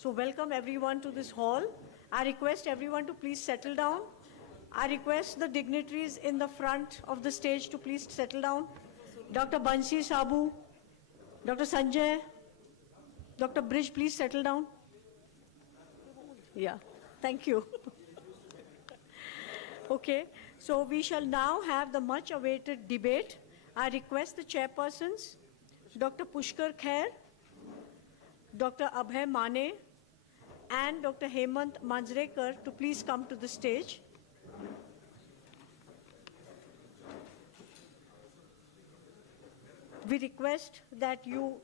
So welcome everyone to this hall. I request everyone to please settle down. I request the dignitaries in the front of the stage to please settle down. Dr. Bansi Sabu, Dr. Sanjay, Dr. Bridge, please settle down. Yeah, thank you. Okay, so we shall now have the much awaited debate. I request the chairpersons, Dr. Pushkar Khair, Dr. Abhay Mane, and Dr. Hemant Manjrekar to please come to the stage. We request that you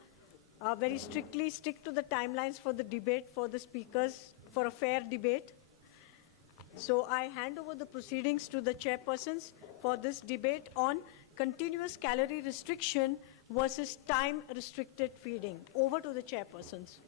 very strictly stick to the timelines for the debate for the speakers for a fair debate. So I hand over the proceedings to the chairpersons for this debate on continuous calorie restriction versus time-restricted feeding. Over to the chairpersons.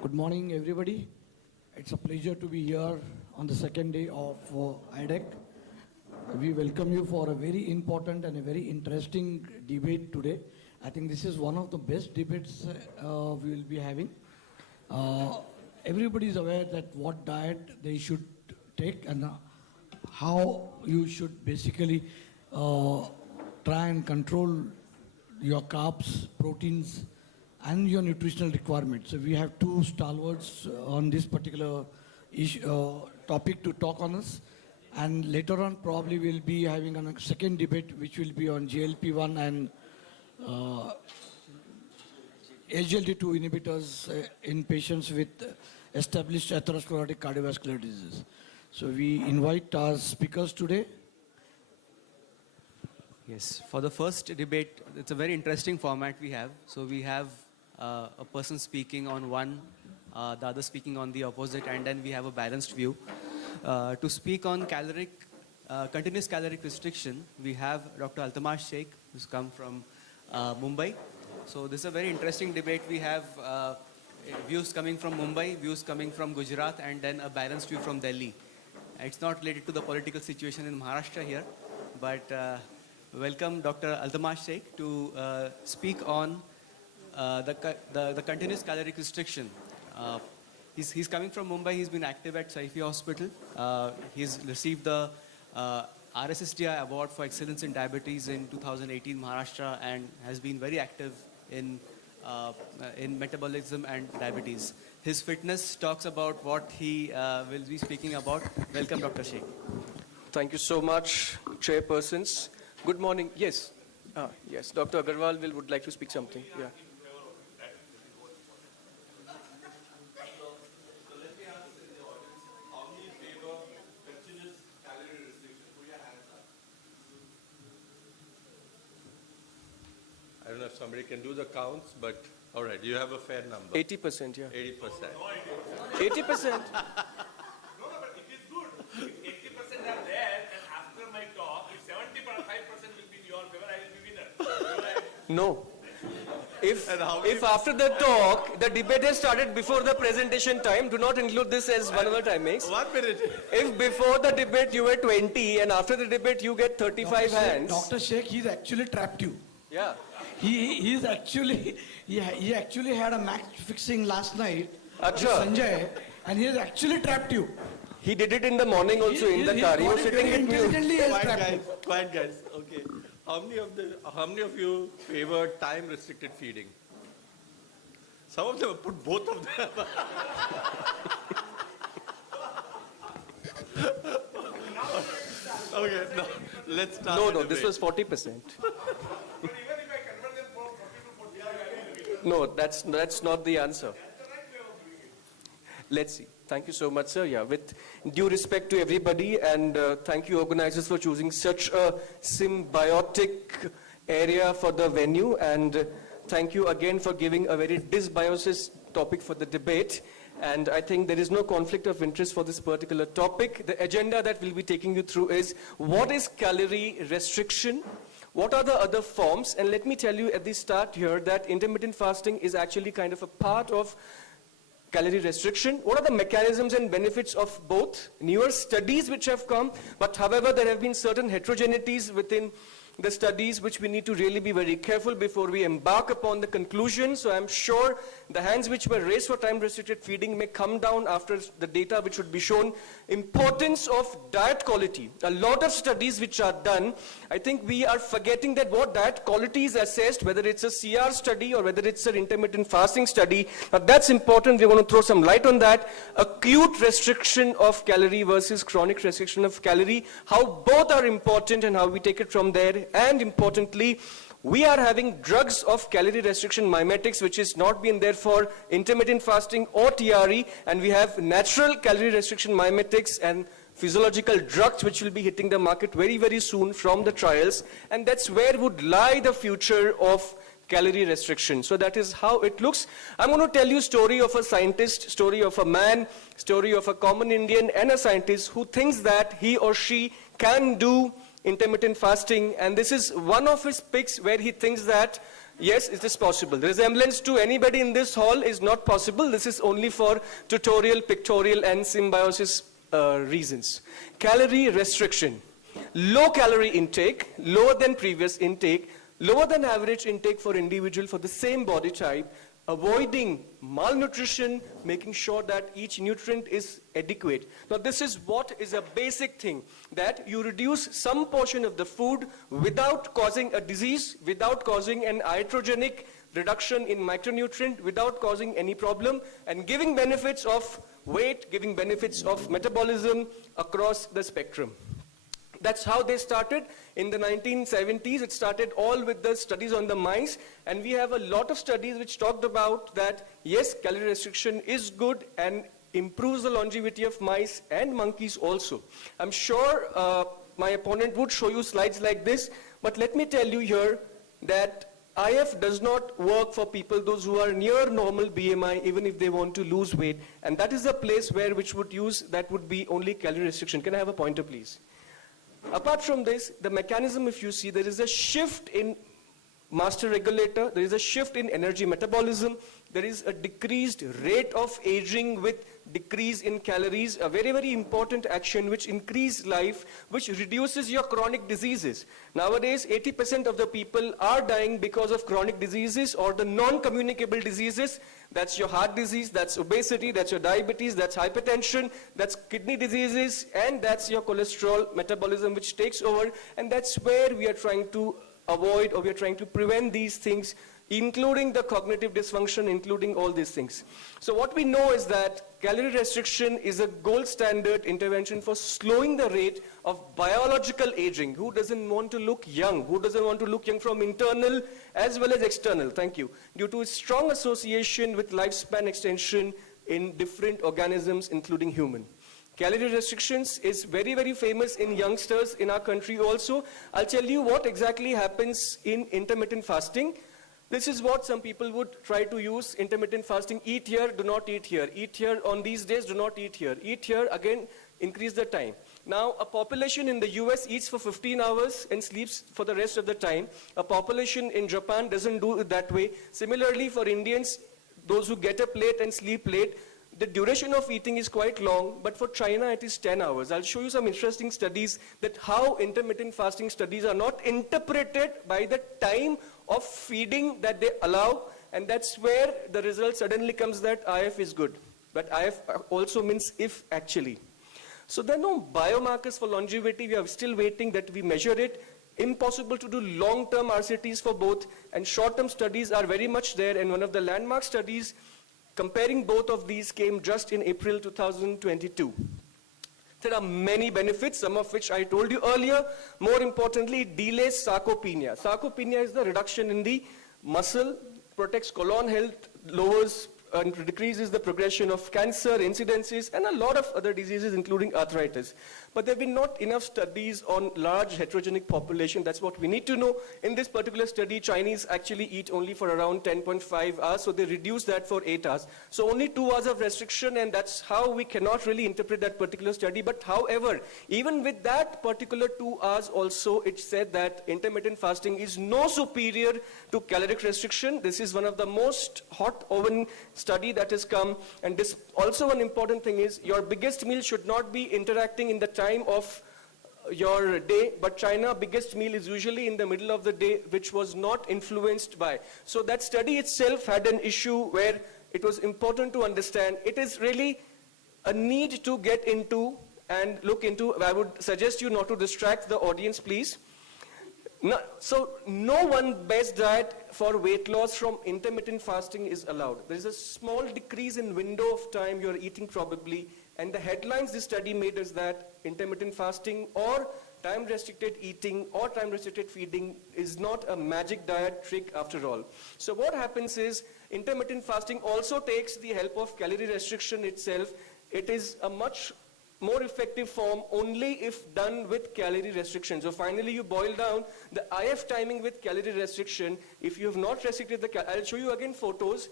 Good morning, everybody. It's a pleasure to be here on the second day of IDEC. We welcome you for a very important and a very interesting debate today. I think this is one of the best debates we will be having. Everybody is aware that what diet they should take and how you should basically try and control your carbs, proteins, and your nutritional requirements. So we have two stalwarts on this particular topic to talk on us. And later on, probably we'll be having a second debate, which will be on GLP-1 and SGLT2 inhibitors in patients with established atherosclerotic cardiovascular disease. So we invite our speakers today. Yes, for the first debate, it's a very interesting format we have. So we have a person speaking on one, the other speaking on the opposite, and then we have a balanced view. To speak on continuous caloric restriction, we have Dr. Altamash Sheikh, who's come from Mumbai. So this is a very interesting debate. We have views coming from Mumbai, views coming from Gujarat, and then a balanced view from Delhi. It's not related to the political situation in Maharashtra here, but welcome Dr. Altamash Sheikh to speak on the continuous caloric restriction. He's coming from Mumbai. He's been active at Saifi Hospital. He's received the RSSDI Award for Excellence in Diabetes in 2018 Maharashtra and has been very active in metabolism and diabetes. His fitness talks about what he will be speaking about. Welcome, Dr. Sheikh. Thank you so much, chairpersons. Good morning. Yes. Yes, Dr. Agarwal would like to speak something. Yeah. I don't know if somebody can do the counts, but all right, you have a fair number. 80%, yeah. 80%. 80%. No, but it is good. If 80% are there, and after my talk, if 75% will be in your favor, I will be winner. No. If after the talk, the debate has started before the presentation time, do not include this as one of the timings. 1 minute. If before the debate you were 20 and after the debate you get 35 hands. Dr. Sheikh, he's actually trapped you. Yeah. He actually had a match fixing last night with Achha. Sanjay, and he has actually trapped you. He did it in the morning also in the car. He was sitting with me. Intelligently he has Quiet trapped guys, you. quiet guys. Okay. How many of you favor time-restricted feeding? Some of them put both of them. Okay, no, let's start. No, this was 40%. No, that's not the answer. Let's see. Thank you so much, sir. Yeah, with due respect to everybody, and thank you organizers for choosing such a symbiotic area for the venue, and thank you again for giving a very dysbiosis topic for the debate. And I think there is no conflict of interest for this particular topic. The agenda that we'll be taking you through is what is calorie restriction, What are the other forms? And let me tell you at the start here that intermittent fasting is actually kind of a part of calorie restriction. What are the mechanisms and benefits of both? Newer studies which have come, but however there have been certain heterogeneities within the studies which we need to really be very careful before we embark upon the conclusion. So I'm sure the hands which were raised for time-restricted feeding may come down after the data which would be shown. Importance of diet quality. A lot of studies which are done, I think we are forgetting that what diet quality is assessed, whether it's a CR study or whether it's an intermittent fasting study. Now that's important. We're going to throw some light on that. Acute restriction of calorie versus chronic restriction of calorie. How both are important and how we take it from there. And importantly, we are having drugs of calorie restriction mimetics which is not been there for intermittent fasting or TRE, and we have natural calorie restriction mimetics and physiological drugs which will be hitting the market very, very soon from the trials, and that's where would lie the future of calorie restriction. So that is how it looks. I'm going to tell you story of a scientist, story of a man, story of a common Indian and a scientist who thinks that he or she can do intermittent fasting, and this is one of his picks where he thinks that yes, it is possible. The resemblance to anybody in this hall is not possible. This is only for tutorial, pictorial and symbiosis reasons. Calorie restriction. Low calorie intake, lower than previous intake, lower than average intake for individual for the same body type, avoiding malnutrition, making sure that each nutrient is adequate. Now this is what is a basic thing, that you reduce some portion of the food without causing a disease, without causing an iatrogenic reduction in micronutrient, without causing any problem, and giving benefits of weight, giving benefits of metabolism across the spectrum. That's how they started. In the 1970s, it started all with the studies on the mice, and we have a lot of studies which talked about that, yes, calorie restriction is good and improves the longevity of mice and monkeys also. I'm sure my opponent would show you slides like this, but let me tell you here that IF does not work for people, those who are near normal BMI, even if they want to lose weight, and that is a place where which would use, that would be only calorie restriction. Can I have a pointer, please? Apart from this, the mechanism, if you see, there is a shift in master regulator, there is a shift in energy metabolism, there is a decreased rate of aging with decrease in calories, a very, very important action which increases life, which reduces your chronic diseases. Nowadays, 80% of the people are dying because of chronic diseases or the non-communicable diseases. That's your heart disease, that's obesity, that's your diabetes, that's hypertension, that's kidney diseases, and that's your cholesterol metabolism which takes over, and that's where we are trying to avoid, or we are trying to prevent these things, including the cognitive dysfunction, including all these things. So what we know is that calorie restriction is a gold standard intervention for slowing the rate of biological aging. Who doesn't want to look young? Who doesn't want to look young from internal as well as external? Thank you. Due to its strong association with lifespan extension in different organisms, including human. Calorie restrictions is very, very famous in youngsters in our country also. I'll tell you what exactly happens in intermittent fasting. This is what some people would try to use intermittent fasting. Eat here, do not eat here. Eat here on these days, do not eat here. Eat here, again, increase the time. Now, a population in the US eats for 15 hours and sleeps for the rest of the time. A population in Japan doesn't do it that way. Similarly, for Indians, those who get up late and sleep late, the duration of eating is quite long, but for China it is 10 hours. I'll show you some interesting studies that how intermittent fasting studies are not interpreted by the time of feeding that they allow, and that's where the result suddenly comes that IF is good. But IF also means if actually. So there are no biomarkers for longevity. We are still waiting that we measure it. Impossible to do long-term RCTs for both, and short-term studies are very much there, and one of the landmark studies comparing both of these came just in April 2022. There are many benefits, some of which I told you earlier. More importantly, it delays sarcopenia. Sarcopenia is the reduction in the muscle, protects colon health, lowers and decreases the progression of cancer, incidences, and a lot of other diseases, including arthritis. but there have been not enough studies on large heterogenic population. That's what we need to know. In this particular study, Chinese actually eat only for around 10.5 hours, so they reduce that for 8 hours. So only 2 hours of restriction, and that's how we cannot really interpret that particular study. But however, even with that particular 2 hours also, it said that intermittent fasting is no superior to caloric restriction. This is one of the most hot oven study that has come. And this also one important thing is your biggest meal should not be interacting in the time of your day, but China biggest meal is usually in the middle of the day, which was not influenced by. So that study itself had an issue where it was important to understand. It is really a need to get into and look into. I would suggest you not to distract the audience, please. No, so no one best diet for weight loss from intermittent fasting is allowed. There is a small decrease in window of time you're eating probably, and the headlines this study made is that intermittent fasting or time-restricted eating or time-restricted feeding is not a magic diet trick after all. So what happens is intermittent fasting also takes the help of calorie restriction itself. It is a much more effective form only if done with calorie restriction. So finally you boil down the IF timing with calorie restriction. If you have not restricted the I'll show you again photos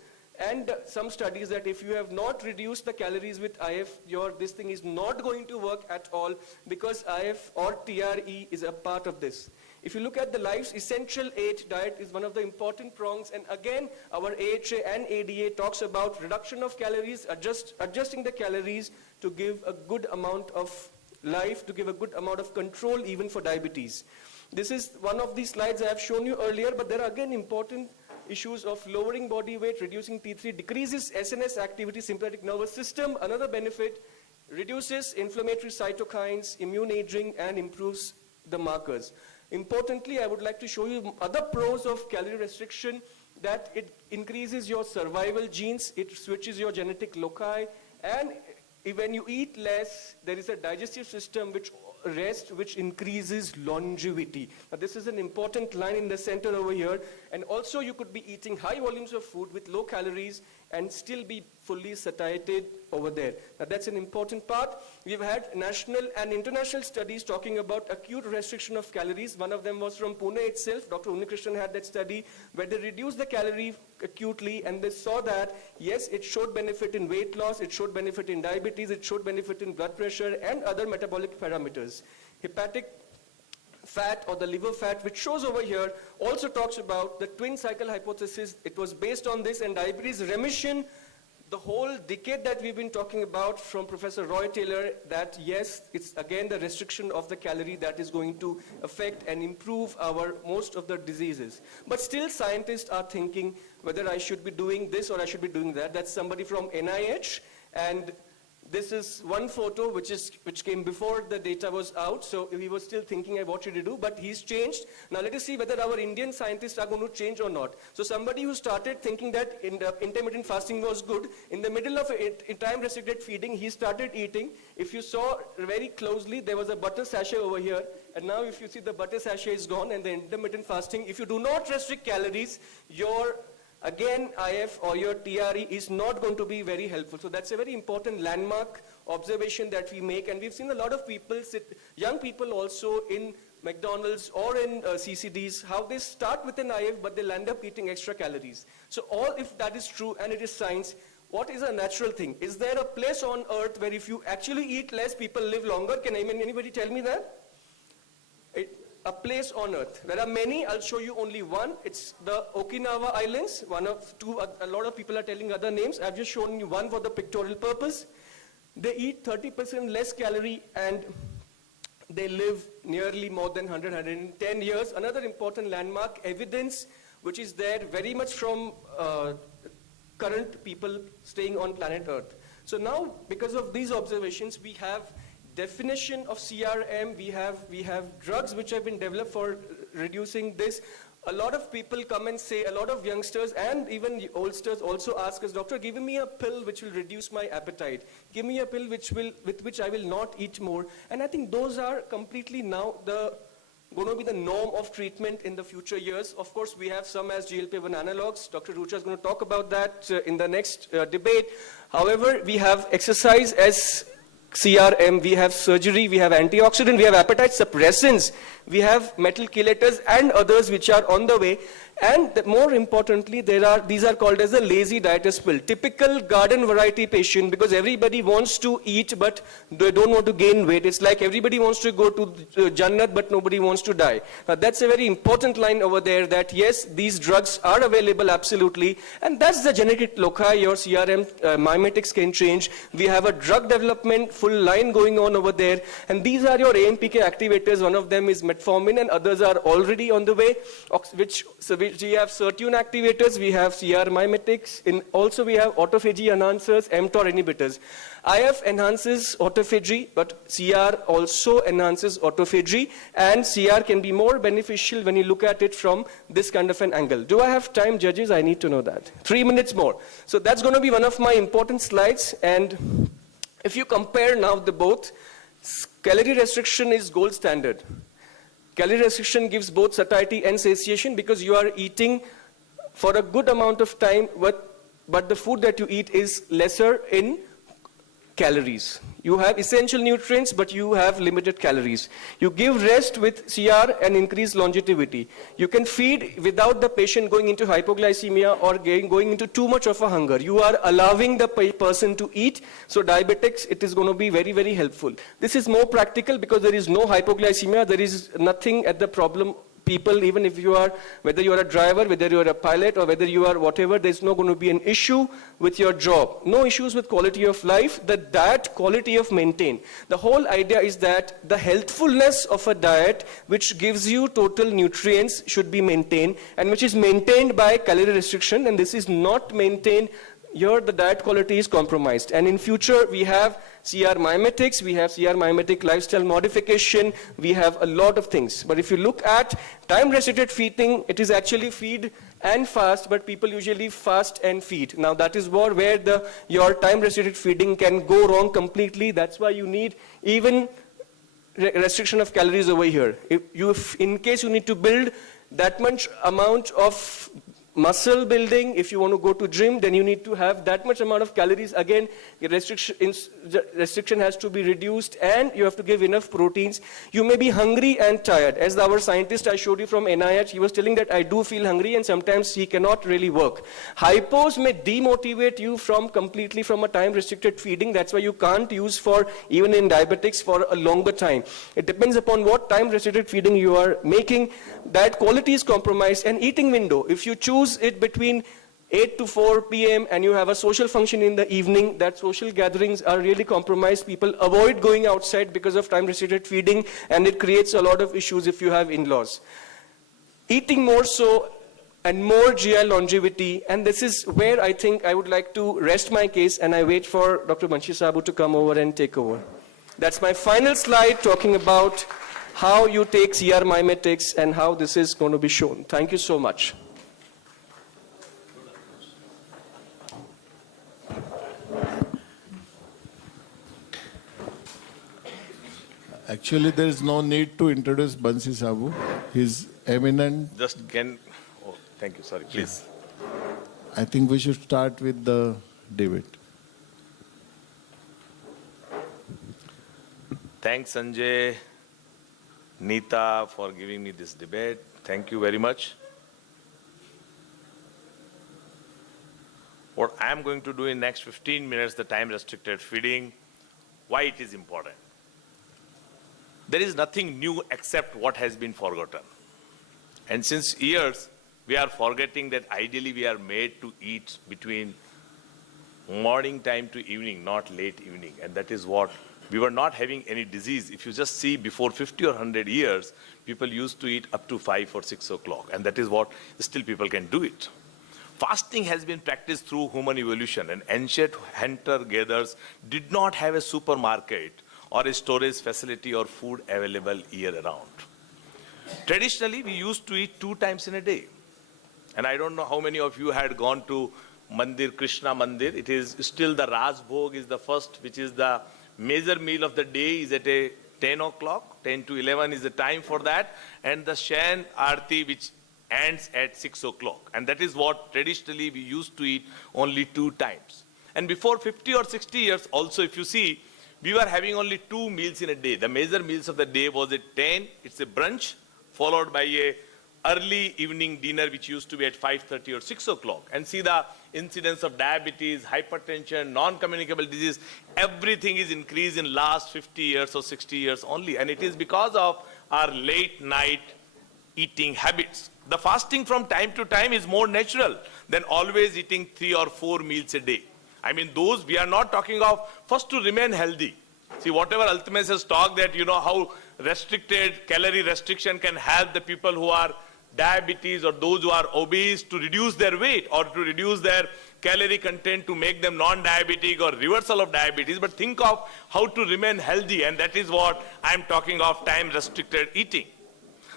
and some studies that if you have not reduced the calories with IF, this thing is not going to work at all, because IF or TRE is a part of this. If you look at the Life's Essential 8 diet is one of the important prongs, and again our AHA and ADA talks about reduction of calories, adjusting the calories to give a good amount of life, to give a good amount of control even for diabetes. This is one of these slides I have shown you earlier, but there are again important issues of lowering body weight, reducing T3, decreases SNS activity, sympathetic nervous system. Another benefit, reduces inflammatory cytokines, immune aging, and improves the markers. Importantly, I would like to show you other pros of calorie restriction, that it increases your survival genes, it switches your genetic loci, and when you eat less, there is a digestive system which rests, which increases longevity. Now this is an important line in the center over here, and also you could be eating high volumes of food with low calories and still be fully satiated over there. Now that's an important part. We've had national and international studies talking about acute restriction of calories. One of them was from Pune itself. Dr. Unikrishnan had that study where they reduced the calorie acutely, and they saw that, yes, it showed benefit in weight loss, it showed benefit in diabetes, it showed benefit in blood pressure and other metabolic parameters. Hepatic fat or the liver fat, which shows over here, also talks about the twin cycle hypothesis. It was based on this, and diabetes remission, the whole decade that we've been talking about from Professor Roy Taylor, that yes, it's again the restriction of the calorie that is going to affect and improve our most of the diseases. But still scientists are thinking whether I should be doing this or I should be doing that. That's somebody from NIH, and this is one photo which came before the data was out, so he was still thinking what should he do, but he's changed. Now let us see whether our Indian scientists are going to change or not. So somebody who started thinking that intermittent fasting was good, in the middle of time-restricted feeding, he started eating. If you saw very closely, there was a butter sachet over here, and now if you see the butter sachet is gone, and the intermittent fasting, if you do not restrict calories, your again, IF or your TRE is not going to be very helpful. So that's a very important landmark observation that we make. And we've seen a lot of people, young people also in McDonald's or in CCDs, how they start with an IF, but they land up eating extra calories. So all, if that is true and it is science, what is a natural thing? Is there a place on earth where if you actually eat less, people live longer? Can anybody tell me that? A place on earth. There are many, I'll show you only one. It's the Okinawa Islands, one of two, a lot of people are telling other names. I've just shown you one for the pictorial purpose. They eat 30% less calorie and they live nearly more than 110 years. Another important landmark evidence which is there very much from current people staying on planet Earth. So now, because of these observations, we have definition of CRM, we have drugs which have been developed for reducing this. A lot of people come and say, a lot of youngsters and even oldsters also ask us, doctor, give me a pill which will reduce my appetite. Give me a pill with which I will not eat more. And I think those are completely now going to be the norm of treatment in the future years. Of course, we have some as GLP-1 analogs. Dr. Rucha is going to talk about that in the next debate. However, we have exercise as CRM, we have surgery, we have antioxidant, we have appetite suppressants, we have metal chelators and others which are on the way. And more importantly, these are called as a lazy dieters pill. Typical garden variety patient, because everybody wants to eat but they don't want to gain weight. It's like everybody wants to go to Jannat but nobody wants to die. Now that's a very important line over there, that yes, these drugs are available absolutely. And that's the genetic loci your CRM mimetics can change. We have a drug development full line going on over there. And these are your AMPK activators. One of them is metformin and others are already on the way, we have sirtuin activators, we have CR mimetics, also we have autophagy enhancers, mTOR inhibitors. IF enhances autophagy, but CR also enhances autophagy, and CR can be more beneficial when you look at it from this kind of an angle. Do I have time, judges? I need to know that. 3 minutes more. So that's going to be one of my important slides, and if you compare now the both, calorie restriction is gold standard. Calorie restriction gives both satiety and satiation because you are eating for a good amount of time, but the food that you eat is lesser in calories. You have essential nutrients, but you have limited calories. You give rest with CR and increase longevity. You can feed without the patient going into hypoglycemia or going into too much of a hunger. You are allowing the person to eat. So diabetics, it is going to be very, very helpful. This is more practical because there is no hypoglycemia. There is nothing at the problem. People, even if you are, whether you are a driver, whether you are a pilot, or whether you are whatever, there's not going to be an issue with your job. No issues with quality of life. The diet quality of maintain. The whole idea is that the healthfulness of a diet, which gives you total nutrients, should be maintained, and which is maintained by calorie restriction, and this is not maintained. Here the diet quality is compromised. And in future we have CR mimetics, we have CR mimetic lifestyle modification, we have a lot of things. But if you look at time restricted feeding, it is actually feed and fast, but people usually fast and feed. Now that is where your time restricted feeding can go wrong completely. That's why you need even restriction of calories over here. In case you need to build that much amount of muscle building, if you want to go to gym, then you need to have that much amount of calories. Again, restriction has to be reduced, and you have to give enough proteins. You may be hungry and tired. As our scientist I showed you from NIH, he was telling that I do feel hungry and sometimes he cannot really work. Hypos may demotivate you completely from a time restricted feeding. That's why you can't use for, even in diabetics, for a longer time. It depends upon what time restricted feeding you are making. Diet quality is compromised, and eating window. If you choose it between 8 to 4 p.m. and you have a social function in the evening, that social gatherings are really compromised. People avoid going outside because of time restricted feeding, and it creates a lot of issues if you have in-laws. Eating more so and more GI longevity, and this is where I think I would like to rest my case, and I wait for Dr. Banshi Sabu to come over and take over. That's my final slide, talking about how you take CR mimetics and how this is going to be shown. Thank you so much. Actually, there is no need to introduce Bansi Sabu. He's eminent. Just can, oh, thank you, sorry, please. I think we should start with the debate. Thanks, Sanjay, Neeta, for giving me this debate. Thank you very much. What I am going to do in next 15 minutes, the time restricted feeding, why it is important. There is nothing new except what has been forgotten. And since years, we are forgetting that ideally we are made to eat between morning time to evening, not late evening. And that is what, we were not having any disease. If you just see before 50 or 100 years, people used to eat up to 5 or 6 o'clock. And that is what still people can do it. Fasting has been practiced through human evolution, and ancient hunter-gatherers did not have a supermarket or a storage facility or food available year-round. Traditionally, we used to eat 2 times in a day. And I don't know how many of you had gone to Mandir, Krishna Mandir. It is still the Raj Bhog is the first, which is the major meal of the day, is at a 10 o'clock. 10 to 11 is the time for that. And the Shan Aarti, which ends at 6 o'clock. And that is what traditionally we used to eat only 2 times. And before 50 or 60 years, also if you see, we were having only 2 meals in a day. The major meals of the day was at 10, it's a brunch, followed by a early evening dinner, which used to be at 5:30 or 6 o'clock. And see the incidence of diabetes, hypertension, non-communicable disease, everything is increased in last 50 years or 60 years only. And it is because of our late night eating habits. The fasting from time to time is more natural than always eating 3 or 4 meals a day. I mean, those we are not talking of first to remain healthy. See, whatever Altemes has talked that, how restricted calorie restriction can help the people who are diabetes or those who are obese to reduce their weight or to reduce their calorie content to make them non-diabetic or reversal of diabetes. But think of how to remain healthy, and that is what I'm talking of time-restricted eating.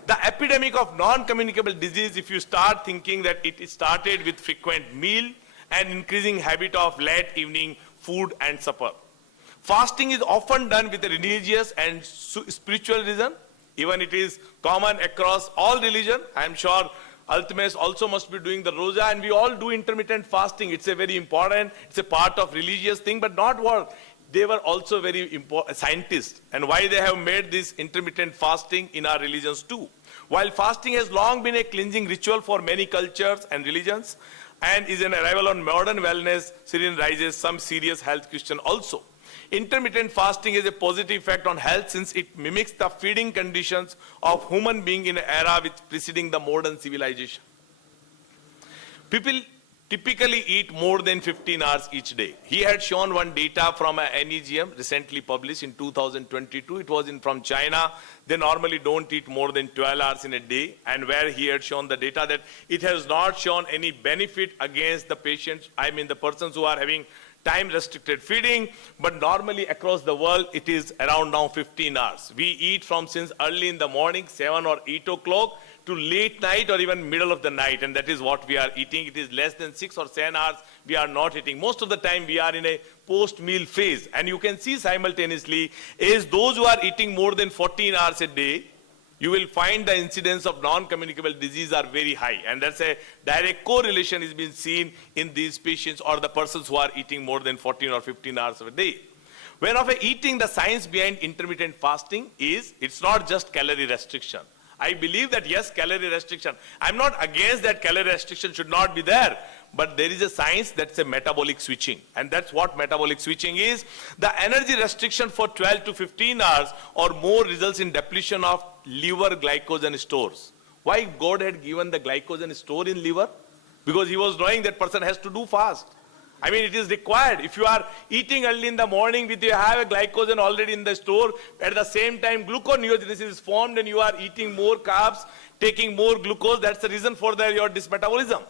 The epidemic of non-communicable disease, if you start thinking that it started with frequent meal and increasing habit of late evening food and supper. Fasting is often done with a religious and spiritual reason. Even it is common across all religion. I am sure Altemes also must be doing the roja, and we all do intermittent fasting. It's a very important, it's a part of religious thing, but not what. They were also very important scientists, and why they have made this intermittent fasting in our religions too. While fasting has long been a cleansing ritual for many cultures and religions, and is an arrival on modern wellness, therein rises some serious health question also. Intermittent fasting has a positive effect on health since it mimics the feeding conditions of human being in an era which preceding the modern civilization. People typically eat more than 15 hours each day. He had shown one data from an NEGM recently published in 2022. It was from China. They normally don't eat more than 12 hours in a day, and where he had shown the data that it has not shown any benefit against the patients, the persons who are having time-restricted feeding, but normally across the world, it is around now 15 hours. We eat from since early in the morning, 7 or 8 o'clock, to late night or even middle of the night, and that is what we are eating. It is less than 6 or 7 hours we are not eating. Most of the time we are in a post-meal phase, and you can see simultaneously is those who are eating more than 14 hours a day, you will find the incidence of non-communicable disease are very high. And that's a direct correlation is being seen in these patients or the persons who are eating more than 14 or 15 hours a day. When of eating, the science behind intermittent fasting is, it's not just calorie restriction. I believe that yes, calorie restriction. I'm not against that calorie restriction should not be there. But there is a science that's a metabolic switching. And that's what metabolic switching is. The energy restriction for 12 to 15 hours or more results in depletion of liver glycogen stores. Why God had given the glycogen store in liver? Because he was knowing that person has to do fast. It is required. If you are eating early in the morning with you have a glycogen already in the store, at the same time gluconeogenesis is formed and you are eating more carbs, taking more glucose, that's the reason for your dysmetabolism.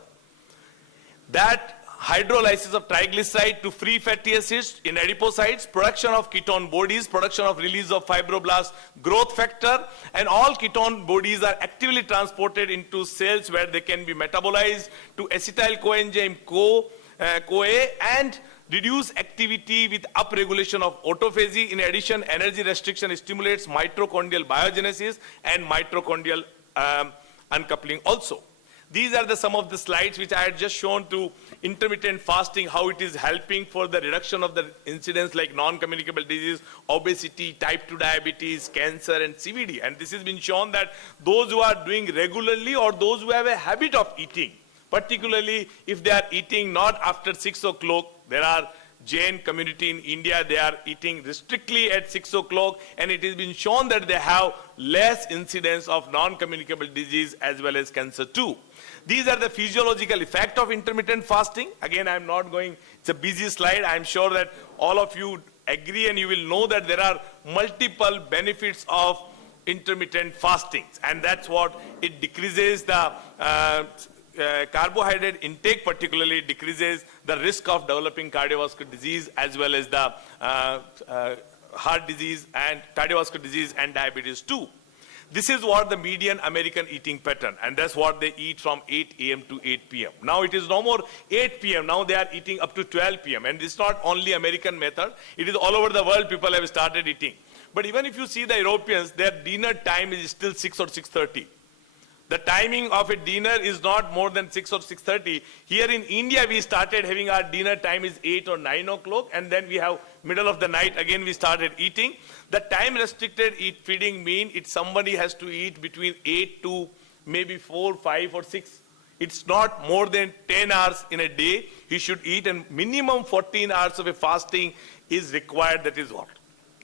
That hydrolysis of triglyceride to free fatty acids in adipocytes, production of ketone bodies, production of release of fibroblast growth factor, and all ketone bodies are actively transported into cells where they can be metabolized to acetyl coenzyme CoA and reduce activity with upregulation of autophagy. In addition, energy restriction stimulates mitochondrial biogenesis and mitochondrial uncoupling also. These are some of the slides which I had just shown to intermittent fasting, how it is helping for the reduction of the incidence like non-communicable disease, obesity, type 2 diabetes, cancer, and CVD. And this has been shown that those who are doing regularly or those who have a habit of eating, particularly if they are eating not after 6 o'clock, there are Jain community in India, they are eating strictly at 6 o'clock, and it has been shown that they have less incidence of non-communicable disease as well as cancer too. These are the physiological effect of intermittent fasting. Again, I'm not going, it's a busy slide. I'm sure that all of you agree and you will know that there are multiple benefits of intermittent fasting, and that's what it decreases the carbohydrate intake, particularly decreases the risk of developing cardiovascular disease as well as the heart disease and cardiovascular disease and diabetes too. This is what the median American eating pattern, and that's what they eat from 8 a.m. to 8 p.m. Now it is no more 8 p.m. Now they are eating up to 12 p.m. And it's not only American method, it is all over the world people have started eating. But even if you see the Europeans, their dinner time is still 6 or 6:30. The timing of a dinner is not more than 6 or 6:30. Here in India, we started having our dinner time is 8 or 9 o'clock, and then we have middle of the night, again we started eating. The time restricted feeding mean it somebody has to eat between 8 to maybe 4, 5 or 6. It's not more than 10 hours in a day he should eat, and minimum 14 hours of a fasting is required. That is what.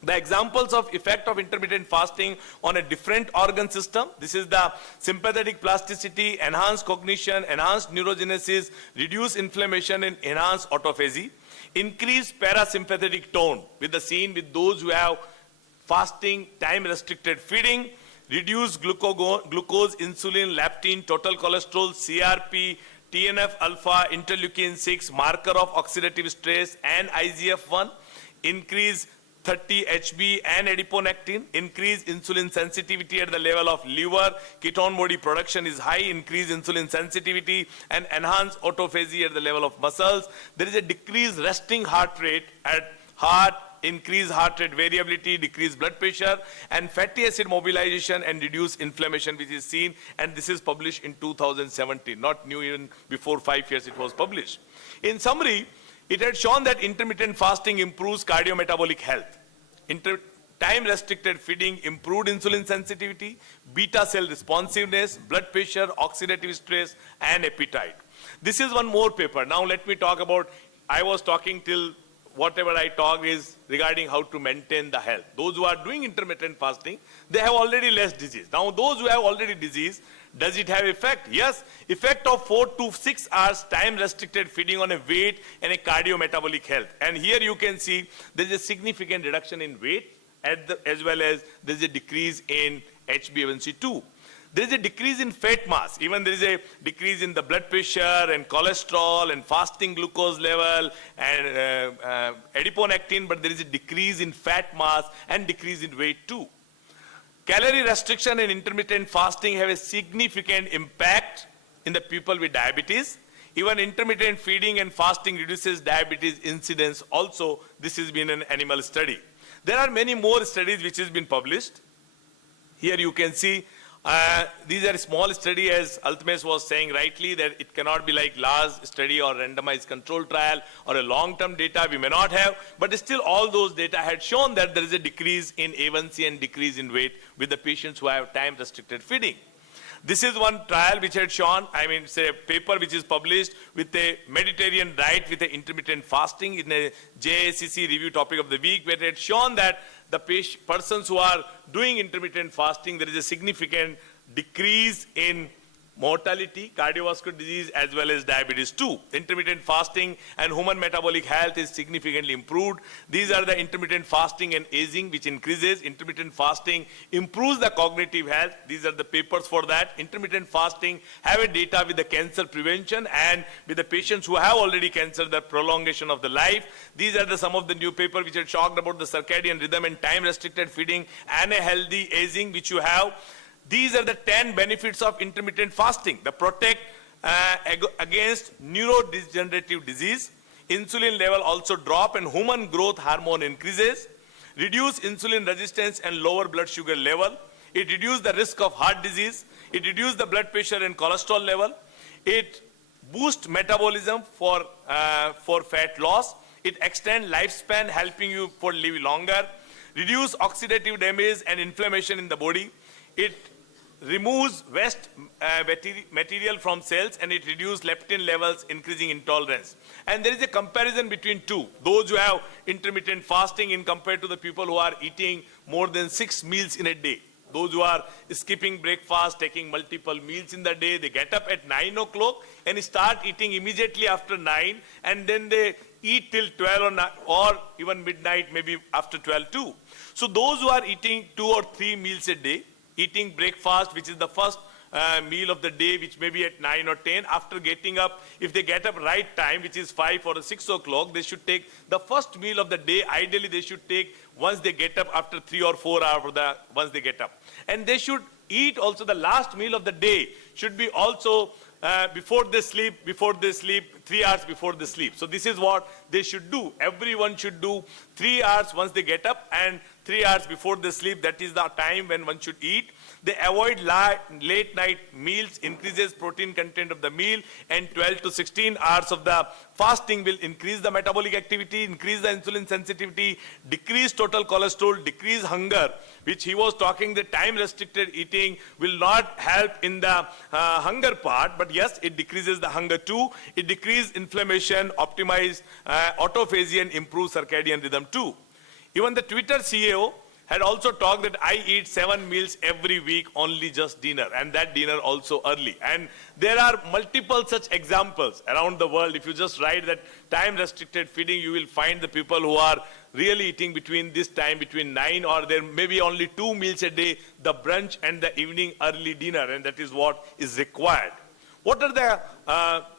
The examples of effect of intermittent fasting on a different organ system. This is the sympathetic plasticity, enhanced cognition, enhanced neurogenesis, reduce inflammation and enhance autophagy. Increase parasympathetic tone with the seen with those who have fasting, time restricted feeding. Reduce glucose, insulin, leptin, total cholesterol, CRP, TNF alpha, interleukin 6, marker of oxidative stress and IGF-1. Increase 30 HB and adiponectin, increase insulin sensitivity at the level of liver, ketone body production is high, increase insulin sensitivity and enhance autophagy at the level of muscles. There is a decreased resting heart rate at heart, increase heart rate variability, decrease blood pressure, and fatty acid mobilization and reduce inflammation, which is seen, and this is published in 2017, not new, even before 5 years it was published. In summary, it had shown that intermittent fasting improves cardiometabolic health. Time-restricted feeding improved insulin sensitivity, beta cell responsiveness, blood pressure, oxidative stress, and appetite. This is one more paper. Now let me talk about, I was talking till whatever I talk is regarding how to maintain the health. Those who are doing intermittent fasting, they have already less disease. Now those who have already disease, does it have effect? Yes. Effect of 4 to 6 hours time restricted feeding on a weight and a cardiometabolic health. And here you can see there is a significant reduction in weight as well as there is a decrease in HbA1c2. There is a decrease in fat mass. Even there is a decrease in the blood pressure and cholesterol and fasting glucose level and adiponectin, but there is a decrease in fat mass and decrease in weight too. Calorie restriction and intermittent fasting have a significant impact in the people with diabetes. Even intermittent feeding and fasting reduces diabetes incidence also. This has been an animal study. There are many more studies which has been published. Here you can see these are small study, as Altmesh was saying rightly, that it cannot be like large study or randomized control trial or a long-term data we may not have, but still all those data had shown that there is a decrease in A1C and decrease in weight with the patients who have time-restricted feeding. This is one trial which had shown, it's a paper which is published with a Mediterranean diet with a intermittent fasting in a JACC review topic of the week, where it had shown that the persons who are doing intermittent fasting, there is a significant decrease in mortality, cardiovascular disease, as well as diabetes too. Intermittent fasting and human metabolic health is significantly improved. These are the intermittent fasting and aging, which increases. Intermittent fasting improves the cognitive health. These are the papers for that. Intermittent fasting have a data with the cancer prevention and with the patients who have already cancer, the prolongation of the life. These are some of the new papers which are talked about the circadian rhythm and time restricted feeding and a healthy aging, which you have. These are the 10 benefits of intermittent fasting. They protect against neurodegenerative disease. Insulin level also drop and human growth hormone increases. Reduce insulin resistance and lower blood sugar level. It reduces the risk of heart disease. It reduces the blood pressure and cholesterol level. It boosts metabolism for fat loss. It extends lifespan, helping you for live longer. Reduce oxidative damage and inflammation in the body. It removes waste material from cells and it reduces leptin levels, increasing intolerance. And there is a comparison between two. Those who have intermittent fasting in compared to the people who are eating more than 6 meals in a day. Those who are skipping breakfast, taking multiple meals in the day, they get up at 9 o'clock and start eating immediately after 9, and then they eat till 12 or even midnight, maybe after 12 too. So those who are eating 2 or 3 meals a day, eating breakfast, which is the first meal of the day, which may be at 9 or 10, after getting up, if they get up right time, which is 5 or 6 o'clock, they should take the first meal of the day. Ideally, they should take once they get up after 3 or 4 hours once they get up. And they should eat also the last meal of the day, should be also before they sleep, 3 hours before they sleep. So this is what they should do. Everyone should do 3 hours once they get up and 3 hours before they sleep, that is the time when one should eat. They avoid late night meals, increases protein content of the meal, and 12 to 16 hours of the fasting will increase the metabolic activity, increase the insulin sensitivity, decrease total cholesterol, decrease hunger, which he was talking the time restricted eating will not help in the hunger part, but yes, it decreases the hunger too. It decreases inflammation, optimize autophagy, and improve circadian rhythm too. Even the Twitter CEO had also talked that I eat 7 meals every week, only just dinner, and that dinner also early. And there are multiple such examples around the world. If you just write that time restricted feeding, you will find the people who are really eating between this time, between 9 or there may be only 2 meals a day, the brunch and the evening early dinner, and that is what is required. What are the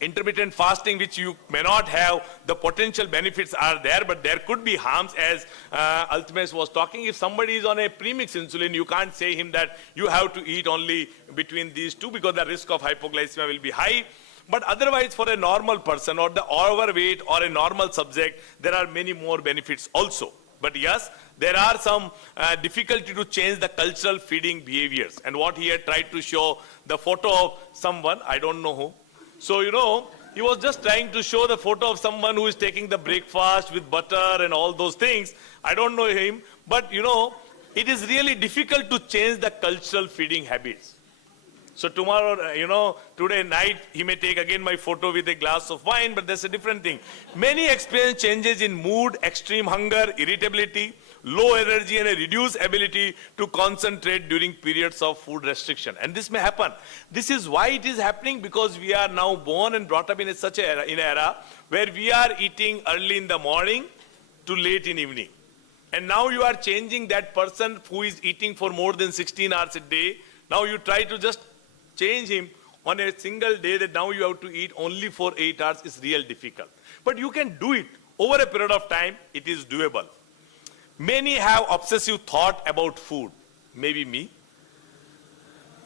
intermittent fasting which you may not have? The potential benefits are there, but there could be harms, as Altamesh was talking. If somebody is on a premix insulin, you can't say him that you have to eat only between these two because the risk of hypoglycemia will be high. But otherwise, for a normal person or the overweight or a normal subject, there are many more benefits also. But yes, there are some difficulty to change the cultural feeding behaviors. And what he had tried to show, the photo of someone, I don't know who. So, you know, he was just trying to show the photo of someone who is taking the breakfast with butter and all those things. I don't know him, but you know, it is really difficult to change the cultural feeding habits. So tomorrow, you know, today night, he may take again my photo with a glass of wine, but that's a different thing. Many experience changes in mood, extreme hunger, irritability, low energy, and a reduced ability to concentrate during periods of food restriction. And this may happen. This is why it is happening, because we are now born and brought up in such an era where we are eating early in the morning to late in evening. And now you are changing that person who is eating for more than 16 hours a day. Now you try to just change him on a single day that now you have to eat only for 8 hours is real difficult. But you can do it over a period of time. It is doable. Many have obsessive thought about food. Maybe me.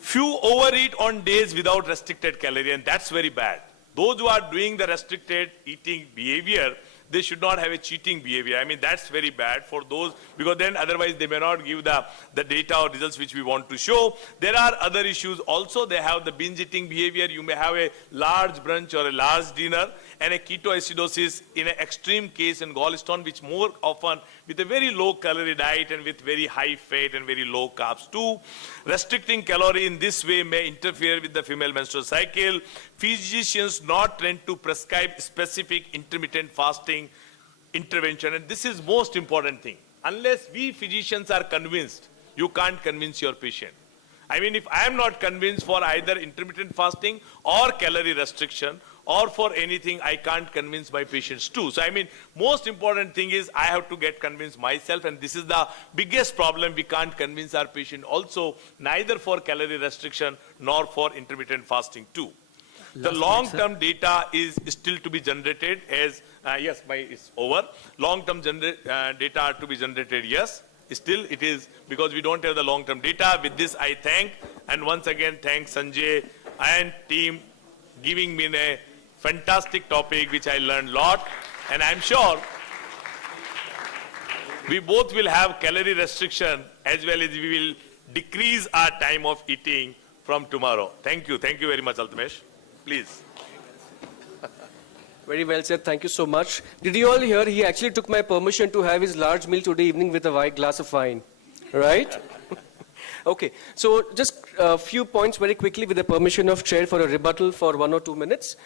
Few overeat on days without restricted calorie, and that's very bad. Those who are doing the restricted eating behavior, they should not have a cheating behavior. I mean, that's very bad for those, because then otherwise they may not give the data or results which we want to show. There are other issues also. They have the binge eating behavior. You may have a large brunch or a large dinner, and a ketoacidosis in an extreme case in gallstone, which more often with a very low calorie diet and with very high fat and very low carbs too. Restricting calorie in this way may interfere with the female menstrual cycle. Physicians not trained to prescribe specific intermittent fasting intervention, and this is most important thing. Unless we physicians are convinced, you can't convince your patient. I mean, if I am not convinced for either intermittent fasting or calorie restriction or for anything, I can't convince my patients too. So I mean, most important thing is I have to get convinced myself, and this is the biggest problem. We can't convince our patient also, neither for calorie restriction nor for intermittent fasting too. The long-term data is still to be generated as, yes, it's over. Long-term data are to be generated, yes. Still it is, because we don't have the long-term data. With this I thank, and once again thank Sanjay and team giving me a fantastic topic which I learned a lot, and I'm sure we both will have calorie restriction as well as we will decrease our time of eating from tomorrow. Thank you very much, Altamesh. Please. Very well said. Thank you so much. Did you all hear? He actually took my permission to have his large meal today evening with a white glass of wine. Right? Okay. So just a few points very quickly with the permission of chair for a rebuttal for 1 or 2 minutes.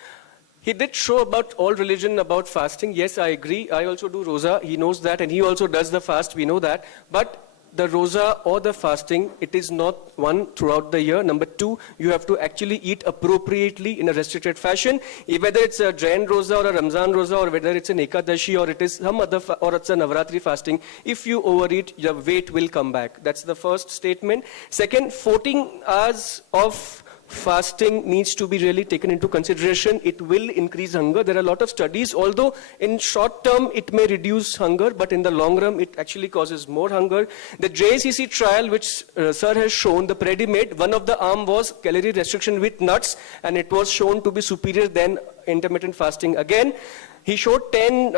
He did show about all religion, about fasting. Yes, I agree. I also do roza. He knows that, and he also does the fast. We know that. But the roza or the fasting, it is not one throughout the year. Number 2, you have to actually eat appropriately in a restricted fashion. Whether it's a Jain roza or a Ramzan roza, or whether it's an Ekadashi or it is some other, or it's a Navratri fasting, if you overeat, your weight will come back. That's the first statement. Second, 14 hours of fasting needs to be really taken into consideration. It will increase hunger. There are a lot of studies, although in short term it may reduce hunger, but in the long run it actually causes more hunger. The JACC trial which sir has shown, the Predimate, one of the arm was calorie restriction with nuts, and it was shown to be superior than intermittent fasting. Again, he showed 10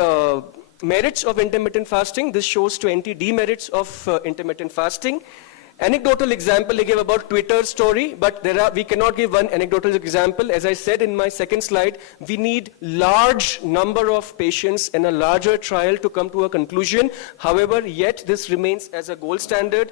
merits of intermittent fasting. This shows 20 demerits of intermittent fasting. Anecdotal example I gave about Twitter story, but we cannot give one anecdotal example. As I said in my second slide, we need large number of patients and a larger trial to come to a conclusion. However, yet this remains as a gold standard.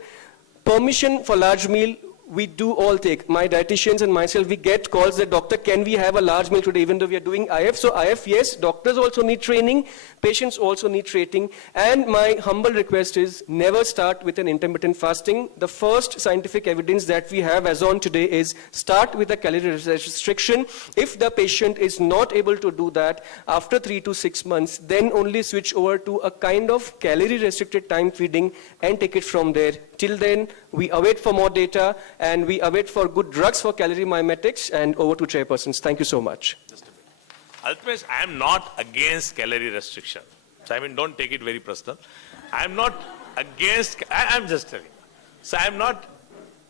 Permission for large meal, we do all take. My dietitians and myself, we get calls that, doctor, can we have a large meal today even though we are doing IF? So IF, yes, doctors also need training, patients also need training. And my humble request is never start with an intermittent fasting. The first scientific evidence that we have as on today is start with a calorie restriction. If the patient is not able to do that after 3 to 6 months, then only switch over to a kind of calorie restricted time feeding and take it from there. Till then, we await for more data and we await for good drugs for calorie mimetics. And over to chairpersons. Thank you so much. Alpesh, I am not against calorie restriction. So I mean, don't take it very personal. I am not against, I am just telling. So I am not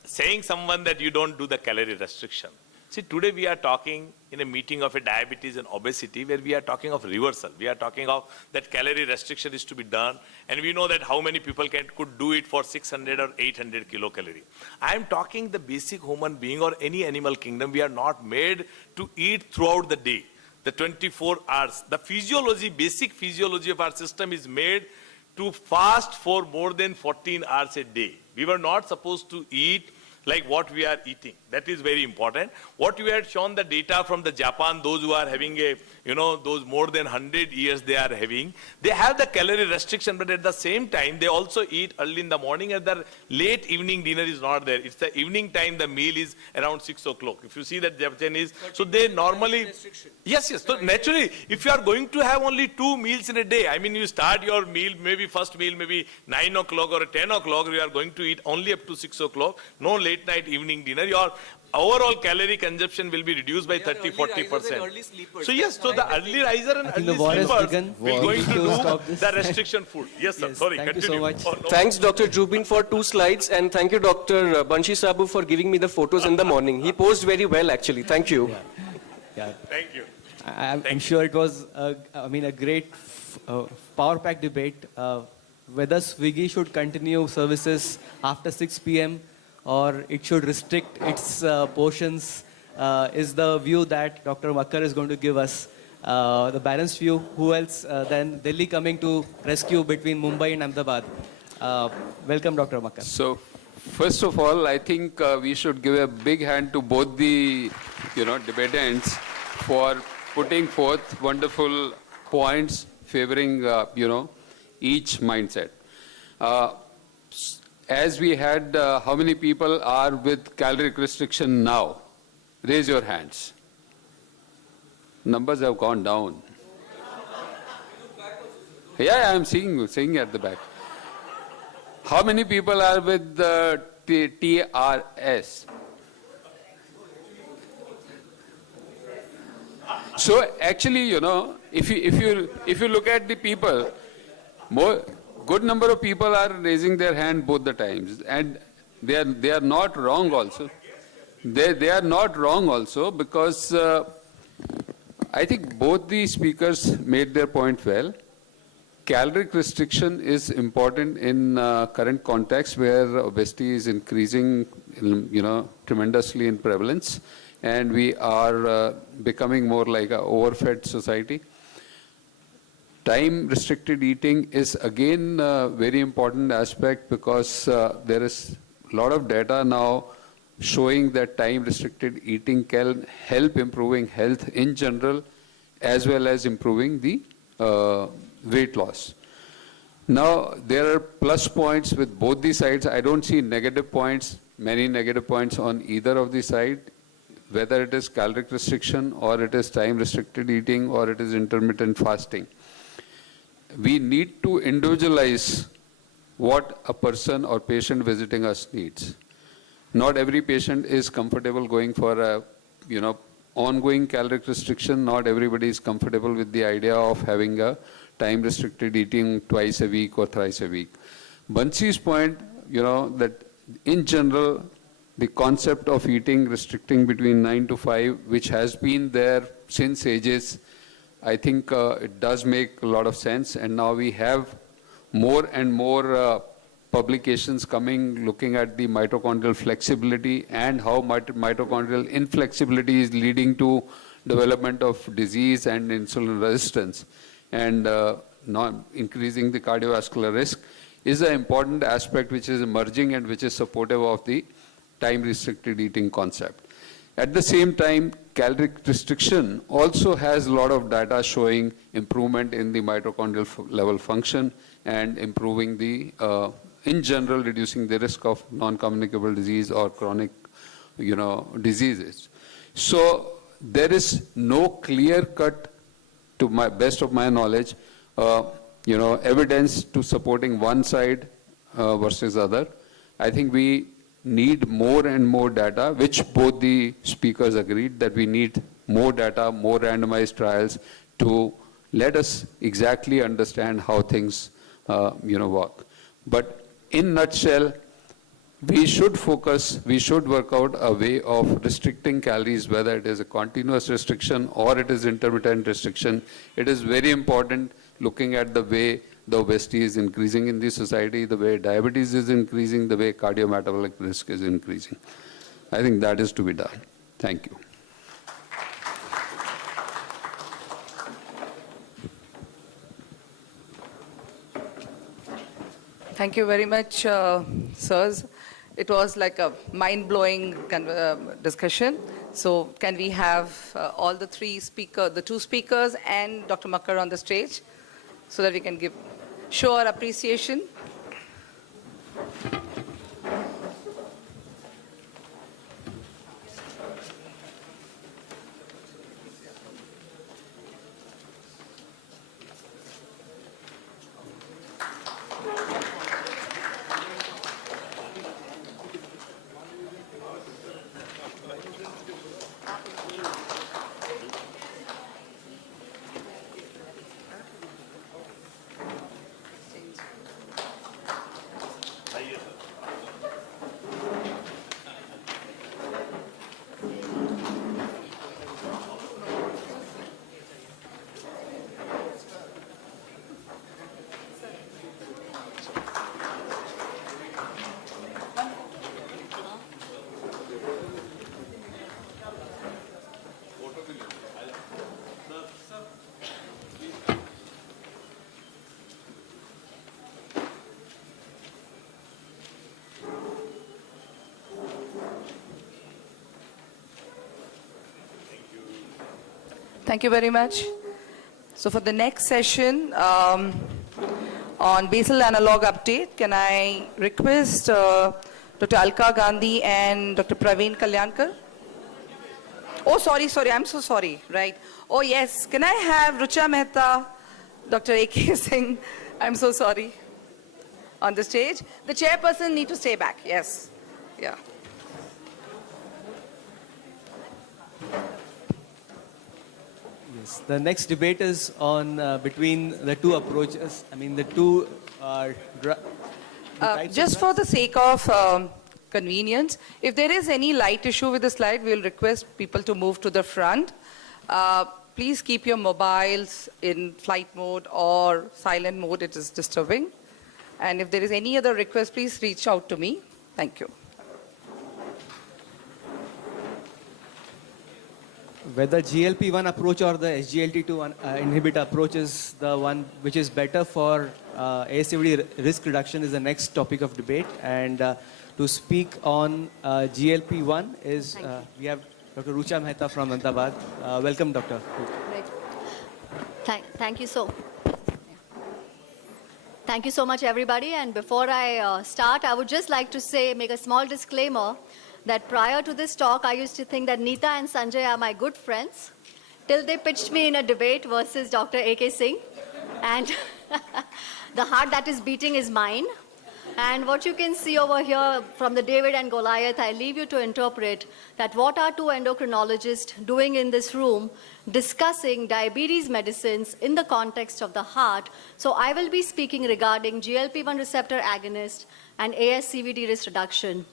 saying someone that you don't do the calorie restriction. See, today we are talking in a meeting of a diabetes and obesity where we are talking of reversal. We are talking of that calorie restriction is to be done. And we know that how many people could do it for 600 or 800 kilocalorie. I am talking the basic human being or any animal kingdom. We are not made to eat throughout the day. The 24 hours. The physiology, basic physiology of our system is made to fast for more than 14 hours a day. We were not supposed to eat like what we are eating. That is very important. What you had shown the data from the Japan, those who are having a, those more than 100 years they are having, they have the calorie restriction, but at the same time, they also eat early in the morning and the late evening dinner is not there. It's the evening time, the meal is around 6 o'clock. If you see that Japanese, so they normally, yes. So naturally, if you are going to have only 2 meals in a day, I mean, you start your meal, maybe first meal, maybe 9 o'clock or 10 o'clock, you are going to eat only up to 6 o'clock, no late night evening dinner, your overall calorie consumption will be reduced by 30-40%. So yes, so the early riser and early sleepers will going to do the restriction food. Yes, sir. Yes, Sorry, thank you continue. so much. Oh, no. Thanks, Dr. Jubin, for 2 slides. And thank you, Dr. Banshi Sabu, for giving me the photos in the morning. He posed very well, actually. Thank you. Yeah. Thank you. I'm sure it was, a great power-packed debate. Whether Swiggy should continue services after 6 p.m. or it should restrict its portions is the view that Dr. Makkar is going to give us. The balanced view. Who else than Delhi coming to rescue between Mumbai and Ahmedabad? Welcome, Dr. Makkar. So, first of all, I think we should give a big hand to both the, debatants for putting forth wonderful points favoring, each mindset. As we had, how many people are with caloric restriction now? Raise your hands. Numbers have gone down. Yeah, I'm seeing at the back. How many people are with the TRS? So actually, if you look at the people, good number of people are raising their hand both the times, and they are not wrong also. They are not wrong also because I think both the speakers made their point well. Caloric restriction is important in current context where obesity is increasing, tremendously in prevalence, and we are becoming more like an overfed society. Time restricted eating is again a very important aspect because there is a lot of data now showing that time restricted eating can help improving health in general as well as improving the weight loss. Now, there are plus points with both the sides. I don't see negative points, many negative points on either of the side, whether it is caloric restriction or it is time restricted eating or it is intermittent fasting. We need to individualize what a person or patient visiting us needs. Not every patient is comfortable going for a, ongoing caloric restriction. Not everybody is comfortable with the idea of having a time-restricted eating twice a week or thrice a week. Banshi's point, that in general, the concept of eating restricting between 9 to 5, which has been there since ages, I think it does make a lot of sense. And now we have more and more publications coming looking at the mitochondrial flexibility and how mitochondrial inflexibility is leading to development of disease and insulin resistance, and not increasing the cardiovascular risk is an important aspect which is emerging and which is supportive of the time-restricted eating concept. At the same time, caloric restriction also has a lot of data showing improvement in the mitochondrial level function and improving the, in general, reducing the risk of non-communicable disease or chronic, diseases. So there is no clear-cut, to my best of my knowledge, evidence to supporting one side versus other. I think we need more and more data, which both the speakers agreed that we need more data, more randomized trials to let us exactly understand how things, work. But in nutshell, we should focus, we should work out a way of restricting calories, whether it is a continuous restriction or it is intermittent restriction. It is very important looking at the way the obesity is increasing in the society, the way diabetes is increasing, the way cardiometabolic risk is increasing. I think that is to be done. Thank you. Thank you very much, sirs. It was like a mind-blowing discussion. So can we have all the two speakers and Dr. Makkar on the stage so that we can show our appreciation? Thank you very much. So for the next session on basal analog update, can I request Dr. Alka Gandhi and Dr. Praveen Kalyankar? Oh, sorry, I'm so sorry, right. Oh, yes, can I have Rucha Mehta, Dr. A.K. Singh, I'm so sorry, on the stage. The chairperson need to stay back, yes, yeah. Yes, the next debate is on between the two approaches. I mean, the two types Just of for the sake of convenience, if there is any light issue with the slide, we'll request people to move to the front. Please keep your mobiles in flight mode or silent mode, it is disturbing. And if there is any other request, please reach out to me. Thank you. whether GLP-1 approach or the SGLT2 inhibitor approach is the one which is better for ASCVD risk reduction is the next topic of debate. And to speak on GLP-1 is we have Dr. Rucha Mehta from Ahmedabad. Welcome, Doctor. Great. Thank you so. Thank you so much, everybody. And before I start, I would just like to make a small disclaimer that prior to this talk, I used to think that Neeta and Sanjay are my good friends, till they pitched me in a debate versus Dr. A.K. Singh. And the heart that is beating is mine. And what you can see over here from the David and Goliath, I leave you to interpret that what are two endocrinologists doing in this room discussing diabetes medicines in the context of the heart. So I will be speaking regarding GLP-1 receptor agonist and ASCVD risk reduction.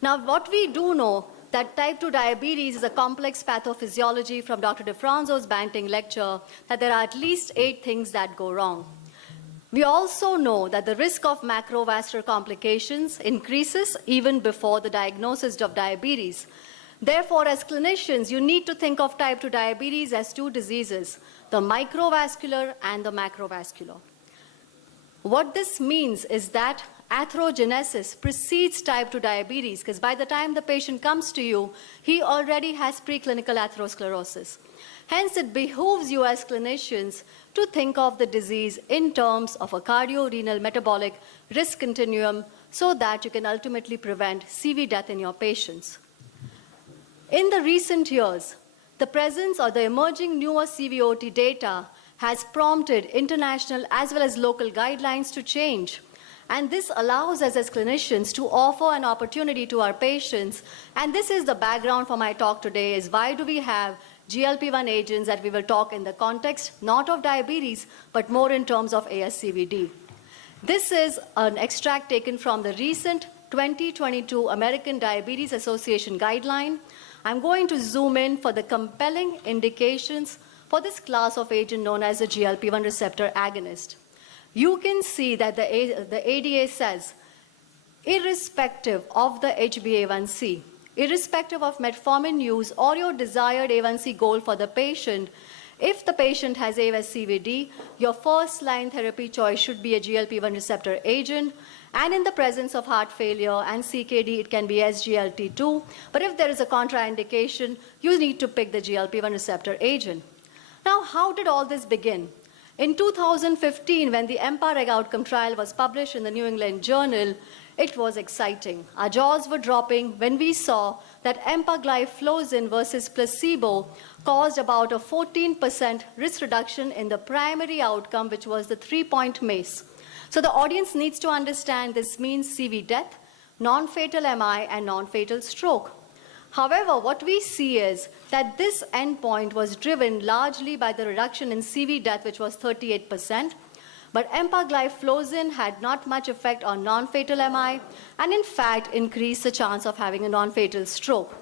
Now, what we do know, that type 2 diabetes is a complex pathophysiology from Dr. DeFranzo's Banting lecture, that there are at least 8 things that go wrong. We also know that the risk of macrovascular complications increases even before the diagnosis of diabetes. Therefore, as clinicians, you need to think of type 2 diabetes as 2 diseases, the microvascular and the macrovascular. What this means is that atherogenesis precedes type 2 diabetes, because by the time the patient comes to you, he already has preclinical atherosclerosis. Hence, it behooves you as clinicians to think of the disease in terms of a cardio-renal metabolic risk continuum so that you can ultimately prevent CV death in your patients. In the recent years, the presence or the emerging newer CVOT data has prompted international as well as local guidelines to change. And this allows us as clinicians to offer an opportunity to our patients. And this is the background for my talk today, is why do we have GLP-1 agents that we will talk in the context not of diabetes, but more in terms of ASCVD. This is an extract taken from the recent 2022 American Diabetes Association guideline. I'm going to zoom in for the compelling indications for this class of agent known as the GLP-1 receptor agonist. You can see that the ADA says, irrespective of the HbA1c, irrespective of metformin use or your desired A1c goal for the patient, if the patient has ASCVD, your first-line therapy choice should be a GLP-1 receptor agent. And in the presence of heart failure and CKD, it can be SGLT2. But if there is a contraindication, you need to pick the GLP-1 receptor agent. Now, how did all this begin? In 2015, when the EMPA-REG outcome trial was published in the New England Journal, it was exciting. Our jaws were dropping when we saw that empagliflozin versus placebo caused about a 14% risk reduction in the primary outcome, which was the 3-point MACE. So the audience needs to understand this means CV death, non-fatal MI, and non-fatal stroke. However, what we see is that this endpoint was driven largely by the reduction in CV death, which was 38%. But empagliflozin had not much effect on non-fatal MI, and in fact increased the chance of having a non-fatal stroke.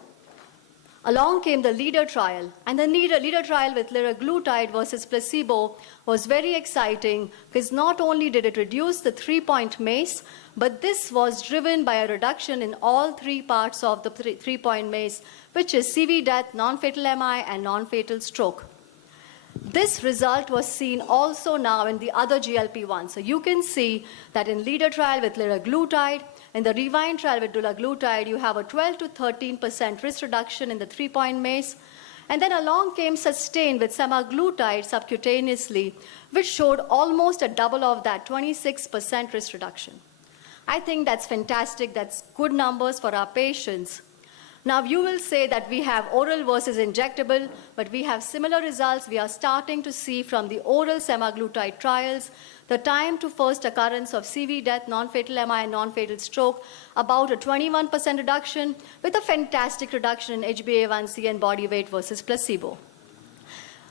Along came the LEADER trial, and the LEADER trial with liraglutide versus placebo was very exciting because not only did it reduce the 3-point MACE, but this was driven by a reduction in all 3 parts of the 3-point MACE, which is CV death, non-fatal MI, and non-fatal stroke. This result was seen also now in the other GLP-1. So you can see that in LEADER trial with liraglutide, in the REWIND trial with dulaglutide, you have a 12 to 13% risk reduction in the 3-point MACE. And then along came SUSTAIN with semaglutide subcutaneously, which showed almost a double of that, 26% risk reduction. I think that's fantastic. That's good numbers for our patients. Now, you will say that we have oral versus injectable, but we have similar results. We are starting to see from the oral semaglutide trials the time to first occurrence of CV death, non-fatal MI, and non-fatal stroke, about a 21% reduction with a fantastic reduction in HbA1c and body weight versus placebo.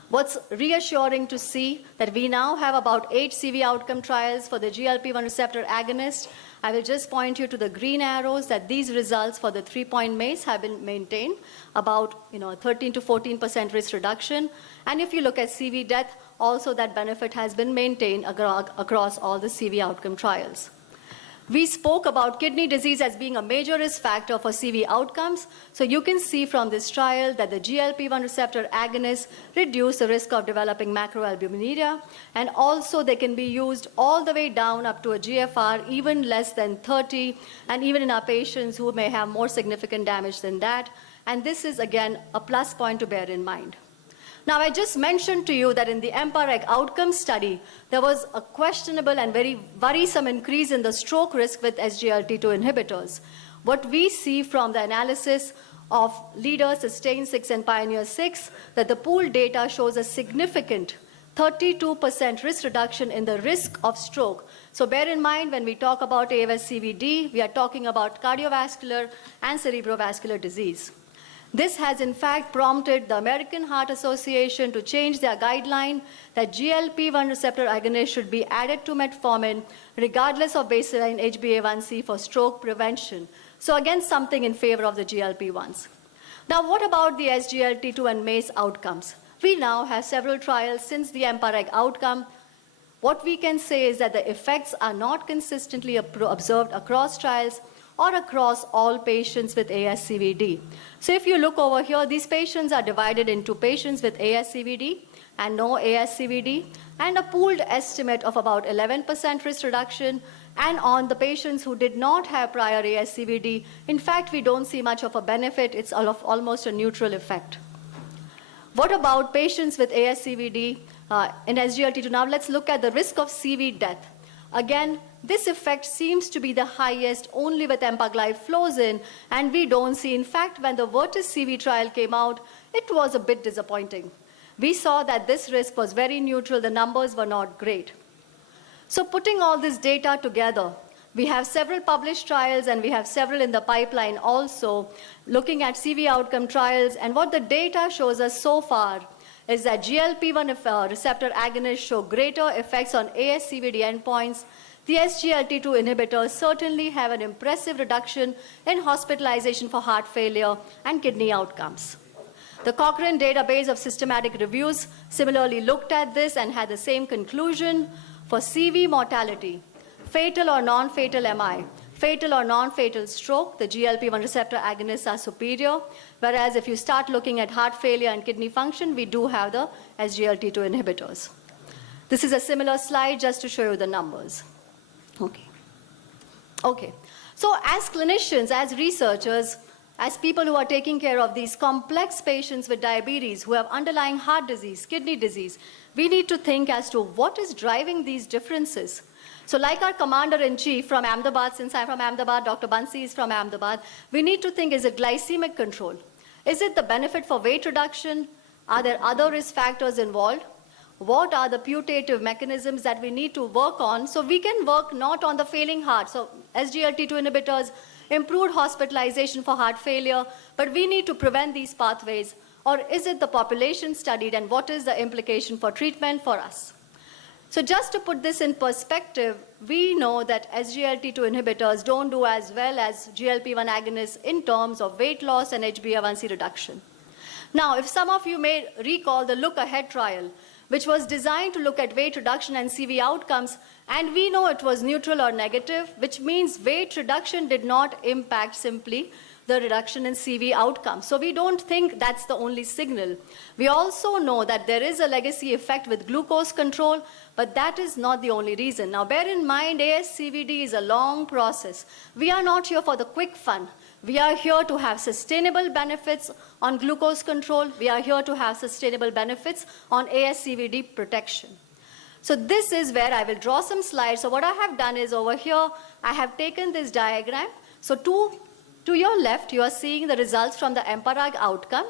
What's reassuring to see that we now have about 8 CV outcome trials for the GLP-1 receptor agonist. I will just point you to the green arrows that these results for the 3-point MACE have been maintained, about 13 to 14% risk reduction. And if you look at CV death, also that benefit has been maintained across all the CV outcome trials. We spoke about kidney disease as being a major risk factor for CV outcomes. So you can see from this trial that the GLP-1 receptor agonists reduce the risk of developing macroalbuminuria. And also they can be used all the way down up to a GFR even less than 30, and even in our patients who may have more significant damage than that. And this is, again, a plus point to bear in mind. Now, I just mentioned to you that in the EMPA-REG outcome study, there was a questionable and very worrisome increase in the stroke risk with SGLT2 inhibitors. What we see from the analysis of LEADER, SUSTAIN 6, and PIONEER 6, that the pooled data shows a significant 32% risk reduction in the risk of stroke. So bear in mind, when we talk about ASCVD, we are talking about cardiovascular and cerebrovascular disease. This has in fact prompted the American Heart Association to change their guideline that GLP-1 receptor agonists should be added to metformin regardless of baseline HbA1c for stroke prevention. So again, something in favor of the GLP-1s. Now, what about the SGLT2 and MACE outcomes? We now have several trials since the EMPA-REG outcome. What we can say is that the effects are not consistently observed across trials or across all patients with ASCVD. So if you look over here, these patients are divided into patients with ASCVD and no ASCVD, and a pooled estimate of about 11% risk reduction. And on the patients who did not have prior ASCVD, in fact, we don't see much of a benefit. It's almost a neutral effect. What about patients with ASCVD in SGLT2? Now let's look at the risk of CV death. Again, this effect seems to be the highest only with empagliflozin, and we don't see. In fact, when the Vertis CV trial came out, it was a bit disappointing. We saw that this risk was very neutral. The numbers were not great. So putting all this data together, we have several published trials and we have several in the pipeline also looking at CV outcome trials. And what the data shows us so far is that GLP-1 receptor agonists show greater effects on ASCVD endpoints. The SGLT2 inhibitors certainly have an impressive reduction in hospitalization for heart failure and kidney outcomes. The Cochrane database of systematic reviews similarly looked at this and had the same conclusion. For CV mortality, fatal or non-fatal MI, fatal or non-fatal stroke, the GLP-1 receptor agonists are superior, whereas if you start looking at heart failure and kidney function, we do have the SGLT2 inhibitors. This is a similar slide just to show you the numbers. Okay. So as clinicians, as researchers, as people who are taking care of these complex patients with diabetes who have underlying heart disease, kidney disease, we need to think as to what is driving these differences. So like our commander-in-chief from Ahmedabad, since I'm from Ahmedabad, Dr. Bansi is from Ahmedabad, we need to think, is it glycemic control? Is it the benefit for weight reduction? Are there other risk factors involved? What are the putative mechanisms that we need to work on so we can work not on the failing heart? So SGLT2 inhibitors, improved hospitalization for heart failure, but we need to prevent these pathways. Or is it the population studied, and what is the implication for treatment for us? So just to put this in perspective, we know that SGLT2 inhibitors don't do as well as GLP-1 agonists in terms of weight loss and HbA1c reduction. Now, if some of you may recall the Look Ahead trial, which was designed to look at weight reduction and CV outcomes, and we know it was neutral or negative, which means weight reduction did not impact simply the reduction in CV outcomes. So we don't think that's the only signal. We also know that there is a legacy effect with glucose control, but that is not the only reason. Now bear in mind, ASCVD is a long process. We are not here for the quick fun. We are here to have sustainable benefits on glucose control. We are here to have sustainable benefits on ASCVD protection. So this is where I will draw some slides. So what I have done is over here, I have taken this diagram. So to your left, you are seeing the results from the EMPA-REG outcome.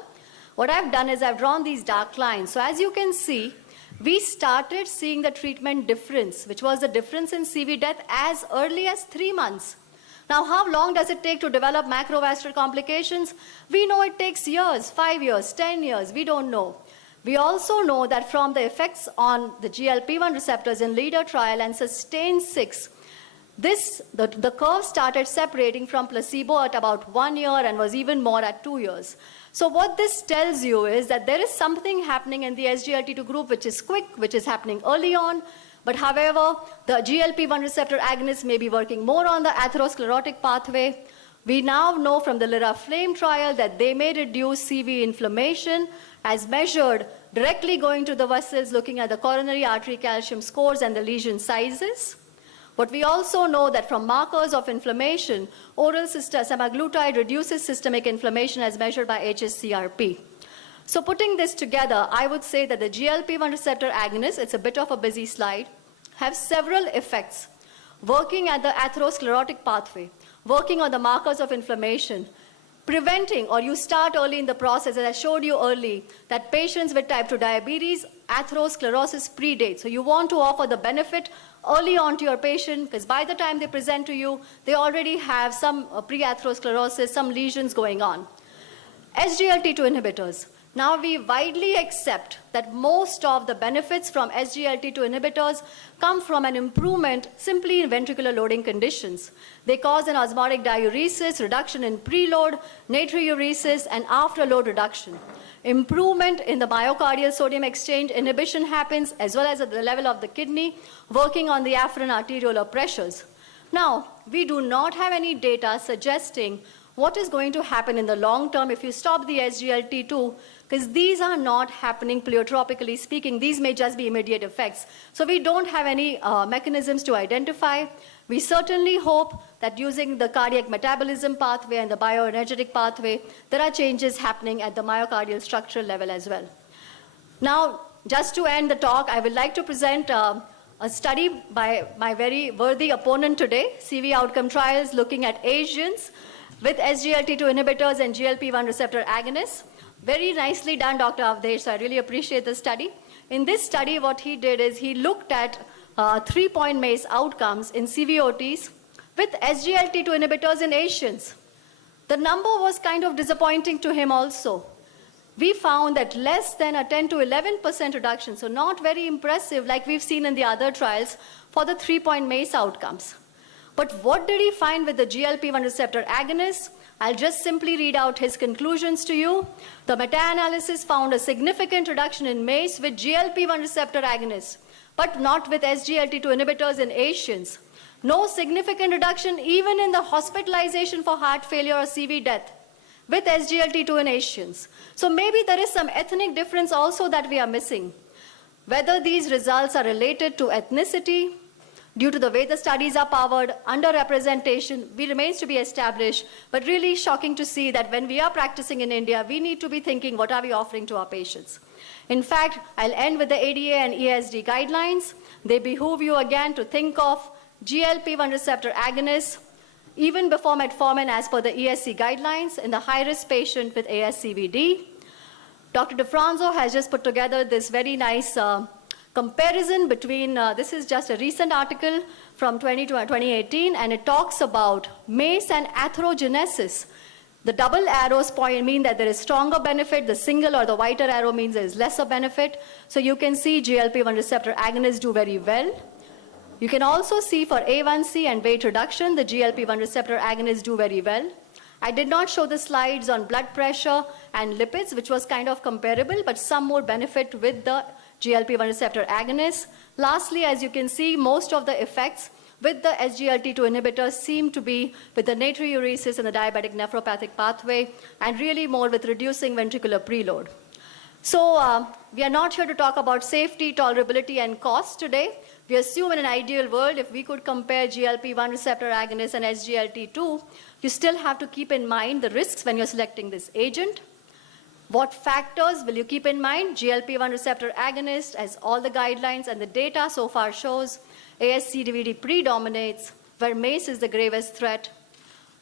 What I've done is I've drawn these dark lines. So as you can see, we started seeing the treatment difference, which was the difference in CV death as early as 3 months. Now, how long does it take to develop macrovascular complications? We know it takes years, 5 years, 10 years, we don't know. We also know that from the effects on the GLP-1 receptors in LEADER trial and SUSTAIN 6, the curve started separating from placebo at about 1 year and was even more at 2 years. So what this tells you is that there is something happening in the SGLT2 group which is quick, which is happening early on. But however, the GLP-1 receptor agonists may be working more on the atherosclerotic pathway. We now know from the LYRA-FLAME trial that they may reduce CV inflammation as measured directly going to the vessels, looking at the coronary artery calcium scores and the lesion sizes. But we also know that from markers of inflammation, oral semaglutide reduces systemic inflammation as measured by hsCRP. So putting this together, I would say that the GLP-1 receptor agonists, it's a bit of a busy slide, have several effects, working at the atherosclerotic pathway, working on the markers of inflammation, preventing, or you start early in the process, as I showed you early, that patients with type 2 diabetes, atherosclerosis predates. So you want to offer the benefit early on to your patient, because by the time they present to you, they already have some pre-atherosclerosis, some lesions going on. SGLT2 inhibitors. Now we widely accept that most of the benefits from SGLT2 inhibitors come from an improvement simply in ventricular loading conditions. They cause an osmotic diuresis, reduction in preload, natriuresis, and afterload reduction. Improvement in the myocardial sodium exchange inhibition happens as well as at the level of the kidney, working on the afferent arteriolar pressures. Now, we do not have any data suggesting what is going to happen in the long term if you stop the SGLT2, because these are not happening pleiotropically speaking. These may just be immediate effects. So we don't have any mechanisms to identify. We certainly hope that using the cardiac metabolism pathway and the bioenergetic pathway, there are changes happening at the myocardial structural level as well. Now, just to end the talk, I would like to present a study by my very worthy opponent today, CV outcome trials looking at Asians with SGLT2 inhibitors and GLP-1 receptor agonists. Very nicely done, Dr. Avdesh, so I really appreciate the study. In this study, what he did is he looked at 3-point MACE outcomes in CVOTs with SGLT2 inhibitors in Asians. The number was kind of disappointing to him also. We found that less than a 10 to 11% reduction, so not very impressive like we've seen in the other trials for the 3-point MACE outcomes. But what did he find with the GLP-1 receptor agonists? I'll just simply read out his conclusions to you. The meta-analysis found a significant reduction in MACE with GLP-1 receptor agonists, but not with SGLT2 inhibitors in Asians. No significant reduction even in the hospitalization for heart failure or CV death with SGLT2 in Asians. So maybe there is some ethnic difference also that we are missing. Whether these results are related to ethnicity, due to the way the studies are powered, underrepresentation, remains to be established, but really shocking to see that when we are practicing in India, we need to be thinking, what are we offering to our patients? In fact, I'll end with the ADA and ESD guidelines. They behoove you again to think of GLP-1 receptor agonists, even before metformin as per the ESC guidelines in the high-risk patient with ASCVD. Dr. DeFranzo has just put together this very nice comparison between, this is just a recent article from 2018, and it talks about MACE and atherogenesis. The double arrows mean that there is stronger benefit. The single or the whiter arrow means there is lesser benefit. So you can see GLP-1 receptor agonists do very well. You can also see for A1C and weight reduction, the GLP-1 receptor agonists do very well. I did not show the slides on blood pressure and lipids, which was kind of comparable, but some more benefit with the GLP-1 receptor agonists. Lastly, as you can see, most of the effects with the SGLT2 inhibitors seem to be with the natriuresis and the diabetic nephropathic pathway, and really more with reducing ventricular preload. So we are not here to talk about safety, tolerability, and cost today. We assume in an ideal world, if we could compare GLP-1 receptor agonists and SGLT2, you still have to keep in mind the risks when you're selecting this agent. What factors will you keep in mind? GLP-1 receptor agonist, as all the guidelines and the data so far shows, ASCVD predominates, where MACE is the gravest threat,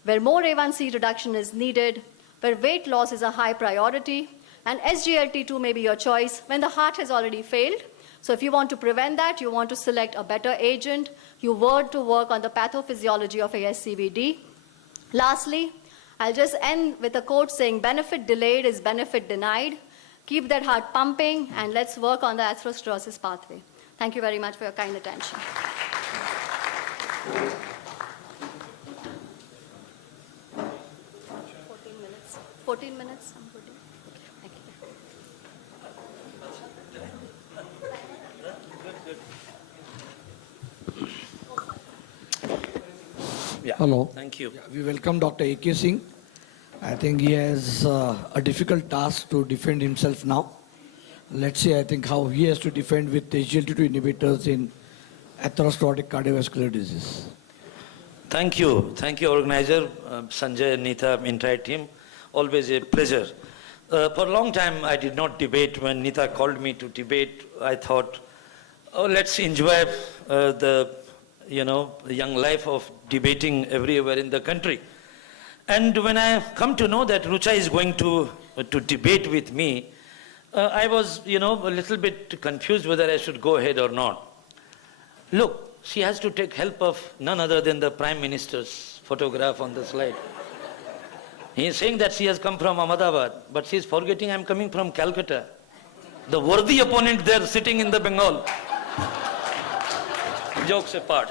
where more A1C reduction is needed, where weight loss is a high priority, and SGLT2 may be your choice when the heart has already failed. So if you want to prevent that, you want to select a better agent, you want to work on the pathophysiology of ASCVD. Lastly, I'll just end with a quote saying, benefit delayed is benefit denied. Keep that heart pumping, and let's work on the atherosclerosis pathway. Thank you very much for your kind attention. 14 minutes? I'm good. Okay, thank you. Yeah. Hello. Thank you. We welcome Dr. A.K. Singh. I think he has a difficult task to defend himself now. Let's see, I think, how he has to defend with SGLT2 inhibitors in atherosclerotic cardiovascular disease. Thank you. Thank you, organizer, Sanjay, Neeta, entire team. Always a pleasure. For a long time, I did not debate. When Neeta called me to debate, I thought, oh, let's enjoy the young life of debating everywhere in the country. And when I come to know that Rucha is going to debate with me, I was, a little bit confused whether I should go ahead or not. Look, she has to take help of none other than the Prime Minister's photograph on the slide. He is saying that she has come from Ahmedabad, but she is forgetting I am coming from Calcutta. The worthy opponent there sitting in the Bengal. Jokes apart.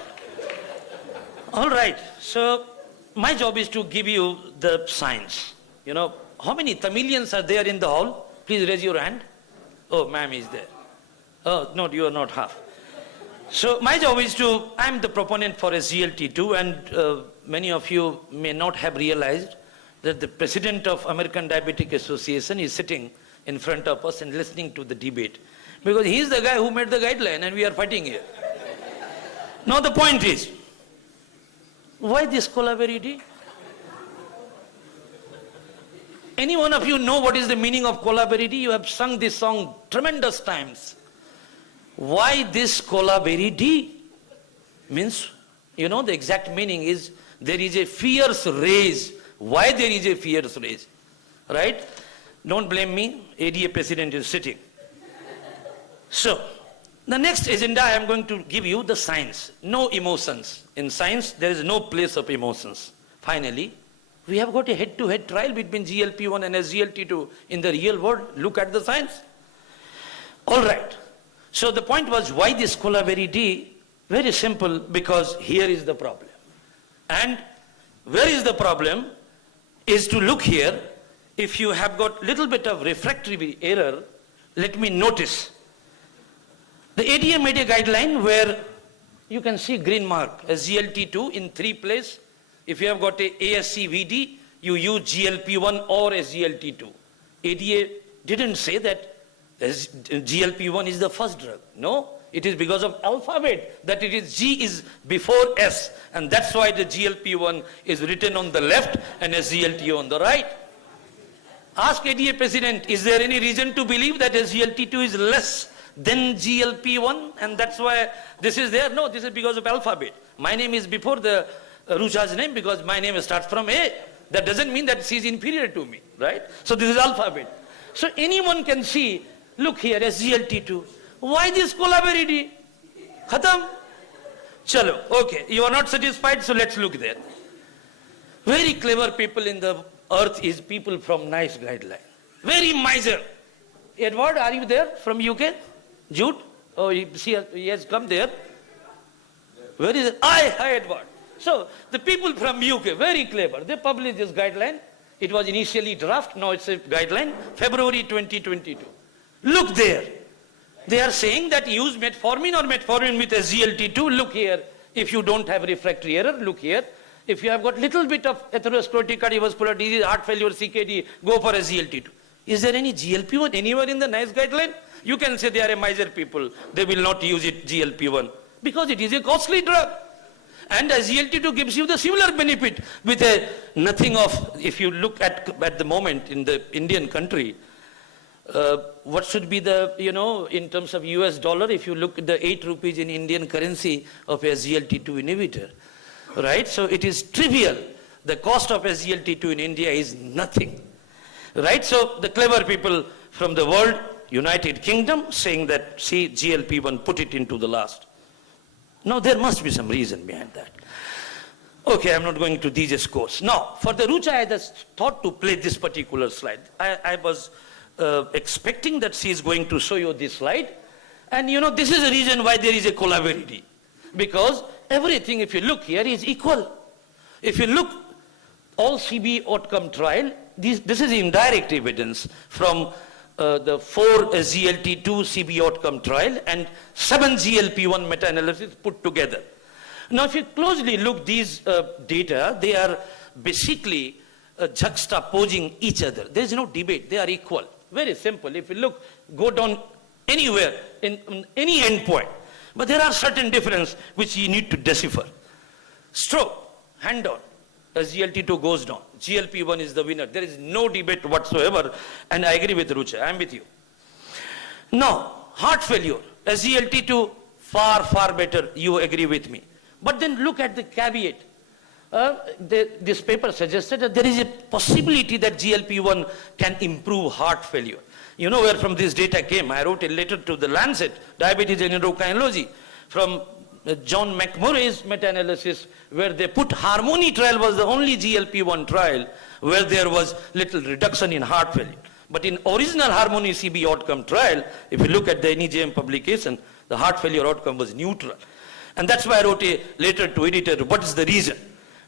All right, so my job is to give you the science. You know, how many Tamilians are there in the hall? Please raise your hand. Oh, ma'am is there. Oh, no, you are not half. So my job is I'm the proponent for SGLT2, and many of you may not have realized that the president of American Diabetic Association is sitting in front of us and listening to the debate. Because he is the guy who made the guideline and we are fighting here. Now the point is, why this collaborative? Any one of you know what is the meaning of collaborative? You have sung this song tremendous times. Why this collaborative? Means, you know, the exact meaning is there is a fierce race. Why there is a fierce race? Right? Don't blame me. ADA president is sitting. So, the next agenda I am going to give you the science. No emotions. In science, there is no place of emotions. Finally, we have got a head-to-head trial between GLP-1 and SGLT2 in the real world. Look at the science. All right. So the point was, why this collaborative? Very simple, because here is the problem. And where is the problem is to look here. If you have got little bit of refractory error, let me notice. The ADA made a guideline where you can see green mark, SGLT2 in 3 places. If you have got a ASCVD, you use GLP-1 or SGLT2. ADA didn't say that GLP-1 is the first drug. No, it is because of alphabet that it is G is before S, and that's why the GLP-1 is written on the left and SGLT on the right. Ask ADA president, is there any reason to believe that SGLT2 is less than GLP-1 and that's why this is there? No, this is because of alphabet. My name is before the Rucha's name because my name starts from A. That doesn't mean that she is inferior to me, right? So this is alphabet. So anyone can see, look here, SGLT2. Why this collaborative? Khatam? Chalo, okay. You are not satisfied, so let's look there. Very clever people in the earth is people from NICE guideline. Very miser. Edward, are you there from UK? Jude? Oh, he has come there. Where is it? Hi, Edward. So, the people from UK, very clever. They published this guideline. It was initially draft, now it's a guideline, February 2022. Look there. They are saying that use metformin or metformin with SGLT2. Look here. If you don't have refractory error, look here. If you have got little bit of atherosclerotic cardiovascular disease, heart failure, CKD, go for SGLT2. Is there any GLP-1 anywhere in the NICE guideline? You can say they are a miser people. They will not use it GLP-1 because it is a costly drug. And SGLT2 gives you the similar benefit with a nothing of, if you look at the moment in the Indian country, what should be the, you know, in terms of US dollar, if you look at the 8 rupees in Indian currency of SGLT2 inhibitor, right? So it is trivial. The cost of SGLT2 in India is nothing, right? So the clever people from the world, United Kingdom, saying that, see, GLP-1, put it into the last. Now, there must be some reason behind that. Okay, I'm not going to these scores. Now, for the Rucha, I just thought to play this particular slide. I was expecting that she is going to show you this slide. And you know, this is the reason why there is a collaborative. Because everything, if you look here, is equal. If you look, all CB outcome trial, this is indirect evidence from the 4 SGLT2 CB outcome trial and 7 GLP-1 meta-analysis put together. Now, if you closely look these data, they are basically juxtaposing each other. There is no debate. They are equal. Very simple. If you look, go down anywhere in any endpoint. But there are certain differences which you need to decipher. Stroke, hand down. SGLT2 goes down. GLP-1 is the winner. There is no debate whatsoever. And I agree with Rucha. I am with you. Now, heart failure. SGLT2, far, far better. You agree with me. But then look at the caveat. This paper suggested that there is a possibility that GLP-1 can improve heart failure. You know where from this data came? I wrote a letter to the Lancet, Diabetes and Endocrinology, from John McMurray's meta-analysis, where they put Harmony trial was the only GLP-1 trial where there was little reduction in heart failure. But in original Harmony CB outcome trial, if you look at the NEJM publication, the heart failure outcome was neutral. And that's why I wrote a letter to editor, what is the reason?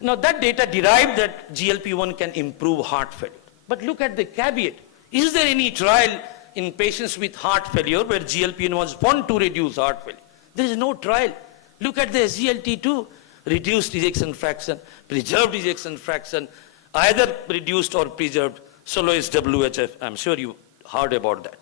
Now that data derived that GLP-1 can improve heart failure. But look at the caveat. Is there any trial in patients with heart failure where GLP-1 was found to reduce heart failure? There is no trial. Look at the SGLT2, reduced ejection fraction, preserved ejection fraction, either reduced or preserved, solo is WHF. I'm sure you heard about that.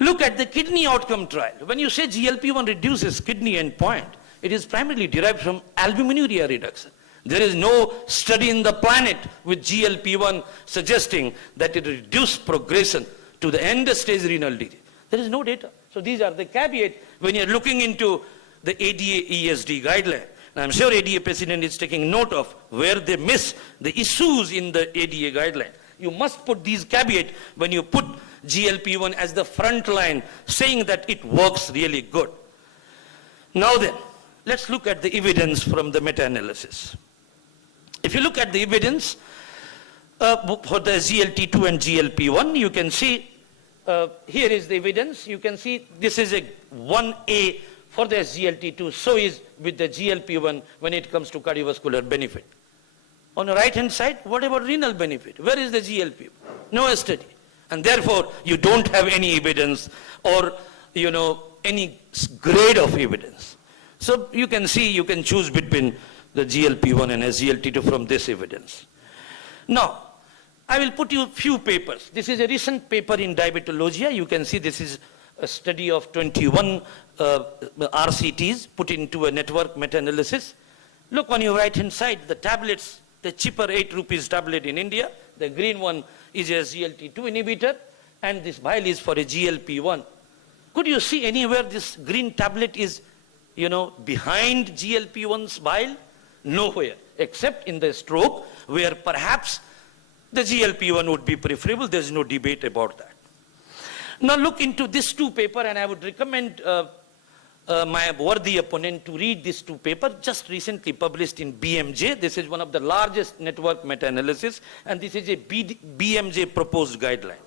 Look at the kidney outcome trial. When you say GLP-1 reduces kidney endpoint, it is primarily derived from albuminuria reduction. There is no study in the planet with GLP-1 suggesting that it reduces progression to the end-stage renal disease. There is no data. So these are the caveat when you're looking into the ADA ESD guideline. And I'm sure ADA president is taking note of where they miss the issues in the ADA guideline. You must put these caveat when you put GLP-1 as the front line, saying that it works really good. Now then, let's look at the evidence from the meta-analysis. If you look at the evidence for the GLT2 and GLP-1, you can see here is the evidence. You can see this is a 1A for the SGLT2, so is with the GLP-1 when it comes to cardiovascular benefit. On the right hand side, what about renal benefit? Where is the GLP-1? No study. And therefore, you don't have any evidence or, any grade of evidence. So you can see, you can choose between the GLP-1 and SGLT2 from this evidence. Now, I will put you a few papers. This is a recent paper in Diabetologia. You can see this is a study of 21 RCTs put into a network meta-analysis. Look on your right-hand side, the tablets, the cheaper 8 rupees tablet in India. The green one is a SGLT2 inhibitor, and this vial is for a GLP-1. Could you see anywhere this green tablet is, behind GLP-1's vial? Nowhere, except in the stroke, where perhaps the GLP-1 would be preferable. There's no debate about that. Now look into these two papers, and I would recommend my worthy opponent to read these two papers, just recently published in BMJ. This is one of the largest network meta-analysis, and this is a BMJ proposed guideline.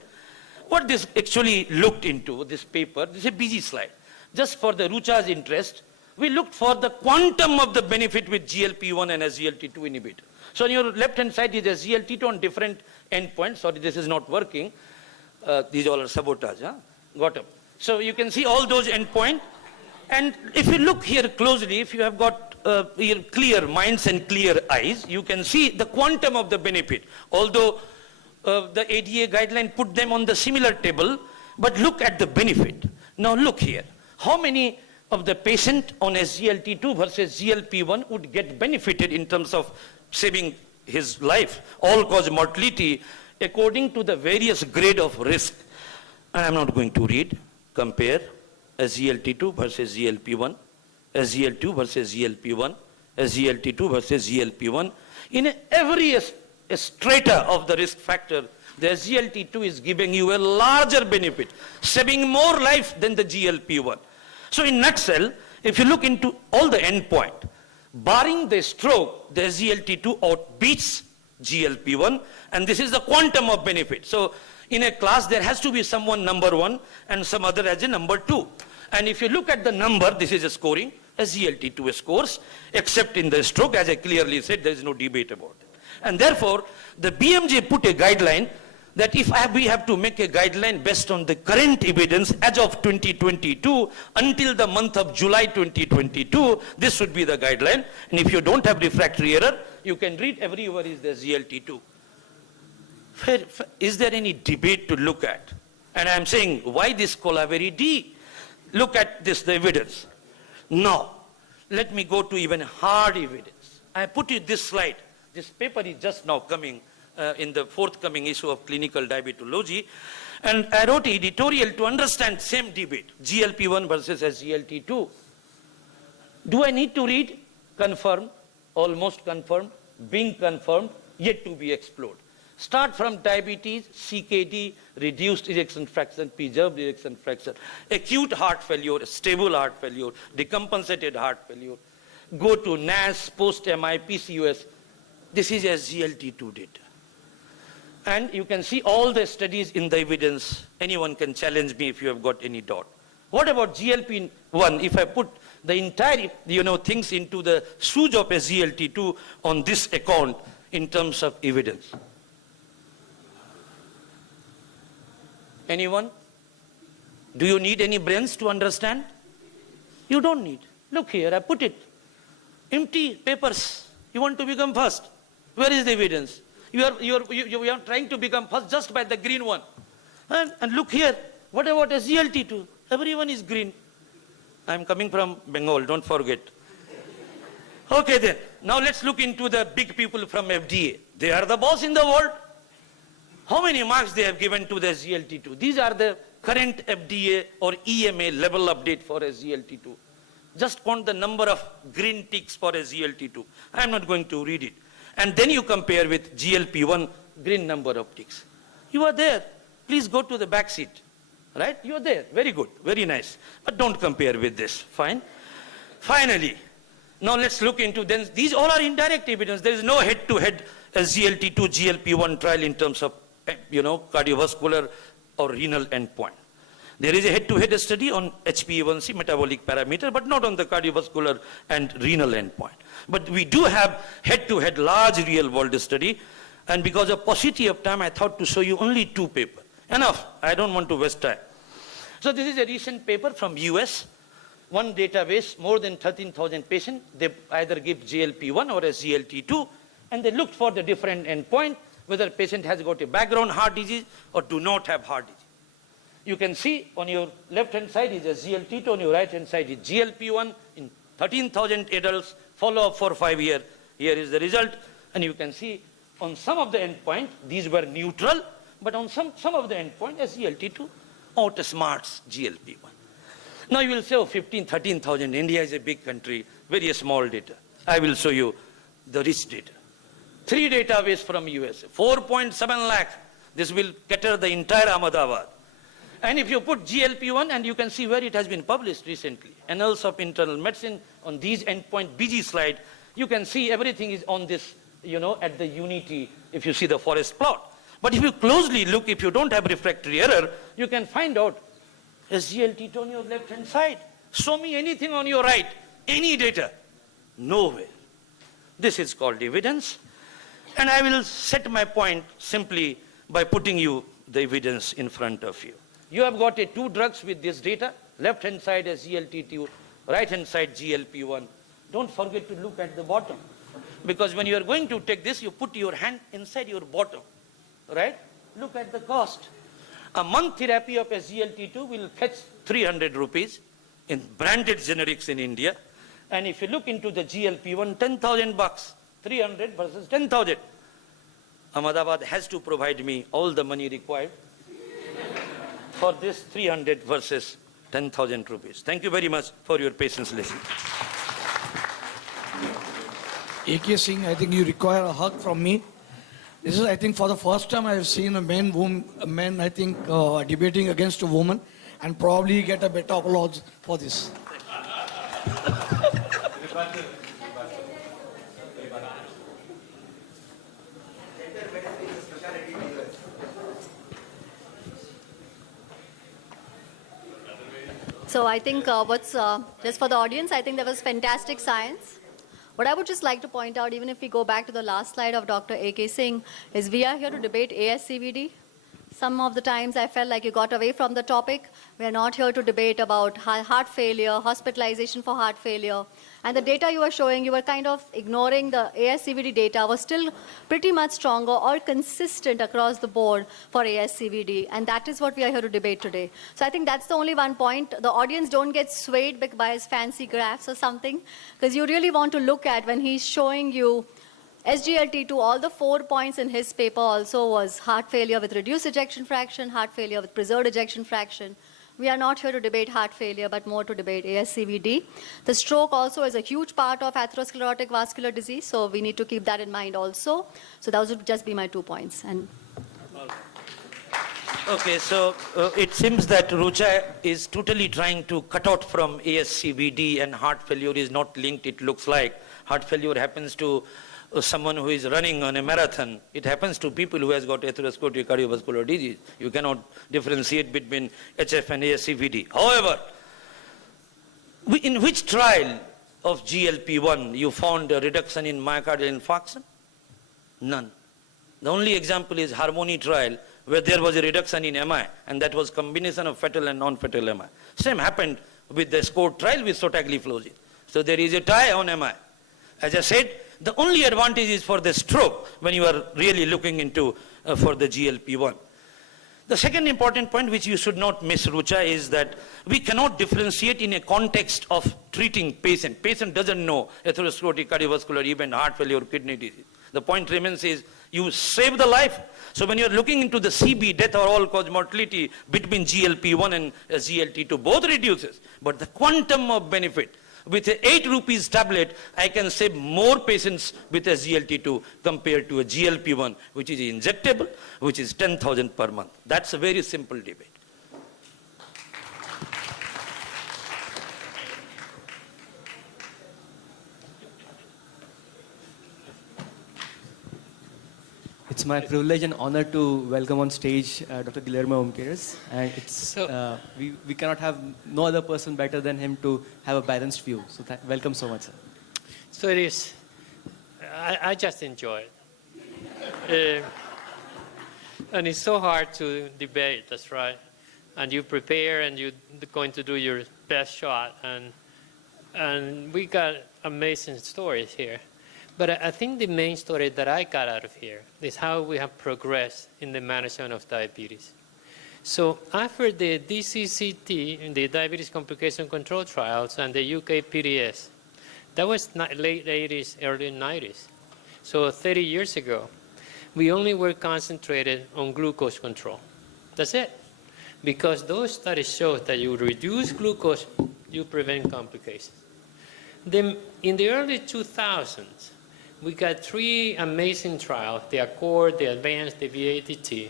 What this actually looked into, this paper, this is a busy slide. Just for the Rucha's interest, we looked for the quantum of the benefit with GLP-1 and SGLT2 inhibitor. So on your left-hand side is SGLT2 on different endpoints. Sorry, this is not working. These all are sabotage. Got up. So you can see all those endpoints. And if you look here closely, if you have got clear minds and clear eyes, you can see the quantum of the benefit. Although the ADA guideline put them on the similar table, but look at the benefit. Now look here. How many of the patient on SGLT2 versus GLP-1 would get benefited in terms of saving his life, all-cause mortality, according to the various grade of risk? And I'm not going to read. Compare SGLT2 versus GLP-1, SGL2 versus GLP-1, SGLT2 versus GLP-1. In every strata of the risk factor, the SGLT2 is giving you a larger benefit, saving more life than the GLP-1. So in nutshell, if you look into all the endpoint, barring the stroke, the SGLT2 outbeats GLP-1, and this is the quantum of benefit. So in a class, there has to be someone number 1 and some other as a number 2. And if you look at the number, this is a scoring, SGLT2 scores, except in the stroke, as I clearly said, there is no debate about it. And therefore, the BMJ put a guideline that if we have to make a guideline based on the current evidence as of 2022 until the month of July 2022, this should be the guideline. And if you don't have refractory error, you can read everywhere is the SGLT2. Is there any debate to look at? And I'm saying, why this Colaveri D? Look at this, the evidence. Now, let me go to even hard evidence. I put you this slide. This paper is just now coming in the forthcoming issue of Clinical Diabetology. And I wrote an editorial to understand same debate, GLP-1 versus SGLT2. Do I need to read? Confirmed, almost confirmed, being confirmed, yet to be explored. Start from diabetes, CKD, reduced ejection fraction, preserved ejection fraction, acute heart failure, stable heart failure, decompensated heart failure. Go to NAS, post-MI, PCOS. This is SGLT2 data. And you can see all the studies in the evidence. Anyone can challenge me if you have got any doubt. What about GLP-1? If I put the entire, things into the shoes of SGLT2 on this account in terms of evidence. Anyone? Do you need any brains to understand? You don't need. Look here, I put it. Empty papers. You want to become first. Where is the evidence? You are trying to become first just by the green one. And look here, what about SGLT2? Everyone is green. I'm coming from Bengal, don't forget. Okay then, now let's look into the big people from FDA. They are the boss in the world. How many marks they have given to the SGLT2? These are the current FDA or EMA level update for SGLT2. Just count the number of green ticks for SGLT2. I'm not going to read it. And then you compare with GLP-1 green number of ticks. You are there. Please go to the back seat. Right? You are there. Very good. Very nice. But don't compare with this. Fine. Finally, now let's look into then. These all are indirect evidence. There is no head-to-head SGLT2 GLP-1 trial in terms of cardiovascular or renal endpoint. There is a head-to-head study on HbA1c metabolic parameter, but not on the cardiovascular and renal endpoint. But we do have head-to-head large real-world study, and because of paucity of time, I thought to show you only 2 papers. Enough. I don't want to waste time. So this is a recent paper from US. One database, more than 13,000 patients. They either give GLP-1 or SGLT2, and they looked for the different endpoint, whether patient has got a background heart disease or do not have heart disease. You can see on your left-hand side is SGLT2, on your right-hand side is GLP-1 in 13,000 adults, follow-up for 5 years. Here is the result, and you can see on some of the endpoint, these were neutral, but on some of the endpoint, SGLT2 outsmarts GLP-1. Now you will say, 13,000, India is a big country, very small data. I will show you the rich data. 3 database from US, 4.7 lakh. This will cater the entire Ahmedabad. And if you put GLP-1, and you can see where it has been published recently, Annals of Internal Medicine, on these endpoint BG slide, you can see everything is on this, at the unity, if you see the forest plot. But if you closely look, if you don't have refractory error, you can find out SGLT2 on your left-hand side. Show me anything on your right, any data. Nowhere. This is called evidence. And I will set my point simply by putting you the evidence in front of you. You have got 2 drugs with this data. Left-hand side SGLT2, right-hand side GLP-1. Don't forget to look at the bottom. Because when you are going to take this, you put your hand inside your bottom. Right? Look at the cost. A month therapy of SGLT2 will fetch 300 rupees in branded generics in India. And if you look into the GLP-1, 10,000 bucks, 300 versus 10,000. Ahmedabad has to provide me all the money required for this 300 versus 10,000 rupees. Thank you very much for your patience listening. A.K. Singh, I think you require a hug from me. This is, I think, for the first time I have seen a man, debating against a woman, and probably get a better applause for this. So I think just for the audience, I think there was fantastic science. What I would just like to point out, even if we go back to the last slide of Dr. A.K. Singh, is we are here to debate ASCVD. Some of the times I felt like you got away from the topic. We are not here to debate about heart failure, hospitalization for heart failure. And the data you were showing, you were kind of ignoring the ASCVD data was still pretty much stronger or consistent across the board for ASCVD. And that is what we are here to debate today. So I think that's the only one point. The audience don't get swayed by his fancy graphs or something, because you really want to look at when he's showing you SGLT2, all the 4 points in his paper also was heart failure with reduced ejection fraction, heart failure with preserved ejection fraction, We are not here to debate heart failure, but more to debate ASCVD. The stroke also is a huge part of atherosclerotic vascular disease, so we need to keep that in mind also. So those would just be my 2 points. And Okay, so it seems that Rucha is totally trying to cut out from ASCVD, and heart failure is not linked, it looks like. Heart failure happens to someone who is running on a marathon. It happens to people who has got atherosclerotic cardiovascular disease. You cannot differentiate between HF and ASCVD. However, in which trial of GLP-1 you found a reduction in myocardial infarction? None. The only example is Harmony trial, where there was a reduction in MI, and that was combination of fatal and non-fatal MI. Same happened with the SCORE trial with sotagliflozin. So there is a tie on MI. As I said, the only advantage is for the stroke when you are really looking into for the GLP-1. The second important point which you should not miss, Rucha, is that we cannot differentiate in a context of treating patient. Patient doesn't know atherosclerotic cardiovascular event, heart failure, kidney disease. The point remains is you save the life. So when you're looking into the CB, death or all-cause mortality between GLP-1 and GLT2, both reduces. But the quantum of benefit, with a 8 rupees tablet, I can save more patients with a GLT2 compared to a GLP-1, which is injectable, which is 10,000 per month. That's a very simple debate. It's my privilege and honor to welcome on stage Dr. Guillermo Omqueres. And it's, we cannot have no other person better than him to have a balanced view. So welcome so much, sir. So it is. I just enjoy it. And it's so hard to debate, that's right. And you prepare and you're going to do your best shot. And we got amazing stories here. But I think the main story that I got out of here is how we have progressed in the management of diabetes. So after the DCCT, the Diabetes Complication Control Trials, and the UK PDS, that was late 80s, early 90s. So 30 years ago, we only were concentrated on glucose control. That's it. Because those studies showed that you reduce glucose, you prevent complications. Then in the early 2000s, we got 3 amazing trials, the ACCORD, the ADVANCE, the VATT,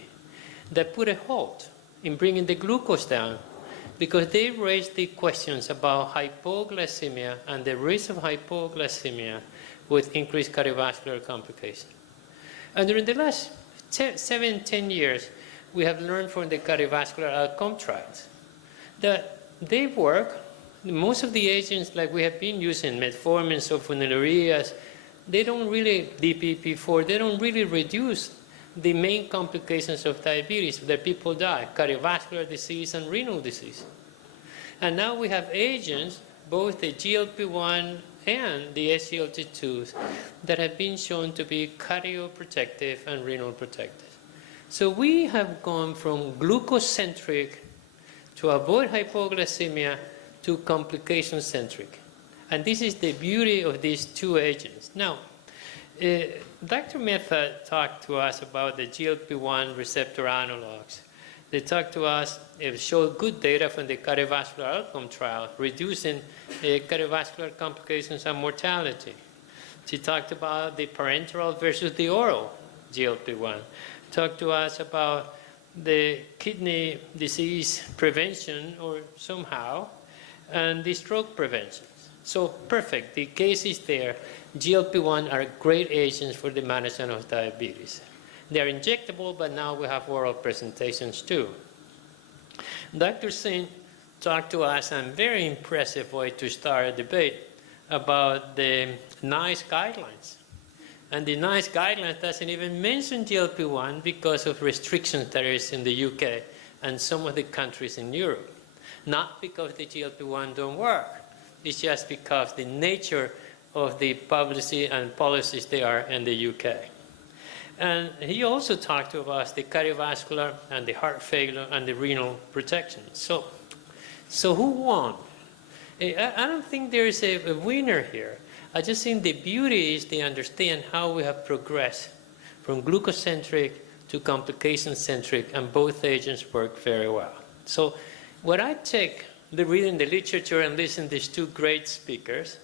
that put a halt in bringing the glucose down because they raised the questions about hypoglycemia and the risk of hypoglycemia with increased cardiovascular complications. And during the last 7-10 years, we have learned from the cardiovascular outcome trials that they work. Most of the agents like we have been using, metformin, sulfonylureas, they don't really, DPP-4, they don't really reduce the main complications of diabetes that people die, cardiovascular disease and renal disease. And now we have agents, both the GLP-1 and the SGLT2s, that have been shown to be cardioprotective and renal protective. So we have gone from glucose-centric to avoid hypoglycemia to complication-centric. And this is the beauty of these 2 agents. Now, Dr. Mehta talked to us about the GLP-1 receptor analogs. They talked to us, it showed good data from the cardiovascular outcome trial, reducing cardiovascular complications and mortality. She talked about the parenteral versus the oral GLP-1. Talked to us about the kidney disease prevention or somehow, and the stroke prevention. So perfect, the case is there. GLP-1 are great agents for the management of diabetes. They're injectable, but now we have oral presentations too. Dr. Singh talked to us in a very impressive way to start a debate about the NICE guidelines. And the NICE guidelines doesn't even mention GLP-1 because of restrictions there is in the UK and some of the countries in Europe. Not because the GLP-1 don't work. It's just because the nature of the publicity and policies they are in the UK. And he also talked to us the cardiovascular and the heart failure and the renal protection. So who won? I don't think there is a winner here. I just think the beauty is to understand how we have progressed from glucocentric to complication-centric, and both agents work very well. So what I take the reading the literature and listening to these two great speakers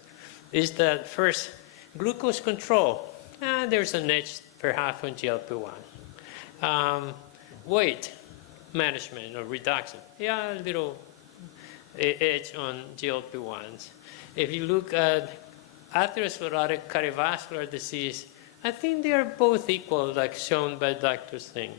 is that first, glucose control, there's an edge perhaps on GLP-1. Weight management or reduction, a little edge on GLP-1s. If you look at atherosclerotic cardiovascular disease, I think they are both equal, like shown by Dr. Singh.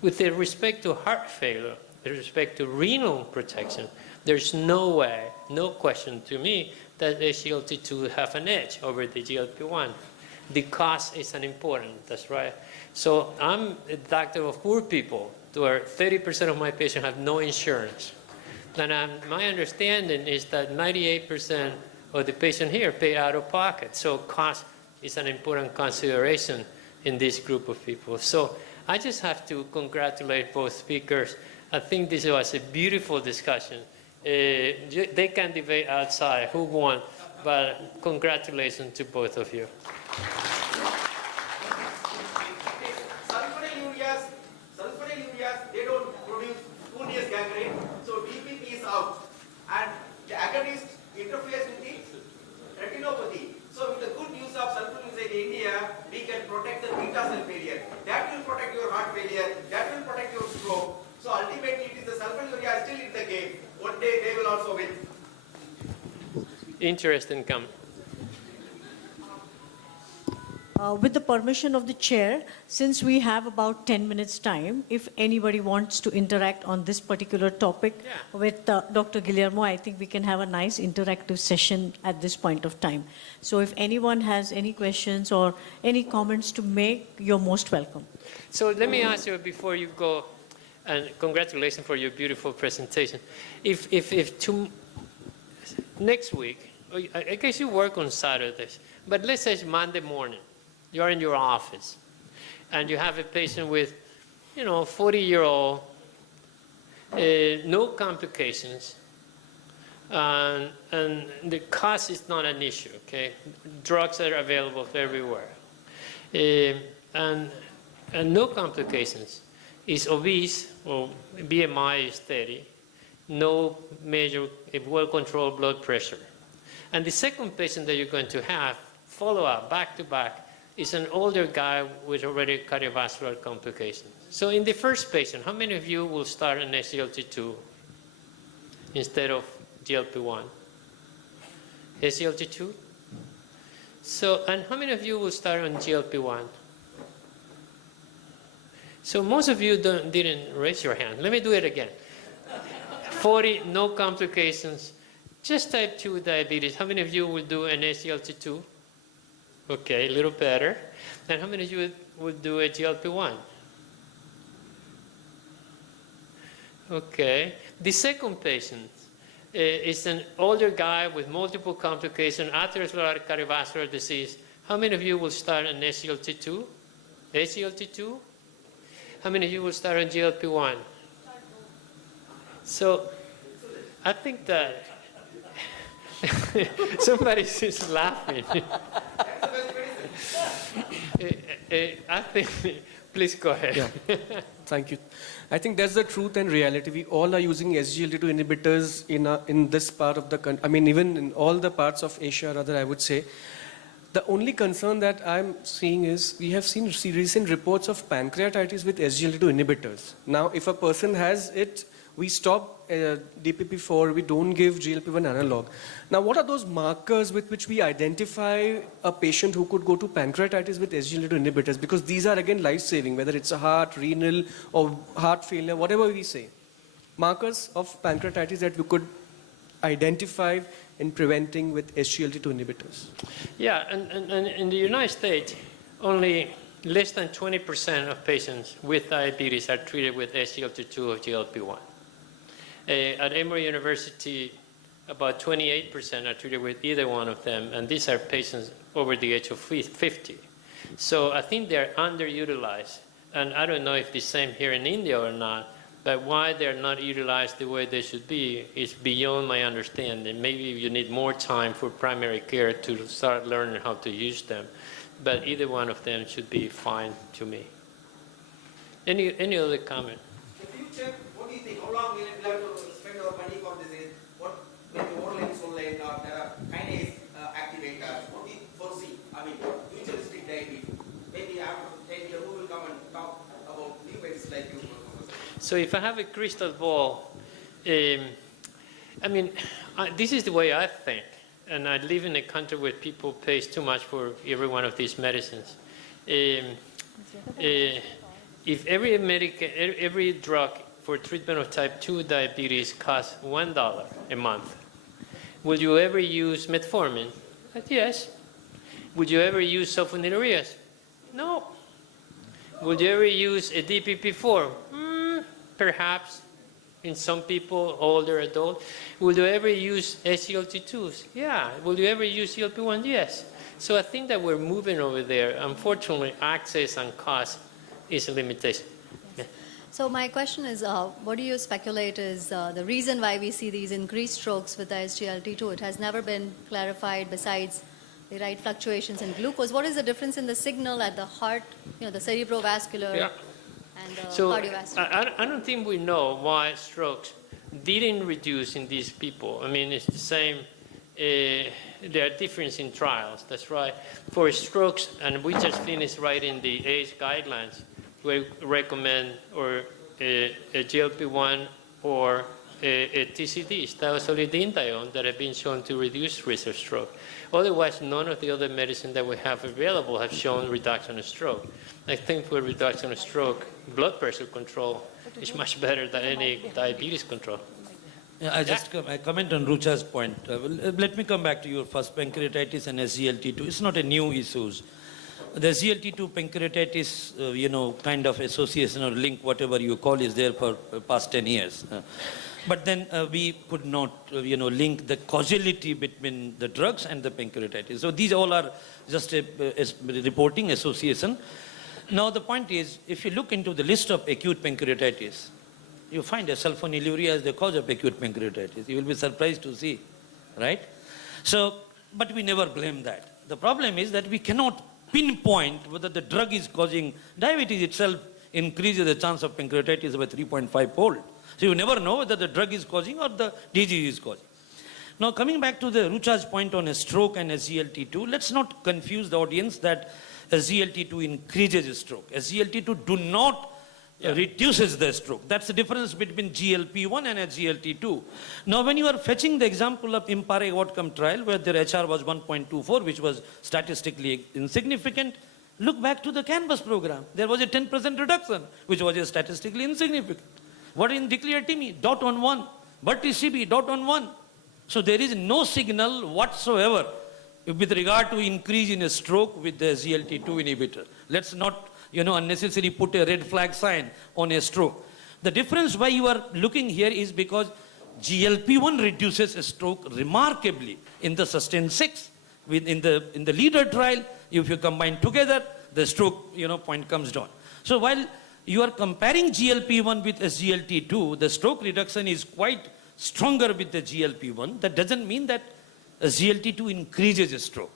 With respect to heart failure, with respect to renal protection, there's no way, no question to me that SGLT2 have an edge over the GLP-1. The cost is an important, that's right. So I'm a doctor of poor people, where 30% of my patients have no insurance. And my understanding is that 98% of the patients here pay out of pocket. So cost is an important consideration in this group of people. So I just have to congratulate both speakers. I think this was a beautiful discussion. They can debate outside who won, but congratulations to both of you. Sulfonylureas, they don't produce spurious gangrene, so DPP is out. And the agonist interferes with the retinopathy. So with the good use of sulfonylureas in India, we can protect the beta cell failure. That will protect your heart failure, that will protect your stroke. So ultimately it is the sulfonylurea still in the game. One day they will also win. Interesting comment. With the permission of the chair, since we have about 10 minutes time, if anybody wants to interact on this particular topic with Dr. Guillermo, I think we can have a nice interactive session at this point of time. So if anyone has any questions or any comments to make, you're most welcome. So let me ask you before you go, and congratulations for your beautiful presentation. If next week, I guess you work on Saturdays, but let's say it's Monday morning, you're in your office, and you have a patient with, 40-year-old, no complications, and the cost is not an issue, okay? Drugs are available everywhere, and no complications. Is obese, or BMI is steady, no major, well-controlled blood pressure. And the second patient that you're going to have, follow-up, back-to-back, is an older guy with already cardiovascular complications. So in the first patient, how many of you will start an SGLT2 instead of GLP-1? SGLT2? So, and how many of you will start on GLP-1? So most of you didn't raise your hand. Let me do it again. 40, no complications, just type 2 diabetes. How many of you will do an SGLT2? Okay, a little better. And how many of you would do a GLP-1? Okay. The second patient is an older guy with multiple complications, atherosclerotic cardiovascular disease. How many of you will start an SGLT2? SGLT2? How many of you will start on GLP-1? So I think that somebody's just laughing. I think, please go ahead. Yeah. Thank you. I think that's the truth and reality. We all are using SGLT2 inhibitors in this part of the country. I mean, even in all the parts of Asia, rather, I would say. The only concern that I'm seeing is we have seen recent reports of pancreatitis with SGLT2 inhibitors. Now, if a person has it, we stop DPP4, we don't give GLP-1 analog. Now, what are those markers with which we identify a patient who could go to pancreatitis with SGLT2 inhibitors? Because these are, again, life-saving, whether it's a heart, renal, or heart failure, whatever we say. Markers of pancreatitis that we could identify in preventing with SGLT2 inhibitors. Yeah, and in the United States, only less than 20% of patients with diabetes are treated with SGLT2 or GLP-1. At Emory University, about 28% are treated with either one of them, and these are patients over the age of 50. So I think they're underutilized, and I don't know if the same here in India or not, but why they're not utilized the way they should be is beyond my understanding. Maybe you need more time for primary care to start learning how to use them, but either one of them should be fine to me. Any other comment? The future, what do you think? How long will it have to spend maybe after 10 years, who will come and talk about new medicines like you? So if I have a crystal ball, I mean, this is the way I think. And I live in a country where people pay too much for every one of these medicines. If every drug for treatment of type 2 diabetes costs $1 a month, will you ever use metformin? Yes. Would you ever use sulfonylureas? No. Would you ever use a DPP-4? Perhaps. In some people, older adult. Will you ever use SGLT2s? Yeah. Will you ever use GLP-1? Yes. So I think that we're moving over there. Unfortunately, access and cost is a limitation. Yeah. So my question is, what do you speculate is the reason why we see these increased strokes with the SGLT2? It has never been clarified besides the right fluctuations in glucose. What is the difference in the signal at the heart, the cerebrovascular and the cardiovascular? I don't think we know why strokes didn't reduce in these people. I mean, it's the same. There are differences in trials. That's right. For strokes, and we just finished writing the ACE guidelines, we recommend or a GLP-1 or a TCD, thiazolidinedione, that have been shown to reduce risk of stroke. Otherwise, none of the other medicines that we have available have shown reduction of stroke. I think for reduction of stroke, blood pressure control is much better than any diabetes control. Yeah, I comment on Rucha's point. Let me come back to your first, pancreatitis and SGLT2. It's not a new issue. The SGLT2 pancreatitis, kind of association or link, whatever you call, is there for past 10 years. But then we could not, link the causality between the drugs and the pancreatitis. So these all are just a reporting association. Now the point is, if you look into the list of acute pancreatitis, you find a sulfonylurea as the cause of acute pancreatitis. You will be surprised to see, right? So, but we never blame that. The problem is that we cannot pinpoint whether the drug is causing diabetes itself increases the chance of pancreatitis by 3.5-fold. So you never know whether the drug is causing or the disease is causing. Now coming back to the Rucha's point on a stroke and SGLT2, let's not confuse the audience that SGLT2 increases stroke. SGLT2 do not reduces the stroke. That's the difference between GLP-1 and SGLT2. Now, when you are fetching the example of IMPARE outcome trial, where their HR was 1.24, which was statistically insignificant, look back to the CANVAS program. There was a 10% reduction, which was statistically insignificant. What in declared TIMI? Dot on 1. But TCB, dot on 1. So there is no signal whatsoever with regard to increase in a stroke with the SGLT2 inhibitor. Let's not unnecessarily put a red flag sign on a stroke. The difference why you are looking here is because GLP-1 reduces a stroke remarkably in the SUSTAIN 6. In the leader trial, if you combine together, the stroke point comes down. So while you are comparing GLP-1 with SGLT2, the stroke reduction is quite stronger with the GLP-1. That doesn't mean that SGLT2 increases a stroke.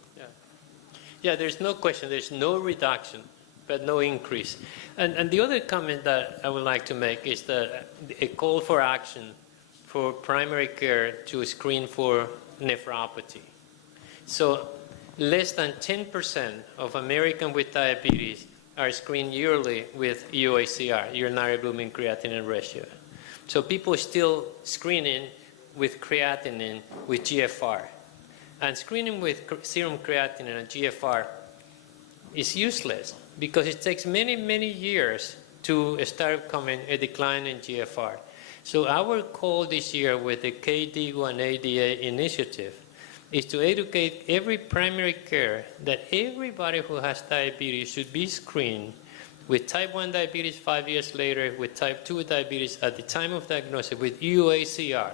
Yeah, there's no question. There's no reduction, but no increase. And the other comment that I would like to make is that a call for action for primary care to screen for nephropathy. So less than 10% of Americans with diabetes are screened yearly with UACR, urinary albumin creatinine ratio. So people are still screening with creatinine with GFR. And screening with serum creatinine and GFR is useless because it takes many, many years to start coming a decline in GFR. So our call this year with the KD1 ADA initiative is to educate every primary care that everybody who has diabetes should be screened with type 1 diabetes 5 years later, with type 2 diabetes at the time of diagnosis with UACR,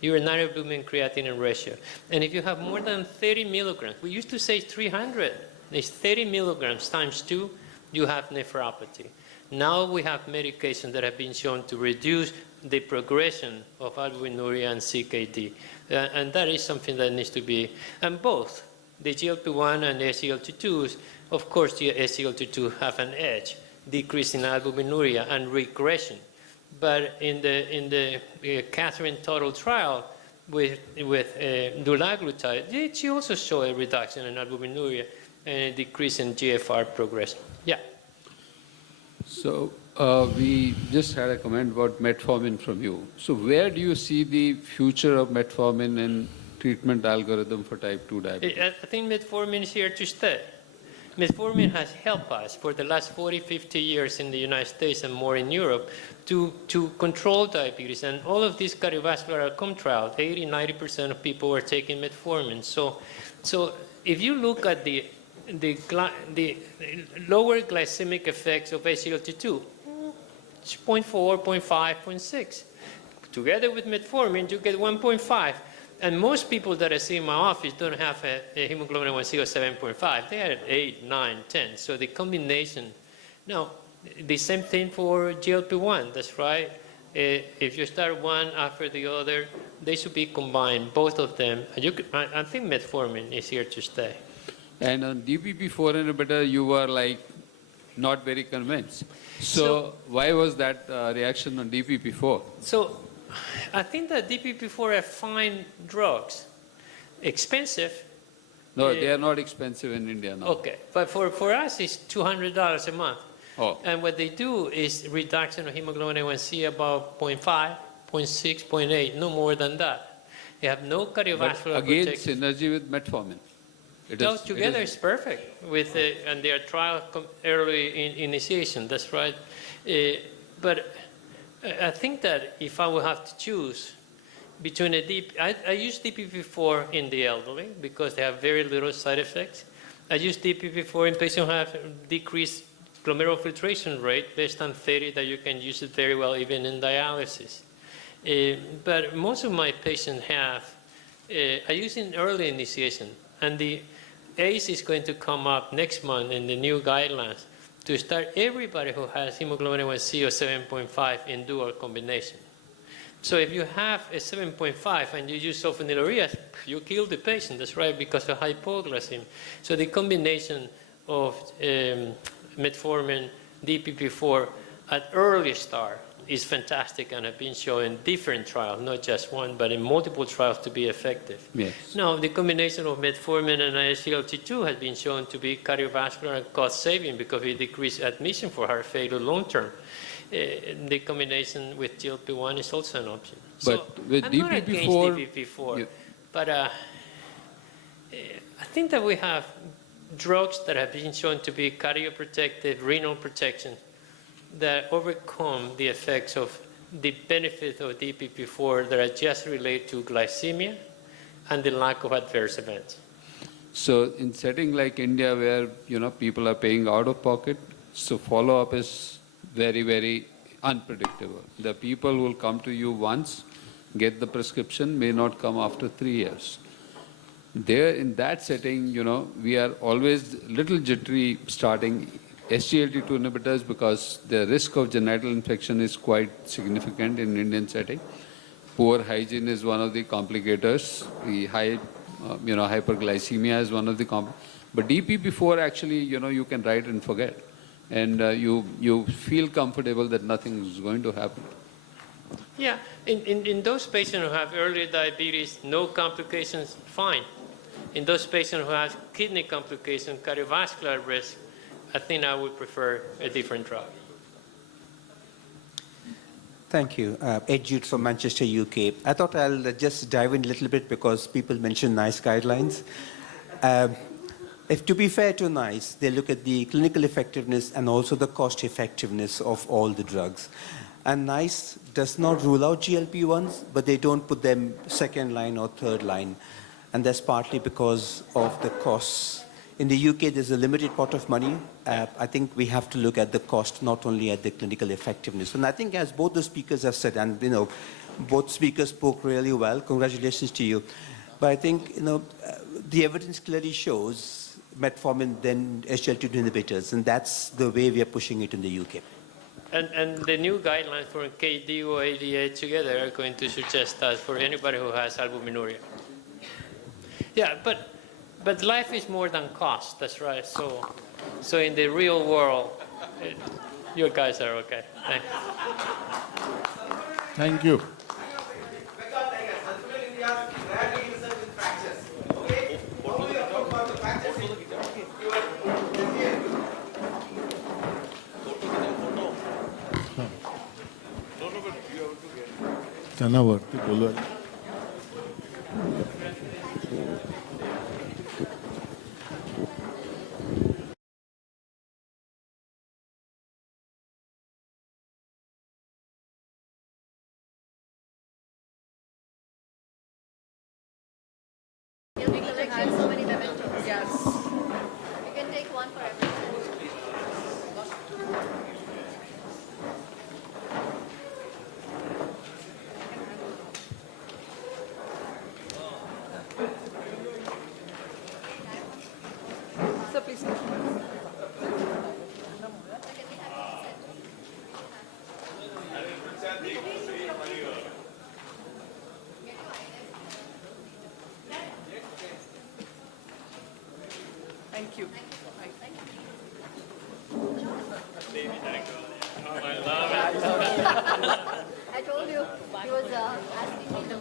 urinary albumin creatinine ratio. And if you have more than 30 milligrams, we used to say 300, it's 30 milligrams times 2, you have nephropathy. Now we have medications that have been shown to reduce the progression of albuminuria and CKD. And that is something that needs to be, and both the GLP-1 and the SGLT2s, of course the SGLT2 have an edge, decrease in albuminuria and regression. But in the Catherine Total trial with dulaglutide, she also showed a reduction in albuminuria and a decrease in GFR progression. Yeah. So we just had a comment about metformin from you. So where do you see the future of metformin and treatment algorithm for type 2 diabetes? I think metformin is here to stay. Metformin has helped us for the last 40, 50 years in the United States and more in Europe to control diabetes. And all of these cardiovascular outcome trials, 80, 90% of people were taking metformin. So if you look at the lower glycemic effects of SGLT2, it's 0.4, 0.5, 0.6. Together with metformin, you get 1.5. And most people that I see in my office don't have a hemoglobin A1C of 7.5. They are at 8, 9, 10. So the combination. Now, the same thing for GLP-1, that's right. If you start one after the other, they should be combined, both of them. I think metformin is here to stay. And on DPP-4 inhibitor, you were like not very convinced. So why was that reaction on DPP-4? So I think that DPP-4 are fine drugs. Expensive. No, they are not expensive in India now. Okay, but for us, it's $200 a month. Oh. And what they do is reduction of hemoglobin A1C about 0.5, 0.6, 0.8, no more than that. They have no cardiovascular But again, protection. synergy with metformin. No, together it's perfect with and their trial early in initiation. That's right. But I think that if I would have to choose between I use DPP-4 in the elderly because they have very little side effects. I use DPP-4 in patients who have decreased glomerular filtration rate less than 30, that you can use it very well even in dialysis. But most of my patients have, I use in early initiation, and the ACE is going to come up next month in the new guidelines to start everybody who has hemoglobin A1C of 7.5 in dual combination. So if you have a 7.5 and you use sulfonylurea, you kill the patient, that's right, because of hypoglycemia. So the combination of metformin, DPP-4 at early start is fantastic and have been shown in different trials, not just one, but in multiple trials to be effective. Yes. Now, the combination of metformin and SGLT2 has been shown to be cardiovascular and cost saving because it decreases admission for heart failure long term. The combination with GLP-1 is also an option. But so with I'm not against DPP-4, DPP-4, but I think that we have drugs that have been shown to be cardioprotective, renal protection, that overcome the effects of the benefits of DPP-4 that are just related to glycemia and the lack of adverse events. So in setting like India where, people are paying out of pocket, so follow-up is very, very unpredictable. The people who will come to you once, get the prescription, may not come after 3 years. There, in that setting, we are always little jittery starting SGLT2 inhibitors because the risk of genital infection is quite significant in Indian setting. Poor hygiene is one of the complicators. The high, hyperglycemia is one of the But DPP-4 actually, you can write and forget. And you feel comfortable that nothing is going to happen. Yeah, in those patients who have early diabetes, no complications, fine. In those patients who have kidney complications, cardiovascular risk, I think I would prefer a different drug. Thank you. Ed Jude from Manchester, UK. I thought I'll just dive in a little bit because people mentioned NICE guidelines. If to be fair to NICE, they look at the clinical effectiveness and also the cost effectiveness of all the drugs. And NICE does not rule out GLP-1s, but they don't put them second line or third line. And that's partly because of the costs. In the UK, there's a limited pot of money. I think we have to look at the cost, not only at the clinical effectiveness. And I think as both the speakers have said, and both speakers spoke really well, congratulations to you. But I think, the evidence clearly shows metformin then SGLT2 inhibitors, and that's the way we are pushing it in the UK. And the new guidelines for KD or ADA together are going to suggest that for anybody who has albuminuria. Yeah, but life is more than cost, that's right. So in the real world, you guys are okay. Thanks. Thank you. Rarely research in fractures. Okay? How do you approach the fractures? You are त्यांना वरती बोलवा. You'll be collecting so many mementos. Yes. You can take one for everyone. Sir, please. Thank you. I told you, he was asking me to.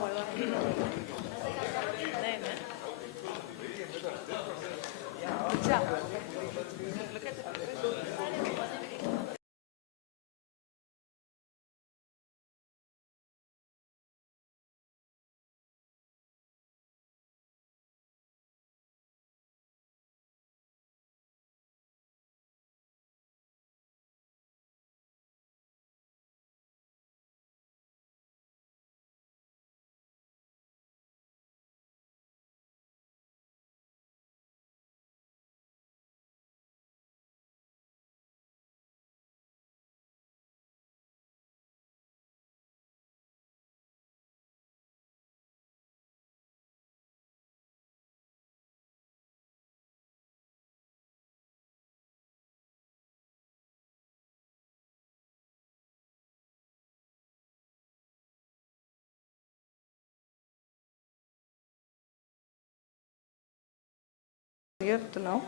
Here to now.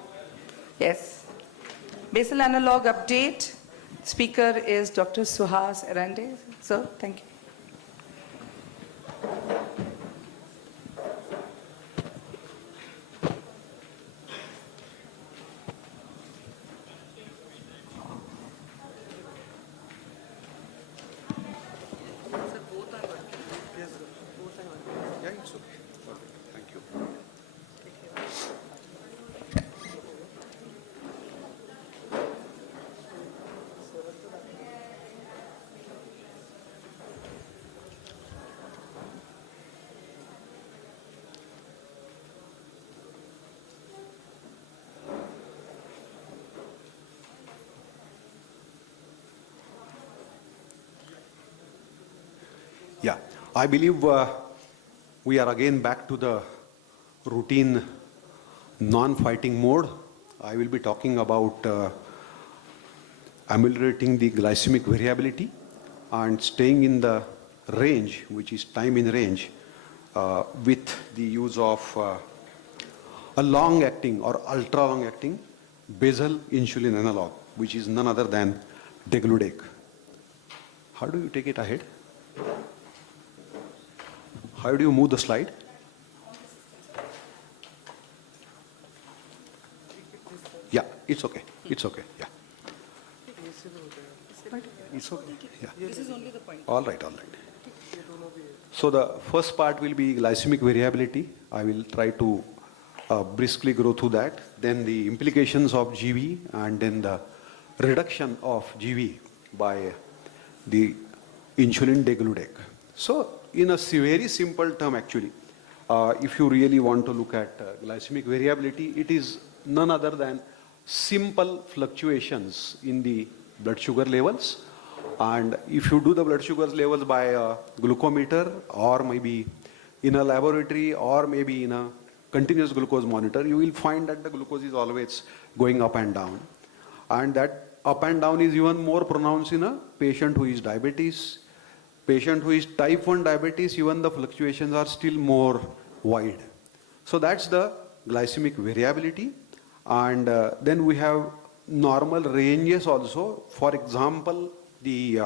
Yes. Basal analog update. Speaker is Dr. Suhas Arande. Sir, thank you. Yeah, I believe we are again back to the routine non-fighting mode. I will be talking about ameliorating the glycemic variability and staying in the range, which is time in range, with the use of a long-acting or ultra-long-acting basal insulin analog, which is none other than degludec. How do you take it ahead? How do you move the slide? Yeah, it's okay. It's okay. Yeah. It's okay. Yeah. This is only the point. All right, all right. So the first part will be glycemic variability. I will try to briskly go through that. Then the implications of GV, and then the reduction of GV by the insulin degludec. So in a very simple term actually, if you really want to look at glycemic variability, it is none other than simple fluctuations in the blood sugar levels. And if you do the blood sugar levels by a glucometer, or maybe in a laboratory, or maybe in a continuous glucose monitor, you will find that the glucose is always going up and down. And that up and down is even more pronounced in a patient who is diabetes. Patient who is type 1 diabetes, even the fluctuations are still more wide. So that's the glycemic variability. And then we have normal ranges also. For example, the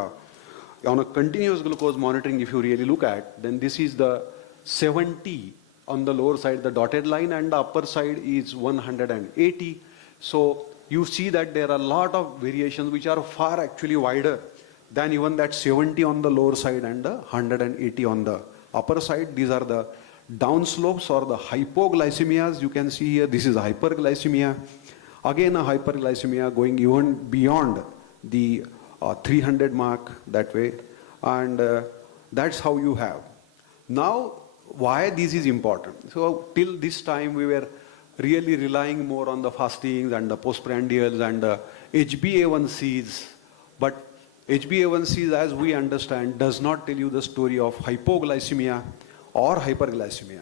on a continuous glucose monitoring, if you really look at, then this is the 70 on the lower side, the dotted line, and the upper side is 180. So you see that there are a lot of variations which are far actually wider then even that 70 on the lower side and the 180 on the upper side. These are the downslopes or the hypoglycemias. You can see here, this is hyperglycemia. Again, a hyperglycemia going even beyond the 300 mark that way. And that's how you have. Now, why this is important? So till this time, we were really relying more on the fastings and the postprandials and the HbA1cs. But HbA1cs, as we understand, does not tell you the story of hypoglycemia or hyperglycemia.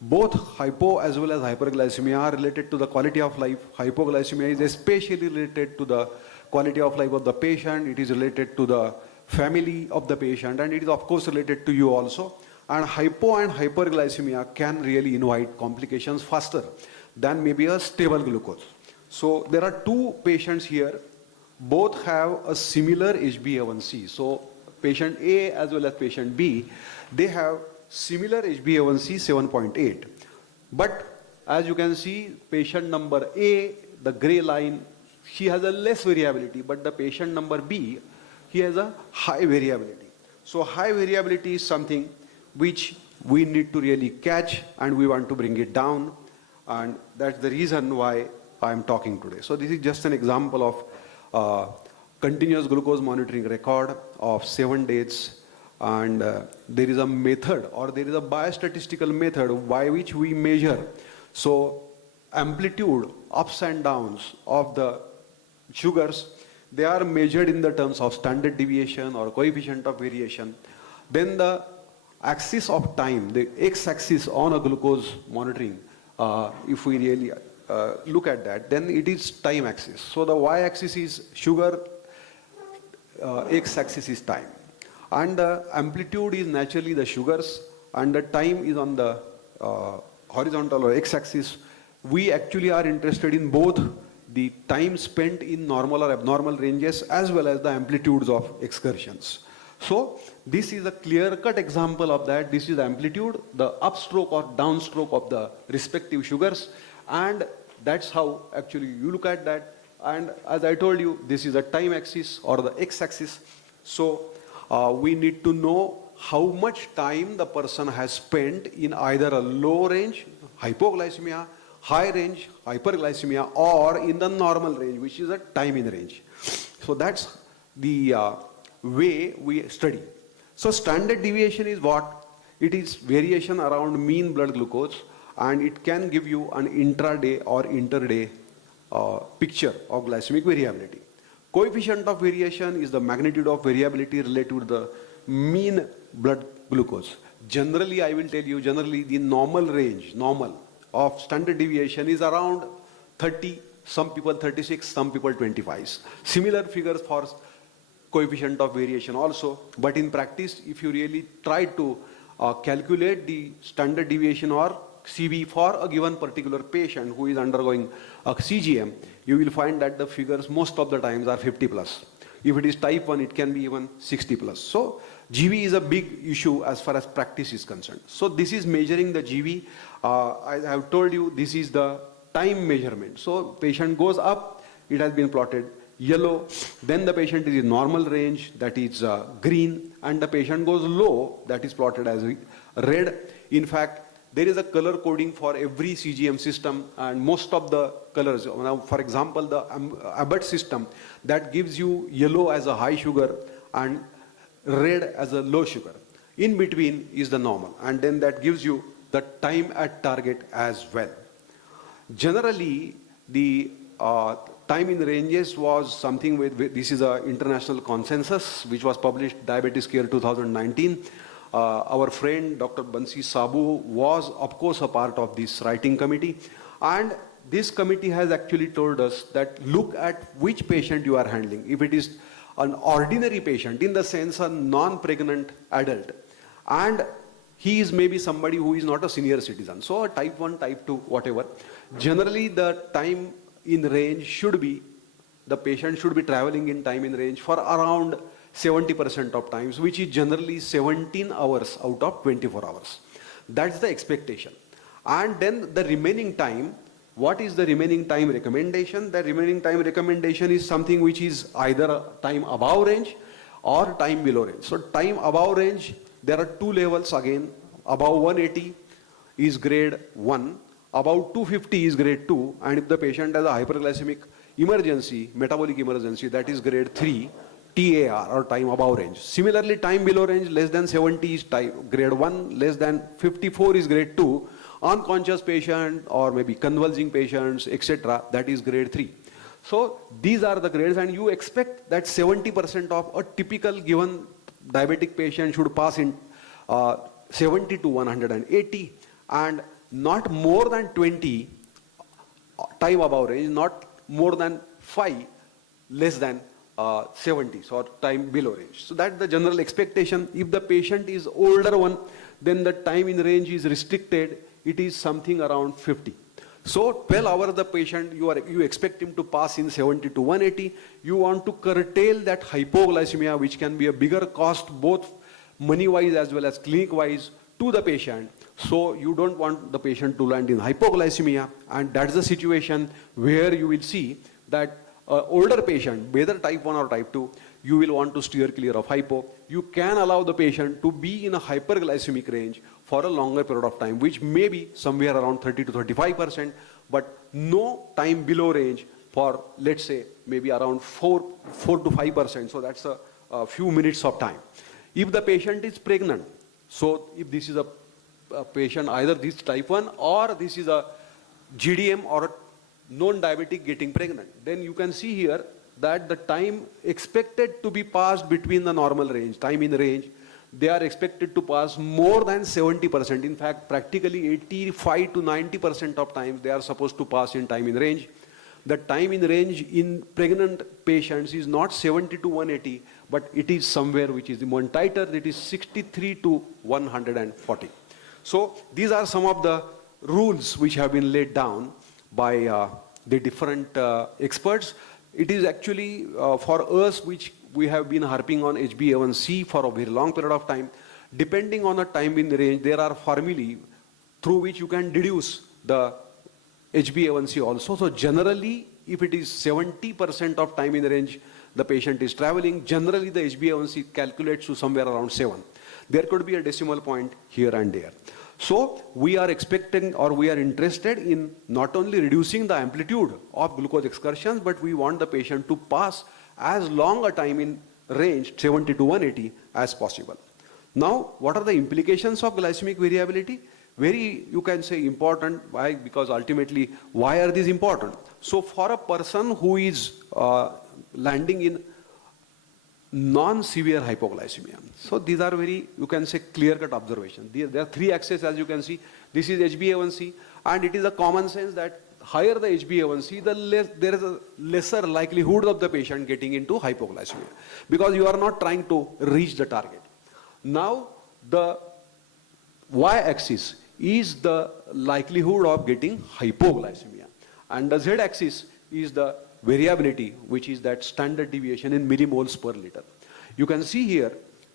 Both hypo as well as hyperglycemia are related to the quality of life. Hypoglycemia is especially related to the quality of life of the patient. It is related to the family of the patient, and it is of course related to you also. And hypo and hyperglycemia can really invite complications faster than maybe a stable glucose. So there are two patients here. Both have a similar HbA1c. So patient A as well as patient B, they have similar HbA1c 7.8. But as you can see, patient number A, the gray line, she has a less variability, but the patient number B, he has a high variability. So high variability is something which we need to really catch, and we want to bring it down, and that's the reason why I'm talking today. So this is just an example of continuous glucose monitoring record of 7 days. And there is a method, or there is a biostatistical method by which we measure. So amplitude, ups and downs of the sugars, they are measured in the terms of standard deviation or coefficient of variation. Then the axis of time, the x-axis on a glucose monitoring, if we really look at that, then it is time axis. So the y-axis is sugar, x-axis is time. And the amplitude is naturally the sugars, and the time is on the horizontal or x-axis. We actually are interested in both the time spent in normal or abnormal ranges as well as the amplitudes of excursions. So this is a clear-cut example of that. This is the amplitude, the upstroke or downstroke of the respective sugars, and that's how actually you look at that. And as I told you, this is a time axis or the x-axis. So we need to know how much time the person has spent in either a low range, hypoglycemia, high range, hyperglycemia, or in the normal range, which is a time in range. So that's the way we study. So standard deviation is what? It is variation around mean blood glucose, and it can give you an intraday or interday picture of glycemic variability. Coefficient of variation is the magnitude of variability related to the mean blood glucose. Generally, I will tell you, generally the normal range, of standard deviation is around 30, some people 36, some people 25. Similar figures for coefficient of variation also, but in practice, if you really try to calculate the standard deviation or CV for a given particular patient who is undergoing a CGM, you will find that the figures most of the times are 50 plus. If it is type 1, it can be even 60 plus. So GV is a big issue as far as practice is concerned. So this is measuring the GV. I have told you this is the time measurement. So patient goes up, it has been plotted yellow, then the patient is in normal range, that is green, and the patient goes low, that is plotted as red. In fact, there is a color coding for every CGM system, and most of the colors, now for example, the Abbott system, that gives you yellow as a high sugar and red as a low sugar. In between is the normal, and then that gives you the time at target as well. Generally, the time in ranges was something with this is an international consensus which was published Diabetes Care 2019. Our friend Dr. Bansi Sabu was of course a part of this writing committee, and this committee has actually told us that look at which patient you are handling. If it is an ordinary patient, in the sense a non-pregnant adult, and he is maybe somebody who is not a senior citizen, so a type 1, type 2, whatever, generally the time in range should be, the patient should be traveling in time in range for around 70% of times, which is generally 17 hours out of 24 hours. That's the expectation. And then the remaining time, what is the remaining time recommendation? The remaining time recommendation is something which is either a time above range or time below range. So time above range, there are two levels again. Above 180 is grade 1, above 250 is grade 2, and if the patient has a hyperglycemic emergency, metabolic emergency, that is grade 3, TAR or time above range. Similarly, time below range less than 70 is grade 1, less than 54 is grade 2, unconscious patient or maybe convulsing patients, etc., that is grade 3. So these are the grades, and you expect that 70% of a typical given diabetic patient should pass in 70 to 180, and not more than 20 time above range, not more than 5 less than 70, so time below range. So that's the general expectation. If the patient is older one, then the time in range is restricted. It is something around 50. So 12 hours the patient, you expect him to pass in 70 to 180. You want to curtail that hypoglycemia, which can be a bigger cost both money-wise as well as clinic-wise to the patient. So you don't want the patient to land in hypoglycemia, and that's the situation where you will see that older patient, whether type 1 or type 2, you will want to steer clear of hypo. You can allow the patient to be in a hyperglycemic range for a longer period of time, which may be somewhere around 30 to 35%, but no time below range for, let's say, maybe around 4 to 5%. So that's a few minutes of time. If the patient is pregnant, so if this is a patient, either this type 1 or this is a GDM or a non-diabetic getting pregnant, then you can see here that the time expected to be passed between the normal range, time in range, they are expected to pass more than 70%. In fact, practically 85 to 90% of times they are supposed to pass in time in range. The time in range in pregnant patients is not 70 to 180, but it is somewhere which is one tighter, it is 63 to 140. So these are some of the rules which have been laid down by the different experts. It is actually for us, which we have been harping on HbA1c for a very long period of time. Depending on the time in range, there are formulae through which you can deduce the HbA1c also. So generally, if it is 70% of time in range, the patient is traveling, generally the HbA1c calculates to somewhere around 7. There could be a decimal point here and there. So we are expecting, or we are interested in not only reducing the amplitude of glucose excursions, but we want the patient to pass as long a time in range 70 to 180 as possible. Now, what are the implications of glycemic variability? Very, you can say, important. Why? Because ultimately, why are these important? So for a person who is landing in non-severe hypoglycemia. So these are very, you can say, clear-cut observations. There are three axes, as you can see. This is HbA1c, and it is a common sense that higher the HbA1c, there is a lesser likelihood of the patient getting into hypoglycemia, because you are not trying to reach the target. Now, the y-axis is the likelihood of getting hypoglycemia, and the z-axis is the variability, which is that standard deviation in millimoles per liter. You can see here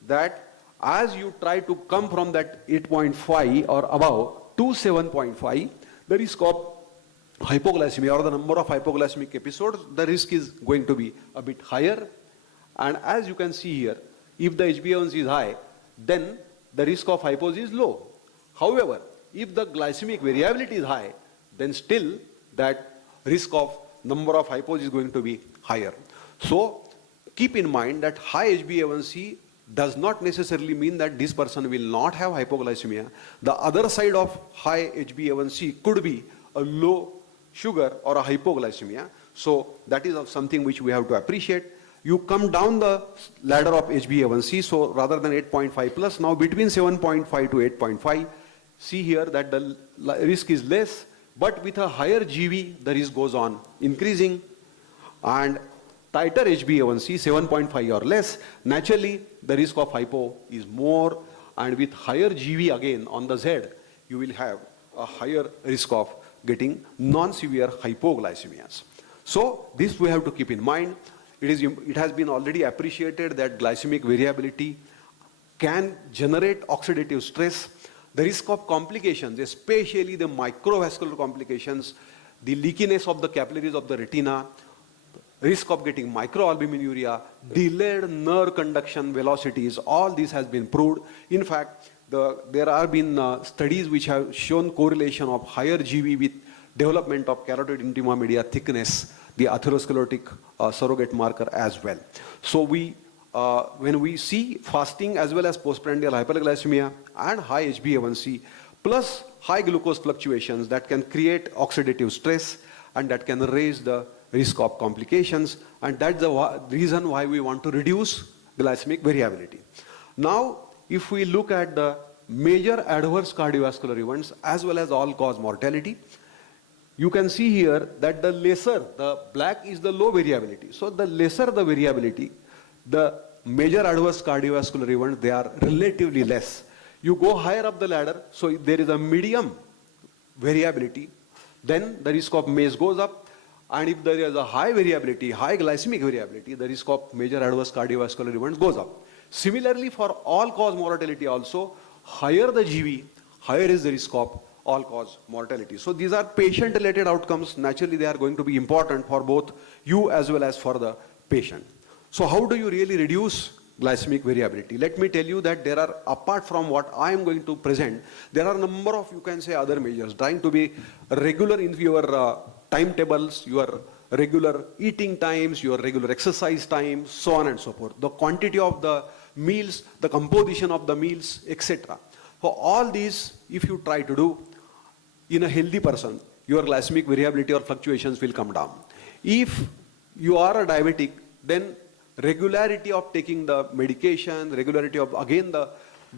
that as you try to come from that 8.5 or above to 7.5, the risk of hypoglycemia or the number of hypoglycemic episodes, the risk is going to be a bit higher. And as you can see here, if the HbA1c is high, then the risk of hypos is low. However, if the glycemic variability is high, then still that risk of number of hypos is going to be higher. So keep in mind that high HbA1c does not necessarily mean that this person will not have hypoglycemia. The other side of high HbA1c could be a low sugar or a hypoglycemia. So that is something which we have to appreciate. You come down the ladder of HbA1c, so rather than 8.5 plus, now between 7.5 to 8.5, see here that the risk is less, but with a higher GV, the risk goes on increasing, and tighter HbA1c, 7.5 or less, naturally the risk of hypo is more, and with higher GV again on the Z, you will have a higher risk of getting non-severe hypoglycemias. So this we have to keep in mind. It has been already appreciated that glycemic variability can generate oxidative stress. The risk of complications, especially the microvascular complications, the leakiness of the capillaries of the retina, risk of getting microalbuminuria, delayed nerve conduction velocities, all this has been proved. In fact, there have been studies which have shown correlation of higher GB with development of carotid intima media thickness, the atherosclerotic surrogate marker as well. So when we see fasting as well as postprandial hyperglycemia and high HbA1c plus high glucose fluctuations, that can create oxidative stress and that can raise the risk of complications, and that's the reason why we want to reduce glycemic variability. Now, if we look at the major adverse cardiovascular events as well as all-cause mortality, you can see here that the black is the low variability. So the lesser the variability, the major adverse cardiovascular events, they are relatively less. You go higher up the ladder, so if there is a medium variability, then the risk of MACE goes up. And if there is a high variability, high glycemic variability, the risk of major adverse cardiovascular events goes up. Similarly, for all-cause mortality also, higher the GB, higher is the risk of all-cause mortality. So these are patient-related outcomes. Naturally, they are going to be important for both you as well as for the patient. So how do you really reduce glycemic variability? Let me tell you that there are, apart from what I am going to present, there are a number of, you can say, other measures, trying to be regular in your timetables, your regular eating times, your regular exercise times, so on and so forth. The quantity of the meals, the composition of the meals, etc. For all these, if you try to do in a healthy person, your glycemic variability or fluctuations will come down. If you are a diabetic, then regularity of taking the medication, regularity of, again, the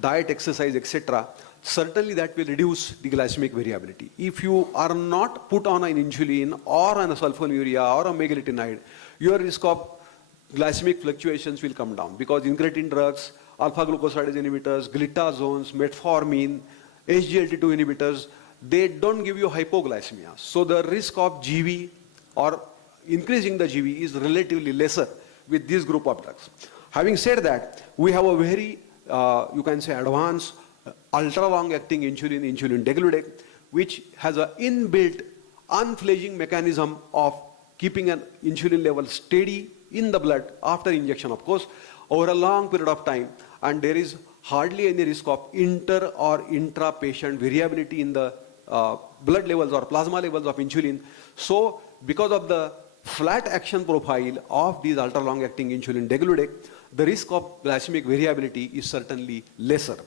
diet, exercise, etc., certainly that will reduce the glycemic variability. If you are not put on an insulin or an sulfonylurea or a meglitinide, your risk of glycemic fluctuations will come down, because incretin drugs, alpha-glucosidase inhibitors, glitazones, metformin, SGLT2 inhibitors, they don't give you hypoglycemia. So the risk of GB or increasing the GB is relatively lesser with this group of drugs. Having said that, we have a very, you can say, advanced ultra-long-acting insulin, insulin degludec, which has an inbuilt unfledging mechanism of keeping an insulin level steady in the blood after injection, of course, over a long period of time, and there is hardly any risk of inter or intra-patient variability in the blood levels or plasma levels of insulin. So because of the flat action profile of these ultra-long-acting insulin degludec, the risk of glycemic variability is certainly lesser.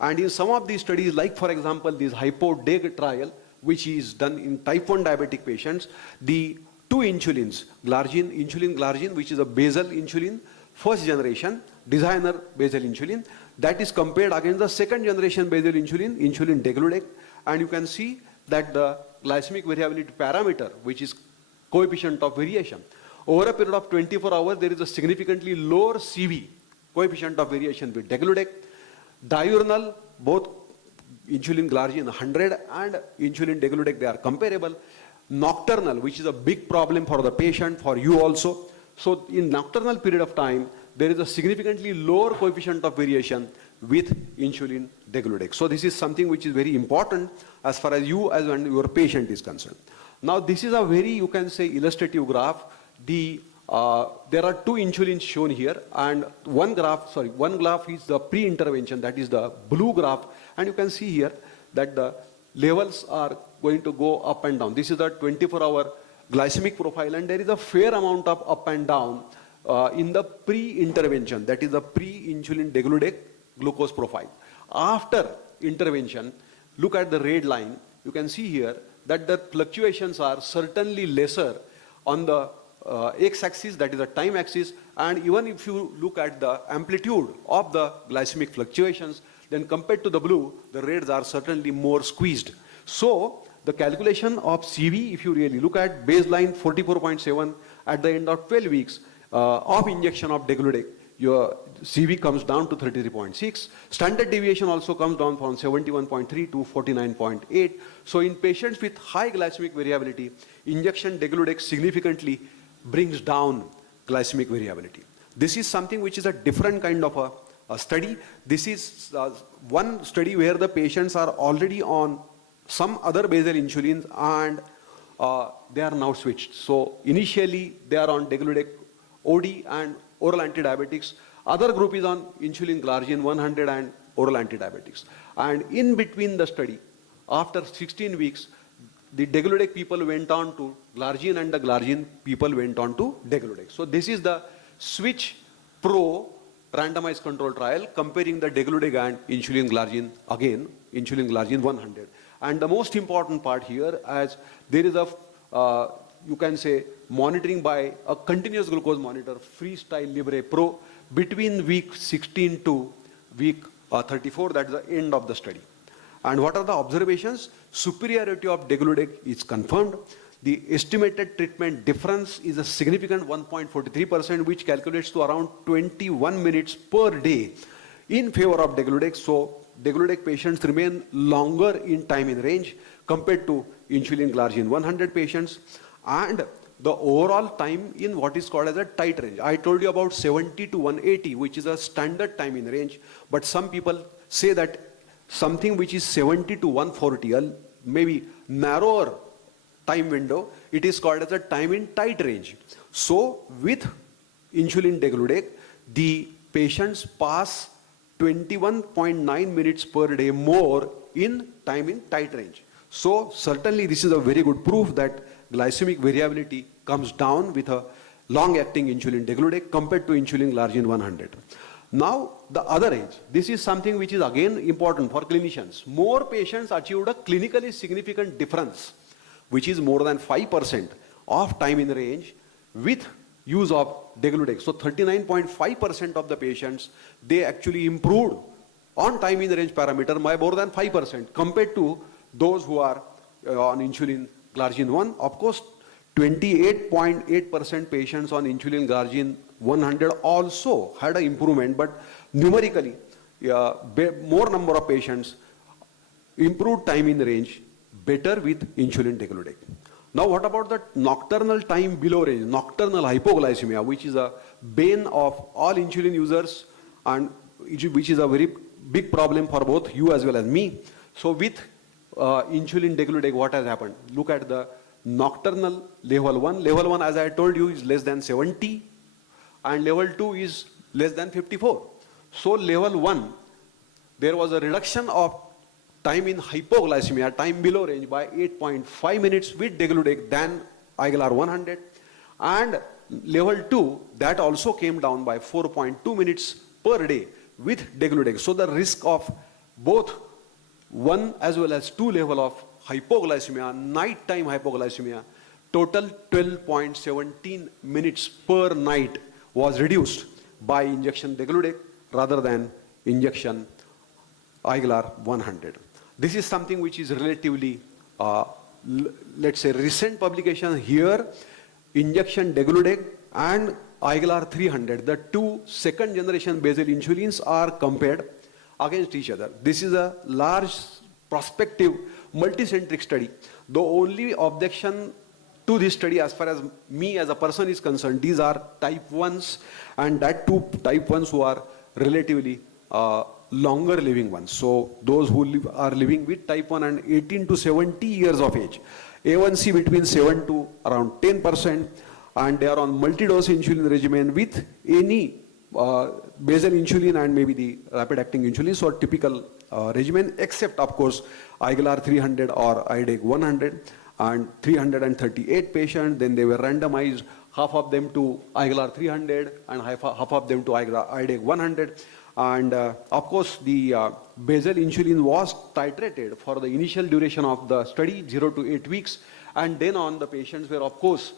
And in some of these studies, like for example, this HypoDeg trial, which is done in type 1 diabetic patients, the two insulins, insulin glargine, which is a basal insulin, first generation, designer basal insulin, that is compared against the second generation basal insulin, insulin degludec, and you can see that the glycemic variability parameter, which is coefficient of variation, over a period of 24 hours, there is a significantly lower CV, coefficient of variation with degludec. Diurnal, both insulin glargine 100 and insulin degludec, they are comparable. Nocturnal, which is a big problem for the patient, for you also. So in nocturnal period of time, there is a significantly lower coefficient of variation with insulin degludec. So this is something which is very important as far as you as and your patient is concerned. Now this is a very, you can say, illustrative graph. There are two insulins shown here, and one graph is the pre-intervention, that is the blue graph, and you can see here that the levels are going to go up and down. This is the 24-hour glycemic profile, and there is a fair amount of up and down in the pre-intervention, that is the pre-insulin degludec glucose profile. After intervention, look at the red line, you can see here that the fluctuations are certainly lesser on the x-axis, that is the time axis, and even if you look at the amplitude of the glycemic fluctuations, then compared to the blue, the reds are certainly more squeezed. So the calculation of CV, if you really look at baseline 44.7 at the end of 12 weeks of injection of degludec, your CV comes down to 33.6. Standard deviation also comes down from 71.3 to 49.8. So in patients with high glycemic variability, injection degludec significantly brings down glycemic variability. This is something which is a different kind of a study. This is one study where the patients are already on some other basal insulins and they are now switched. So initially they are on degludec OD and oral antidiabetics. Other group is on insulin glargine 100 and oral antidiabetics. And in between the study, after 16 weeks, the degludec people went on to glargine and the glargine people went on to degludec. So this is the switch pro randomized control trial comparing the degludec and insulin glargine, again, insulin glargine 100. And the most important part here, as there is a, you can say, monitoring by a continuous glucose monitor, Freestyle Libre Pro, between week 16 to week 34, that's the end of the study. And what are the observations? Superiority of degludec is confirmed. The estimated treatment difference is a significant 1.43%, which calculates to around 21 minutes per day in favor of degludec. So degludec patients remain longer in time in range compared to insulin glargine 100 patients. And the overall time in what is called as a tight range. I told you about 70 to 180, which is a standard time in range. But some people say that something which is 70 to 140, maybe narrower time window, it is called as a time in tight range. So with insulin degludec, the patients pass 21.9 minutes per day more in time in tight range. So certainly this is a very good proof that glycemic variability comes down with a long-acting insulin degludec compared to insulin glargine 100. Now the other age, this is something which is again important for clinicians. More patients achieved a clinically significant difference, which is more than 5% of time in range with use of degludec. So 39.5% of the patients, they actually improved on time in range parameter by more than 5% compared to those who are on insulin glargine 1. Of course, 28.8% patients on insulin glargine 100 also had an improvement, but numerically, more number of patients improved time in range better with insulin degludec. Now what about the nocturnal time below range, nocturnal hypoglycemia, which is a bane of all insulin users and which is a very big problem for both you as well as me. So with insulin degludec, what has happened? Look at the nocturnal level 1. Level 1, as I told you, is less than 70 and level 2 is less than 54. So level 1, there was a reduction of time in hypoglycemia, time below range, by 8.5 minutes with degludec than IGLR 100. And level 2, that also came down by 4.2 minutes per day with degludec. So the risk of both 1 as well as 2 level of hypoglycemia, nighttime hypoglycemia, total 12.17 minutes per night was reduced by injection degludec rather than injection IGLR 100. This is something which is relatively, let's say, recent publication here. Injection degludec and IGLR 300, the two second generation basal insulins, are compared against each other. This is a large prospective multicentric study. The only objection to this study, as far as me as a person is concerned, these are type 1s, and that two type 1s who are relatively longer living ones. So those who are living with type 1 and 18 to 70 years of age, A1C between 7 to around 10%, and they are on multi-dose insulin regimen with any basal insulin and maybe the rapid acting insulin, so typical regimen, except of course IGLR 300 or IDEC 100, and 338 patients. Then they were randomized, half of them to IGLR 300 and half of them to IDEC 100. And of course, the basal insulin was titrated for the initial duration of the study, 0 to 8 weeks. And then on, the patients were, of course,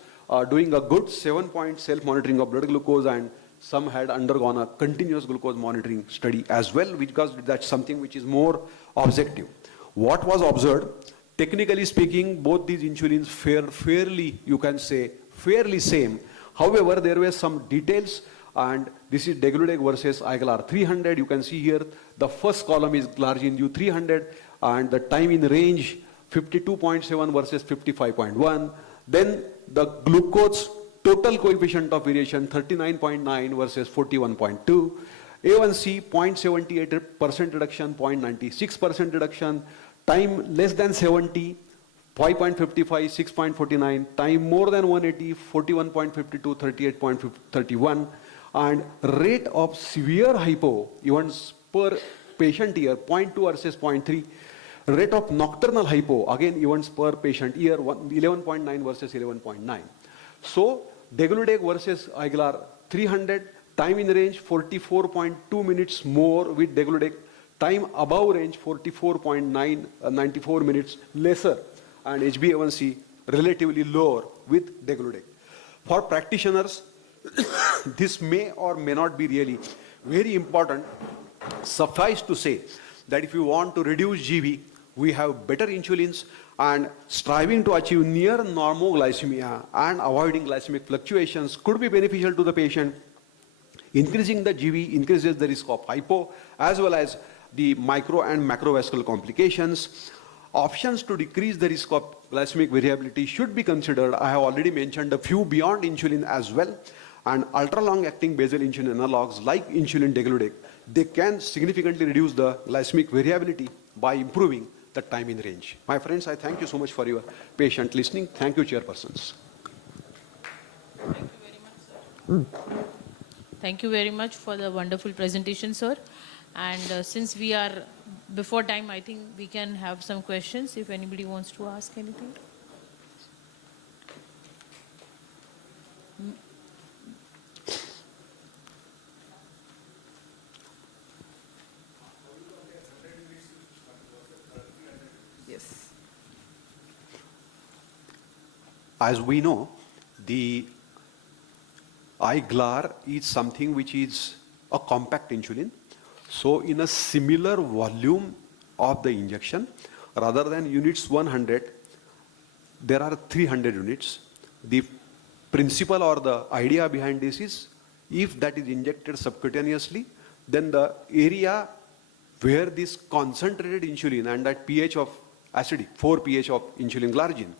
doing a good 7-point self-monitoring of blood glucose, and some had undergone a continuous glucose monitoring study as well, because that's something which is more objective. What was observed? Technically speaking, both these insulins fairly, you can say, fairly same. However, there were some details, and this is degludec versus IGLR 300. You can see here, the first column is glargine U 300, and the time in range 52.7 versus 55.1. Then the glucose total coefficient of variation 39.9 versus 41.2. A1C 0.78% reduction, 0.96% reduction. Time less than 70, 5.55, 6.49, time more than 180, 41.52, 38.31, and rate of severe hypo events per patient year, 0.2 versus 0.3. Rate of nocturnal hypo, again events per patient year, 11.9 versus 11.9. So, degludec versus Aguilar 300, time in range 44.2 minutes more with degludec, time above range 94 minutes lesser, and HbA1c relatively lower with degludec. For practitioners, this may or may not be really very important. Suffice to say that if you want to reduce GB, we have better insulins, and striving to achieve near normoglycemia and avoiding glycemic fluctuations could be beneficial to the patient. Increasing the GB increases the risk of hypo as well as the micro and macrovascular complications. Options to decrease the risk of glycemic variability should be considered. I have already mentioned a few beyond insulin as well. And ultra-long-acting basal insulin analogs like insulin degludec, they can significantly reduce the glycemic variability by improving the time in range. My friends, I thank you so much for your patient listening. Thank you, chairpersons. Thank you very much for the wonderful presentation, sir. And since we are before time, I think we can have some questions if anybody wants to ask anything. Yes. As we know, the IGLAR is something which is a compact insulin. So in a similar volume of the injection, rather than units 100, there are 300 units. The principle or the idea behind this is, if that is injected subcutaneously, then the area where this concentrated insulin and that pH of acidic, 4 pH of insulin glargine,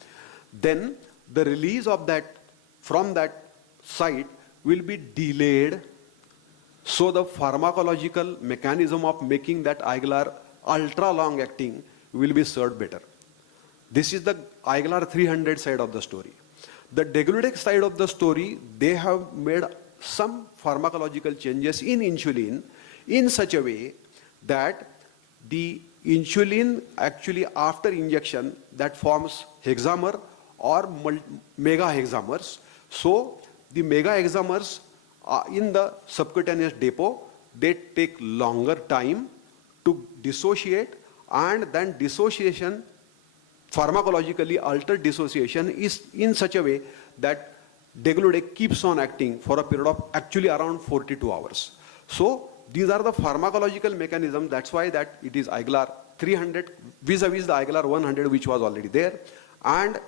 then the release of that from that site will be delayed. So the pharmacological mechanism of making that IGLAR ultra long acting will be served better. This is the IGLAR 300 side of the story. The degludec side of the story, they have made some pharmacological changes in insulin in such a way that the insulin actually after injection that forms hexamer or mega hexamers. So the mega hexamers in the subcutaneous depot, they take longer time to dissociate, and then dissociation, pharmacologically altered dissociation is in such a way that degludec keeps on acting for a period of actually around 42 hours. So these are the pharmacological mechanisms. That's why that it is IGLAR 300 vis-a-vis the IGLAR 100 which was already there, and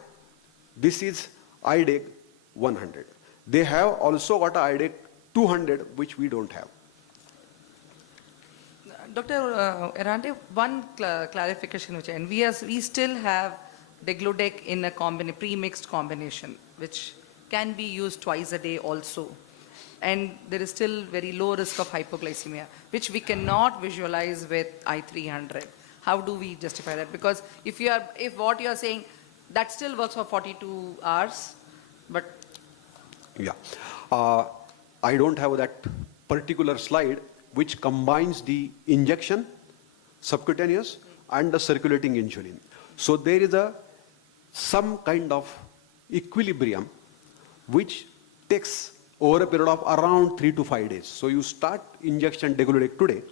this is IDEC 100. They have also got a IDEC 200 which we don't have. Dr. Errante, one clarification which we still have degludec in a pre-mixed combination which can be used twice a day also, and there is still very low risk of hypoglycemia which we cannot visualize with I300. How do we justify that? Because if what you are saying that still works for 42 hours, but yeah, I don't have that particular slide which combines the injection, subcutaneous, and the circulating insulin. So there is some kind of equilibrium which takes over a period of around 3 to 5 days. So you start injection degludec today,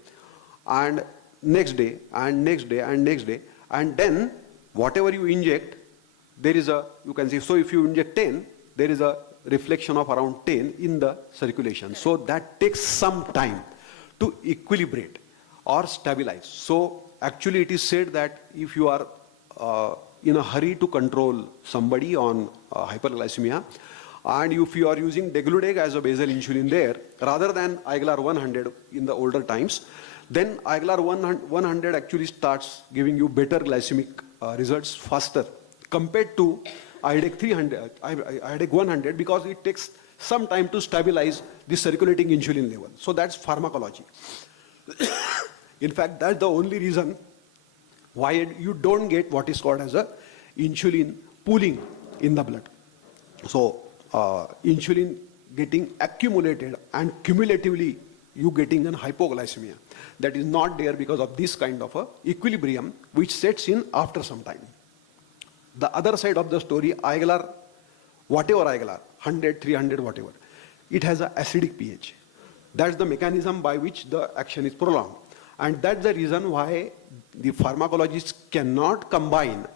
and next day, and next day, and next day, and then whatever you inject, there is you can see, so if you inject 10, there is a reflection of around 10 in the circulation. So that takes some time to equilibrate or stabilize. So actually it is said that if you are in a hurry to control somebody on hyperglycemia, and if you are using degludec as a basal insulin there, rather than IGLAR 100 in the older times, then IGLAR 100 actually starts giving you better glycemic results faster compared to IDEC 300, IDEC 100, because it takes some time to stabilize the circulating insulin level. So that's pharmacology. In fact, that's the only reason why you don't get what is called as a insulin pooling in the blood. So insulin getting accumulated and cumulatively you getting an hypoglycemia. That is not there because of this kind of a equilibrium which sets in after some time. The other side of the story, IGLR, whatever IGLR, 100, 300, whatever, it has an acidic pH. That's the mechanism by which the action is prolonged. And that's the reason why the pharmacologists cannot combine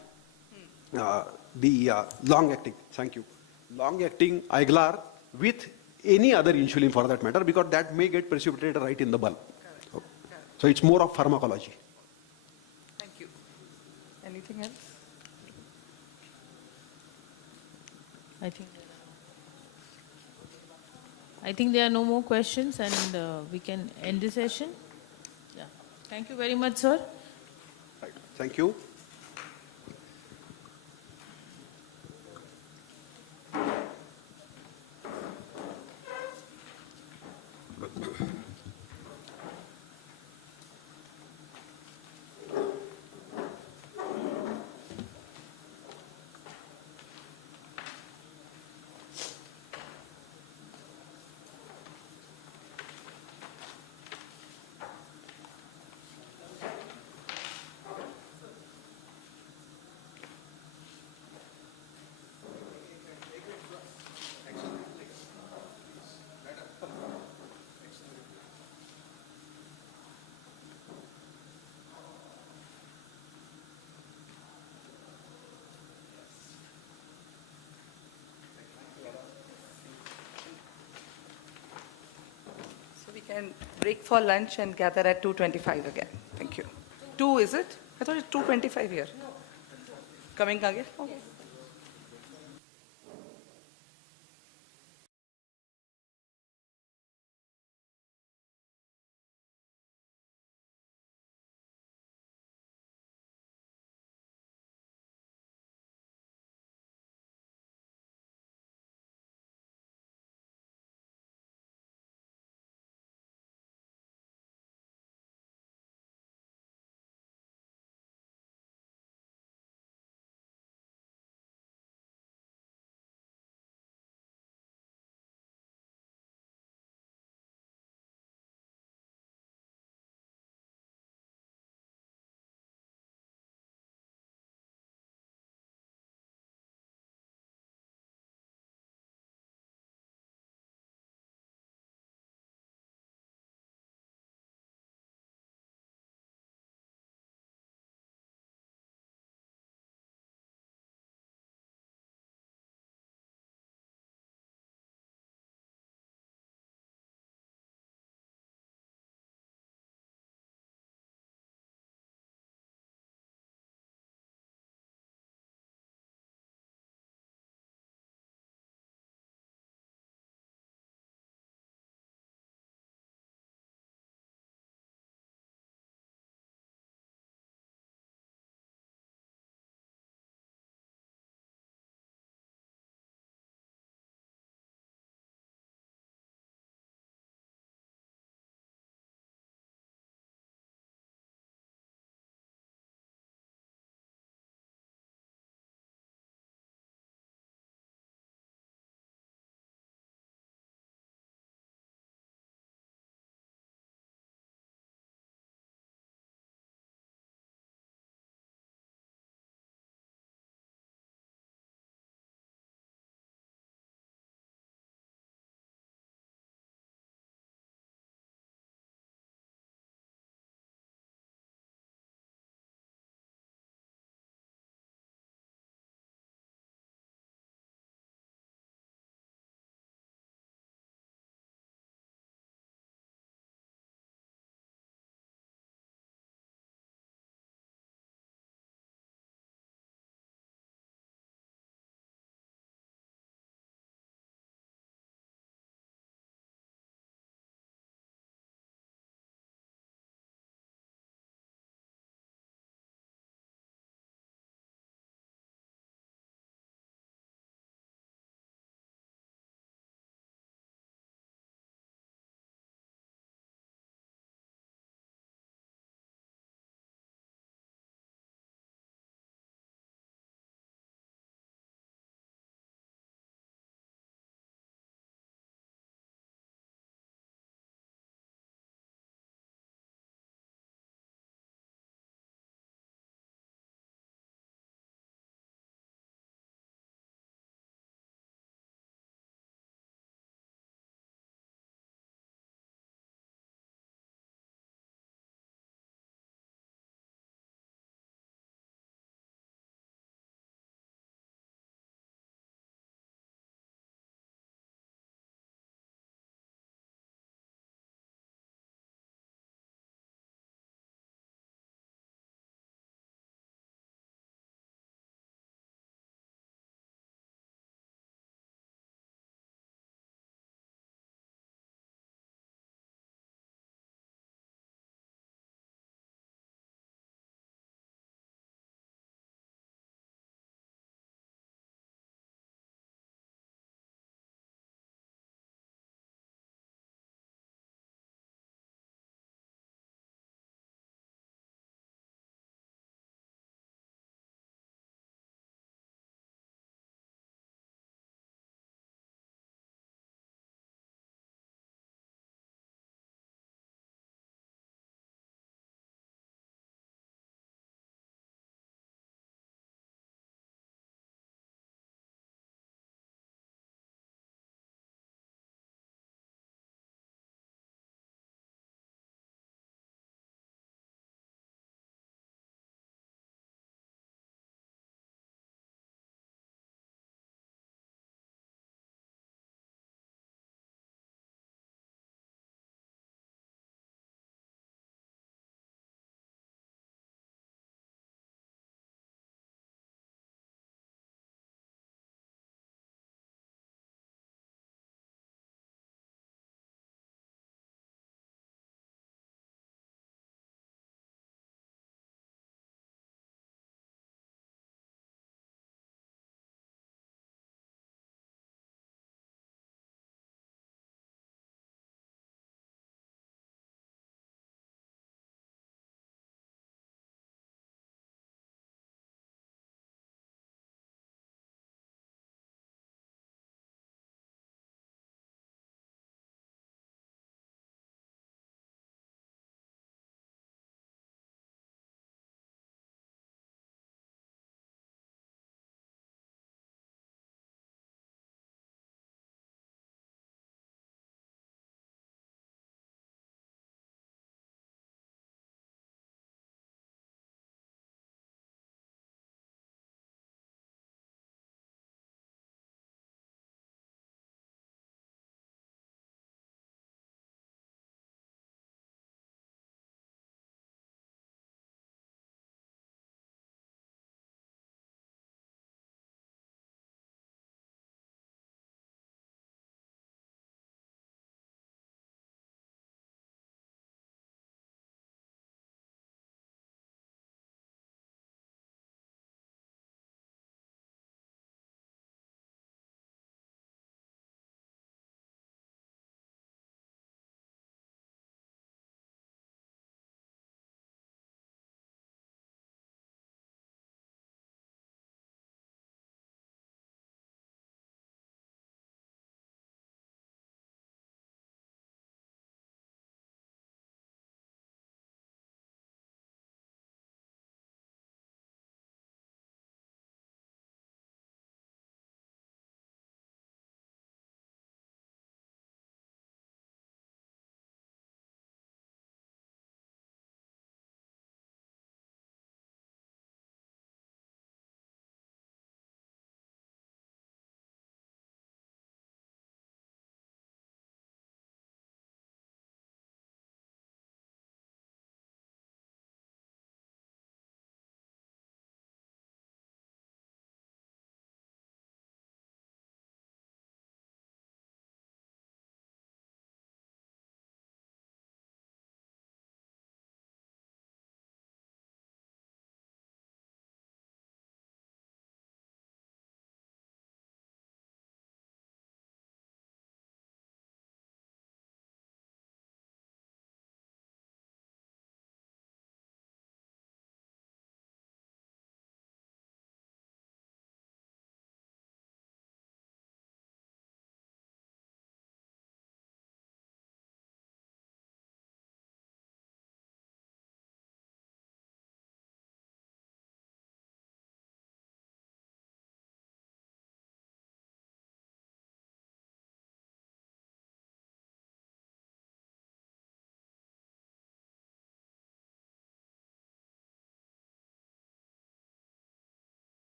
the long-acting, thank you, long-acting IGLR with any other insulin for that matter, because that may get precipitated right in the bulb. So it's more of pharmacology. Thank you. Anything else? I think there are no more questions, and we can end the session. Yeah. Thank you very much, sir. Right. Thank you. We can break for lunch and gather at 2:25 again. Thank you. 2, is it? I thought it's 2:25 here. Coming again? Okay.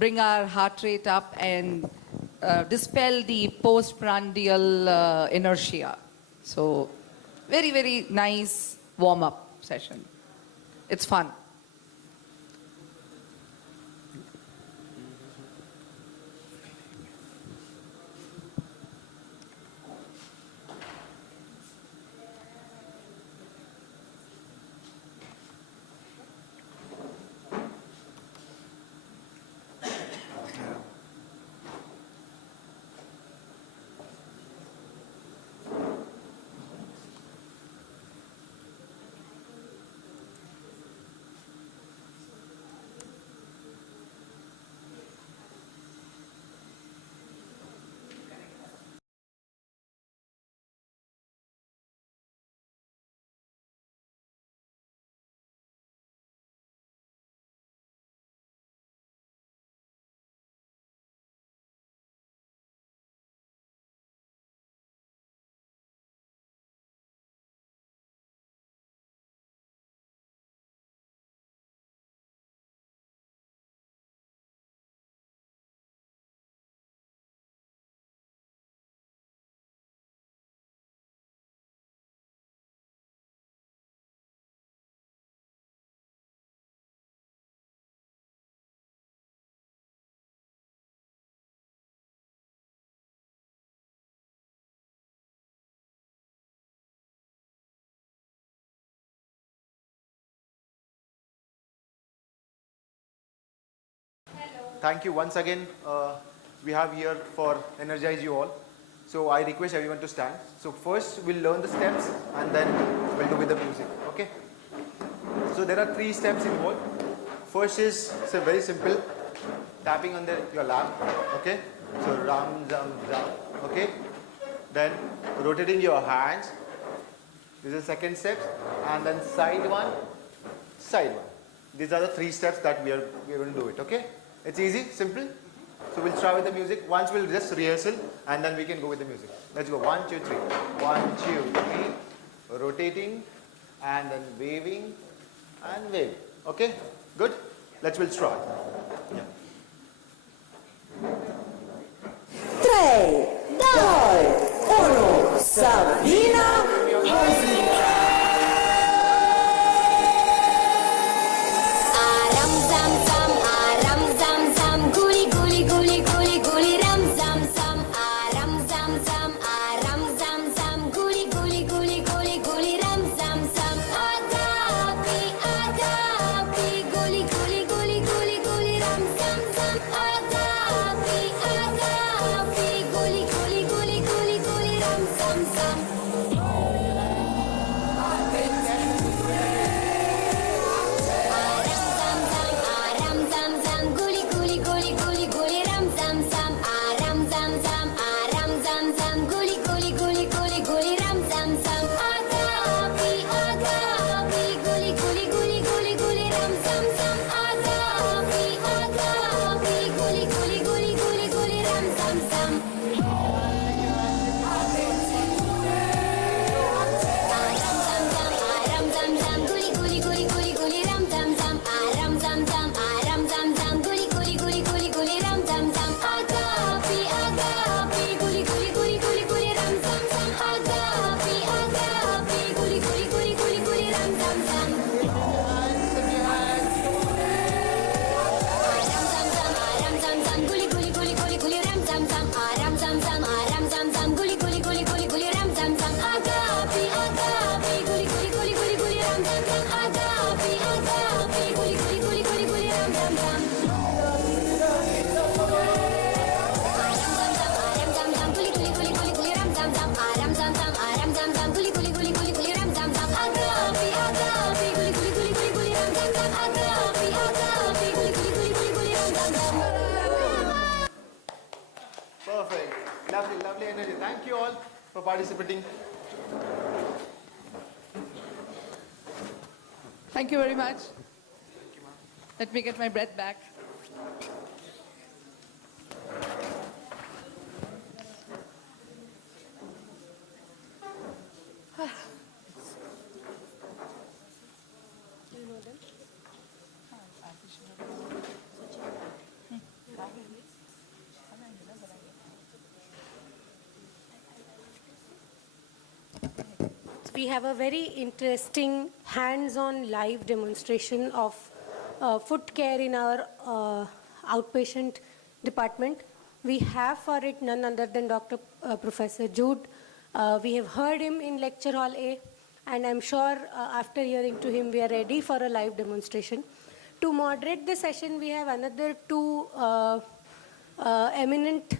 bring our heart rate up and dispel the postprandial inertia. So very, very nice warm-up session. It's fun. Thank you once again. We have here for energize you all. So I request everyone to stand. So first we'll learn the steps and then we'll do with the music. Okay. So there are 3 steps involved. First is very simple, tapping on your lap. Okay. So ram, jam, jam. Okay. Then rotating your hands. This is the second step. And then side one, side one. These are the 3 steps that we are going to do it. Okay. It's easy, simple. So we'll start with the music. Once we'll just rehearsal and then we can go with the music. Let's go. 1, 2, 3. 1, 2, 3. Rotating and then waving and waving. Okay? Good? We'll start. Yeah. 3, 2, 1, Sabina, musica. Perfect. Lovely energy. Thank you all for participating. Thank you very much. Let me get my breath back. we have a very interesting hands-on live demonstration of foot care in our outpatient department. We have for it none other than Dr. Professor Jude. We have heard him in Lecture Hall A, and I'm sure after hearing to him, we are ready for a live demonstration. To moderate the session, we have another two eminent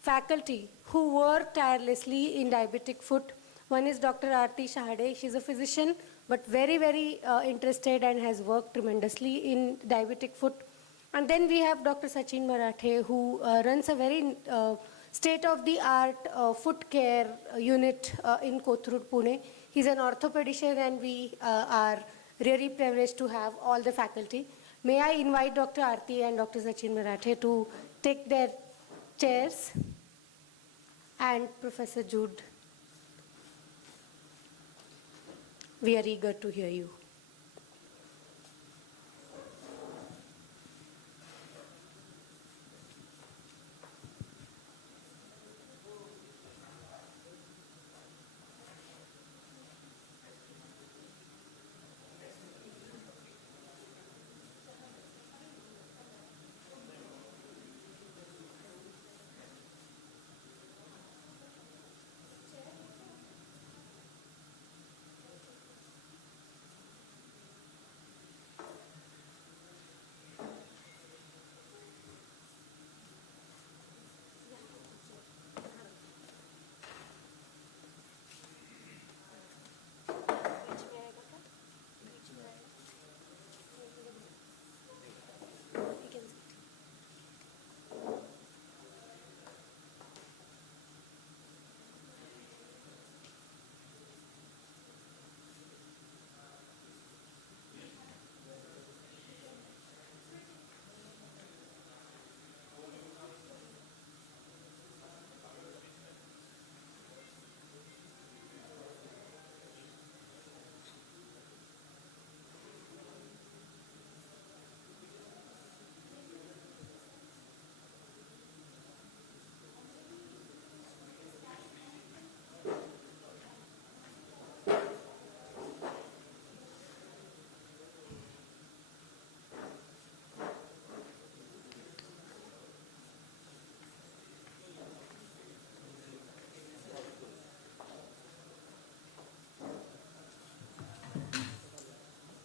faculty who work tirelessly in diabetic foot. One is Dr. Aarti Shahade. She's a physician, but very, very interested and has worked tremendously in diabetic foot. And then we have Dr. Sachin Marathe, who runs a very state-of-the-art foot care unit in Kothurud, Pune. He's an orthopedician, and we are really privileged to have all the faculty. May I invite Dr. Aarti and Dr. Sachin Marathe to take their chairs, and Professor Jude. We are eager to hear you.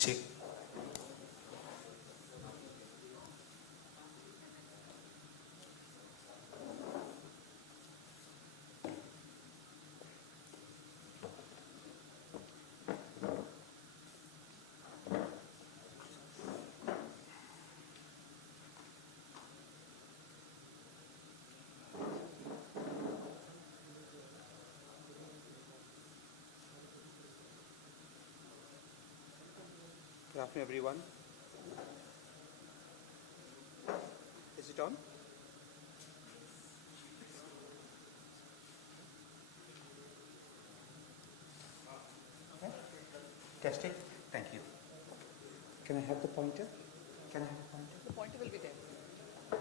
Check. Good afternoon, everyone. Is it on? Okay. Testing. Thank you. Can I have the pointer? Can I have the pointer? The pointer will be there.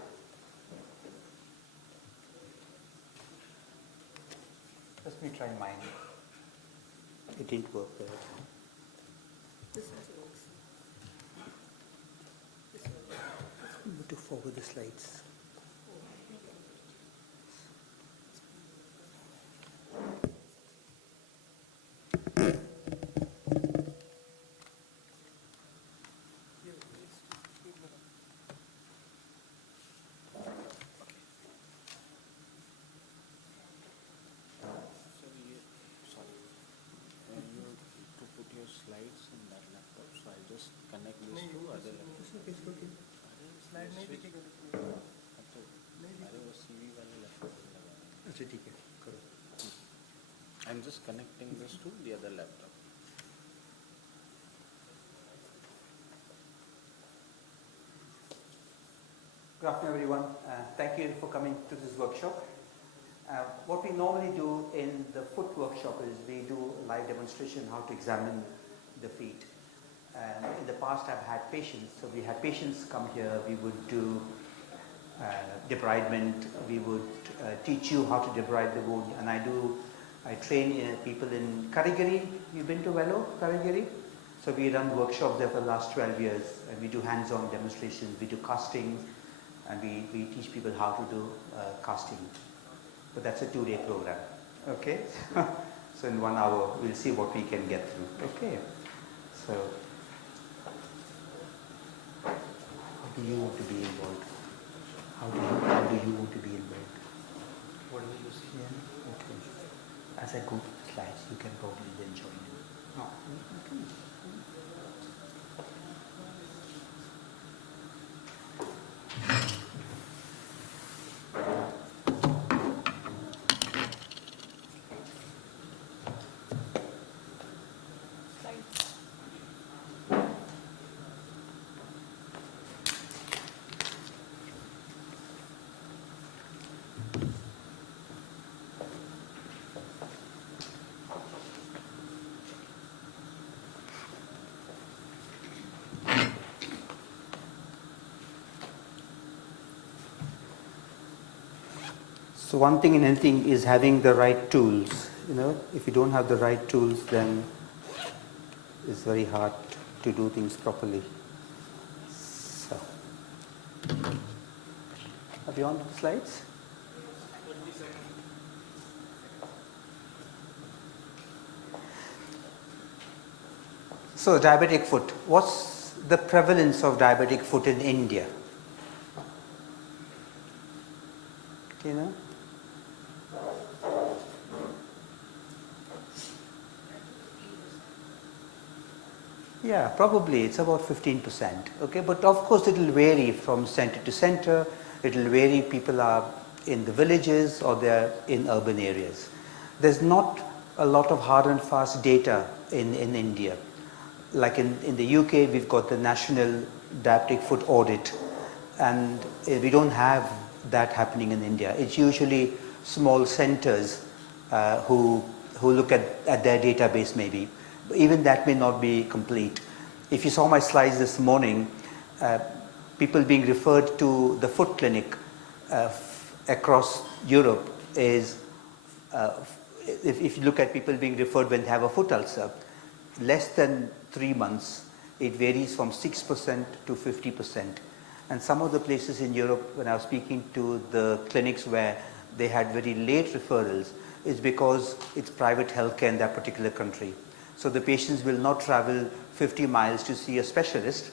Let me try mine. It didn't work there. This also works. I'm going to forward the slides. Slides in that laptop, so I just connect this to other laptop. Slide नहीं दिखेगा अरे वो CV वाले laptop पे लगा है. अच्छा ठीक है करो. I'm just connecting this to the other laptop. Good afternoon, everyone. Thank you for coming to this workshop. What we normally do in the foot workshop is we do a live demonstration how to examine the feet. In the past, I've had patients. So we had patients come here. We would do debridement. We would teach you how to debride the wound. And I do I train people in Karigiri. You've been to Velo, Karigiri? So we run workshops there for the last 12 years, and we do hands-on demonstrations, we do casting, and we teach people how to do casting. But that's a 2-day program, okay? So in 1 hour, we'll see what we can get through, okay? So, how do you want to be involved? How do you want to be involved? What do you see? Yeah, okay. As I go to the slides, you can probably then join in. No, okay. So one thing in anything is having the right tools. You know, if you don't have the right tools, then it's very hard to do things properly. So, are we on to the slides? So diabetic foot. What's the prevalence of diabetic foot in India? You know? Yeah, probably it's about 15%. Okay, but of course it will vary from center to center. It will vary. People are in the villages or they're in urban areas. There's not a lot of hard and fast data in India. Like in the UK, we've got the National Diabetic Foot Audit, and we don't have that happening in India. It's usually small centers who look at their database maybe. Even that may not be complete. If you saw my slides this morning, people being referred to the foot clinic across Europe is, if you look at people being referred when they have a foot ulcer, less than 3 months, it varies from 6% to 50%. And some of the places in Europe, when I was speaking to the clinics where they had very late referrals, is because it's private healthcare in that particular country. So the patients will not travel 50 miles to see a specialist,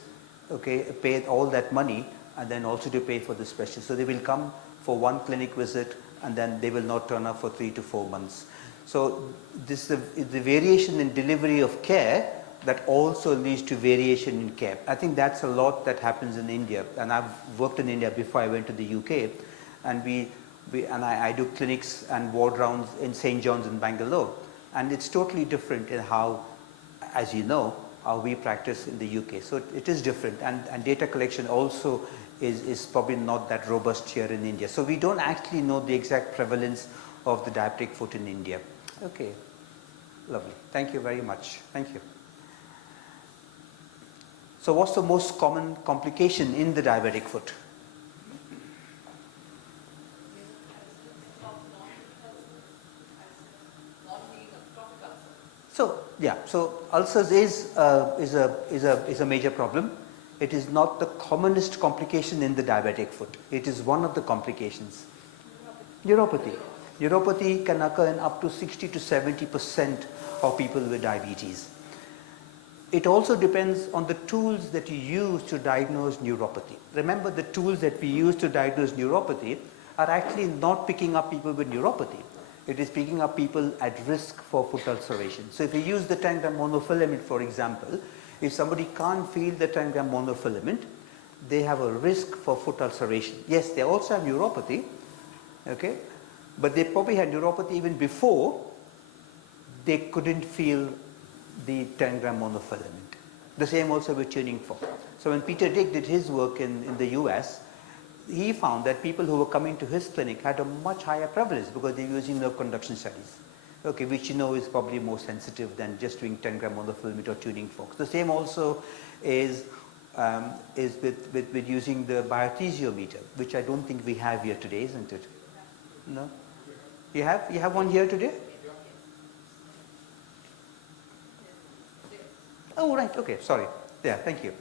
okay, pay all that money, and then also to pay for the specialist. So they will come for one clinic visit, and then they will not turn up for 3 to 4 months. So this is the variation in delivery of care that also leads to variation in care. I think that's a lot that happens in India, and I've worked in India before I went to the UK, and I do clinics and ward rounds in St. John's in Bangalore. And it's totally different in how, as you know, how we practice in the UK. So it is different. And data collection also is probably not that robust here in India. So we don't actually know the exact prevalence of the diabetic foot in India. Okay, lovely. Thank you very much. Thank you. So what's the most common complication in the diabetic foot? So yeah, so ulcers is a major problem. It is not the commonest complication in the diabetic foot. It is one of the complications. Neuropathy. Neuropathy can occur in up to 60 to 70% of people with diabetes. It also depends on the tools that you use to diagnose neuropathy. Remember, the tools that we use to diagnose neuropathy are actually not picking up people with neuropathy. It is picking up people at risk for foot ulceration. So if you use the 10-gram monofilament, for example, if somebody can't feel the 10-gram monofilament, they have a risk for foot ulceration. Yes, they also have neuropathy, okay, but they probably had neuropathy even before they couldn't feel the 10-gram monofilament. The same also with tuning fork. So when Peter Dick did his work in the US, he found that people who were coming to his clinic had a much higher prevalence because they were using nerve conduction studies, okay, which you know is probably more sensitive than just doing 10-gram monofilament or tuning forks. The same also is with using the biothesiometer, which I don't think we have here today, isn't it? No? You have one here today? Oh, right, okay, sorry. Yeah, thank you.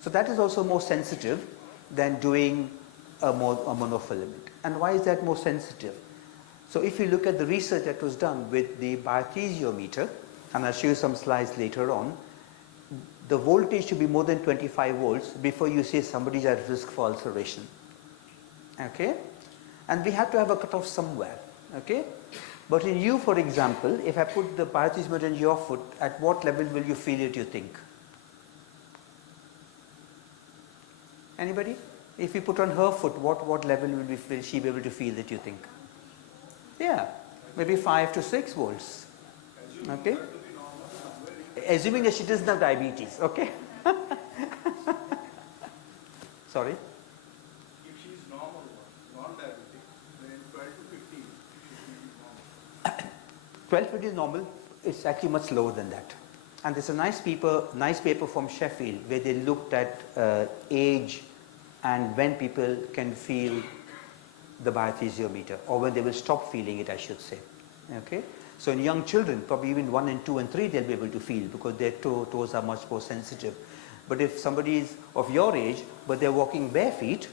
So that is also more sensitive than doing a monofilament. And why is that more sensitive? So if you look at the research that was done with the biothesiometer, and I'll show you some slides later on, the voltage should be more than 25 volts before you say somebody's at risk for ulceration. Okay? And we have to have a cutoff somewhere. Okay? But in you, for example, if I put the biothesiometer in your foot, at what level will you feel it, you think? Anybody? If we put on her foot, what level will she be able to feel it, you think? Yeah, maybe 5 to 6 volts. Okay? Assuming that she doesn't have diabetes, okay? Sorry? If she is normal, non-diabetic, then 12 to 15 should be normal. 12 to 15 is normal. It's actually much lower than that. And there's a nice paper from Sheffield where they looked at age and when people can feel the biothesiometer, or when they will stop feeling it, I should say. Okay? So in young children, probably even 1 and 2 and 3, they'll be able to feel because their toes are much more sensitive. But if somebody is of your age, but they're walking bare feet,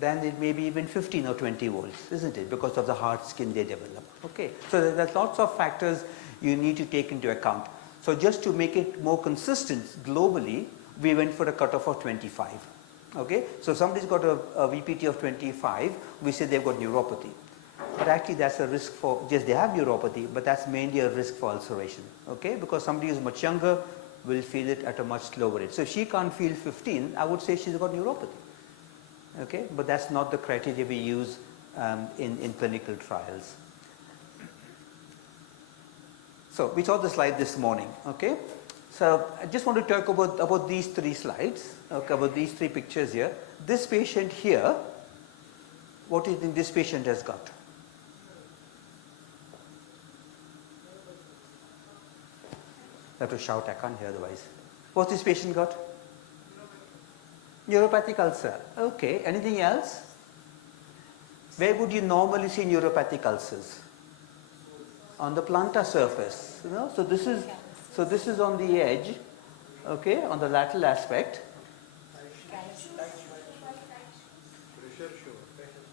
then it may be even 15 or 20 volts, isn't it? Because of the hard skin they develop. Okay? So there's lots of factors you need to take into account. So just to make it more consistent globally, we went for a cutoff of 25. Okay? So if somebody's got a VPT of 25, we say they've got neuropathy. But actually that's a risk for, yes, they have neuropathy, but that's mainly a risk for ulceration. Okay? Because somebody who's much younger will feel it at a much slower rate. So if she can't feel 15, I would say she's got neuropathy. Okay? But that's not the criteria we use in clinical trials. So we saw the slide this morning. Okay? So I just want to talk about these 3 slides, okay, about these 3 pictures here. This patient here, what do you think this patient has got? I have to shout, I can't hear otherwise. What's this patient got? Neuropathic ulcer. Okay, anything else? Where would you normally see neuropathic ulcers? On the plantar surface. You know? So this is on the edge, okay, on the lateral aspect.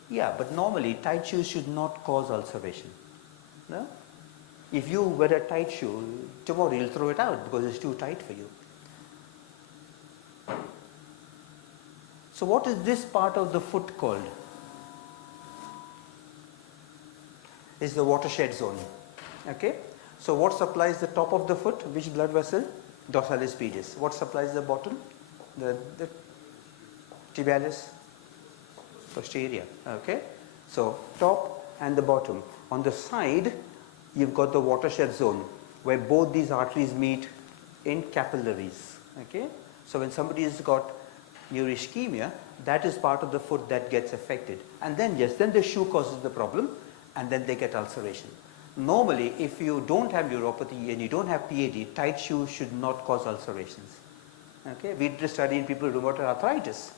Yeah, but normally tight shoes should not cause ulceration. No? If you wear a tight shoe, tomorrow you'll throw it out because it's too tight for you. So what is this part of the foot called? It's the watershed zone. Okay? So what supplies the top of the foot? Which blood vessel? Dorsalis pedis. What supplies the bottom? The tibialis posterior. Okay? So top and the bottom. On the side, you've got the watershed zone where both these arteries meet in capillaries. Okay? So when somebody has got neuroischemia, that is part of the foot that gets affected. And then yes, then the shoe causes the problem and then they get ulceration. Normally, if you don't have neuropathy and you don't have PAD, tight shoes should not cause ulcerations. Okay? We did a study in people with rheumatoid arthritis.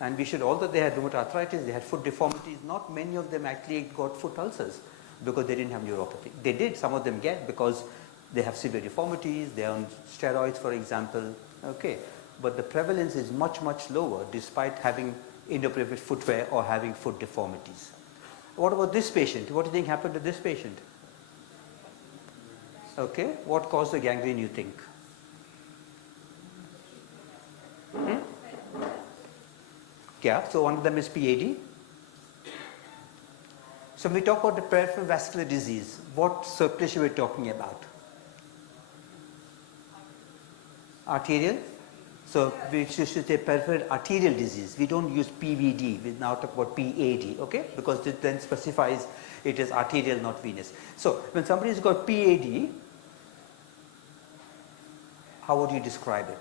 And we should, although they had rheumatoid arthritis, they had foot deformities, not many of them actually got foot ulcers because they didn't have neuropathy. They did, some of them get because they have severe deformities, they're on steroids, for example. Okay? But the prevalence is much, much lower despite having inappropriate footwear or having foot deformities. What about this patient? What do you think happened to this patient? Okay, what caused the gangrene, you think? Yeah, so one of them is PAD. So when we talk about the peripheral vascular disease, what circulation we're talking about? Arterial. So we should say peripheral arterial disease. We don't use PVD, we now talk about PAD, okay? Because it then specifies it is arterial, not venous. So when somebody's got PAD, how would you describe it?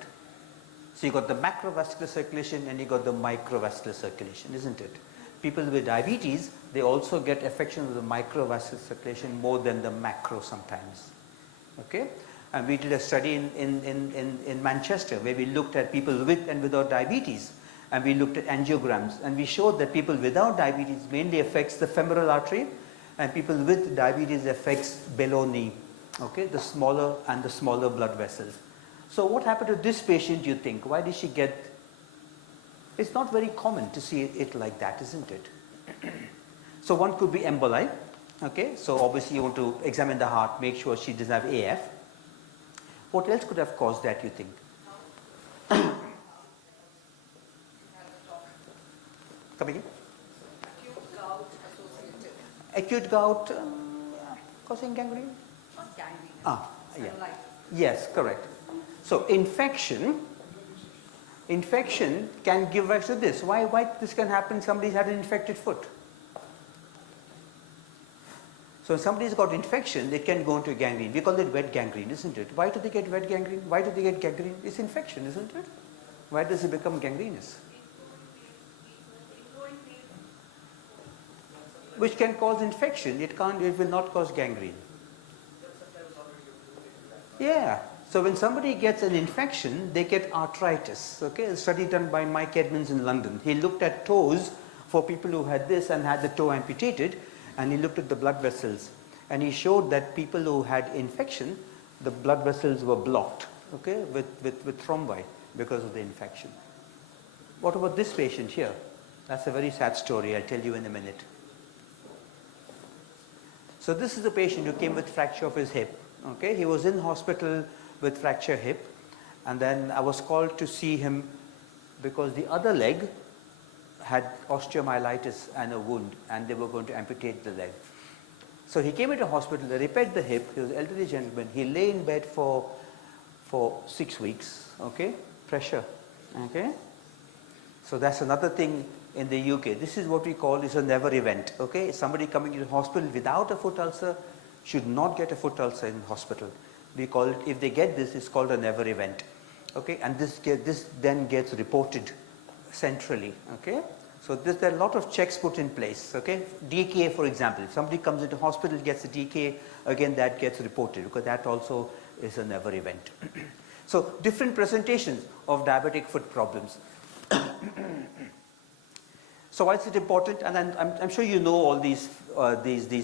So you got the macrovascular circulation and you got the microvascular circulation, isn't it? People with diabetes, they also get affection of the microvascular circulation more than the macro sometimes. Okay? And we did a study in Manchester where we looked at people with and without diabetes, and we looked at angiograms, and we showed that people without diabetes mainly affects the femoral artery, and people with diabetes affects below knee, okay, the smaller blood vessels. So what happened to this patient, do you think? Why did she get... It's not very common to see it like that, isn't it? So one could be emboli. Okay, so obviously you want to examine the heart, make sure she doesn't have AF. What else could have caused that, you think? Come again? Acute gout associated. Acute gout causing gangrene? Not gangrene. Yeah. Cellulitis. Yes, correct. So infection can give rise to this. Why this can happen? Somebody's had an infected foot. So if somebody's got infection, they can go into gangrene. We call it wet gangrene, isn't it? Why do they get wet gangrene? Why do they get gangrene? It's infection, isn't it? Why does it become gangrenous? Which can cause infection. It will not cause gangrene. Yeah. So when somebody gets an infection, they get arthritis. Okay, a study done by Mike Edmonds in London. He looked at toes for people who had this and had the toe amputated, and he looked at the blood vessels. And he showed that people who had infection, the blood vessels were blocked, okay, with thrombi because of the infection. What about this patient here? That's a very sad story. I'll tell you in a minute. So this is a patient who came with fracture of his hip. Okay, he was in hospital with fractured hip, and then I was called to see him because the other leg had osteomyelitis and a wound, and they were going to amputate the leg. So he came into hospital, they repaired the hip. He was an elderly gentleman. He lay in bed for 6 weeks. Okay, pressure. Okay, so that's another thing in the UK. This is what we call is a never event. Okay, somebody coming into hospital without a foot ulcer should not get a foot ulcer in hospital. We call it, if they get this, it's called a never event. Okay, and this then gets reported centrally. Okay, so there are a lot of checks put in place. Okay, DKA, for example, if somebody comes into hospital, gets a DKA, again that gets reported because that also is a never event. So different presentations of diabetic foot problems. So why is it important? And I'm sure you know all these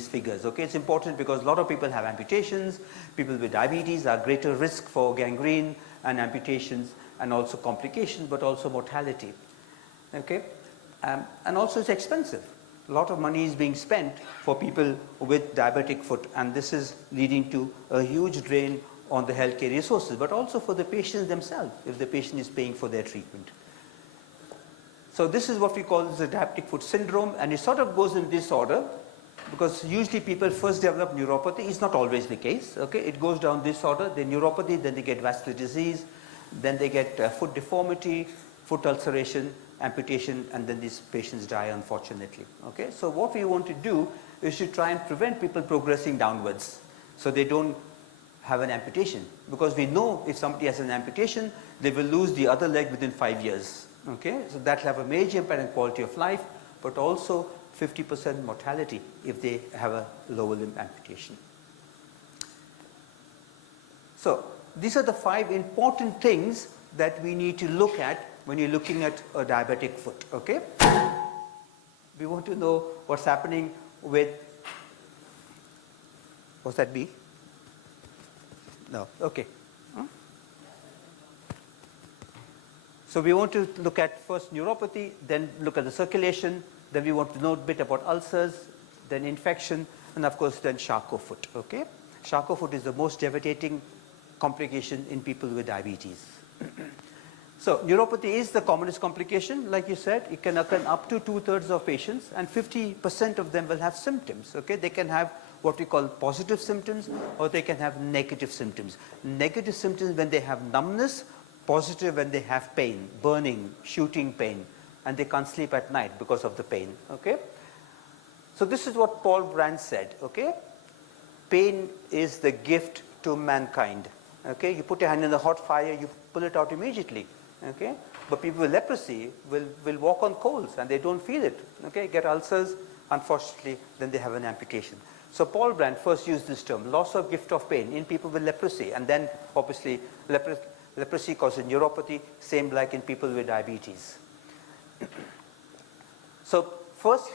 figures. Okay, it's important because a lot of people have amputations. People with diabetes are greater risk for gangrene and amputations, and also complications, but also mortality. Okay, and also it's expensive. A lot of money is being spent for people with diabetic foot, and this is leading to a huge drain on the healthcare resources, but also for the patients themselves if the patient is paying for their treatment. So this is what we call the diabetic foot syndrome, and it sort of goes in this order because usually people first develop neuropathy. It's not always the case. Okay, it goes down this order: the neuropathy, then they get vascular disease, then they get foot deformity, foot ulceration, amputation, and then these patients die, unfortunately. Okay, so what we want to do is to try and prevent people progressing downwards, so they don't have an amputation, because we know if somebody has an amputation, they will lose the other leg within 5 years. Okay, so that will have a major impact on quality of life, but also 50% mortality if they have a lower limb amputation. So these are the 5 important things that we need to look at when you're looking at a diabetic foot. Okay, we want to know what's happening with, what's that be? No, okay. So we want to look at first neuropathy, then look at the circulation, then we want to know a bit about ulcers, then infection, and of course then Charcot foot. Okay, Charcot foot is the most devastating complication in people with diabetes. So neuropathy is the commonest complication. Like you said, it can occur in up to 2/3 of patients, and 50% of them will have symptoms. Okay, they can have what we call positive symptoms, or they can have negative symptoms. Negative symptoms when they have numbness, positive when they have pain, burning, shooting pain, and they can't sleep at night because of the pain. Okay, so this is what Paul Brand said. Okay, pain is the gift to mankind. Okay, you put your hand in the hot fire, you pull it out immediately. Okay, but people with leprosy will walk on coals and they don't feel it. Okay, get ulcers, unfortunately, then they have an amputation. So Paul Brand first used this term, loss of gift of pain in people with leprosy, and then obviously leprosy causes neuropathy, same like in people with diabetes. So first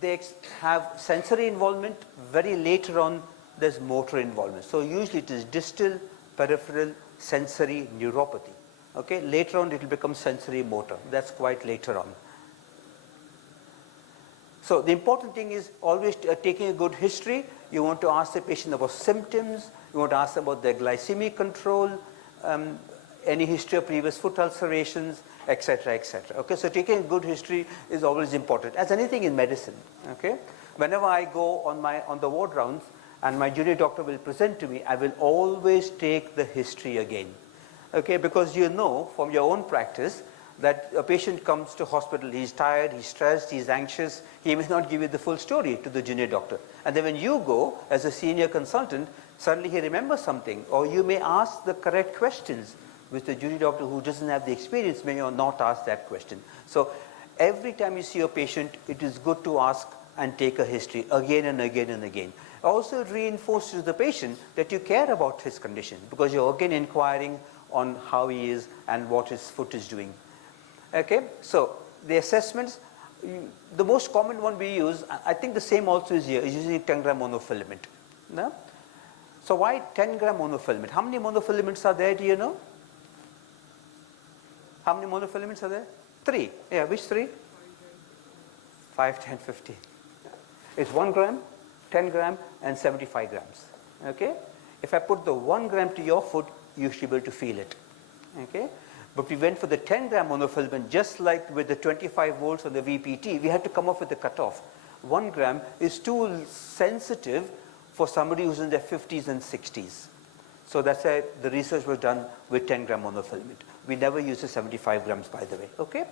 they have sensory involvement, very later on there's motor involvement. So usually it is distal, peripheral, sensory neuropathy. Okay, later on it will become sensory motor. That's quite later on. So the important thing is always taking a good history. You want to ask the patient about symptoms. You want to ask about their glycemic control, any history of previous foot ulcerations, etc., etc. Okay, so taking a good history is always important, as anything in medicine. Okay, whenever I go on the ward rounds and my junior doctor will present to me, I will always take the history again. Okay, because you know from your own practice that a patient comes to hospital, he's tired, he's stressed, he's anxious, he may not give you the full story to the junior doctor. And then when you go as a senior consultant, suddenly he remembers something, or you may ask the correct questions, which the junior doctor who doesn't have the experience may not ask that question. So every time you see a patient, it is good to ask and take a history again and again and again. Also, it reinforces to the patient that you care about his condition, because you're again inquiring on how he is and what his foot is doing. Okay, so the assessments, the most common one we use, I think the same also is here, is using 10 gram monofilament. No? So why 10 gram monofilament? How many monofilaments are there, do you know? How many monofilaments are there? 3. Yeah, which 3? 5, 10, 15. It's 1 gram, 10 gram, and 75 grams. Okay? If I put the 1 gram to your foot, you should be able to feel it. Okay? But we went for the 10 gram monofilament, just like with the 25 volts on the VPT, we had to come up with a cutoff. 1 gram is too sensitive for somebody who's in their 50s and 60s. So that's why the research was done with 10 gram monofilament. We never use the 75 grams, by the way. Okay?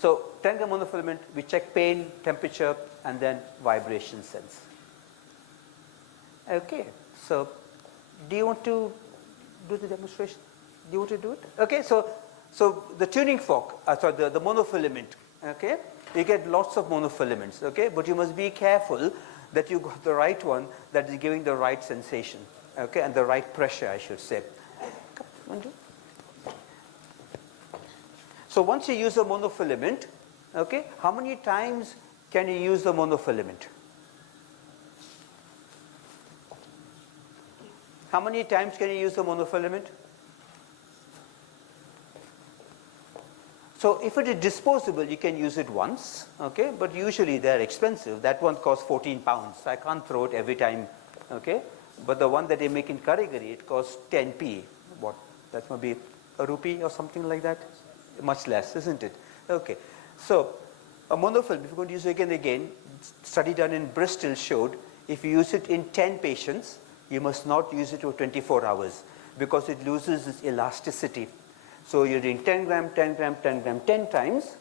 So 10 gram monofilament, we check pain, temperature, and then vibration sense. Okay, so do you want to do the demonstration? Do you want to do it? Okay, so the tuning fork, the monofilament, okay? You get lots of monofilaments, okay? But you must be careful that you got the right one that is giving the right sensation, okay? And the right pressure, I should say. So once you use the monofilament, okay, how many times can you use the monofilament? How many times can you use the monofilament? So if it is disposable, you can use it once, okay? But usually they're expensive. That one costs 14 pounds. I can't throw it every time, okay? But the one that they make in Karigari, it costs 10p. What? That might be a rupee or something like that? Much less, isn't it? Okay. So a monofilm, if you're going to use it again and again, study done in Bristol showed if you use it in 10 patients, you must not use it for 24 hours because it loses its elasticity. So you're doing 10 gram, 10 gram, 10 gram, 10 times.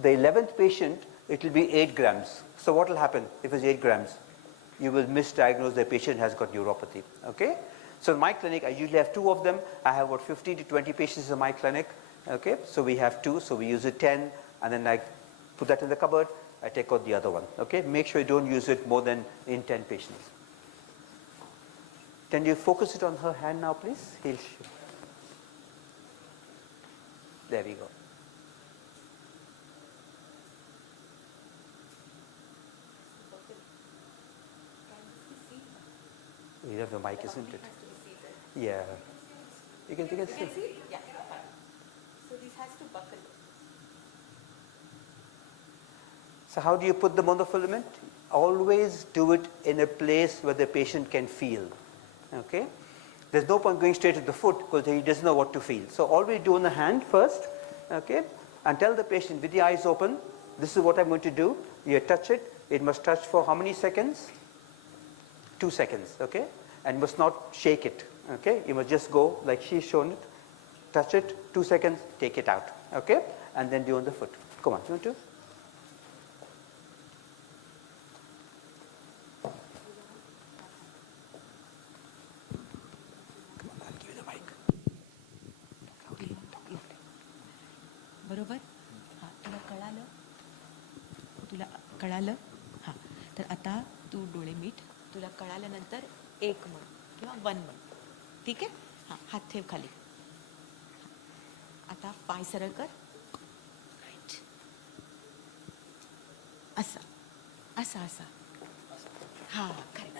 The 11th patient, it will be 8 grams. So what will happen if it's 8 grams? You will misdiagnose the patient has got neuropathy. Okay? So in my clinic, I usually have 2 of them. I have about 15 to 20 patients in my clinic. Okay? So we have 2, so we use it 10, and then I put that in the cupboard. I take out the other one. Okay? Make sure you don't use it more than in 10 patients. Can you focus it on her hand now, please? He'll show. There we go. You have the mic, isn't it? Yeah. You can see. Yeah. So this has to buckle. So how do you put the monofilament? Always do it in a place where the patient can feel. Okay? There's no point going straight to the foot because he doesn't know what to feel. So always do on the hand first, okay? And tell the patient with the eyes open, this is what I'm going to do. You touch it. It must touch for how many seconds? 2 seconds, okay? And must not shake it, okay? You must just go like she's shown it. Touch it, 2 seconds, take it out, okay? And then do on the foot. Come on, you want to? बरोबर हां तुला कळालं हां तर आता तू डोळे meet तुला कळाल्यानंतर 1 म्हण किंवा 1 म्हण ठीक आहे हां हात ठेव खाली आता पाय सरळ कर राईट असा असा असा हां करेक्ट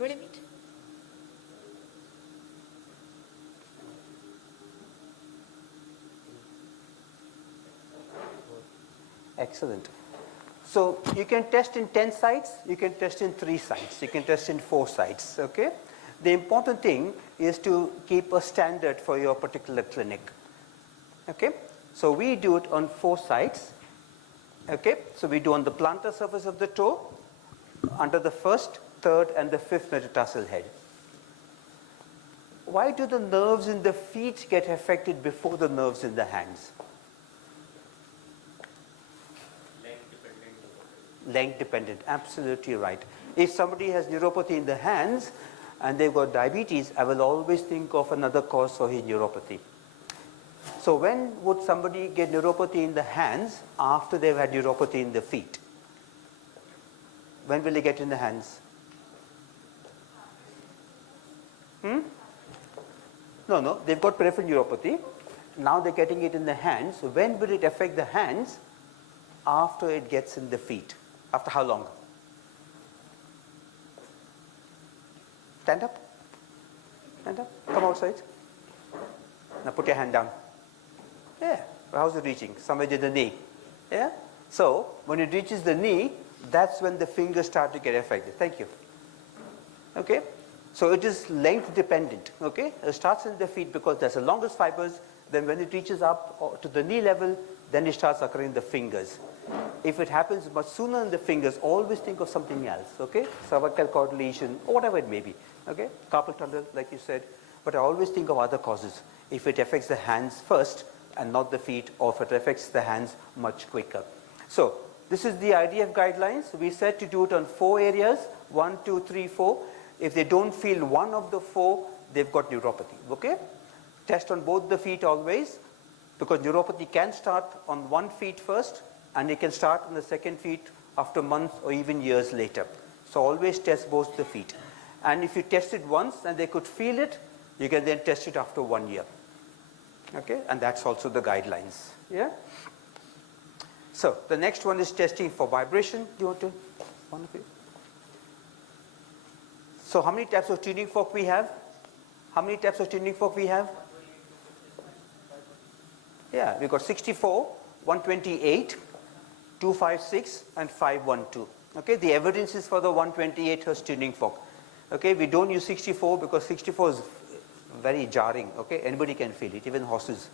डोळे meet. Excellent. So you can test in 10 sites, you can test in 3 sites, you can test in 4 sites, okay? The important thing is to keep a standard for your particular clinic, okay? So we do it on 4 sites, okay? So we do on the plantar surface of the toe, under the 1st, 3rd and the 5th metatarsal head. Why do the nerves in the feet get affected before the nerves in the hands? Length dependent, absolutely right. If somebody has neuropathy in the hands and they've got diabetes, I will always think of another cause for his neuropathy. So when would somebody get neuropathy in the hands after they've had neuropathy in the feet? When will they get in the hands? No, they've got peripheral neuropathy. Now they're getting it in the hands. So when will it affect the hands? After it gets in the feet. After how long? Stand up. Stand up. Come outside. Now put your hand down. Yeah. How's it reaching? Somewhere to the knee. Yeah? So when it reaches the knee, that's when the fingers start to get affected. Thank you. Okay? So it is length dependent. Okay? It starts in the feet because that's the longest fibers. Then when it reaches up to the knee level, then it starts occurring in the fingers. If it happens much sooner in the fingers, always think of something else, okay? Cervical cord lesion, or whatever it may be, okay? Carpal tunnel, like you said. But I always think of other causes. If it affects the hands first and not the feet, or if it affects the hands much quicker. So this is the IDF guidelines. We said to do it on 4 areas, 1, 2, 3, 4. If they don't feel one of the 4, they've got neuropathy, okay? Test on both the feet always, because neuropathy can start on one feet first, and it can start on the second feet after months or even years later. So always test both the feet. And if you test it once and they could feel it, you can then test it after 1 year. Okay, and that's also the guidelines. Yeah. So the next one is testing for vibration. Do you want to? One of you. So how many types of tuning fork we have? How many types of tuning fork we have? Yeah, we've got 64, 128, 256 and 512. Okay, the evidence is for the 128 Hz tuning fork. Okay, we don't use 64 because 64 is very jarring. Okay, anybody can feel it, even horses.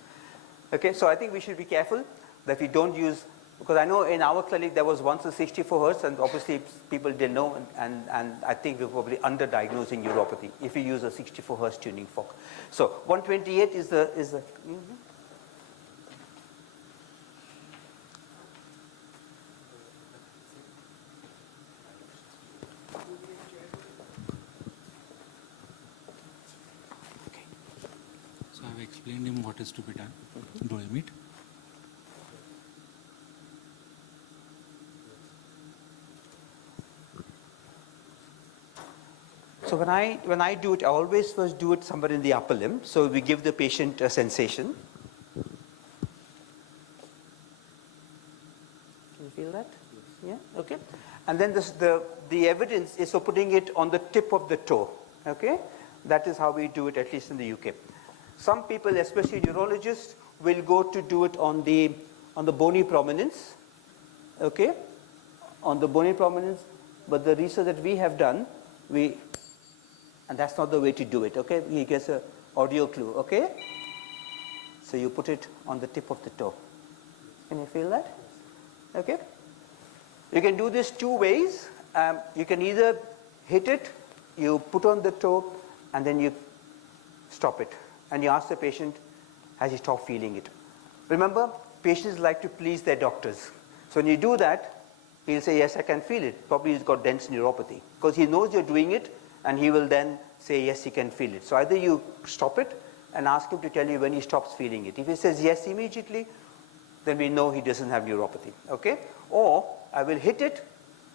Okay, so I think we should be careful that we don't use, because I know in our clinic there was once a 64 Hz and obviously people didn't know, and I think we're probably underdiagnosing neuropathy if we use a 64 Hz tuning fork. So 128 is the I've explained him what is to be done. Do I meet? So when I do it, I always first do it somewhere in the upper limb. So we give the patient a sensation. Can you feel that? Yes. Yeah. Okay. And then the evidence is for putting it on the tip of the toe. Okay. That is how we do it, at least in the UK. Some people, especially neurologists, will go to do it on the bony prominence, okay, on the bony prominence. But the research that we have done, and that's not the way to do it, okay. He gets an audio clue, okay. So you put it on the tip of the toe. Can you feel that? Okay. You can do this 2 ways. You can either hit it, you put on the toe, and then you stop it. And you ask the patient, has he stopped feeling it? Remember, patients like to please their doctors. So when you do that, he'll say, yes, I can feel it. Probably he's got dense neuropathy. Because he knows you're doing it, and he will then say, yes, he can feel it. So either you stop it and ask him to tell you when he stops feeling it. If he says yes immediately, then we know he doesn't have neuropathy. Okay? Or I will hit it,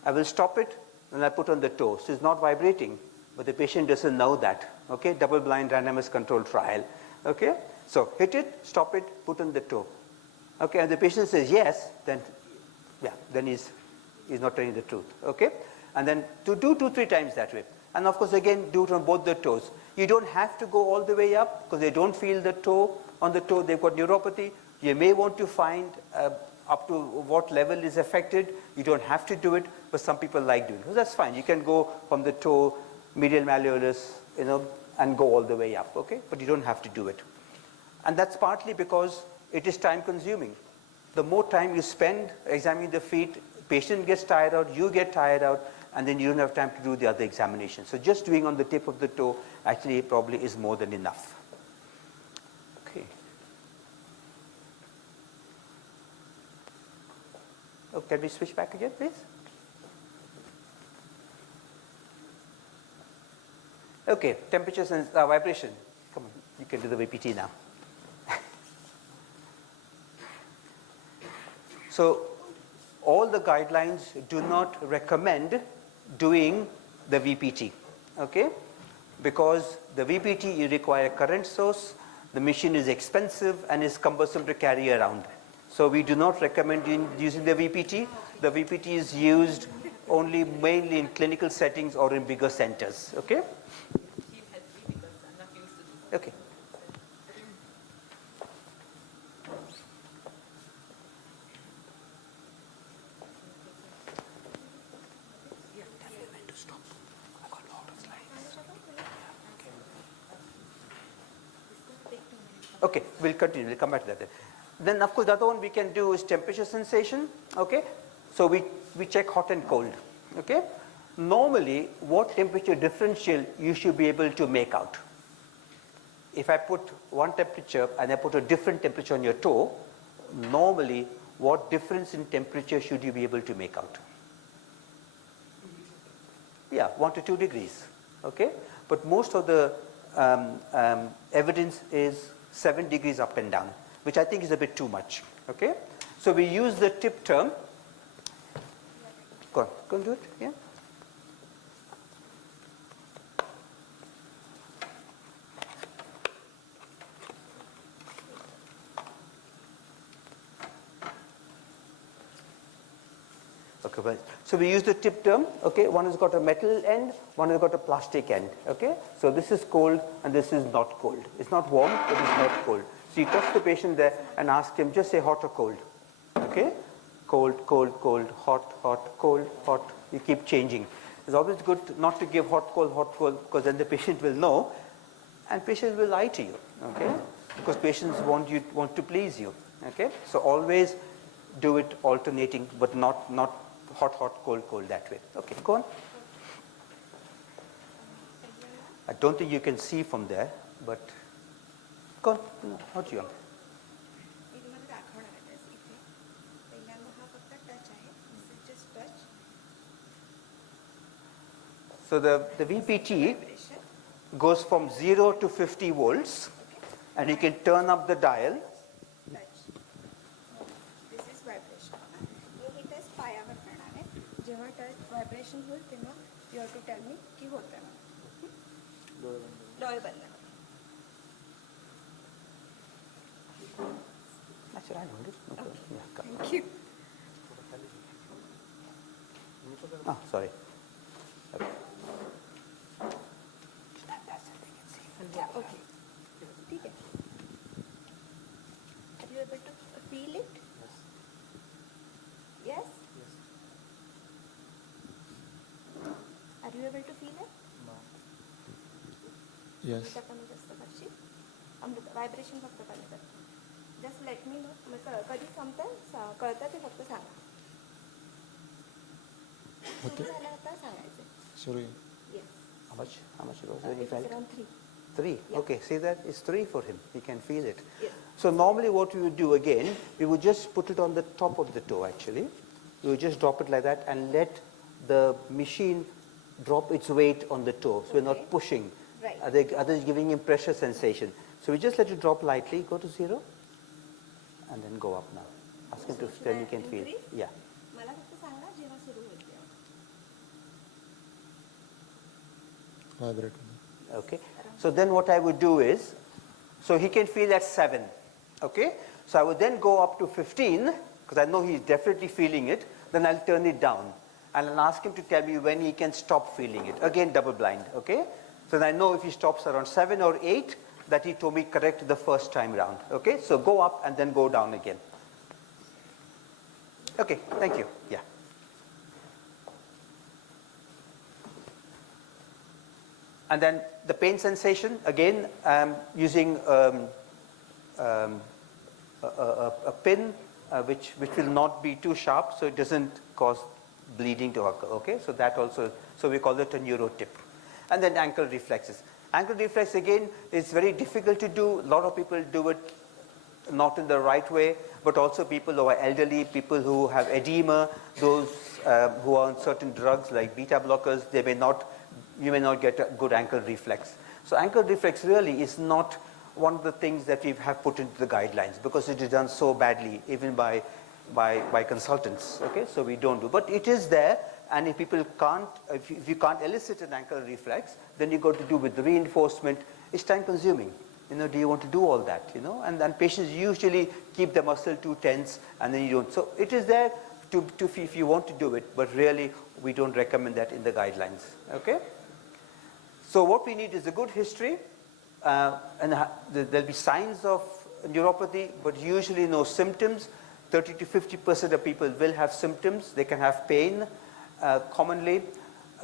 I will stop it, and I put on the toe. So it's not vibrating. But the patient doesn't know that, okay? Double-blind randomized controlled trial, okay? So hit it, stop it, put on the toe, okay? And the patient says yes, then he's not telling the truth, okay? And then to do 2-3 times that way. And of course, again, do it on both the toes. You don't have to go all the way up because they don't feel the toe. On the toe, they've got neuropathy. You may want to find up to what level is affected. You don't have to do it, but some people like doing it. So that's fine. You can go from the toe, medial malleolus, and go all the way up, okay? But you don't have to do it. And that's partly because it is time consuming. The more time you spend examining the feet, patient gets tired out, you get tired out, and then you don't have time to do the other examination. So just doing on the tip of the toe actually probably is more than enough. Okay. Oh, can we switch back again, please? Okay, temperature and vibration. Come on, you can do the VPT now. So all the guidelines do not recommend doing the VPT, okay? Because the VPT, you require a current source, the machine is expensive and is cumbersome to carry around. So we do not recommend using the VPT. The VPT is used only mainly in clinical settings or in bigger centers, okay? Okay. Okay, we'll continue, we'll come back to that then. Then of course the other one we can do is temperature sensation, okay? So we check hot and cold, okay? Normally, what temperature differential you should be able to make out? If I put one temperature and I put a different temperature on your toe, normally what difference in temperature should you be able to make out? Yeah, 1 to 2 degrees, okay? But most of the evidence is 7 degrees up and down, which I think is a bit too much, okay? So we use the tip term. Go on do it, yeah? Okay, well, so we use the tip term, okay? One has got a metal end, one has got a plastic end, okay? So this is cold and this is not cold. It's not warm, but it's not cold. So you touch the patient there and ask him, just say hot or cold, okay? Cold, cold, cold, hot, hot, cold, hot. You keep changing. It's always good not to give hot, cold, because then the patient will know and patient will lie to you, okay? Because patients want to please you, okay? So always do it alternating, but not hot, hot, cold, cold that way. Okay, go on. I don't think you can see from there, but go on. No, not you. So the VPT goes from 0 to 50 volts, and you can turn up the dial. Vibration होईल तेव्हा you have to tell me की होत आहे डोळे बंद thank you Sorry. Okay ठीक आहे are you able to feel it yes Are you able to feel it? No. Yes. Vibration फक्त कमी कर. Just let me know. कधी संपतं कळतं ते फक्त सांगा. सुरू झालं आता सांगायचं. Sorry. Yes. How much it was when you It's felt? around 3. 3. Yeah. Okay. See that? It's 3 for him. He can feel it. Yes. So normally what we would do again, we would just put it on the top of the toe actually. We would just drop it like that and let the machine drop its weight on the toe. So we're not pushing. Right. Others giving him pressure sensation. So we just let it drop lightly, go to 0, and then go up now. Ask him to tell you can feel. Yeah. मला फक्त सांगा जेव्हा सुरू होईल Vibrate. Okay. So then what I would do is, so he can feel at 7. Okay. So I would then go up to 15 because I know he's definitely feeling it. Then I'll turn it down. and I'll ask him to tell me when he can stop feeling it. Again, double blind, okay? So that I know if he stops around 7 or 8, that he told me correct the first time round, okay? So go up and then go down again. Okay, thank you, yeah. And then the pain sensation, again, using a pin which will not be too sharp, so it doesn't cause bleeding to occur, okay? So that also, so we call it a neurotip. And then ankle reflexes. Ankle reflex, again, is very difficult to do. A lot of people do it not in the right way, but also people who are elderly, people who have edema, those who are on certain drugs like beta blockers, you may not get a good ankle reflex. So ankle reflex really is not one of the things that we have put into the guidelines because it is done so badly, even by consultants, okay? So we don't do, but it is there, and if people can't, if you can't elicit an ankle reflex, then you got to do with the reinforcement. It's time consuming. You know, do you want to do all that, you know? And then patients usually keep the muscle too tense, and then you don't. So it is there to if you want to do it, but really we don't recommend that in the guidelines, okay? So what we need is a good history, and there'll be signs of neuropathy, but usually no symptoms. 30 to 50% of people will have symptoms. They can have pain commonly.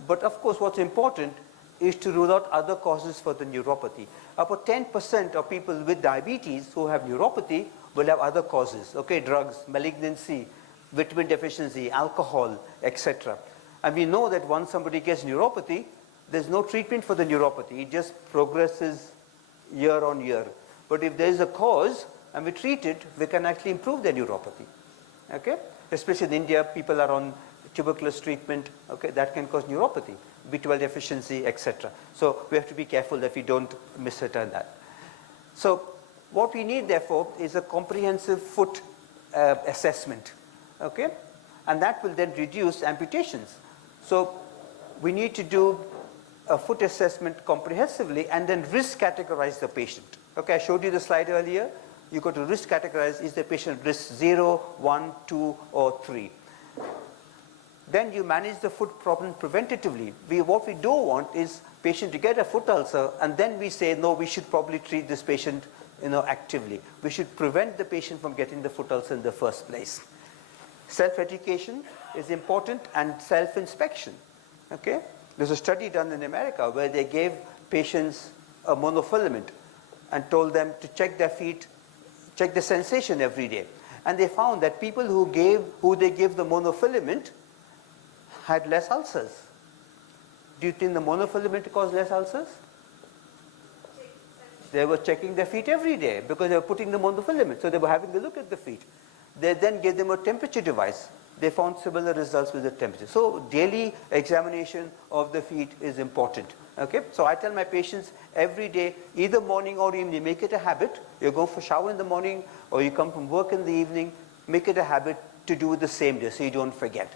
But of course, what's important is to rule out other causes for the neuropathy. About 10% of people with diabetes who have neuropathy will have other causes, okay? Drugs, malignancy, vitamin deficiency, alcohol, etc. And we know that once somebody gets neuropathy, there's no treatment for the neuropathy. It just progresses year on year. But if there is a cause and we treat it, we can actually improve their neuropathy, okay? Especially in India, people are on tuberculosis treatment, okay? That can cause neuropathy, B12 deficiency, etc. So we have to be careful that we don't misreturn that. So what we need, therefore, is a comprehensive foot assessment, okay? And that will then reduce amputations. So we need to do a foot assessment comprehensively and then risk categorize the patient. Okay, I showed you the slide earlier. You got to risk categorize, is the patient risk 0, 1, 2, or 3. Then you manage the foot problem preventatively. What we don't want is patient to get a foot ulcer and then we say, no, we should probably treat this patient, you know, actively. We should prevent the patient from getting the foot ulcer in the first place. Self-education is important and self-inspection, okay? There's a study done in America where they gave patients a monofilament and told them to check their feet, check the sensation every day. And they found that people who they gave the monofilament had less ulcers. Do you think the monofilament caused less ulcers? They were checking their feet every day because they were putting the monofilament. So they were having a look at the feet. They then gave them a temperature device. They found similar results with the temperature. So daily examination of the feet is important. Okay, so I tell my patients every day, either morning or evening, make it a habit. You go for a shower in the morning or you come from work in the evening, make it a habit to do it the same day so you don't forget.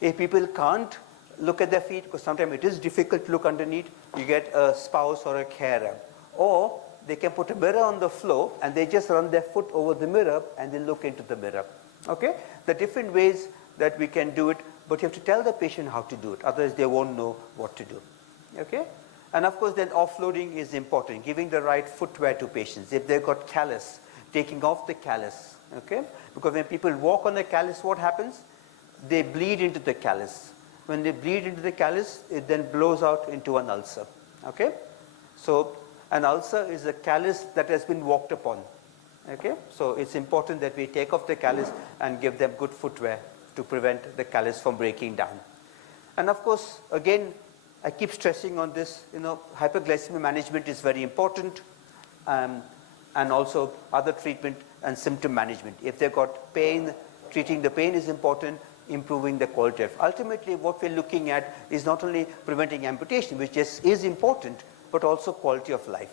If people can't look at their feet, because sometimes it is difficult to look underneath, you get a spouse or a carer. Or they can put a mirror on the floor and they just run their foot over the mirror and they look into the mirror. Okay, the different ways that we can do it, but you have to tell the patient how to do it, otherwise they won't know what to do. Okay? And of course then offloading is important, giving the right footwear to patients. If they've got callus, taking off the callus, okay? Because when people walk on the callus, what happens? They bleed into the callus. When they bleed into the callus, it then blows out into an ulcer, okay? So an ulcer is a callus that has been walked upon, okay? So it's important that we take off the callus and give them good footwear to prevent the callus from breaking down. And of course, again, I keep stressing on this, you know, hyperglycemia management is very important, and also other treatment and symptom management. If they've got pain, treating the pain is important, improving the quality of life. Ultimately, what we're looking at is not only preventing amputation, which is important, but also quality of life.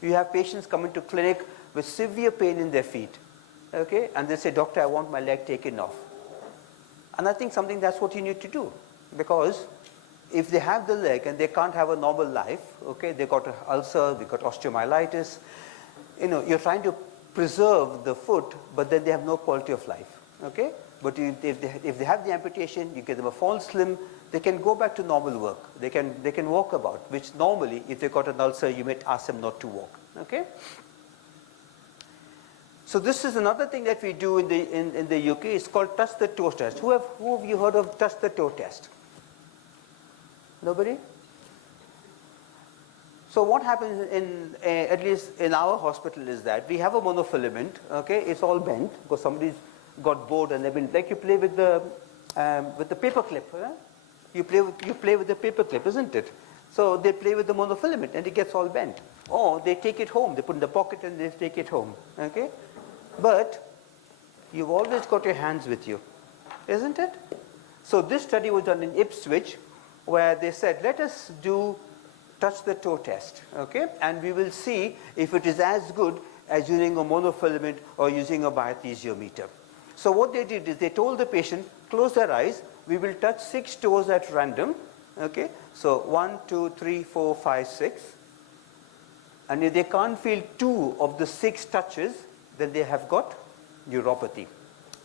You have patients coming to clinic with severe pain in their feet, okay, and they say, doctor, I want my leg taken off. And I think that's what you need to do, because if they have the leg and they can't have a normal life, okay, they got an ulcer, they got osteomyelitis, you know, you're trying to preserve the foot, but then they have no quality of life, okay? but if they have the amputation, you give them a false limb, they can go back to normal work. They can walk about, which normally, if they got an ulcer, you might ask them not to walk. Okay? So this is another thing that we do in the UK. It's called touch the toe test. Who have you heard of touch the toe test? Nobody? So what happens at least in our hospital is that we have a monofilament. Okay, it's all bent because somebody's got bored and they've been like you play with the paper clip. Huh? You play with the paper clip, isn't it? So they play with the monofilament and it gets all bent. Or they take it home. They put it in the pocket and they take it home. Okay, but you've always got your hands with you, isn't it? So this study was done in Ipswich, where they said, let us do touch the toe test, okay? And we will see if it is as good as using a monofilament or using a biothesiometer. So what they did is they told the patient, close their eyes, we will touch 6 toes at random, okay? So 1, 2, 3, 4, 5, 6. And if they can't feel 2 of the 6 touches, then they have got neuropathy,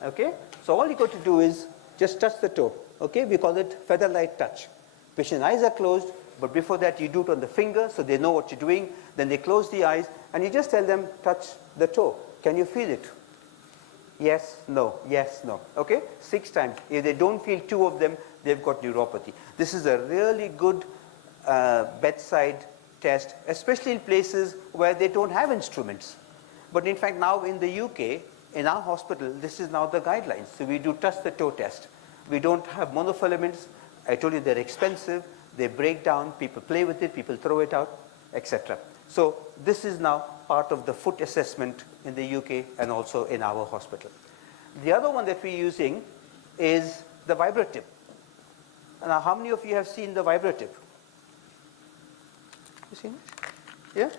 okay? So all you got to do is just touch the toe, okay? We call it feather-light touch. Patient's eyes are closed, but before that you do it on the finger so they know what you're doing. Then they close the eyes and you just tell them, touch the toe. Can you feel it? Yes, no, yes, no. Okay? 6 times. If they don't feel 2 of them, they've got neuropathy. This is a really good bedside test, especially in places where they don't have instruments. But in fact, now in the UK, in our hospital, this is now the guidelines. So we do touch the toe test. We don't have monofilaments. I told you they're expensive. They break down. People play with it. People throw it out, etc. So this is now part of the foot assessment in the UK and also in our hospital. The other one that we're using is the vibrotip. Now, how many of you have seen the vibrotip? You seen it? Yeah?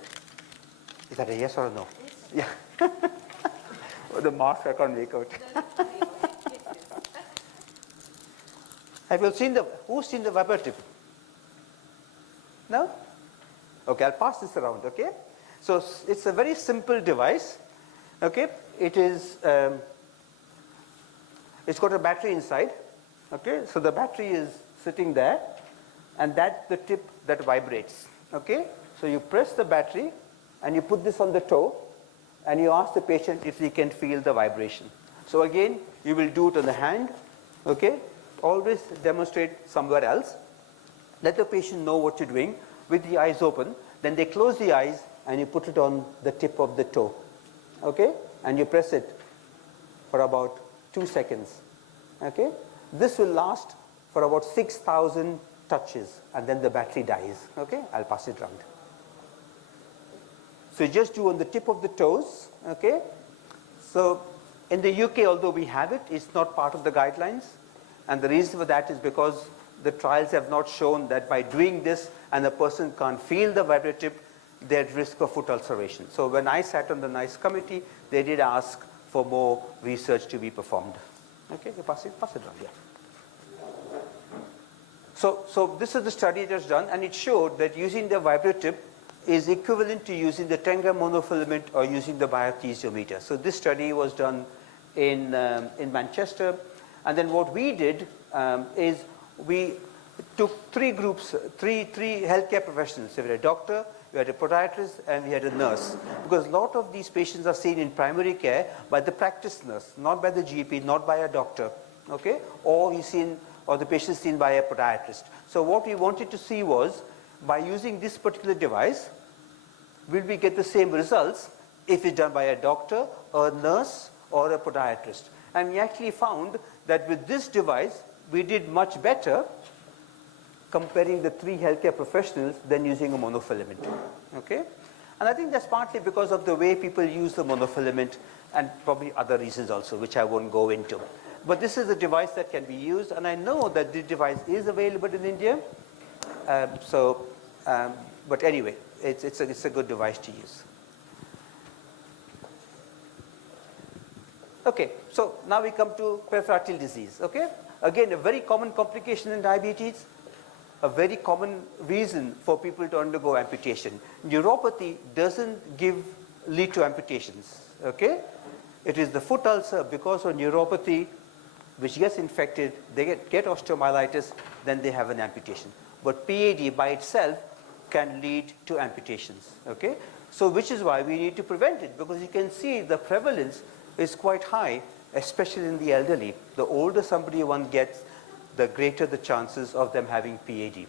Is that a yes or a no? Yeah. Oh, the mask I can't make out. Have you seen who's seen the vibrotip? No? Okay, I'll pass this around, okay? So it's a very simple device, okay? It is, it's got a battery inside, okay? So the battery is sitting there, and that's the tip that vibrates, okay? So you press the battery, and you put this on the toe, and you ask the patient if he can feel the vibration. So again, you will do it on the hand, okay? Always demonstrate somewhere else. Let the patient know what you're doing with the eyes open. Then they close the eyes and you put it on the tip of the toe. Okay? And you press it for about 2 seconds. Okay? This will last for about 6,000 touches and then the battery dies. Okay? I'll pass it around. So you just do on the tip of the toes. Okay? So in the UK, although we have it, it's not part of the guidelines. And the reason for that is because the trials have not shown that by doing this and a person can't feel the vibrotip, they're at risk of foot ulceration. So when I sat on the NICE committee, they did ask for more research to be performed. Okay, you pass it around, yeah. So this is the study that's done, and it showed that using the vibrotip is equivalent to using the 10-gram monofilament or using the biothesiometer. So this study was done in Manchester. And then what we did is we took 3 groups, three healthcare professionals. So we had a doctor, we had a podiatrist, and we had a nurse. Because a lot of these patients are seen in primary care by the practice nurse, not by the GP, not by a doctor, okay? Or the patient is seen by a podiatrist. So what we wanted to see was, by using this particular device, will we get the same results if it's done by a doctor, a nurse, or a podiatrist? And we actually found that with this device, we did much better comparing the 3 healthcare professionals than using a monofilament. Okay? And I think that's partly because of the way people use the monofilament and probably other reasons also, which I won't go into. But this is a device that can be used, and I know that this device is available in India. But anyway, it's a good device to use. Okay, so now we come to peripheral arterial disease, okay? Again, a very common complication in diabetes, a very common reason for people to undergo amputation. Neuropathy doesn't lead to amputations, okay? It is the foot ulcer because of neuropathy which gets infected, they get osteomyelitis, then they have an amputation. But PAD by itself can lead to amputations, okay? So which is why we need to prevent it, because you can see the prevalence is quite high, especially in the elderly. The older somebody one gets, the greater the chances of them having PAD.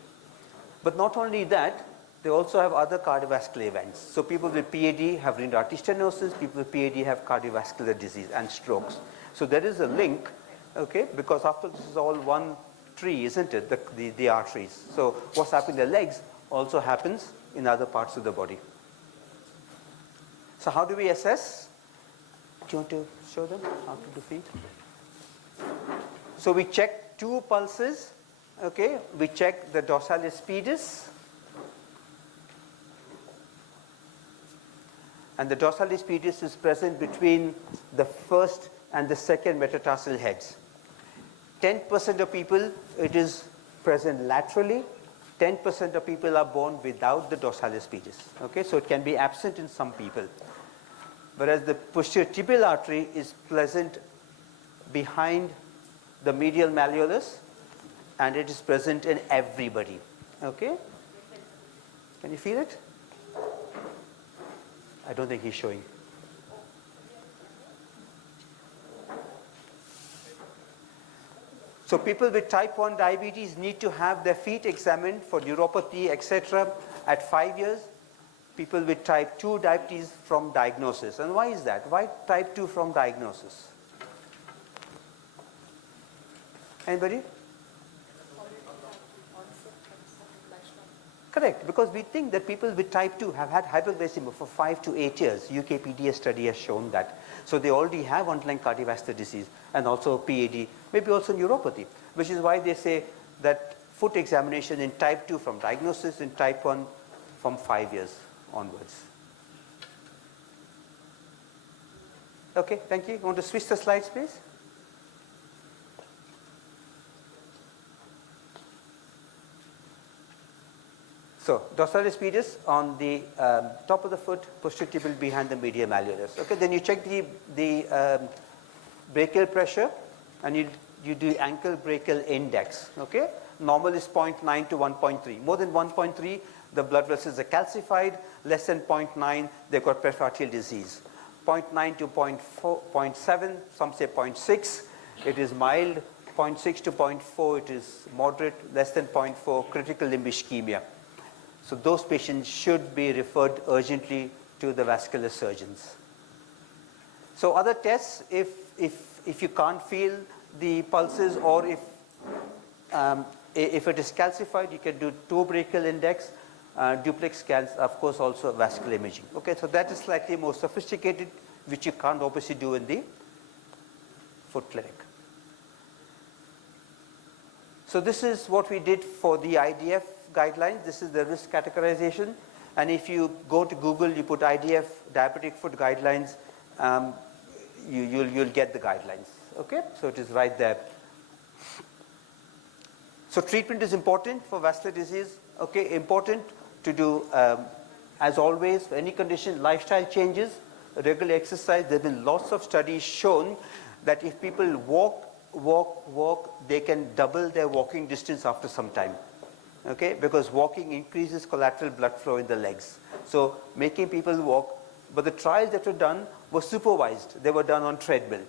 But not only that, they also have other cardiovascular events. So people with PAD have renal artery stenosis, people with PAD have cardiovascular disease and strokes. So there is a link, okay, because after this is all one tree, isn't it, the arteries. So what's happening in the legs also happens in other parts of the body. So how do we assess? Do you want to show them how to do feet? So we check 2 pulses, okay. We check the dorsalis pedis. And the dorsalis pedis is present between the first and the second metatarsal heads. 10% of people, it is present laterally. 10% of people are born without the dorsalis pedis. Okay, so it can be absent in some people. Whereas the posterior tibial artery is present behind the medial malleolus, and it is present in everybody. Okay? Can you feel it? I don't think he's showing. So people with type 1 diabetes need to have their feet examined for neuropathy, etc. at 5 years. People with type 2 diabetes from diagnosis. And why is that? Why type 2 from diagnosis? Anybody? Correct, because we think that people with type 2 have had hyperglycemia for 5 to 8 years. UKPDS study has shown that. So they already have underlying cardiovascular disease and also PAD, maybe also neuropathy, which is why they say that foot examination in type 2 from diagnosis, in type 1 from 5 years onwards. Okay, thank you. You want to switch the slides, please? So dorsalis pedis on the top of the foot, posterior tibial behind the medial malleolus. Okay, then you check the brachial pressure, and you do ankle brachial index. Okay, normal is 0.9 to 1.3. More than 1.3, the blood vessels are calcified. Less than 0.9, they've got peripheral arterial disease. 0.9 to 0.4, 0.7, some say 0.6, it is mild. 0.6 to 0.4, it is moderate. Less than 0.4, critical limb ischemia. So those patients should be referred urgently to the vascular surgeons. So other tests, if you can't feel the pulses, or if it is calcified, you can do toe brachial index, duplex scans, of course also vascular imaging. Okay, so that is slightly more sophisticated, which you can't obviously do in the foot clinic. So this is what we did for the IDF guidelines. This is the risk categorization, and if you go to Google, you put IDF diabetic foot guidelines, you'll get the guidelines. Okay, so it is right there. So treatment is important for vascular disease. Okay, important to do, as always, for any condition, lifestyle changes, regular exercise. There have been lots of studies shown that if people walk, they can double their walking distance after some time. Okay, because walking increases collateral blood flow in the legs. So making people walk, but the trials that were done were supervised. They were done on treadmill.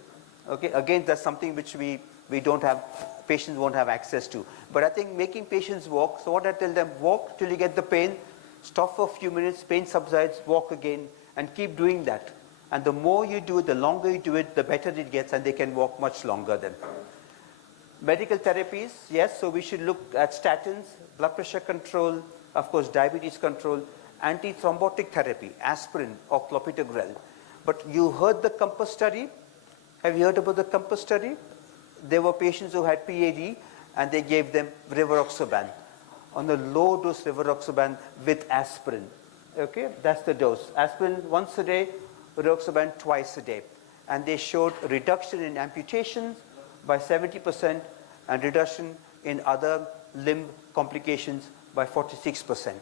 Okay, again, that's something which we don't have, patients won't have access to. But I think making patients walk, so what I tell them, walk till you get the pain, stop for a few minutes, pain subsides, walk again, and keep doing that. And the more you do it, the longer you do it, the better it gets, and they can walk much longer then. Medical therapies, yes, so we should look at statins, blood pressure control, of course diabetes control, antithrombotic therapy, aspirin or clopidogrel. But you heard the COMPASS study? Have you heard about the COMPASS study? There were patients who had PAD and they gave them rivaroxaban, on a low dose rivaroxaban with aspirin. Okay, that's the dose. Aspirin once a day, rivaroxaban twice a day. And they showed reduction in amputations by 70% and reduction in other limb complications by 46%.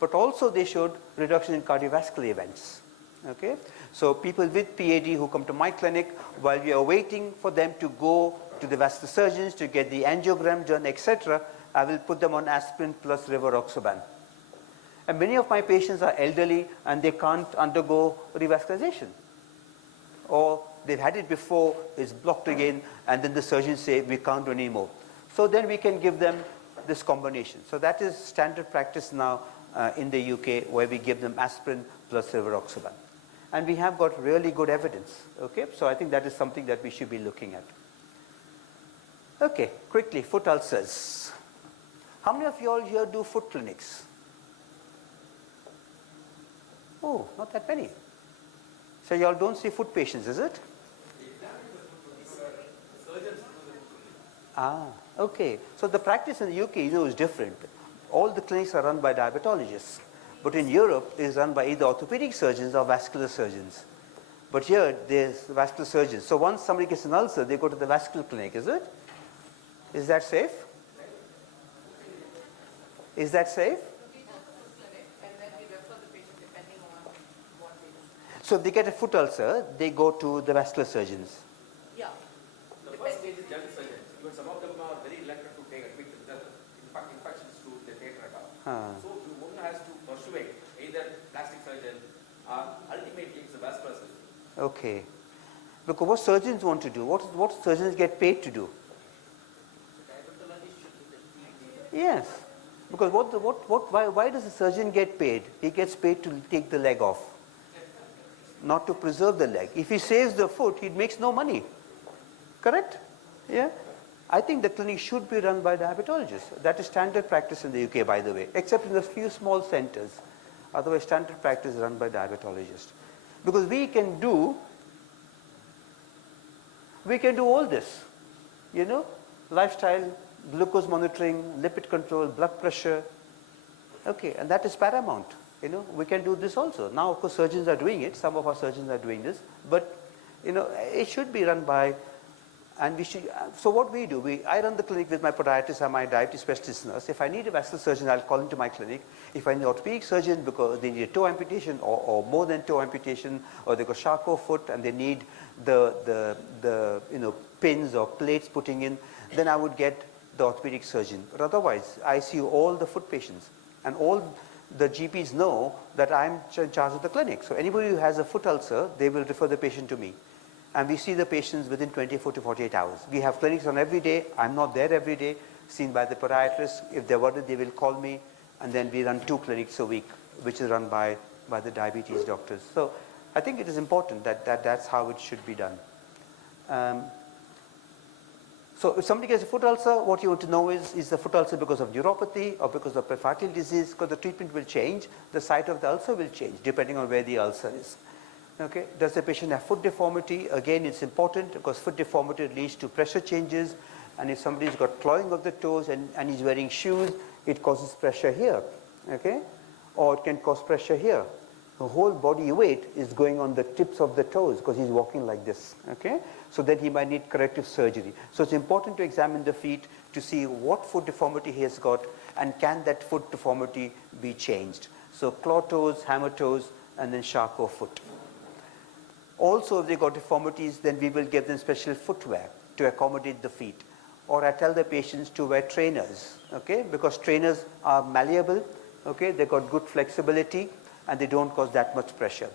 But also they showed reduction in cardiovascular events. Okay? So people with PAD who come to my clinic, while we are waiting for them to go to the vascular surgeons to get the angiogram done, etc., I will put them on aspirin plus rivaroxaban. And many of my patients are elderly and they can't undergo revascularization. Or they've had it before, it's blocked again, and then the surgeons say, we can't do anymore. So then we can give them this combination. So that is standard practice now in the UK, where we give them aspirin plus rivaroxaban. And we have got really good evidence. Okay? So I think that is something that we should be looking at. Okay, quickly, foot ulcers. How many of you all here do foot clinics? Oh, not that many. So you all don't see foot patients, is it? Ah, okay. So the practice in the UK, is different. All the clinics are run by diabetologists. But in Europe, it is run by either orthopedic surgeons or vascular surgeons. But here, there's vascular surgeons. So once somebody gets an ulcer, they go to the vascular clinic, is it? Is that safe? Is that safe? So if they get a foot ulcer, they go to the vascular surgeons. Yeah. The first stage is general surgeons. Even some of them are very reluctant to take the infections to the theatre at all. So one has to persuade either plastic surgeon or ultimately it's a vascular surgeon. Okay. Because what surgeons want to do? What surgeons get paid to do? Yes. Because why does a surgeon get paid? He gets paid to take the leg off, not to preserve the leg. If he saves the foot, he makes no money. Correct? Yeah. I think the clinic should be run by diabetologists. That is standard practice in the UK, by the way, except in a few small centers. Otherwise, standard practice is run by diabetologists. Because we can do all this, lifestyle, glucose monitoring, lipid control, blood pressure. Okay, and that is paramount. We can do this also. Now, of course, surgeons are doing it. Some of our surgeons are doing this. But, it should be run by, and we should, so what we do, I run the clinic with my podiatrist and my diabetes specialist nurse. If I need a vascular surgeon, I'll call into my clinic. If I need an orthopedic surgeon because they need a toe amputation or more than toe amputation, or they've got Charcot foot and they need the pins or plates putting in, then I would get the orthopedic surgeon. But otherwise, I see all the foot patients, and all the GPs know that I'm in charge of the clinic. So anybody who has a foot ulcer, they will refer the patient to me. And we see the patients within 24 to 48 hours. We have clinics on every day. I'm not there every day, seen by the podiatrist. If they're worried, they will call me. And then we run 2 clinics a week, which is run by the diabetes doctors. So I think it is important that's how it should be done. So if somebody gets a foot ulcer, what you want to know is the foot ulcer because of neuropathy or because of peripheral disease? Because the treatment will change. The site of the ulcer will change depending on where the ulcer is. Okay. Does the patient have foot deformity? Again, it's important because foot deformity leads to pressure changes. And if somebody's got clawing of the toes and he's wearing shoes, it causes pressure here. Okay. Or it can cause pressure here. The whole body weight is going on the tips of the toes because he's walking like this. Okay. So then he might need corrective surgery. So it's important to examine the feet to see what foot deformity he has got and can that foot deformity be changed. So claw toes, hammer toes, and then Charcot foot. Also, if they got deformities, then we will give them special footwear to accommodate the feet. Or I tell the patients to wear trainers, okay? Because trainers are malleable, okay? They got good flexibility and they don't cause that much pressure.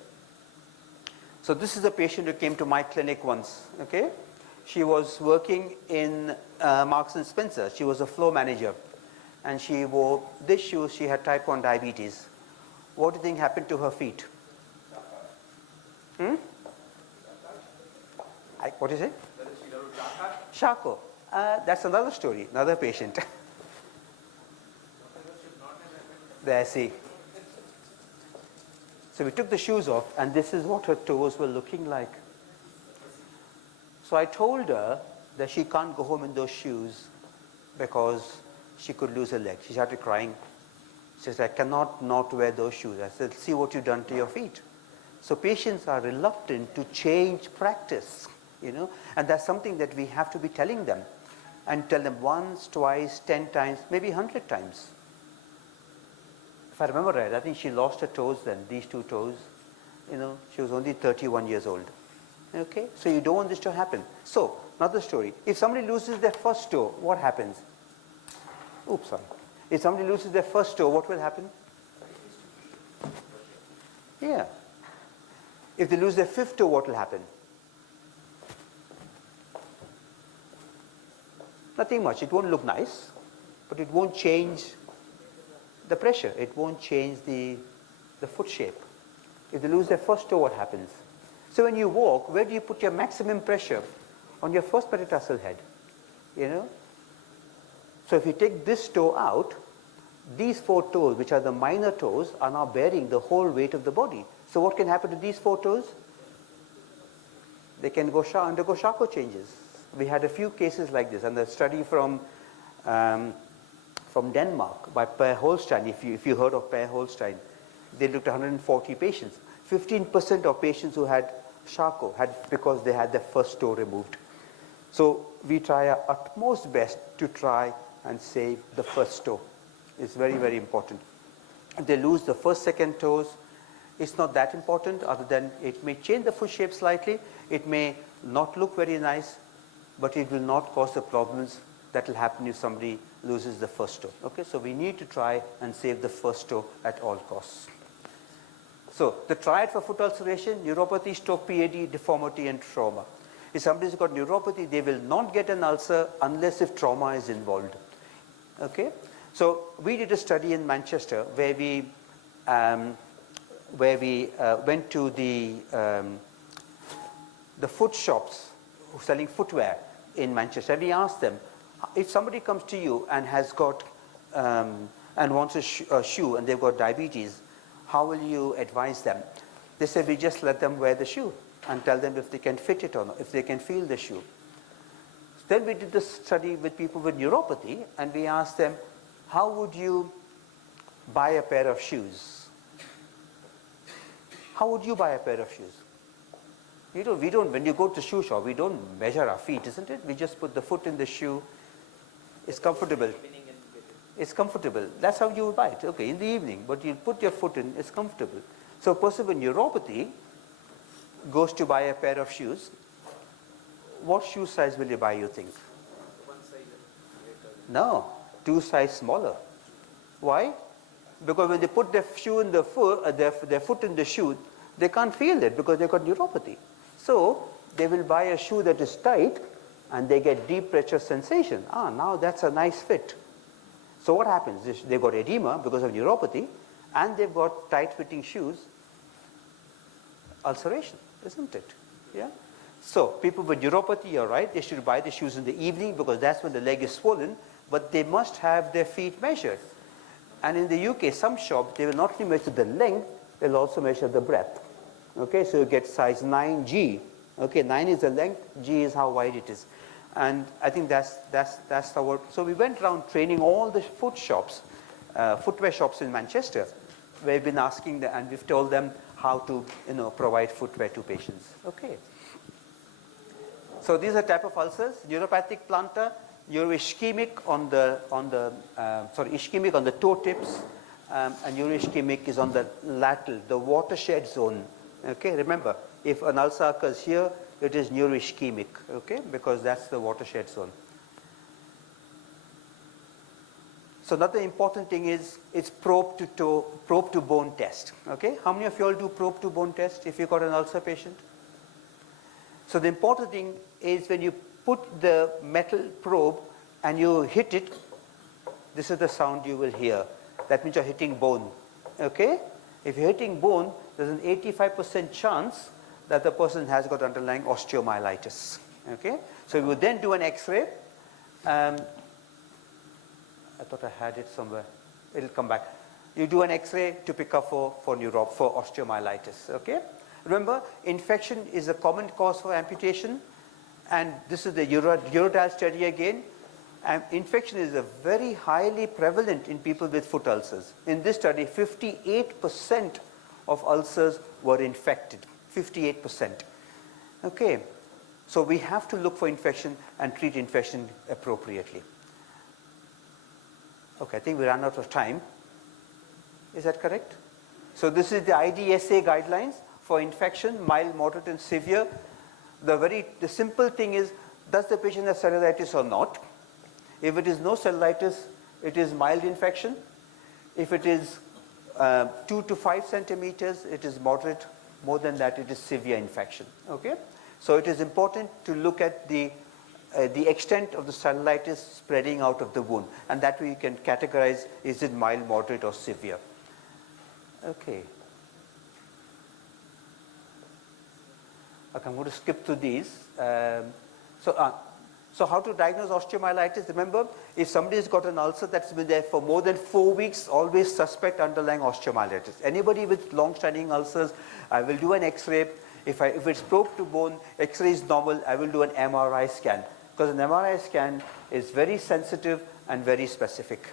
So this is a patient who came to my clinic once, okay? She was working in Marks and Spencer. She was a floor manager. And she wore this shoes. She had type 1 diabetes. What do you think happened to her feet? What is it? Charcot. That's another story, another patient. There, see. So we took the shoes off, and this is what her toes were looking like. So I told her that she can't go home in those shoes because she could lose her leg. She started crying. She said, I cannot not wear those shoes. I said, see what you've done to your feet. So patients are reluctant to change practice, and that's something that we have to be telling them, and tell them once, twice, 10 times, maybe 100 times. If I remember right, I think she lost her toes then, these 2 toes. She was only 31 years old. Okay, so you don't want this to happen. So, another story. If somebody loses their first toe, what happens? Oops, sorry. If somebody loses their first toe, what will happen? Yeah. If they lose their fifth toe, what will happen? Nothing much. It won't look nice, but it won't change the pressure. It won't change the foot shape. If they lose their first toe, what happens? So when you walk, where do you put your maximum pressure? On your first metatarsal head. So if you take this toe out, these 4 toes, which are the minor toes, are now bearing the whole weight of the body. So what can happen to these 4 toes? They can undergo Charcot changes. We had a few cases like this, and the study from Denmark by Per Holstein, if you heard of Per Holstein, they looked at 140 patients. 15% of patients who had Charcot had because they had their first toe removed. So we try our utmost best to try and save the first toe. It's very, very important. If they lose the first, second toes, it's not that important, other than it may change the foot shape slightly. It may not look very nice, but it will not cause the problems that will happen if somebody loses the first toe. Okay, so we need to try and save the first toe at all costs. So the triad for foot ulceration: neuropathy, stroke, PAD, deformity, and trauma. If somebody's got neuropathy, they will not get an ulcer unless if trauma is involved. Okay, so we did a study in Manchester where we went to the foot shops selling footwear in Manchester. And we asked them, if somebody comes to you and has got and wants a shoe and they've got diabetes, how will you advise them? They said, we just let them wear the shoe and tell them if they can fit it or not, if they can feel the shoe. Then we did this study with people with neuropathy, and we asked them, how would you buy a pair of shoes? How would you buy a pair of shoes? We don't, when you go to the shoe shop, we don't measure our feet, isn't it? We just put the foot in the shoe. It's comfortable. It's comfortable. That's how you would buy it. Okay, in the evening, but you put your foot in, it's comfortable. So a person with neuropathy goes to buy a pair of shoes. What shoe size will you buy, you think? No, 2 size smaller. Why? Because when they put their shoe in the foot, their foot in the shoe, they can't feel it because they've got neuropathy. So they will buy a shoe that is tight, and they get deep pressure sensation. Now that's a nice fit. So what happens? They've got edema because of neuropathy, and they've got tight-fitting shoes. Ulceration, isn't it? Yeah. So people with neuropathy, you're right, they should buy the shoes in the evening because that's when the leg is swollen, but they must have their feet measured. And in the UK, some shops, they will not only measure the length, they'll also measure the breadth. Okay, so you get size 9G. Okay, 9 is the length, G is how wide it is. And I think that's the word. So we went around training all the footwear shops in Manchester. We've been asking them, and we've told them how to, provide footwear to patients. Okay. So these are type of ulcers: neuropathic plantar, neuroischemic on the ischemic on the toe tips, and neuroischemic is on the lateral, the watershed zone. Okay, remember, if an ulcer occurs here, it is neuroischemic. Okay, because that's the watershed zone. So another important thing is it's probe to bone test. Okay, how many of you all do probe to bone test if you got an ulcer patient? So the important thing is when you put the metal probe and you hit it, this is the sound you will hear. That means you're hitting bone. Okay? If you're hitting bone, there's an 85% chance that the person has got underlying osteomyelitis. Okay? So we would then do an X-ray. I thought I had it somewhere. It'll come back. You do an X-ray to pick up for osteomyelitis. Okay? Remember, infection is a common cause for amputation, and this is the Urodile study again. And infection is a very highly prevalent in people with foot ulcers. In this study, 58% of ulcers were infected. 58%. Okay, so we have to look for infection and treat infection appropriately. Okay, I think we ran out of time. Is that correct? So this is the IDSA guidelines for infection, mild, moderate, and severe. The simple thing is, does the patient have cellulitis or not? If it is no cellulitis, it is mild infection. If it is 2 to 5 centimeters, it is moderate. More than that, it is severe infection. Okay? So it is important to look at the extent of the cellulitis spreading out of the wound, and that way you can categorize, is it mild, moderate, or severe. Okay. Okay, I'm going to skip through these. So how to diagnose osteomyelitis? Remember, if somebody has got an ulcer that's been there for more than 4 weeks, always suspect underlying osteomyelitis. Anybody with long-standing ulcers, I will do an X-ray. If it's probe to bone, X-ray is normal, I will do an MRI scan. Because an MRI scan is very sensitive and very specific.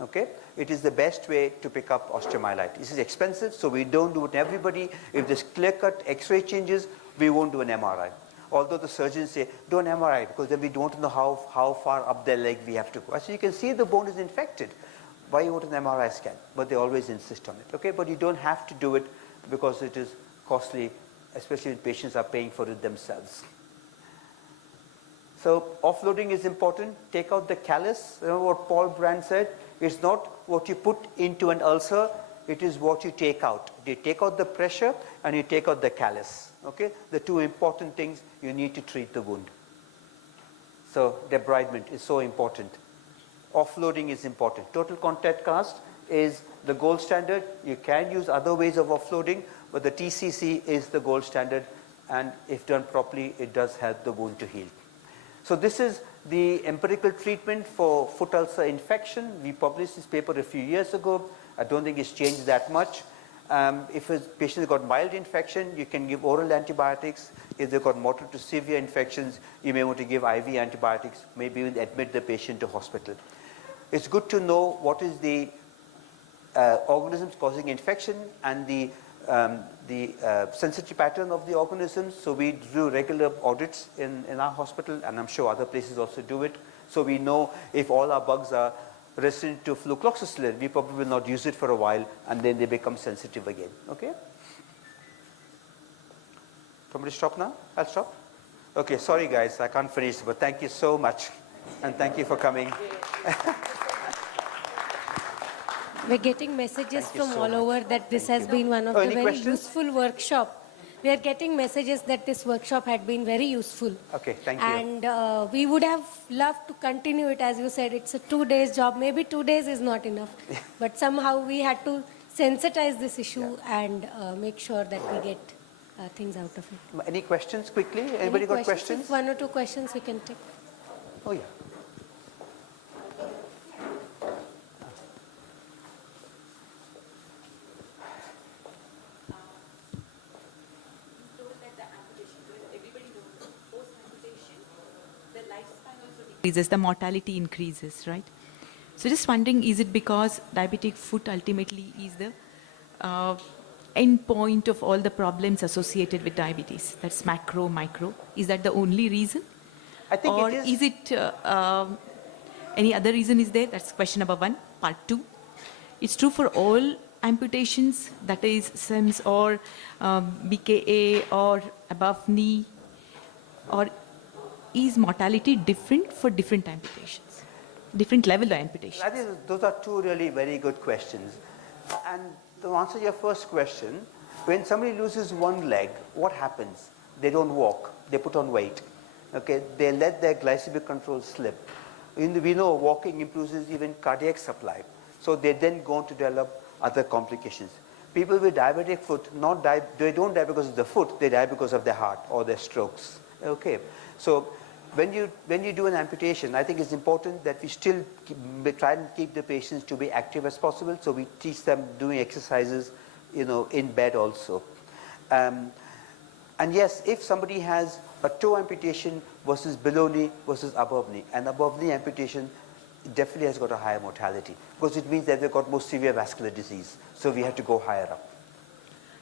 Okay? It is the best way to pick up osteomyelitis. This is expensive, so we don't do it in everybody. If there's clear-cut X-ray changes, we won't do an MRI. Although the surgeons say, do an MRI, because then we don't know how far up their leg we have to go. So you can see the bone is infected. Why you want an MRI scan? But they always insist on it. Okay? But you don't have to do it because it is costly, especially when patients are paying for it themselves. So offloading is important. Take out the callus. Remember what Paul Brand said? It's not what you put into an ulcer, it is what you take out. You take out the pressure and you take out the callus. Okay? The two important things you need to treat the wound. So debridement is so important. Offloading is important. Total contact cast is the gold standard. You can use other ways of offloading, but the TCC is the gold standard, and if done properly, it does help the wound to heal. So this is the empirical treatment for foot ulcer infection. We published this paper a few years ago. I don't think it's changed that much. If a patient has got mild infection, you can give oral antibiotics. If they've got moderate to severe infections, you may want to give IV antibiotics, maybe even admit the patient to hospital. It's good to know what is the organisms causing infection and the sensitivity pattern of the organisms. So we do regular audits in our hospital, and I'm sure other places also do it. So we know if all our bugs are resistant to flucloxacillin, we probably will not use it for a while, and then they become sensitive again. Okay? Somebody stop now? I'll stop. Okay, sorry guys, I can't finish, but thank you so much, and thank you for coming. We're getting messages Thank you from so all over that this has been one of Oh, the any very questions? useful workshop. We are getting messages that this workshop had been very useful. Okay, thank you. And we would have loved to continue it. As you said, it's a 2 days job. Maybe 2 days is not enough. But somehow we had to sensitize this issue and make sure that we get things out of it. Any questions quickly? Anybody got questions? If 1 or 2 questions we can take. Oh yeah. Increases, the mortality increases, right? So just wondering, is it because diabetic foot ultimately is the end point of all the problems associated with diabetes? That's macro, micro. Is that the only reason? I think or it is. Is it any other reason is there? That's question number 1. Part 2. It's true for all amputations, that is SIMS or BKA or above knee, or is mortality different for different amputations, different level of amputation? I think those are two really very good questions. And to answer your first question, when somebody loses one leg, what happens? They don't walk, they put on weight. Okay, they let their glycemic control slip. We know walking improves even cardiac supply. So they then go on to develop other complications. People with diabetic foot they don't die because of the foot, they die because of their heart or their strokes. Okay, so when you do an amputation, I think it's important that we still try and keep the patients to be active as possible. So we teach them doing exercises, in bed also. And yes, if somebody has a toe amputation versus below knee versus above knee, and above knee amputation definitely has got a higher mortality because it means that they've got more severe vascular disease. So we have to go higher up.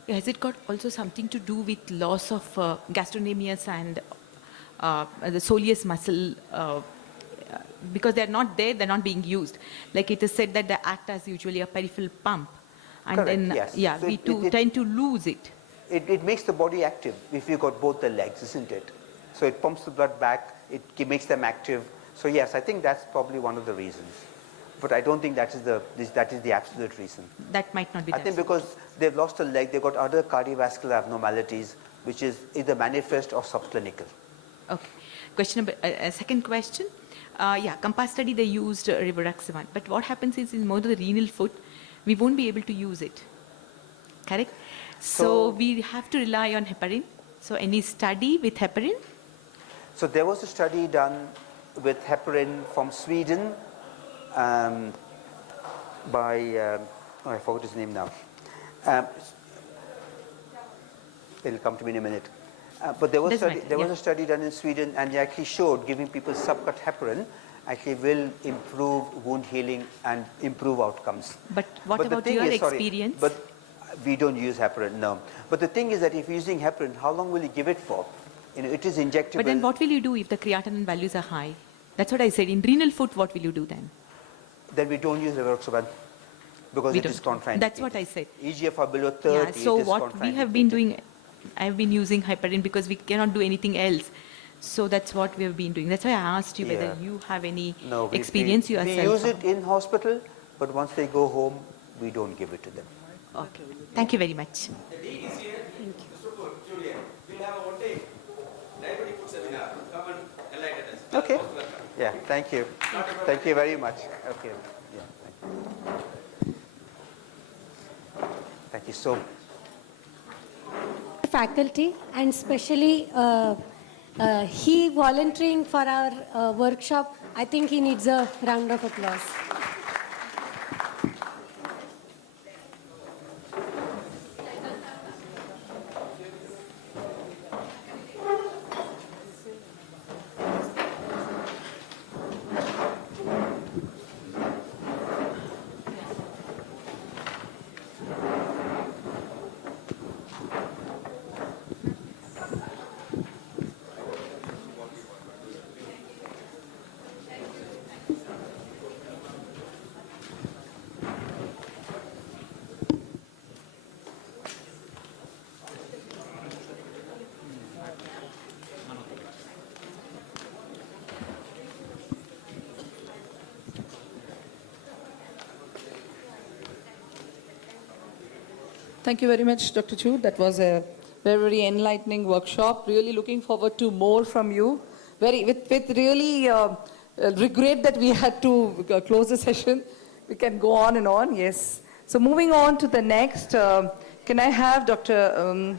Yeah, has it got also something to do with loss of gastrocnemius and the soleus muscle? Because they're not there, they're not being used. Like it is said that they act as usually a peripheral pump. And Correct, then, yes. yeah, So we it tend to lose it. it makes the body active if you've got both the legs, isn't it? So it pumps the blood back, it makes them active. So yes, I think that's probably one of the reasons. But I don't think that is the absolute reason. That might not be I the think absolute. because they've lost a leg, they've got other cardiovascular abnormalities, which is either manifest or subclinical. Okay. Question number, second question. Yeah, COMPASS study, they used rivaroxaban. But what happens is in more of the renal foot, we won't be able to use it. Correct? So we have to rely on heparin. So any study with heparin? So there was a study done with heparin from Sweden by, I forgot his name now. It'll come to me in a minute. But there was a study done in Sweden, and they actually showed giving people subcut heparin actually will improve wound healing and improve outcomes. But what about your experience? But we don't use heparin, no. But the thing is that if you're using heparin, how long will you give it for? You know, it is injectable. But then what will you do if the creatinine values are high? That's what I said. In renal foot, what will you do then? Then we don't use rivaroxaban because it is contraindicated. That's what I said. EGFR below 30, Yeah, so it is what we have been doing, I have been using heparin because we cannot do anything else. So that's what we have been doing. That's why I asked you whether you have any experience yourself. We use it in hospital, but once they go home, we don't give it to them. Okay. Thank you very much. The dean is here. Mr. Julian, we'll have a one-day diabetic food seminar. Come and enlighten us. Okay. Yeah, thank you. Thank you very much. Okay. Yeah, thank you. Thank you so much. Faculty, and especially he volunteering for our workshop. I think he needs a round of applause. Thank you very much, Dr. Chu. That was a very, very enlightening workshop. Really looking forward to more from you. With really regret that we had to close the session. We can go on and on, yes. So moving on to the next, can I have Dr.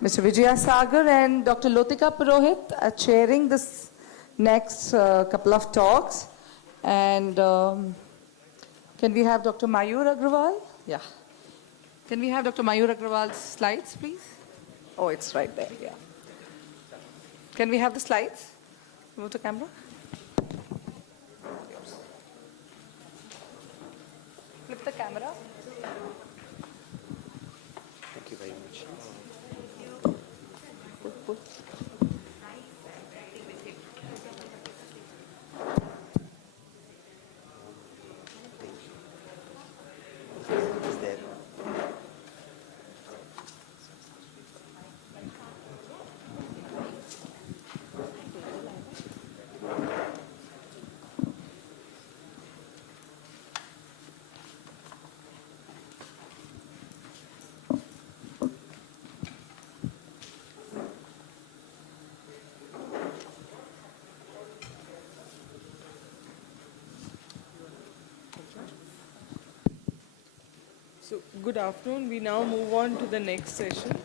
Mr. Vijaya Sagar and Dr. Lotika Purohit chairing this next couple of talks. And can we have Dr. Mayur Agrawal? Yeah. Can we have Dr. Mayur Agrawal's slides, please? Oh, it's right there, yeah. Can we have the slides? Move the camera. Flip the camera. Thank you very much. Pull. Is there? So, good afternoon. We now move on to the next session.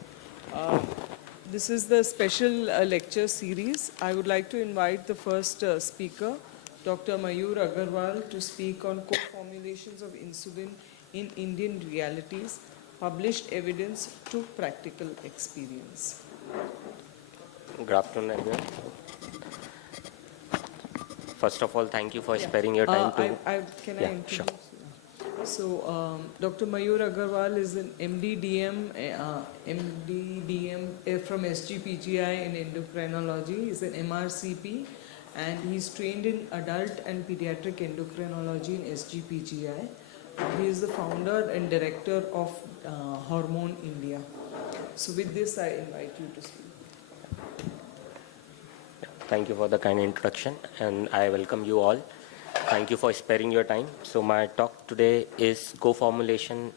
This is the special lecture series. I would like to invite the first speaker, Dr. Mayur Agarwal, to speak on co-formulations of insulin in Indian realities, published evidence to practical experience. Good afternoon, everyone. First of all, thank you for sparing your time to... Can I introduce? Sure. So, Dr. Mayur Agarwal is an MD-DM from SGPGI in endocrinology. He's an MRCP, and he's trained in adult and pediatric endocrinology in SGPGI. He is the founder and director of Hormone India. So with this, I invite you to speak. Thank you for the kind introduction, and I welcome you all. Thank you for sparing your time. So my talk today is co-formulation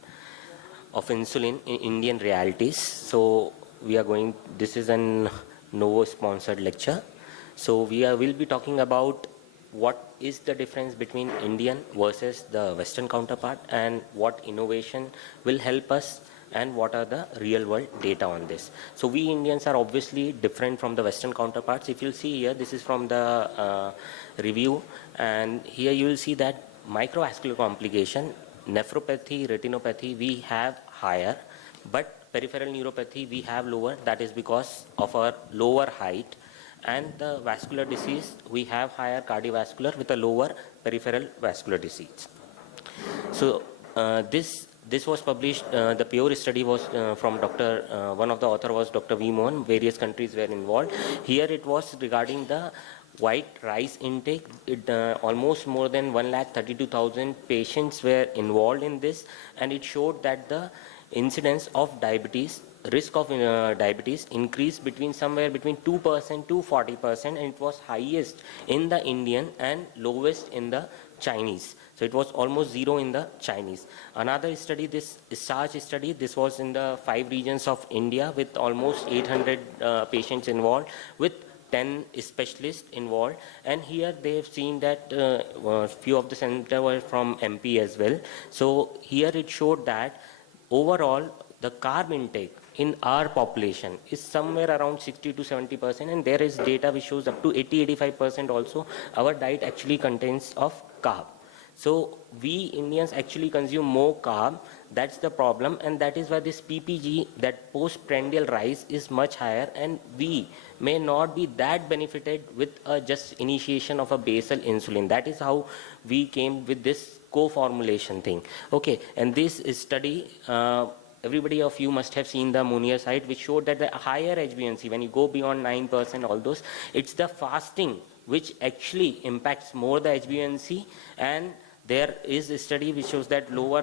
of insulin in Indian realities. So this is an Novo-sponsored lecture. So will be talking about what is the difference between Indian versus the Western counterpart, and what innovation will help us, and what are the real world data on this. So we Indians are obviously different from the Western counterparts. If you'll see here, this is from the review, and here you will see that microvascular complication, nephropathy, retinopathy, we have higher, but peripheral neuropathy we have lower. That is because of our lower height. And the vascular disease, we have higher cardiovascular with a lower peripheral vascular disease. So this was published, the pure study was from one of the author was Dr. V. Mohan. Various countries were involved. Here it was regarding the white rice intake. Almost more than 132,000 patients were involved in this, and it showed that the incidence of diabetes, risk of diabetes increased somewhere between 2% to 40%, and it was highest in the Indian and lowest in the Chinese. So it was almost zero in the Chinese. Another study, this SARS study, this was in the 5 regions of India with almost 800 patients involved, with 10 specialists involved. And here they have seen that few of the centers were from MP as well. So here it showed that overall the carb intake in our population is somewhere around 60 to 70%, and there is data which shows up to 80-85% also our diet actually contains of carb. So we Indians actually consume more carb. That's the problem, and that is why this PPG, that postprandial rise, is much higher, and we may not be that benefited with just initiation of a basal insulin. That is how we came with this co-formulation thing. Okay, and this study, everybody of you must have seen the Munier site, which showed that the higher HbA1c, when you go beyond 9%, all those, it's the fasting which actually impacts more the HbA1c, and there is a study which shows that lower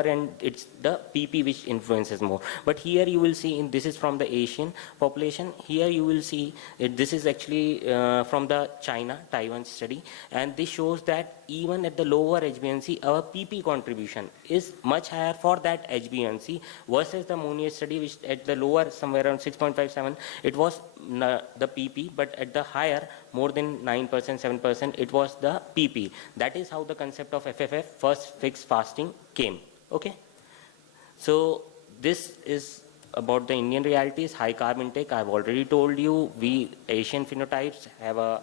end, it's the PP which influences more. But here you will see, this is from the Asian population. Here you will see, this is actually from the Taiwan study, and this shows that even at the lower HbA1c, our PP contribution is much higher for that HbA1c versus the Munier study, which at the lower, somewhere around 6.57, it was the PP, but at the higher, more than 9%, 7%, it was the PP. That is how the concept of FFF, first fixed fasting, came. Okay. So this is about the Indian realities. High carb intake, I've already told you. We Asian phenotypes have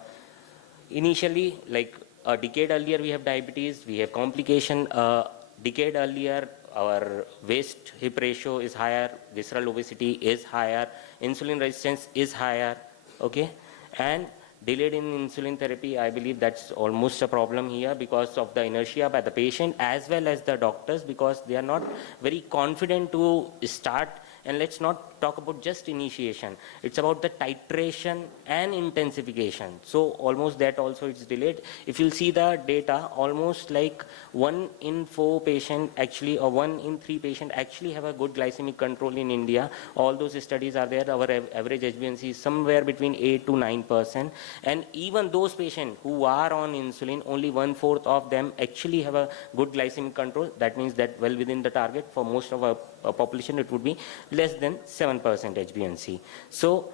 initially, like a decade earlier, we have diabetes, we have complication. A decade earlier, our waist hip ratio is higher, visceral obesity is higher, insulin resistance is higher. Okay. And delayed in insulin therapy, I believe that's almost a problem here because of the inertia by the patient as well as the doctors, because they are not very confident to start. And let's not talk about just initiation. It's about the titration and intensification. So almost that also is delayed. If you'll see the data, almost like 1 in 4 patient actually, or 1 in 3 patient actually have a good glycemic control in India. All those studies are there. Our average HbA1c is somewhere between 8 to 9%. And even those patients who are on insulin, only 1/4 of them actually have a good glycemic control. That means that well within the target. For most of our population, it would be less than 7% HbA1c. So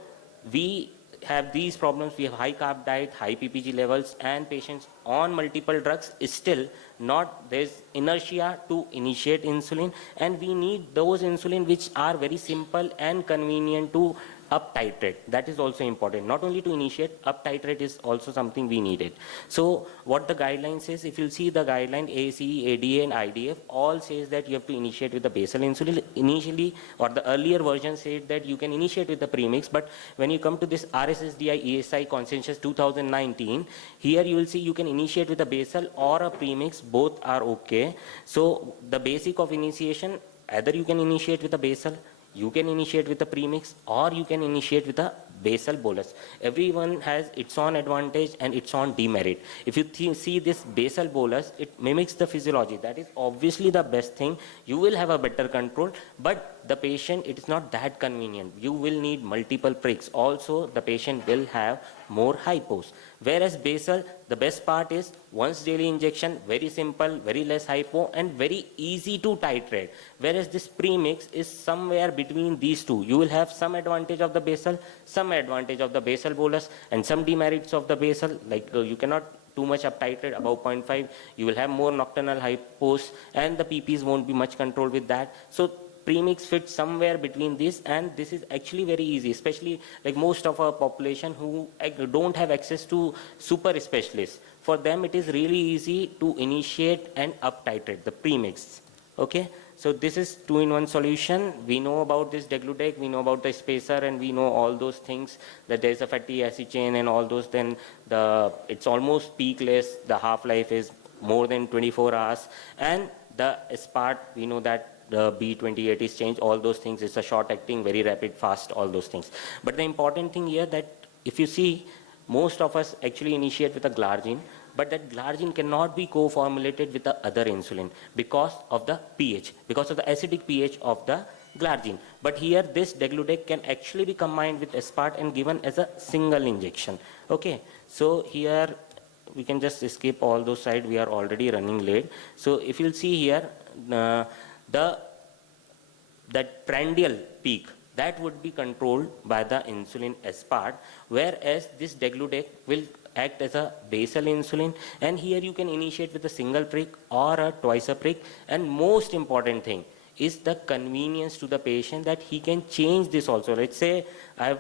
we have these problems. We have high carb diet, high PPG levels, and patients on multiple drugs is still not, there's inertia to initiate insulin, and we need those insulin which are very simple and convenient to up titrate. That is also important. Not only to initiate, up titrate is also something we needed. So what the guideline says, if you see the guideline, ACE, ADA and IDF all says that you have to initiate with the basal insulin initially, or the earlier version said that you can initiate with the premix. But when you come to this RSSDI ESI consensus 2019, here you will see you can initiate with a basal or a premix, both are okay. So the basic of initiation, either you can initiate with a basal, you can initiate with a premix, or you can initiate with a basal bolus. Everyone has its own advantage and its own demerit. If you see this basal bolus, it mimics the physiology. That is obviously the best thing. You will have a better control, but the patient, it is not that convenient. You will need multiple pricks. Also, the patient will have more hypos. Whereas basal, the best part is once daily injection, very simple, very less hypo, and very easy to titrate. Whereas this premix is somewhere between these two. You will have some advantage of the basal, some advantage of the basal bolus, and some demerits of the basal, like you cannot too much up titrate above 0.5. You will have more nocturnal hypos, and the PPs won't be much controlled with that. So premix fits somewhere between this, and this is actually very easy, especially like most of our population who don't have access to super specialists. For them, it is really easy to initiate and up titrate the premix. Okay, so this is 2-in-1 solution. We know about this degludec, we know about the spacer, and we know all those things, that there is a fatty acid chain and all those. Then it's almost peakless. The half-life is more than 24 hours, and the SPART, we know that the B28 is changed, all those things. It's a short acting, very rapid, fast, all those things. But the important thing here that if you see, most of us actually initiate with a glargine, but that glargine cannot be co-formulated with the other insulin because of the pH, because of the acidic pH of the glargine. But here this degludec can actually be combined with aspart and given as a single injection. Okay, so here we can just escape all those sides. We are already running late. So if you'll see here, that prandial peak, that would be controlled by the insulin aspart, whereas this degludec will act as a basal insulin, and here you can initiate with a single prick or a twice a prick. And most important thing is the convenience to the patient, that he can change this also. Let's say I have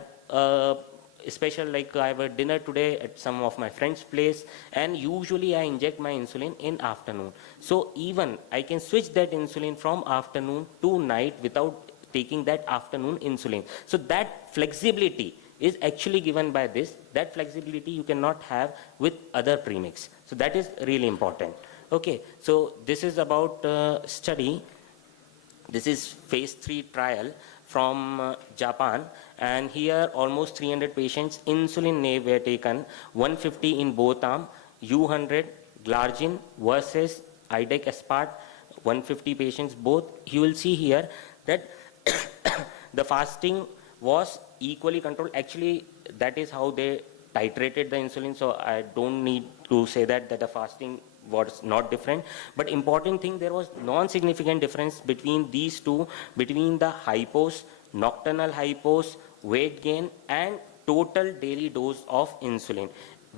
special, like I have a dinner today at some of my friend's place, and usually I inject my insulin in afternoon. So even I can switch that insulin from afternoon to night without taking that afternoon insulin. So that flexibility is actually given by this. That flexibility you cannot have with other premix. So that is really important. Okay, so this is about study. This is phase 3 trial from Japan, and here almost 300 patients, insulin naive were taken, 150 in both arm, U100 glargine versus IDEC aspart, 150 patients both. You will see here that the fasting was equally controlled. Actually, that is how they titrated the insulin, so I don't need to say that the fasting was not different. But important thing, there was non-significant difference between these two, between the hypos, nocturnal hypos, weight gain, and total daily dose of insulin.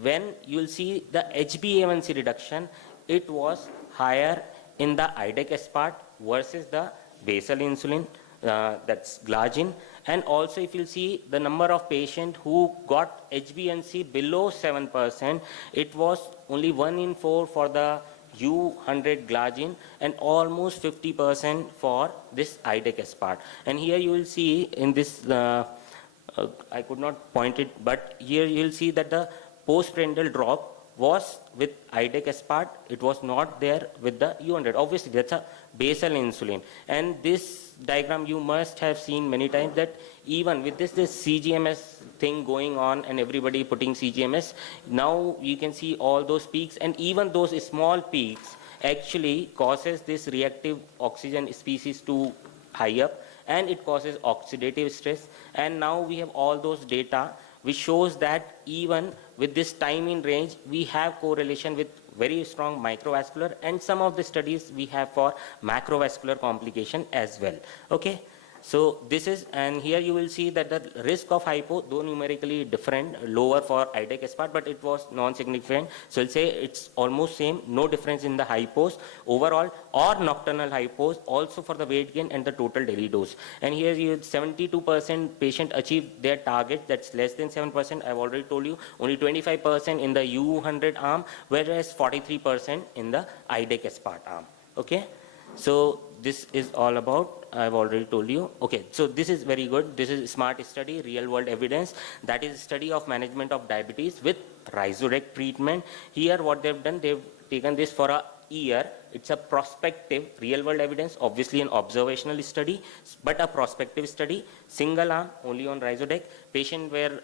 When you'll see the HbA1c reduction, it was higher in the IDEC aspart versus the basal insulin, that's glargine. And also if you see the number of patients who got HbA1c below 7%, it was only 1 in 4 for the U100 glargine and almost 50% for this IDEC aspart. And here you will see in this, I could not point it, but here you will see that the postprandial drop was with IDEC aspart. It was not there with the U100. Obviously, that's a basal insulin. And this diagram you must have seen many times, that even with this CGMS thing going on and everybody putting CGMS, now you can see all those peaks, and even those small peaks actually causes this reactive oxygen species to high up, and it causes oxidative stress. And now we have all those data which shows that even with this time in range, we have correlation with very strong microvascular, and some of the studies we have for macrovascular complication as well. Okay, so this is, and here you will see that the risk of hypo, though numerically different, lower for IDEC aspart, but it was non-significant. So I'll say it's almost same, no difference in the hypos overall or nocturnal hypos, also for the weight gain and the total daily dose. And here you 72% patient achieved their target, that's less than 7%. I've already told you, only 25% in the U100 arm, whereas 43% in the IDEC aspart arm. Okay, so this is all about, I've already told you. Okay, so this is very good. This is SMART study, real world evidence. That is study of management of diabetes with Rhizodec treatment. Here what they've done, they've taken this for a year. It's a prospective real world evidence, obviously an observational study, but a prospective study, single arm, only on Rhizodec. Patients were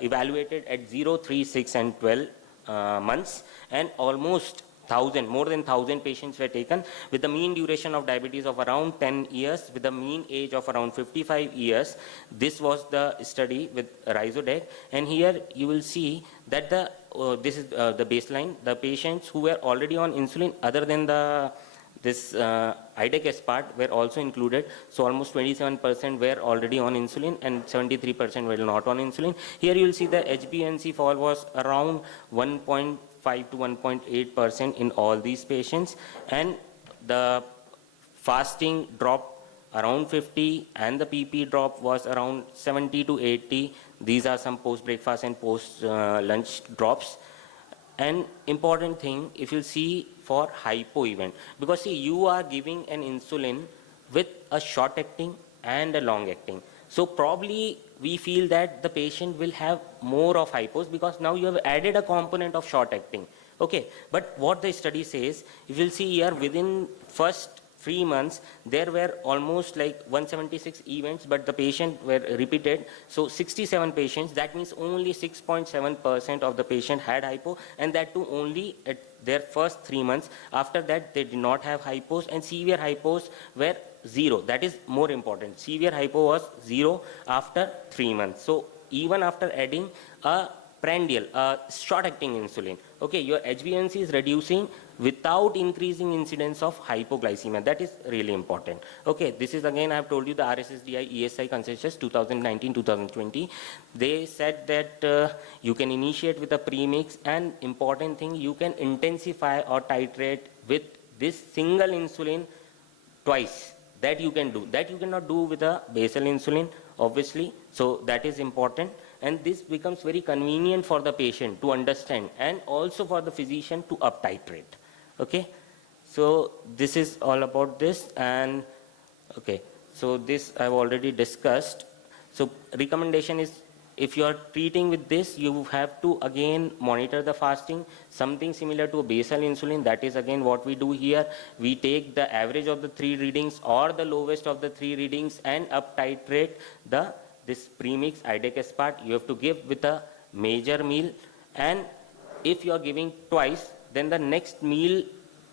evaluated at 0, 3, 6 and 12 months, and almost more than 1,000 patients were taken with a mean duration of diabetes of around 10 years, with a mean age of around 55 years. This was the study with IDEC, and here you will see that this is the baseline. The patients who were already on insulin, other than this IDEC part, were also included. So almost 27% were already on insulin and 73% were not on insulin. Here you will see the HbA1c fall was around 1.5 to 1.8% in all these patients, and the fasting drop around 50 and the PP drop was around 70 to 80. These are some post breakfast and post lunch drops. And important thing, if you see for hypo event, because see, you are giving an insulin with a short acting and a long acting. So probably we feel that the patient will have more of hypos because now you have added a component of short acting. Okay, but what the study says, you will see here within first 3 months, there were almost like 176 events, but the patient were repeated. So 67 patients, that means only 6.7% of the patient had hypo, and that too only at their first 3 months. After that, they did not have hypos, and severe hypos were 0. That is more important. Severe hypo was 0 after 3 months. So even after adding a prandial, short-acting insulin, okay, your HbA1c is reducing without increasing incidence of hypoglycemia. That is really important. Okay, this is again, I have told you the RSSDI ESI consensus 2019-2020. They said that you can initiate with a premix, and important thing, you can intensify or titrate with this single insulin twice. That you can do. That you cannot do with a basal insulin, obviously. So that is important. And this becomes very convenient for the patient to understand, and also for the physician to up titrate. Okay, so this is all about this. And okay, so this I've already discussed. So recommendation is, if you are treating with this, you have to again monitor the fasting, something similar to a basal insulin. That is again what we do here. We take the average of the 3 readings or the lowest of the 3 readings and up titrate this premix IDEC part. You have to give with a major meal, and if you are giving twice, then the next meal,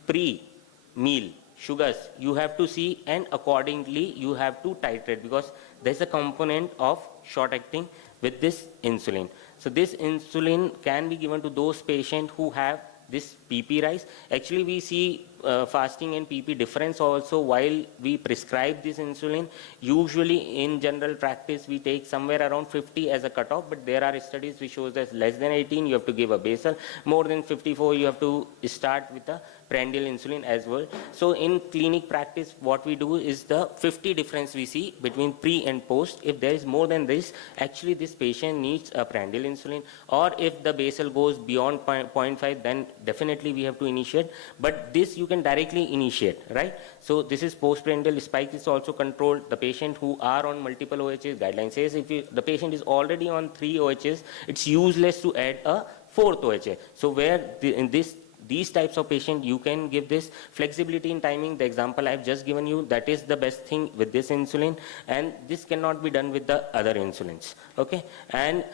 pre-meal sugars, you have to see, and accordingly you have to titrate, because there's a component of short acting with this insulin. So this insulin can be given to those patients who have this PP rise. Actually, we see fasting and PP difference also while we prescribe this insulin. Usually in general practice, we take somewhere around 50 as a cutoff, but there are studies which shows that less than 18, you have to give a basal. More than 54, you have to start with a prandial insulin as well. So in clinic practice, what we do is the 50 difference we see between pre and post. If there is more than this, actually this patient needs a prandial insulin, or if the basal goes beyond 0.5, then definitely we have to initiate. But this you can directly initiate, right? So this is postprandial. Spike is also controlled. The patient who are on multiple OHs, guideline says if the patient is already on 3 OHs, it's useless to add a 4th OHA. So where in these types of patients, you can give this flexibility in timing. The example I've just given you, that is the best thing with this insulin, and this cannot be done with the other insulins. Okay, and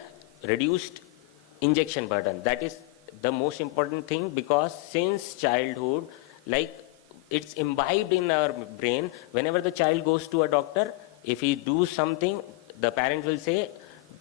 reduced injection burden. That is the most important thing, because since childhood, like it's imbibed in our brain. Whenever the child goes to a doctor, if he do something, the parent will say,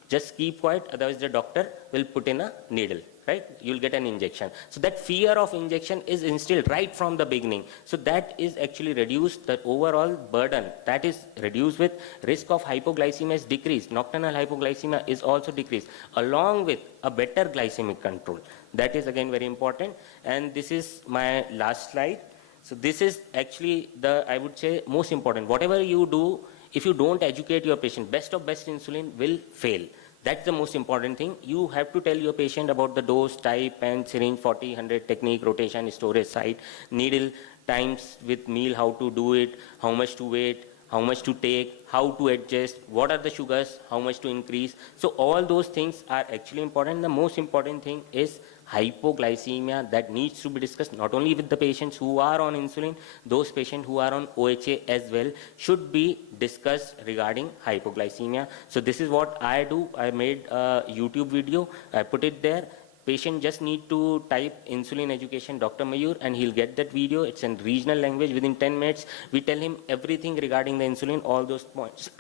just keep quiet, otherwise the doctor will put in a needle, right? You'll get an injection. So that fear of injection is instilled right from the beginning. So that is actually reduced, that overall burden, that is reduced with risk of hypoglycemia is decreased. Nocturnal hypoglycemia is also decreased, along with a better glycemic control. That is again very important. And this is my last slide. So this is actually the, I would say, most important. Whatever you do, if you don't educate your patient, best of best insulin will fail. That's the most important thing. You have to tell your patient about the dose, type, pen, syringe, 40, 100, technique, rotation, storage site, needle, times with meal, how to do it, how much to wait, how much to take, how to adjust, what are the sugars, how much to increase. So all those things are actually important. The most important thing is hypoglycemia, that needs to be discussed not only with the patients who are on insulin, those patients who are on OHA as well should be discussed regarding hypoglycemia. So this is what I do. I made a YouTube video, I put it there. Patient just need to type insulin education Dr. Mayur and he'll get that video. It's in regional language. Within 10 minutes, we tell him everything regarding the insulin, all those points.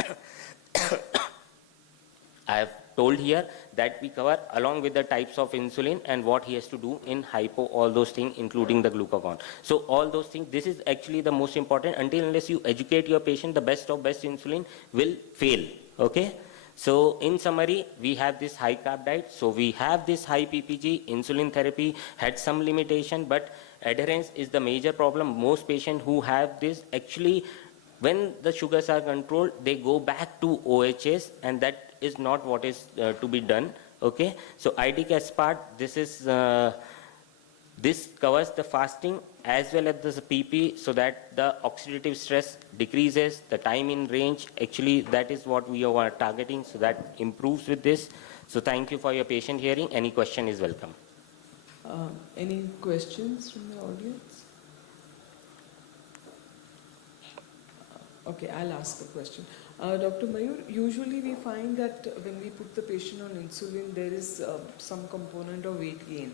I have told here that we cover along with the types of insulin and what he has to do in hypo, all those things, including the glucagon. So all those things, this is actually the most important. Until unless you educate your patient, the best of best insulin will fail. Okay? So in summary, we have this high carb diet. So we have this high PPG, insulin therapy had some limitation, but adherence is the major problem. Most patients who have this, actually, when the sugars are controlled, they go back to OHS, and that is not what is to be done. Okay, so IDEC as part, this is this covers the fasting as well as the PP, so that the oxidative stress decreases, the time in range. Actually, that is what we are targeting, so that improves with this. So thank you for your patient hearing. Any question is welcome. Any questions from the audience? Okay, I'll ask a question. Dr. Mayur, usually we find that when we put the patient on insulin, there is some component of weight gain,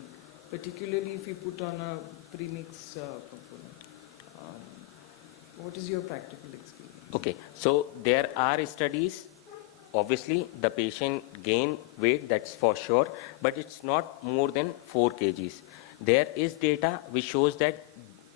particularly if we put on a premix component. What is your practical experience? Okay, so there are studies. Obviously, the patient gain weight, that's for sure, but it's not more than 4 kgs. There is data which shows that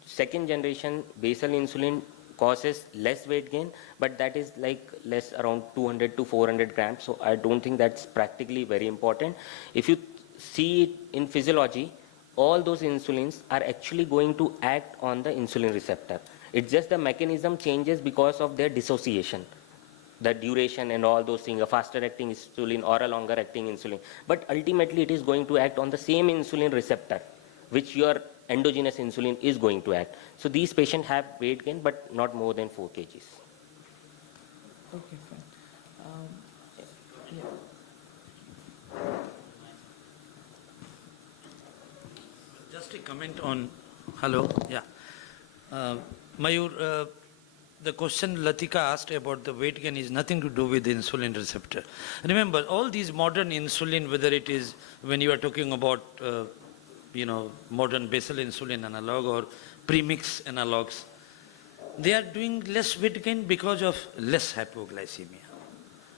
second generation basal insulin causes less weight gain, but that is like less, around 200 to 400 grams. So I don't think that's practically very important. If you see it in physiology, all those insulins are actually going to act on the insulin receptor. It's just the mechanism changes because of their dissociation, the duration and all those things, a faster acting insulin or a longer acting insulin. But ultimately it is going to act on the same insulin receptor, which your endogenous insulin is going to act. So these patients have weight gain, but not more than 4 kgs. Okay, fine. Yeah. Just a comment on, hello, yeah. Mayur, the question Latika asked about the weight gain is nothing to do with the insulin receptor. Remember, all these modern insulin, whether it is when you are talking about modern basal insulin analog or premix analogs, they are doing less weight gain because of less hypoglycemia.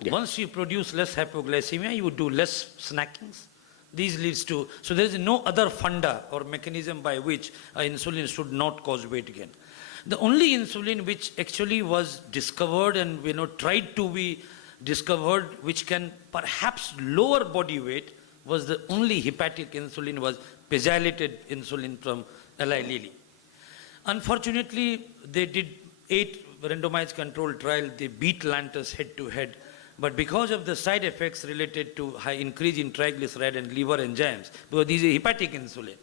Yeah. Once you produce less hypoglycemia, you do less snackings. These leads to, so there is no other funda or mechanism by which insulin should not cause weight gain. The only insulin which actually was discovered and tried to be discovered, which can perhaps lower body weight, was the only hepatic insulin, was pegylated insulin from Eli Lilly. Unfortunately, they did 8 randomized controlled trials. They beat Lantus head to head. But because of the side effects related to high increase in triglyceride and liver enzymes, because these are hepatic insulin.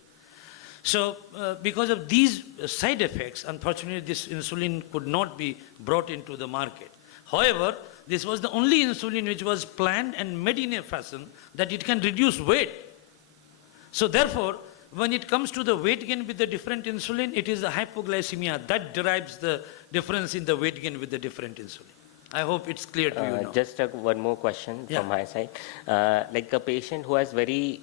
So because of these side effects, unfortunately, this insulin could not be brought into the market. However, this was the only insulin which was planned and made in a fashion that it can reduce weight. So therefore, when it comes to the weight gain with the different insulin, it is the hypoglycemia that derives the difference in the weight gain with the different insulin. I hope it's clear to you now. Just one more question from my side. Like a patient who has very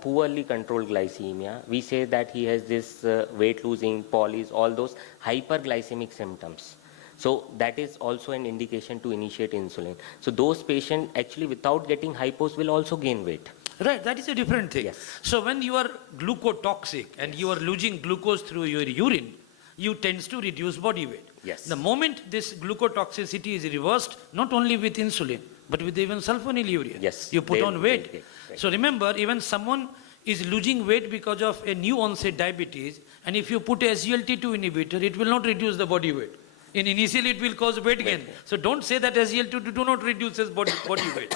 poorly controlled glycemia, we say that he has this weight losing, polys, all those hyperglycemic symptoms. So that is also an indication to initiate insulin. So those patients actually without getting hypos will also gain weight. Right, that is a different thing. Yes. So when you are glucotoxic and you are losing glucose through your urine, you tends to reduce body weight. Yes. The moment this glucotoxicity is reversed, not only with insulin, but with even sulfonylurea, yes, you put on weight. So remember, even someone is losing weight because of a new onset diabetes, and if you put a SGLT2 inhibitor, it will not reduce the body weight. Initially, it will cause weight gain. So don't say that SGLT2 do not reduce body weight.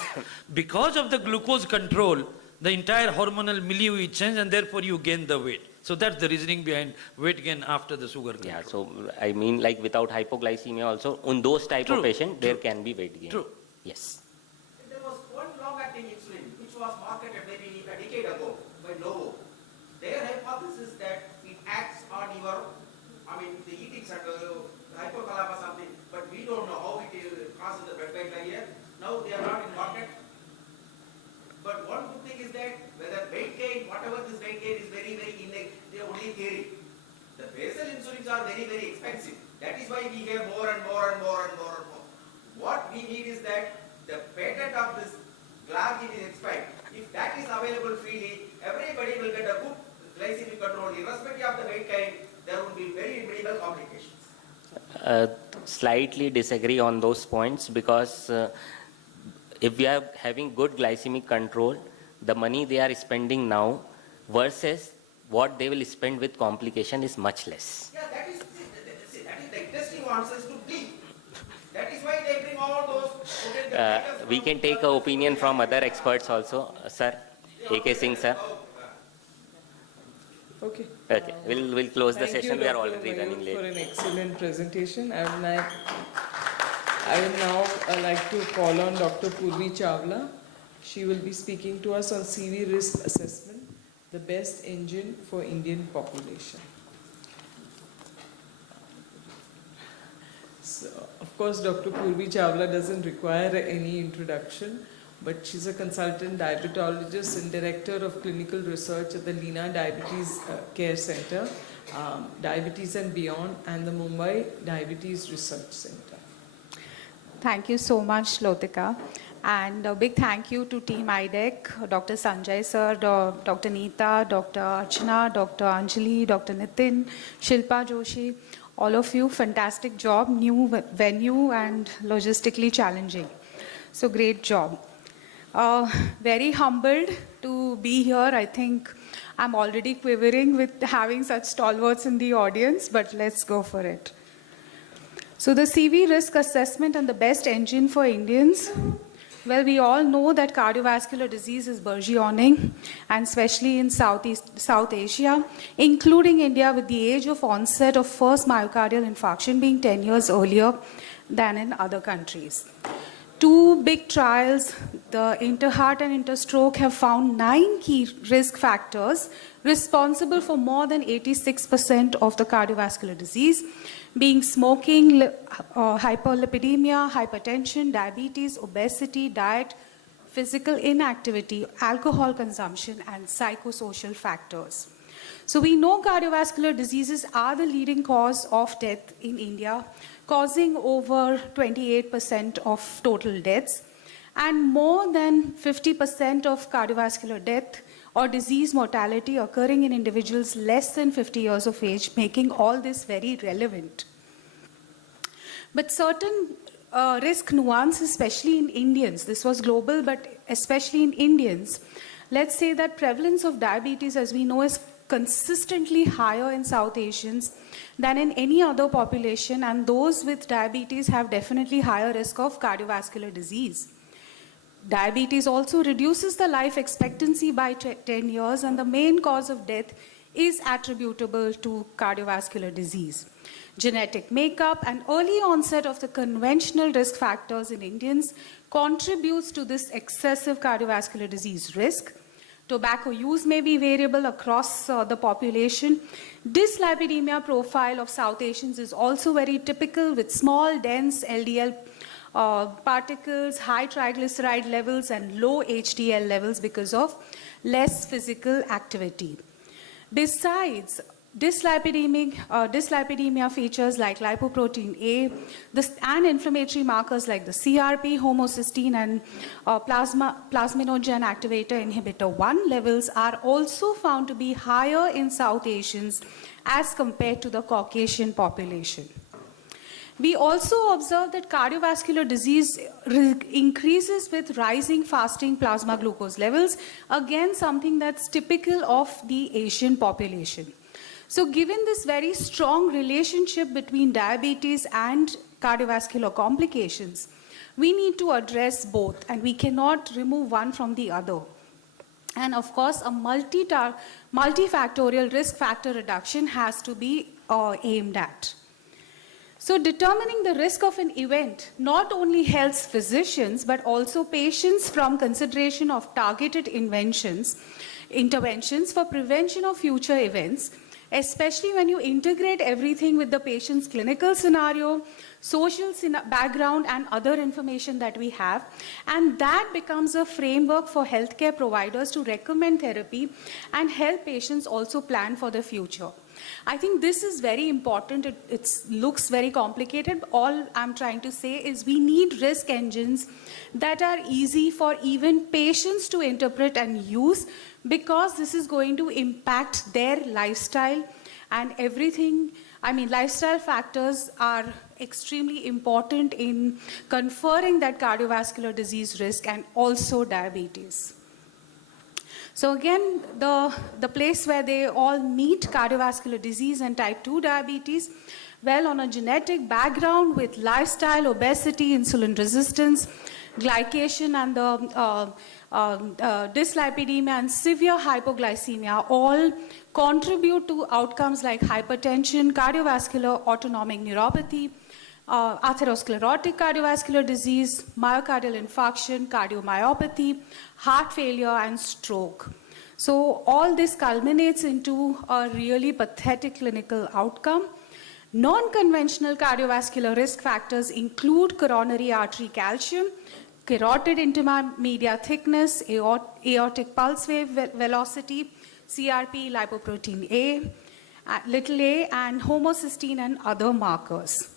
Because of the glucose control, the entire hormonal milieu is changed, and therefore you gain the weight. So that's the reasoning behind weight gain after the sugar control. Yeah, so I mean, like without hypoglycemia also, on those type of patients, there can be weight gain. True. Yes. There was one long-acting insulin which was marketed maybe a decade ago by Novo. Their hypothesis that it acts on your, the eating center, hypothalamus something, but we don't know how it causes the blood-brain barrier. Now they are not in market. But one good thing is that whether weight gain whatever this weight gain is very, they are only theory. The basal insulins are very, very expensive. That is why we hear more and more and more and more and more. What we need is that the patent of this glargine is expired. If that is available freely, everybody will get a good glycemic control. Irrespective of the weight gain, there will be very minimal complications. Slightly disagree on those points because if we are having good glycemic control, the money they are spending now versus what they will spend with complication is much less. Yeah, that is the interesting answers to bleed. That is why they bring all those. We can take an opinion from other experts also, sir. A.K. Singh, sir. Okay. Okay, we'll close the Thank session. you, We are Dr. already Mayur, running late. for an excellent presentation. I will now like to call on Dr. Purvi Chawla. She will be speaking to us on CV risk assessment, the best engine for Indian population. So, of course, Dr. Purvi Chawla doesn't require any introduction, but she's a consultant diabetologist and director of clinical research at the Leena Diabetes Care Center, Diabetes and Beyond, and the Mumbai Diabetes Research Center. Thank you so much, Lotika. And a big thank you to Team IDEC, Dr. Sanjay sir, Dr. Neeta, Dr. Archana, Dr. Anjali, Dr. Nitin, Shilpa Joshi, all of you, fantastic job, new venue and logistically challenging. So great job. Very humbled to be here. I think I'm already quivering with having such stalwarts in the audience, but let's go for it. So the CV risk assessment and the best engine for Indians. Well, we all know that cardiovascular disease is burgeoning, and especially in South Asia, including India, with the age of onset of first myocardial infarction being 10 years earlier than in other countries. Two big trials, the InterHeart and InterStroke, have found 9 key risk factors responsible for more than 86% of the cardiovascular disease, being smoking, hyperlipidemia, hypertension, diabetes, obesity, diet, physical inactivity, alcohol consumption, and psychosocial factors. So we know cardiovascular diseases are the leading cause of death in India, causing over 28% of total deaths, and more than 50% of cardiovascular death or disease mortality occurring in individuals less than 50 years of age, making all this very relevant. But certain risk nuances, especially in Indians, this was global, but especially in Indians, let's say that prevalence of diabetes, as we know, is consistently higher in South Asians than in any other population, and those with diabetes have definitely higher risk of cardiovascular disease. Diabetes also reduces the life expectancy by 10 years, and the main cause of death is attributable to cardiovascular disease. Genetic makeup and early onset of the conventional risk factors in Indians contributes to this excessive cardiovascular disease risk. Tobacco use may be variable across the population. Dyslipidemia profile of South Asians is also very typical, with small, dense LDL particles, high triglyceride levels, and low HDL levels because of less physical activity. Besides, dyslipidemia features like lipoprotein A and inflammatory markers like the CRP, homocysteine, and plasminogen activator inhibitor 1 levels are also found to be higher in South Asians as compared to the Caucasian population. We also observe that cardiovascular disease increases with rising fasting plasma glucose levels, again something that's typical of the Asian population. So given this very strong relationship between diabetes and cardiovascular complications, we need to address both, and we cannot remove one from the other. And of course, a multifactorial risk factor reduction has to be aimed at. So determining the risk of an event not only helps physicians but also patients from consideration of targeted interventions for prevention of future events, especially when you integrate everything with the patient's clinical scenario, social background and other information that we have, and that becomes a framework for healthcare providers to recommend therapy and help patients also plan for the future. I think this is very important. It looks very complicated. All I'm trying to say is we need risk engines that are easy for even patients to interpret and use, because this is going to impact their lifestyle and everything. I mean, lifestyle factors are extremely important in conferring that cardiovascular disease risk and also diabetes. So again, the place where they all meet, cardiovascular disease and type 2 diabetes, well, on a genetic background with lifestyle, obesity, insulin resistance, glycation, and the dyslipidemia and severe hypoglycemia all contribute to outcomes like hypertension, cardiovascular autonomic neuropathy, atherosclerotic cardiovascular disease, myocardial infarction, cardiomyopathy, heart failure, and stroke. So all this culminates into a really pathetic clinical outcome. Non-conventional cardiovascular risk factors include coronary artery calcium, carotid intermedia thickness, aortic pulse wave velocity, CRP, lipoprotein A, little a, and homocysteine and other markers.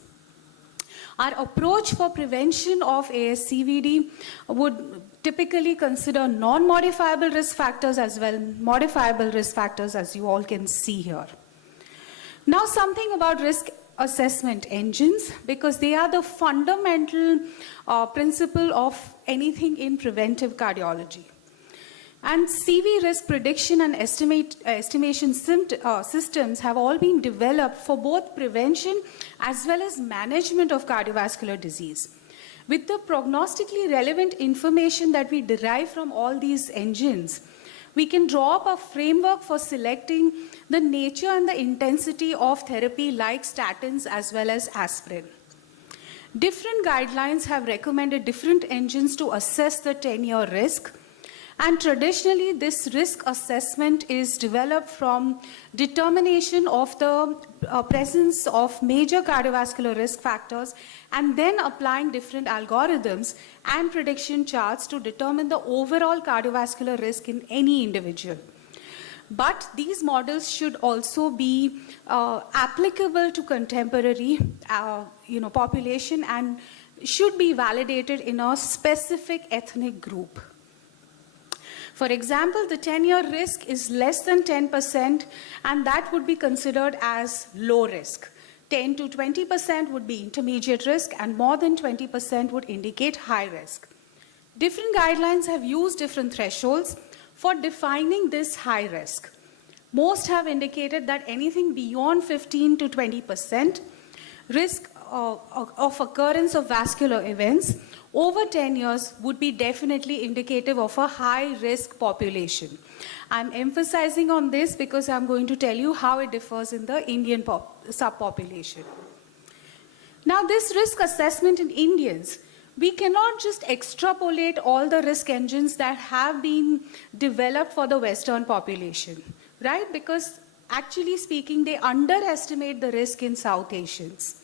Our approach for prevention of ASCVD would typically consider non-modifiable risk factors as well as modifiable risk factors, as you all can see here. Now, something about risk assessment engines, because they are the fundamental principle of anything in preventive cardiology. And CV risk prediction and estimation systems have all been developed for both prevention as well as management of cardiovascular disease. With the prognostically relevant information that we derive from all these engines, we can draw up a framework for selecting the nature and the intensity of therapy like statins as well as aspirin. Different guidelines have recommended different engines to assess the 10-year risk. And traditionally, this risk assessment is developed from determination of the presence of major cardiovascular risk factors and then applying different algorithms and prediction charts to determine the overall cardiovascular risk in any individual. But these models should also be applicable to contemporary population and should be validated in a specific ethnic group. For example, the 10-year risk is less than 10%, and that would be considered as low risk. 10 to 20% would be intermediate risk, and more than 20% would indicate high risk. Different guidelines have used different thresholds for defining this high risk. Most have indicated that anything beyond 15 to 20% risk of occurrence of vascular events over 10 years would be definitely indicative of a high-risk population. I'm emphasizing on this because I'm going to tell you how it differs in the Indian subpopulation. Now, this risk assessment in Indians, we cannot just extrapolate all the risk engines that have been developed for the Western population, right? Because actually speaking, they underestimate the risk in South Asians.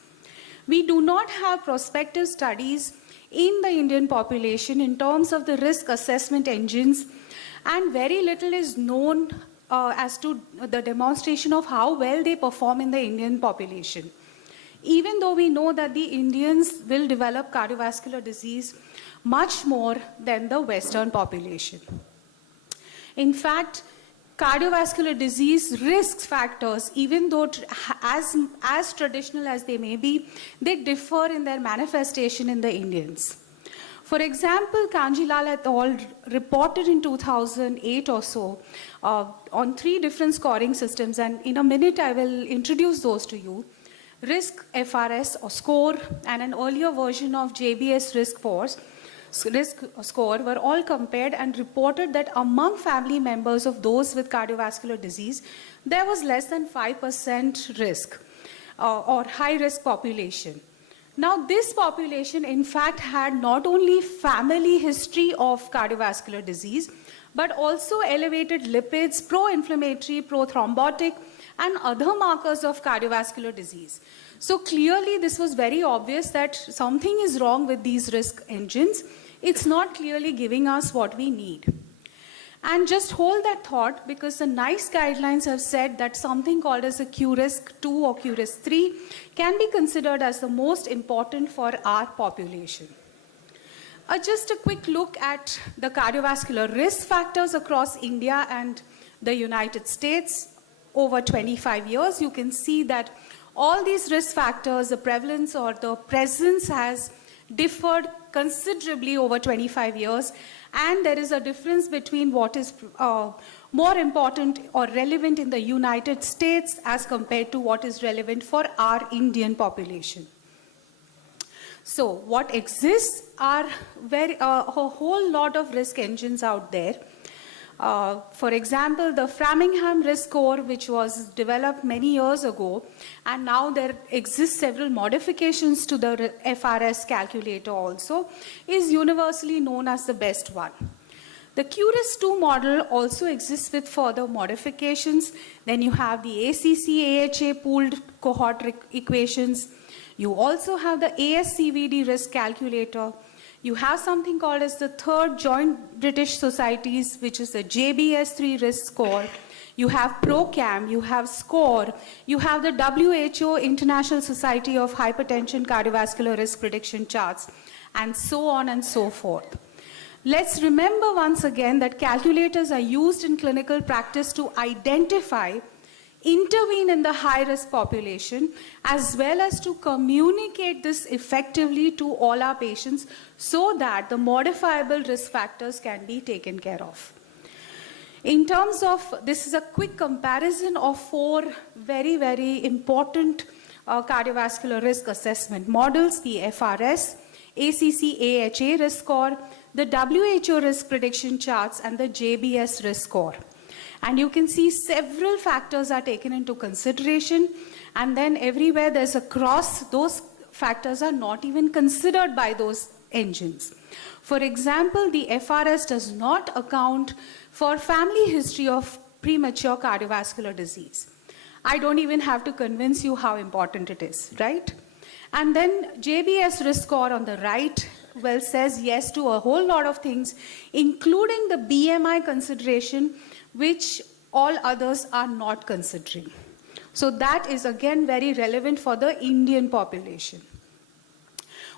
We do not have prospective studies in the Indian population in terms of the risk assessment engines, and very little is known as to the demonstration of how well they perform in the Indian population. Even though we know that the Indians will develop cardiovascular disease much more than the Western population. In fact, cardiovascular disease risk factors, even though as traditional as they may be, they differ in their manifestation in the Indians. For example, Kanjilal et al. Reported in 2008 or so on 3 different scoring systems, and in a minute I will introduce those to you. Risk FRS or score and an earlier version of JBS risk score were all compared and reported that among family members of those with cardiovascular disease, there was less than 5% risk or high risk population. Now, this population, in fact, had not only family history of cardiovascular disease, but also elevated lipids, pro-inflammatory, pro-thrombotic, and other markers of cardiovascular disease. So clearly this was very obvious that something is wrong with these risk engines. It's not clearly giving us what we need. And just hold that thought, because the NICE guidelines have said that something called as a Q-risk 2 or Q-risk 3 can be considered as the most important for our population. Just a quick look at the cardiovascular risk factors across India and the United States over 25 years. You can see that all these risk factors, the prevalence or the presence has differed considerably over 25 years. And there is a difference between what is more important or relevant in the United States as compared to what is relevant for our Indian population. So what exists are a whole lot of risk engines out there. For example, the Framingham risk score, which was developed many years ago, and now there exist several modifications to the FRS calculator also, is universally known as the best one. The Q-risk 2 model also exists with further modifications. Then you have the ACC-AHA pooled cohort equations. You also have the ASCVD risk calculator. You have something called as the Third Joint British Societies, which is the JBS3 risk score. You have ProCam, you have SCORE, you have the WHO International Society of Hypertension Cardiovascular Risk Prediction charts, and so on and so forth. Let's remember once again that calculators are used in clinical practice to identify, intervene in the high-risk population, as well as to communicate this effectively to all our patients so that the modifiable risk factors can be taken care of. In terms of, this is a quick comparison of 4 very, very important cardiovascular risk assessment models: the FRS, ACC-AHA risk score, the WHO risk prediction charts, and the JBS risk score. And you can see several factors are taken into consideration, and then everywhere there's a cross. Those factors are not even considered by those engines. For example, the FRS does not account for family history of premature cardiovascular disease. I don't even have to convince you how important it is, right? And then JBS risk score on the right, well, says yes to a whole lot of things, including the BMI consideration, which all others are not considering. So that is again very relevant for the Indian population.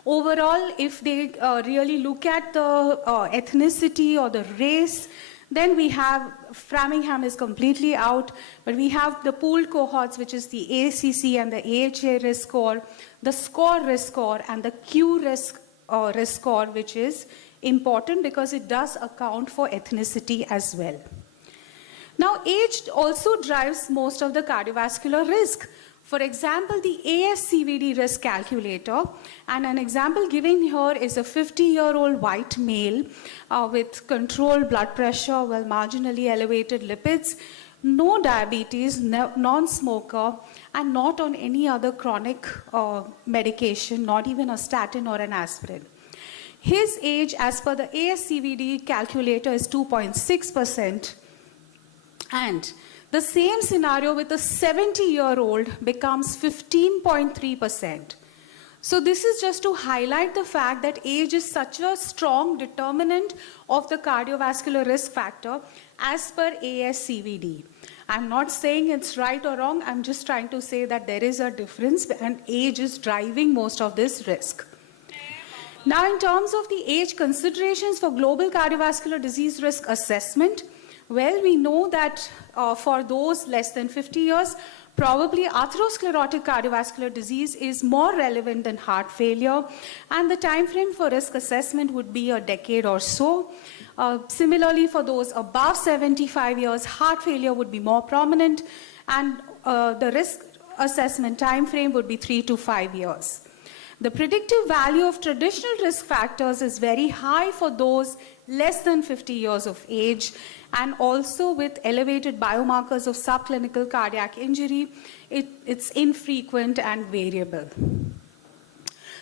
Overall, if they really look at the ethnicity or the race, then we have, Framingham is completely out, but we have the pooled cohorts, which is the ACC and the AHA risk score, the SCORE risk score, and the Q risk score, which is important because it does account for ethnicity as well. Now, age also drives most of the cardiovascular risk. For example, the ASCVD risk calculator, and an example given here is a 50-year-old white male with controlled blood pressure, well, marginally elevated lipids, no diabetes, non-smoker, and not on any other chronic medication, not even a statin or an aspirin. His age, as per the ASCVD calculator, is 2.6%. And the same scenario with a 70-year-old becomes 15.3%. So this is just to highlight the fact that age is such a strong determinant of the cardiovascular risk factor as per ASCVD. I'm not saying it's right or wrong, I'm just trying to say that there is a difference and age is driving most of this risk. Now, in terms of the age considerations for global cardiovascular disease risk assessment, well, we know that for those less than 50 years, probably atherosclerotic cardiovascular disease is more relevant than heart failure, and the time frame for risk assessment would be a decade or so. Similarly, for those above 75 years, heart failure would be more prominent, and the risk assessment time frame would be 3 to 5 years. The predictive value of traditional risk factors is very high for those less than 50 years of age, and also with elevated biomarkers of subclinical cardiac injury, it's infrequent and variable.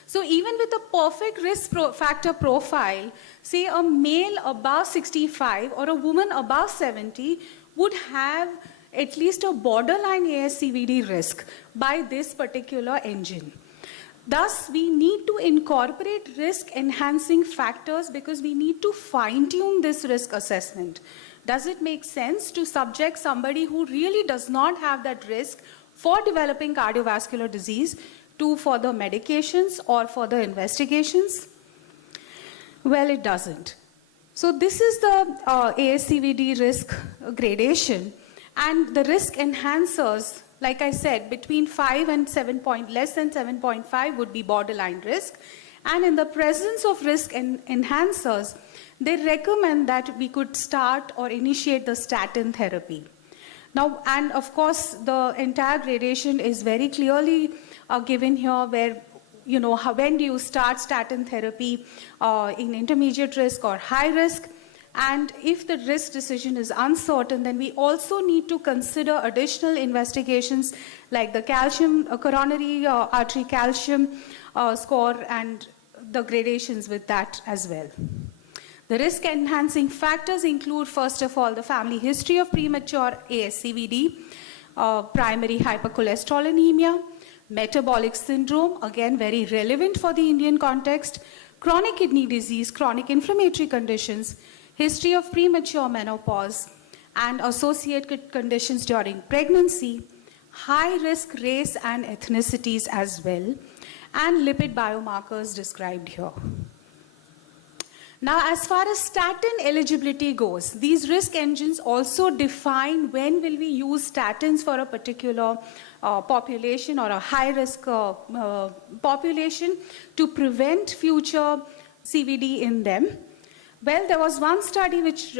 So even with a perfect risk factor profile, say a male above 65 or a woman above 70 would have at least a borderline ASCVD risk by this particular engine. Thus, we need to incorporate risk-enhancing factors because we need to fine-tune this risk assessment. Does it make sense to subject somebody who really does not have that risk for developing cardiovascular disease to further medications or further investigations? Well, it doesn't. So this is the ASCVD risk gradation, and the risk enhancers, like I said, between 5 and 7 less than 7.5 would be borderline risk. And in the presence of risk enhancers, they recommend that we could start or initiate the statin therapy. Now, and of course, the entire gradation is very clearly given here where, you know, when do you start statin therapy in intermediate risk or high risk? And if the risk decision is uncertain, then we also need to consider additional investigations like the calcium, coronary artery calcium score and the gradations with that as well. The risk-enhancing factors include, first of all, the family history of premature ASCVD, primary hypercholesterolemia, metabolic syndrome, again very relevant for the Indian context, chronic kidney disease, chronic inflammatory conditions, history of premature menopause, and associated conditions during pregnancy, high-risk race and ethnicities as well, and lipid biomarkers described here. Now, as far as statin eligibility goes, these risk engines also define when will we use statins for a particular population or a high-risk population to prevent future CVD in them. Well, there was one study which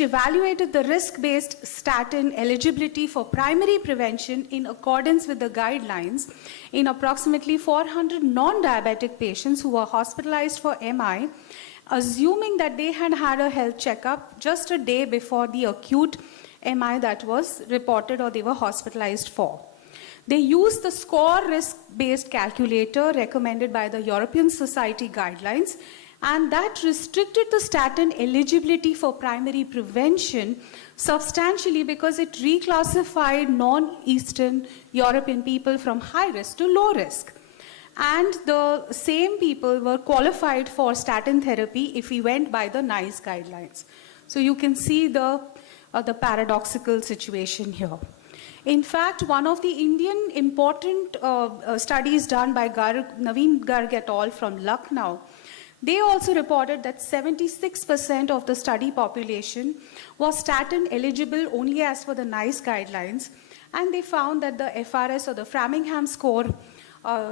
evaluated the risk-based statin eligibility for primary prevention in accordance with the guidelines in approximately 400 non-diabetic patients who were hospitalized for MI, assuming that they had had a health checkup just a day before the acute MI that was reported or they were hospitalized for. They used the SCORE risk-based calculator recommended by the European Society guidelines, and that restricted the statin eligibility for primary prevention substantially because it reclassified non-Eastern European people from high risk to low risk. And the same people were qualified for statin therapy if we went by the NICE guidelines. So you can see the paradoxical situation here. In fact, one of the Indian important studies done by Naveen Garg et al. From Lucknow, they also reported that 76% of the study population was statin eligible only as per the NICE guidelines, and they found that the FRS or the Framingham score,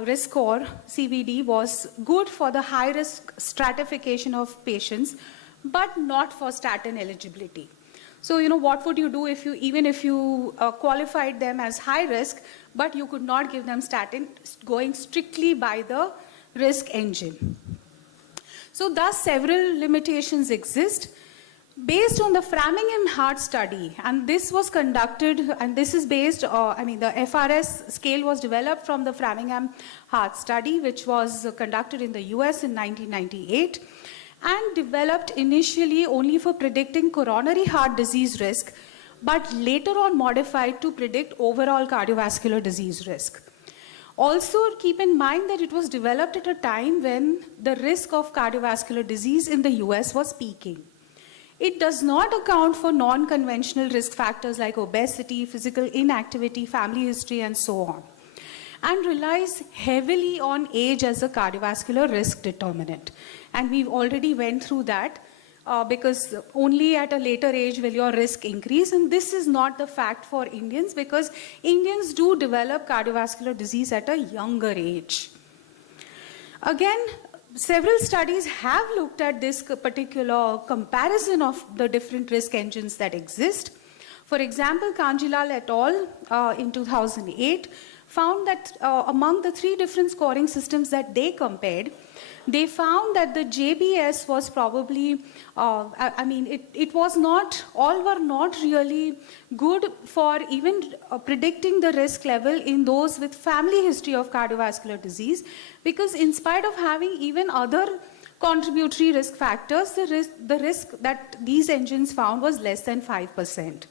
risk score, CVD, was good for the high-risk stratification of patients, but not for statin eligibility. So, you know, what would you do if even if you qualified them as high risk, but you could not give them statin, going strictly by the risk engine? So thus several limitations exist. Based on the Framingham Heart Study, and this was conducted, and this is based, the FRS scale was developed from the Framingham Heart Study, which was conducted in the US in 1998, and developed initially only for predicting coronary heart disease risk, but later on modified to predict overall cardiovascular disease risk. Also, keep in mind that it was developed at a time when the risk of cardiovascular disease in the US was peaking. It does not account for non-conventional risk factors like obesity, physical inactivity, family history, and so on, and relies heavily on age as a cardiovascular risk determinant. And we've already went through that because only at a later age will your risk increase, and this is not the fact for Indians because Indians do develop cardiovascular disease at a younger age. Again, several studies have looked at this particular comparison of the different risk engines that exist. For example, Kanjilal et al. In 2008 found that among the 3 different scoring systems that they compared, they found that the JBS was probably, it was not, all were not really good for even predicting the risk level in those with family history of cardiovascular disease, because in spite of having even other contributory risk factors, the risk that these engines found was less than 5%.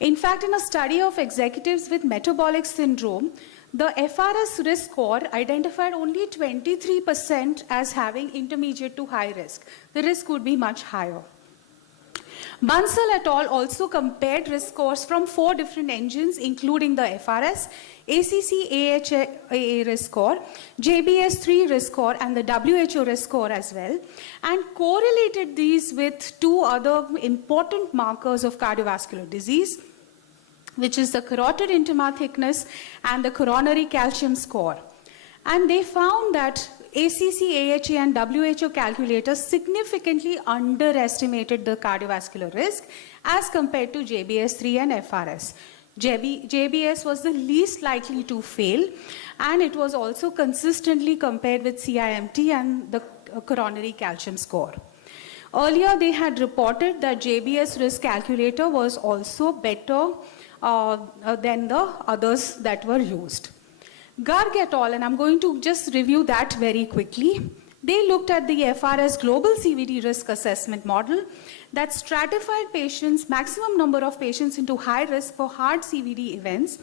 In fact, in a study of executives with metabolic syndrome, the FRS risk score identified only 23% as having intermediate to high risk. The risk would be much higher. Bansal et al. Also compared risk scores from 4 different engines, including the FRS, ACC-AHA risk score, JBS3 risk score, and the WHO risk score as well, and correlated these with 2 other important markers of cardiovascular disease, which is the carotid intima thickness and the coronary calcium score. And they found that ACC, AHA, and WHO calculators significantly underestimated the cardiovascular risk as compared to JBS3 and FRS. JBS was the least likely to fail, and it was also consistently compared with CIMT and the coronary calcium score. Earlier, they had reported that JBS risk calculator was also better than the others that were used. Garg et al., and I'm going to just review that very quickly. They looked at the FRS global CVD risk assessment model that stratified patients, maximum number of patients into high risk for hard CVD events,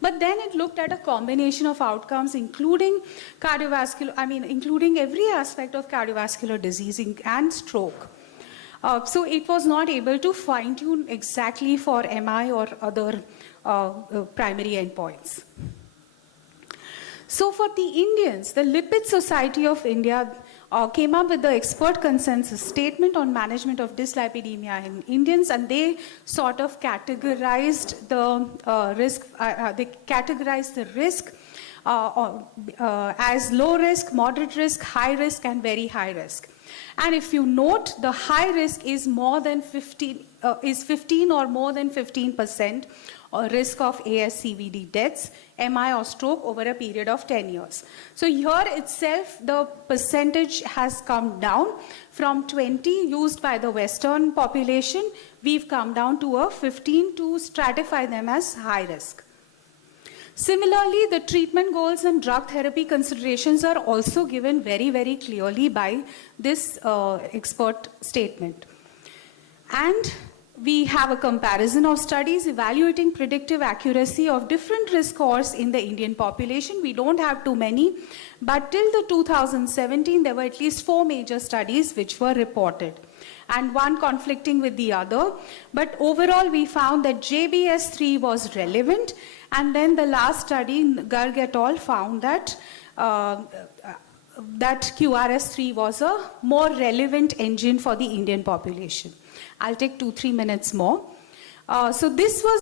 but then it looked at a combination of outcomes including cardiovascular, including every aspect of cardiovascular disease and stroke. So it was not able to fine-tune exactly for MI or other primary endpoints. So for the Indians, the Lipid Society of India came up with the expert consensus statement on management of dyslipidemia in Indians, and they sort of categorized the risk. They categorized the risk as low risk, moderate risk, high risk, and very high risk. And if you note, the high risk is more than 15 or more than 15% risk of ASCVD deaths, MI or stroke over a period of 10 years. So here itself, the percentage has come down from 20 used by the Western population. We've come down to a 15 to stratify them as high risk. Similarly, the treatment goals and drug therapy considerations are also given very, very clearly by this expert statement. And we have a comparison of studies evaluating predictive accuracy of different risk scores in the Indian population. We don't have too many, but till the 2017, there were at least 4 major studies which were reported, and one conflicting with the other. But overall, we found that JBS3 was relevant, and then the last study, Garg et al. Found that that QRS3 was a more relevant engine for the Indian population. I'll take 2-3 minutes more. So this was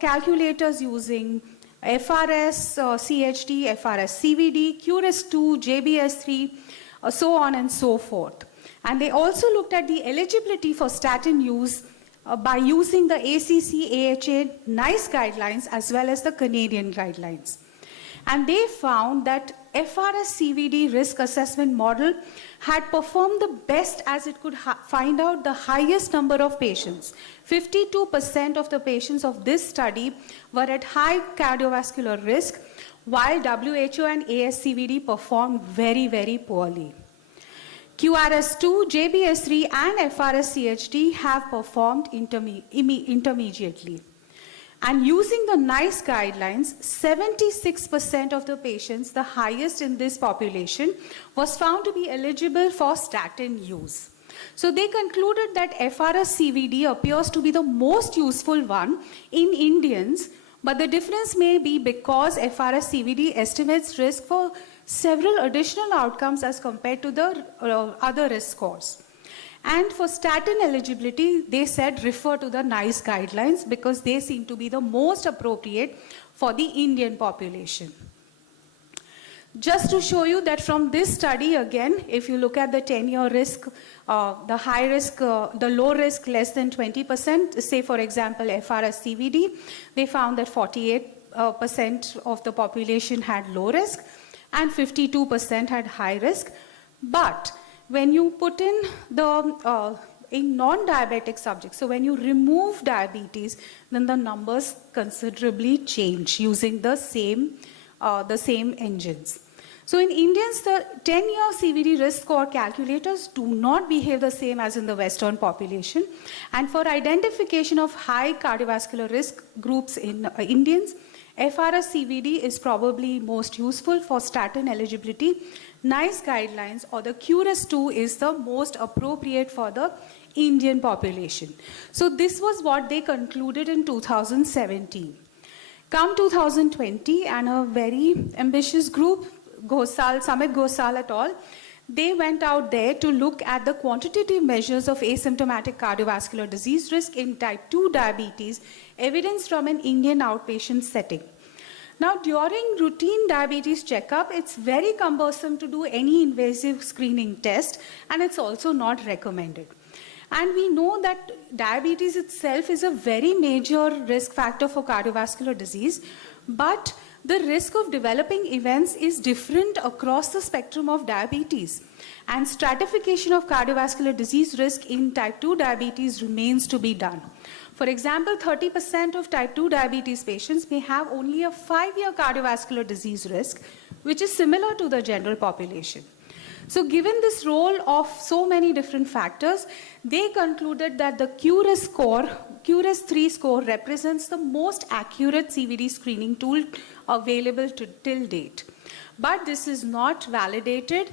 calculators using FRS, CHD, FRS, CVD, QRS2, JBS3, so on and so forth. And they also looked at the eligibility for statin use by using the ACC-AHA NICE guidelines as well as the Canadian guidelines. And they found that FRS CVD risk assessment model had performed the best as it could find out the highest number of patients. 52% of the patients of this study were at high cardiovascular risk, while WHO and ASCVD performed very, very poorly. QRS2, JBS3, and FRS CHD have performed intermediately. And using the NICE guidelines, 76% of the patients, the highest in this population, was found to be eligible for statin use. So they concluded that FRS CVD appears to be the most useful one in Indians, but the difference may be because FRS CVD estimates risk for several additional outcomes as compared to the other risk scores. And for statin eligibility, they said refer to the NICE guidelines because they seem to be the most appropriate for the Indian population. Just to show you that from this study, again, if you look at the 10-year risk, the high risk, the low risk less than 20%, say for example FRS CVD, they found that 48% of the population had low risk, and 52% had high risk. But when you put in in non-diabetic subjects, so when you remove diabetes, then the numbers considerably change using the same engines. So in Indians, the 10-year CVD risk score calculators do not behave the same as in the Western population. And for identification of high cardiovascular risk groups in Indians, FRS CVD is probably most useful for statin eligibility. NICE guidelines or the QRS2 is the most appropriate for the Indian population. So this was what they concluded in 2017. Come 2020, and a very ambitious group, Samit Ghosal et al., they went out there to look at the quantitative measures of asymptomatic cardiovascular disease risk in type 2 diabetes, evidence from an Indian outpatient setting. Now, during routine diabetes checkup, it's very cumbersome to do any invasive screening test, and it's also not recommended. And we know that diabetes itself is a very major risk factor for cardiovascular disease, but the risk of developing events is different across the spectrum of diabetes. And stratification of cardiovascular disease risk in type 2 diabetes remains to be done. For example, 30% of type 2 diabetes patients may have only a 5-year cardiovascular disease risk, which is similar to the general population. So given this role of so many different factors, they concluded that the QRS3 score represents the most accurate CVD screening tool available till date. But this is not validated.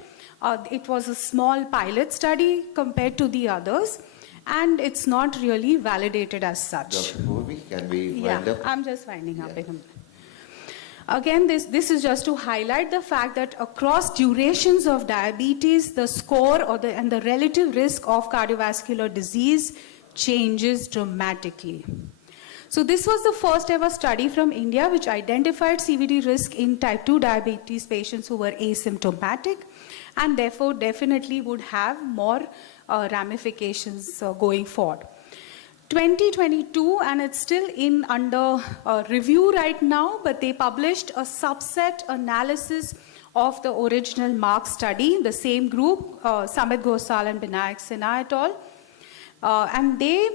It was a small pilot study compared to the others, and it's not really validated as such. Dr. Purvi, can we wind up? I'm just winding up in a minute. Again, this is just to highlight the fact that across durations of diabetes, the score and the relative risk of cardiovascular disease changes dramatically. So this was the first ever study from India which identified CVD risk in type 2 diabetes patients who were asymptomatic, and therefore definitely would have more ramifications going forward. 2022, and it's still under review right now, but they published a subset analysis of the original MARC study, the same group, Samit Ghosal and Binayak Sinha et al. And they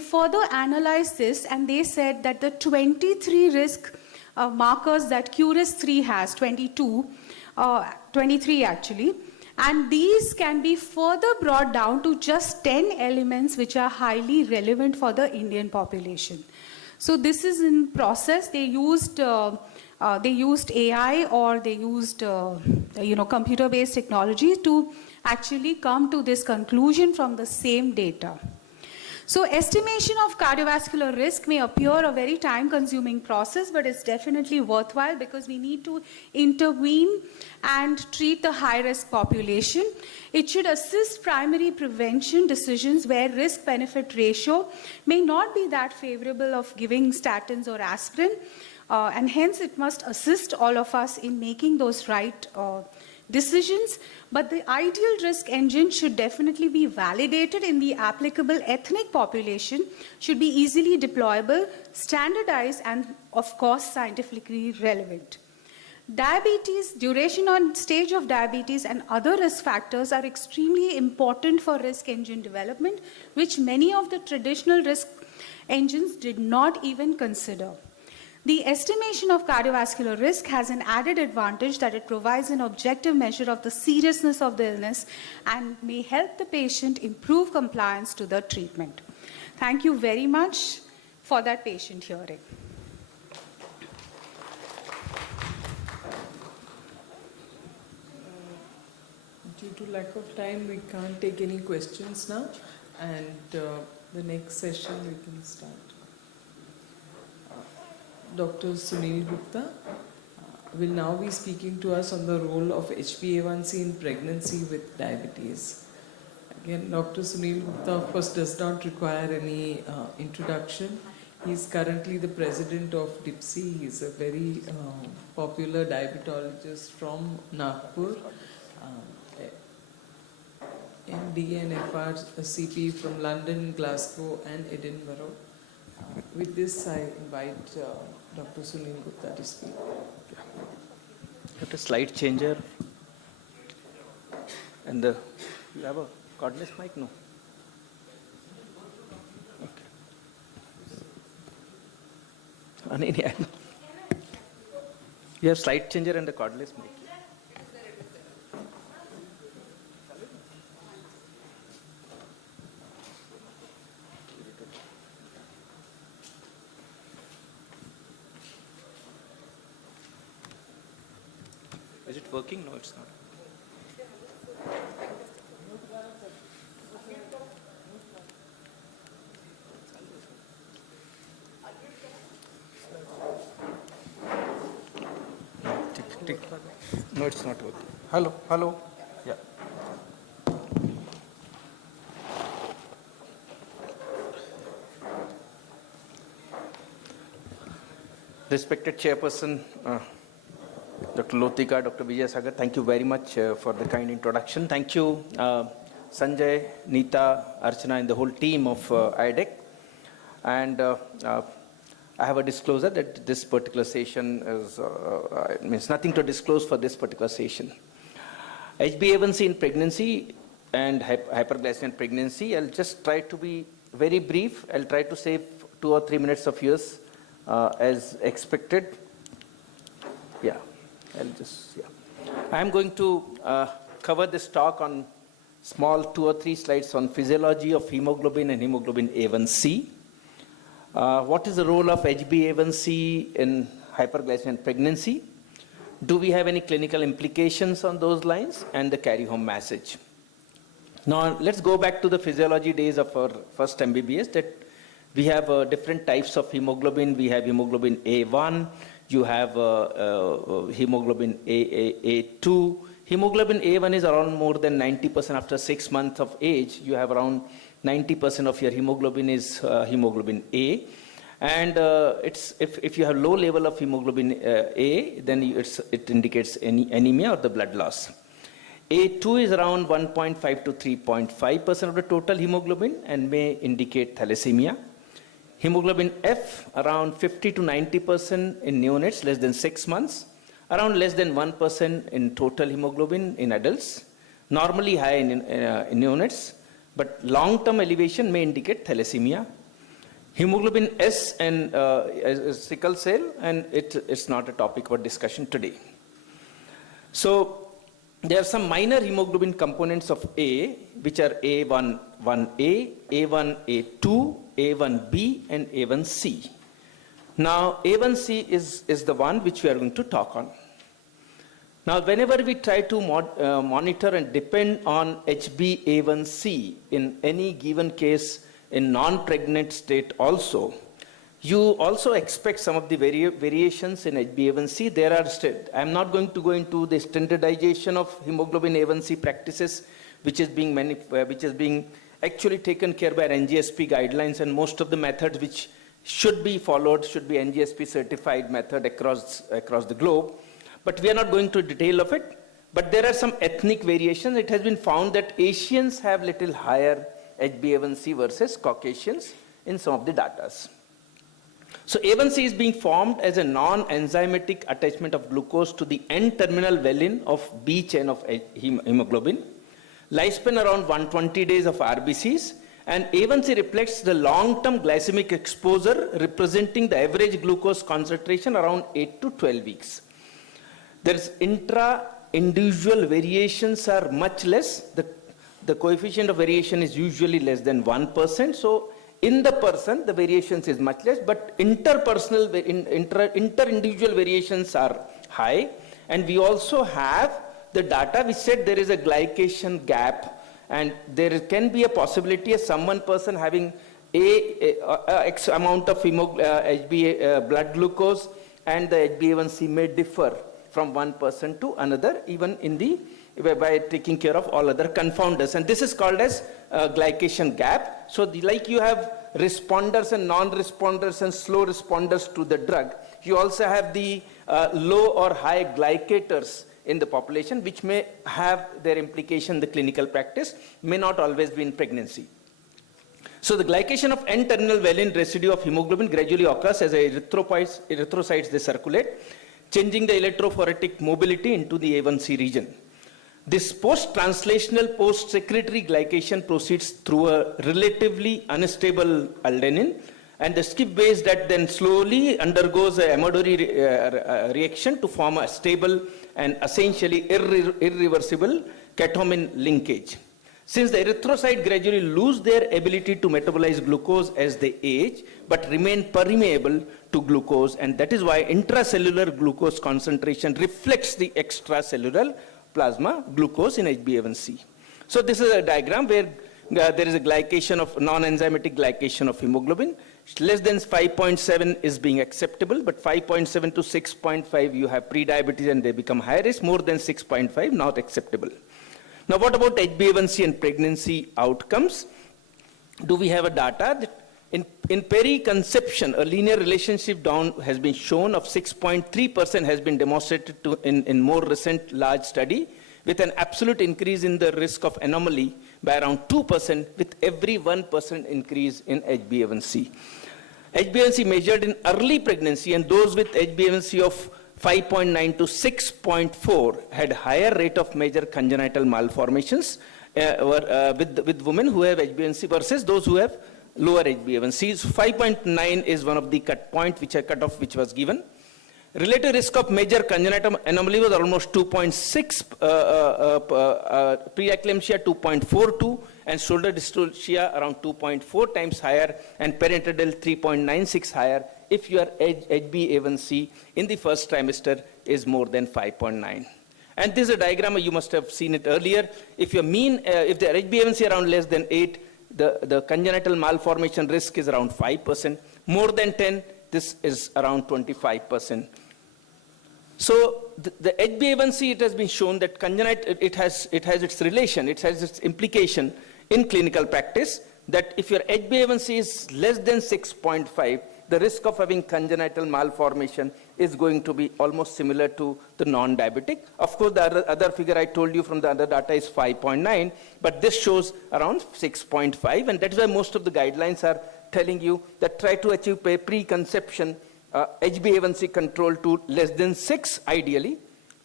further analyzed this, and they said that the 23 risk markers that QRS3 has, 23 actually, and these can be further brought down to just 10 elements which are highly relevant for the Indian population. So this is in process. They used AI, or they used computer-based technology to actually come to this conclusion from the same data. So estimation of cardiovascular risk may appear a very time-consuming process, but it's definitely worthwhile because we need to intervene and treat the high-risk population. It should assist primary prevention decisions where risk-benefit ratio may not be that favorable of giving statins or aspirin, and hence it must assist all of us in making those right decisions. But the ideal risk engine should definitely be validated in the applicable ethnic population, should be easily deployable, standardized, and of course scientifically relevant. Diabetes, duration on stage of diabetes, and other risk factors are extremely important for risk engine development, which many of the traditional risk engines did not even consider. The estimation of cardiovascular risk has an added advantage that it provides an objective measure of the seriousness of the illness and may help the patient improve compliance to the treatment. Thank you very much for that patient hearing. Due to lack of time, we can't take any questions now, and the next session we can start. Dr. Sunil Gupta will now be speaking to us on the role of HbA1c in pregnancy with diabetes. Again, Dr. Sunil Gupta, of course, does not require any introduction. He is currently the president of DIPSI. He is a very popular diabetologist from Nagpur. MD and FRCP from London, Glasgow, and Edinburgh. With this, I invite Dr. Sunil Gupta to speak. Got a slide changer. And you have a cordless mic? No. Okay. You have slide changer and a cordless mic. Is it working? No, it's not. No, it's not working. Hello, hello. Yeah. Respected Chairperson, Dr. Lotika, Dr. Vijay Sagar, thank you very much for the kind introduction. Thank you, Sanjay, Neeta, Archana, and the whole team of IDEC. And I have a disclosure that this particular session is, means nothing to disclose for this particular session. HbA1c in pregnancy and hyperglycemia in pregnancy, I'll just try to be very brief. I'll try to save 2 or 3 minutes of yours as expected. Yeah, I'm going to cover this talk on small 2 or 3 slides on physiology of hemoglobin and hemoglobin A1c. What is the role of HbA1c in hyperglycemia in pregnancy? Do we have any clinical implications on those lines? And the carry-home message. Now, let's go back to the physiology days of our first MBBS, that we have different types of hemoglobin. We have hemoglobin A1, you have hemoglobin A2. Hemoglobin A1 is around more than 90% after 6 months of age. You have around 90% of your hemoglobin is hemoglobin A. And if you have low level of hemoglobin A, then it indicates anemia or the blood loss. A2 is around 1.5 to 3.5% of the total hemoglobin and may indicate thalassemia. Hemoglobin F, around 50 to 90% in neonates, less than 6 months. Around less than 1% in total hemoglobin in adults. Normally high in neonates, but long-term elevation may indicate thalassemia. Hemoglobin S and sickle cell, and it's not a topic for discussion today. So there are some minor hemoglobin components of A, which are A1A, A1A2, A1B, and A1C. Now, A1C is the one which we are going to talk on. Now, whenever we try to monitor and depend on HbA1c in any given case in non-pregnant state also, you also expect some of the variations in HbA1c. There are, I'm not going to go into the standardization of hemoglobin A1c practices, which is being actually taken care by NGSP guidelines, and most of the methods which should be followed should be NGSP certified method across the globe. But we are not going to detail of it. But there are some ethnic variations. It has been found that Asians have little higher HbA1c versus Caucasians in some of the data. So A1c is being formed as a non-enzymatic attachment of glucose to the N-terminal valine of B chain of hemoglobin. Lifespan around 120 days of RBCs, and A1c reflects the long-term glycemic exposure, representing the average glucose concentration around 8 to 12 weeks. There's intra-individual variations are much less. The coefficient of variation is usually less than 1%. So in the person, the variations is much less, but inter-individual variations are high. And we also have the data which said there is a glycation gap, and there can be a possibility of someone person having X amount of blood glucose, and the HbA1c may differ from one person to another, even in by taking care of all other confounders. And this is called as glycation gap. So like you have responders and non-responders and slow responders to the drug, you also have the low or high glycators in the population, which may have their implication in the clinical practice, may not always be in pregnancy. So the glycation of N-terminal valine residue of hemoglobin gradually occurs as erythrocytes they circulate. changing the electrophoretic mobility into the A1C region. This post-translational post-secretory glycation proceeds through a relatively unstable adenine, and the skip base that then slowly undergoes a Amadori reaction to form a stable and essentially irreversible catamine linkage. Since the erythrocytes gradually lose their ability to metabolize glucose as they age, but remain permeable to glucose, and that is why intracellular glucose concentration reflects the extracellular plasma glucose in HbA1c. So this is a diagram where there is a glycation of non-enzymatic glycation of hemoglobin. Less than 5.7 is being acceptable, but 5.7 to 6.5 you have pre-diabetes and they become high risk. More than 6.5 not acceptable. Now what about HbA1c and pregnancy outcomes? Do we have a data that in peri-conception, a linear relationship down has been shown of 6.3% has been demonstrated in more recent large study, with an absolute increase in the risk of anomaly by around 2% with every 1% increase in HbA1c. HbA1c measured in early pregnancy, and those with HbA1c of 5.9 to 6.4 had higher rate of major congenital malformations with women who have HbA1c versus those who have lower HbA1c. So 5.9 is one of the cut off which was given. Relative risk of major congenital anomaly was almost 2.6, preeclampsia 2.42, and shoulder dystocia around 2.4 times higher, and perinatal 3.96 higher if your HbA1c in the first trimester is more than 5.9. And this is a diagram, you must have seen it earlier. If your mean, if the HbA1c around less than 8, the congenital malformation risk is around 5%. More than 10, this is around 25%. So the HbA1c, it has been shown that it has its relation, it has its implication in clinical practice, that if your HbA1c is less than 6.5, the risk of having congenital malformation is going to be almost similar to the non-diabetic. Of course, the other figure I told you from the other data is 5.9, but this shows around 6.5, and that is why most of the guidelines are telling you that try to achieve preconception HbA1c control to less than 6 ideally,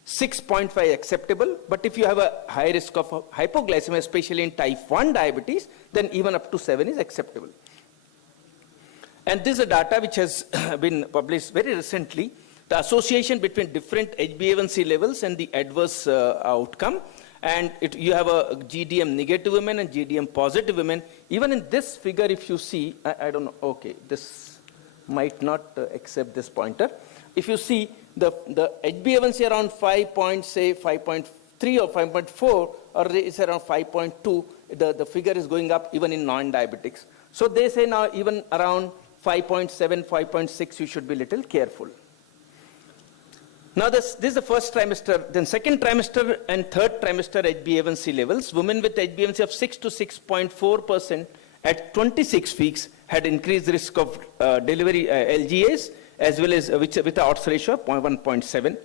6.5 acceptable, but if you have a high risk of hypoglycemia, especially in type 1 diabetes, then even up to 7 is acceptable. And this is a data which has been published very recently, the association between different HbA1c levels and the adverse outcome. And you have a GDM negative women and GDM positive women. Even in this figure, if you see, I don't know, okay, this might not accept this pointer. If you see the HbA1c around 5.3 or 5.4, or it's around 5.2, the figure is going up even in non-diabetics. So they say now even around 5.7, 5.6, you should be a little careful. Now this is the first trimester, then second trimester and third trimester HbA1c levels. Women with HbA1c of 6 to 6.4% at 26 weeks had increased risk of delivery LGAs, as well as with the odds ratio of 1.7.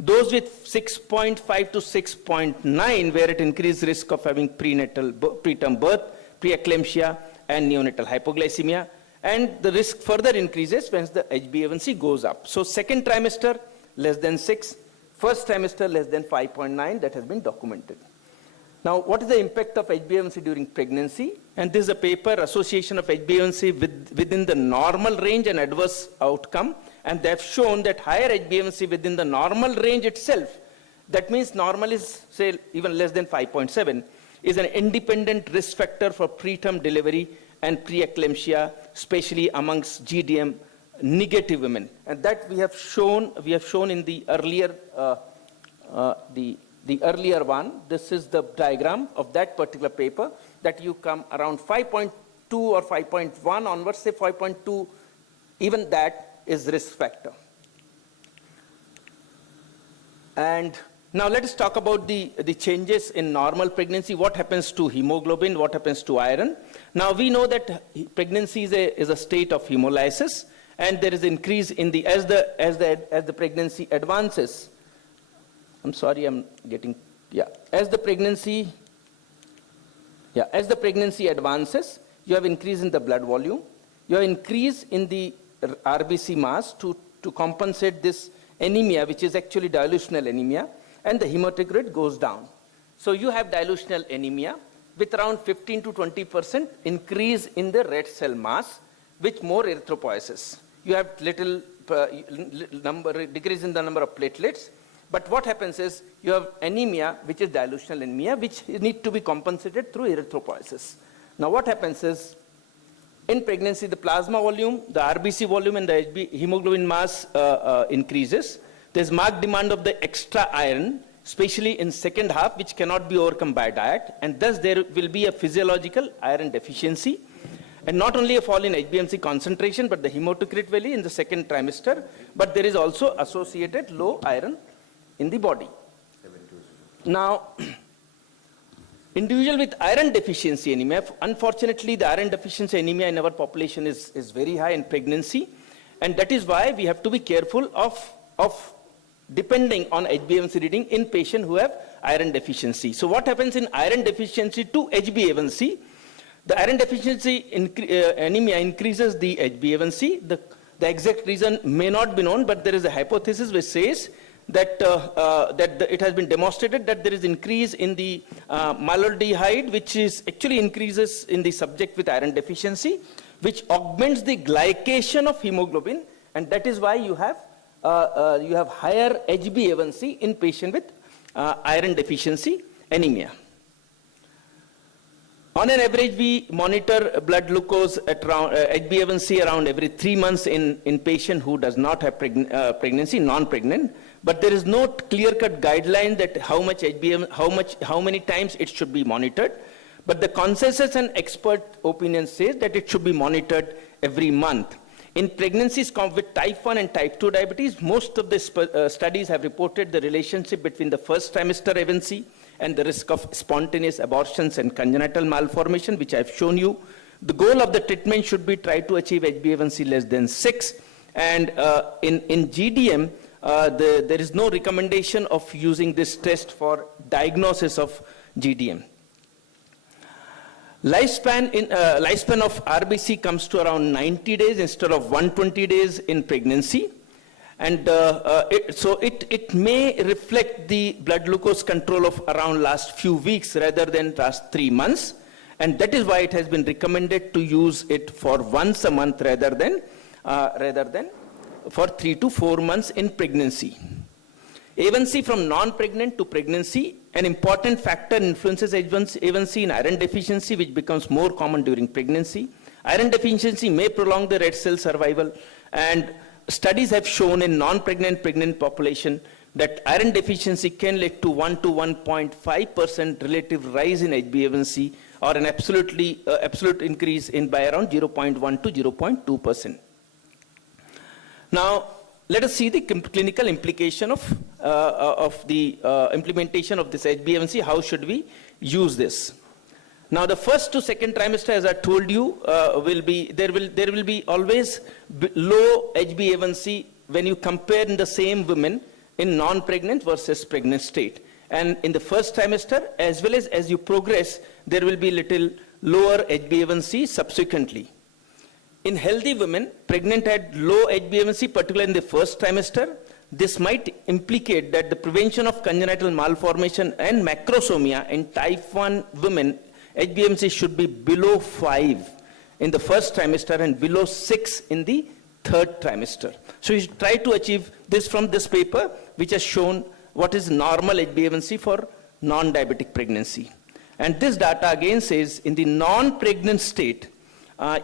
Those with 6.5 to 6.9 were at increased risk of having preterm birth, preeclampsia, and neonatal hypoglycemia. And the risk further increases when the HbA1c goes up. So second trimester, less than 6. First trimester, less than 5.9. That has been documented. Now, what is the impact of HbA1c during pregnancy? And this is a paper, Association of HbA1c within the normal range and adverse outcome. And they have shown that higher HbA1c within the normal range itself, that means normal is, say, even less than 5.7, is an independent risk factor for preterm delivery and preeclampsia, especially amongst GDM negative women. And that we have shown in the earlier, the earlier one. This is the diagram of that particular paper, that you come around 5.2 or 5.1 onwards, say 5.2, even that is risk factor. And now let us talk about the changes in normal pregnancy. What happens to hemoglobin? What happens to iron? Now we know that pregnancy is a state of hemolysis, and there is increase in the as the pregnancy advances. I'm sorry, I'm getting as the pregnancy advances, you have increase in the blood volume, you have increase in the RBC mass to compensate this anemia, which is actually dilutional anemia, and the hematocrit goes down. So you have dilutional anemia with around 15 to 20% increase in the red cell mass, with more erythropoiesis. You have little decrease in the number of platelets, but what happens is you have anemia, which is dilutional anemia, which need to be compensated through erythropoiesis. Now what happens is, in pregnancy, the plasma volume, the RBC volume, and the hemoglobin mass increases. There's marked demand of the extra iron, especially in second half, which cannot be overcome by diet, and thus there will be a physiological iron deficiency. And not only a fall in HbA1c concentration, but the hematocrit value in the second trimester, but there is also associated low iron in the body. Now, individual with iron deficiency anemia, unfortunately the iron deficiency anemia in our population is very high in pregnancy, and that is why we have to be careful of depending on HbA1c reading in patients who have iron deficiency. So what happens in iron deficiency to HbA1c? The iron deficiency anemia increases the HbA1c. The exact reason may not be known, but there is a hypothesis which says that, it has been demonstrated that there is increase in the maloldehyde, which is actually increases in the subject with iron deficiency, which augments the glycation of hemoglobin, and that is why you have higher HbA1c in patient with iron deficiency anemia. On an average, we monitor blood glucose at around HbA1c around every 3 months in patient who does not have pregnancy, non-pregnant. But there is no clear-cut guideline that how many times it should be monitored. But the consensus and expert opinion says that it should be monitored every month. In pregnancies with type 1 and type 2 diabetes, most of the studies have reported the relationship between the first trimester A1C and the risk of spontaneous abortions and congenital malformation, which I've shown you. The goal of the treatment should be try to achieve HbA1c less than 6. And in GDM, there is no recommendation of using this test for diagnosis of GDM. Lifespan of RBC comes to around 90 days instead of 120 days in pregnancy. And it may reflect the blood glucose control of around last few weeks rather than last 3 months. And that is why it has been recommended to use it for once a month rather than for 3 to 4 months in pregnancy. A1C from non-pregnant to pregnancy, an important factor influences A1C in iron deficiency, which becomes more common during pregnancy. Iron deficiency may prolong the red cell survival, and studies have shown in non-pregnant pregnant population that iron deficiency can lead to 1 to 1.5% relative rise in HbA1c, or an absolute increase in by around 0.1 to 0.2%. Now, let us see the clinical implication of the implementation of this HbA1c. How should we use this? Now, the first to second trimester, as I told you, there will be always low HbA1c when you compare in the same women in non-pregnant versus pregnant state. And in the first trimester, as well as you progress, there will be little lower HbA1c subsequently. In healthy women, pregnant had low HbA1c, particularly in the first trimester. This might implicate that the prevention of congenital malformation and macrosomia in type 1 women, HbA1c should be below 5 in the first trimester and below 6 in the third trimester. So you should try to achieve this from this paper, which has shown what is normal HbA1c for non-diabetic pregnancy. And this data again says in the non-pregnant state,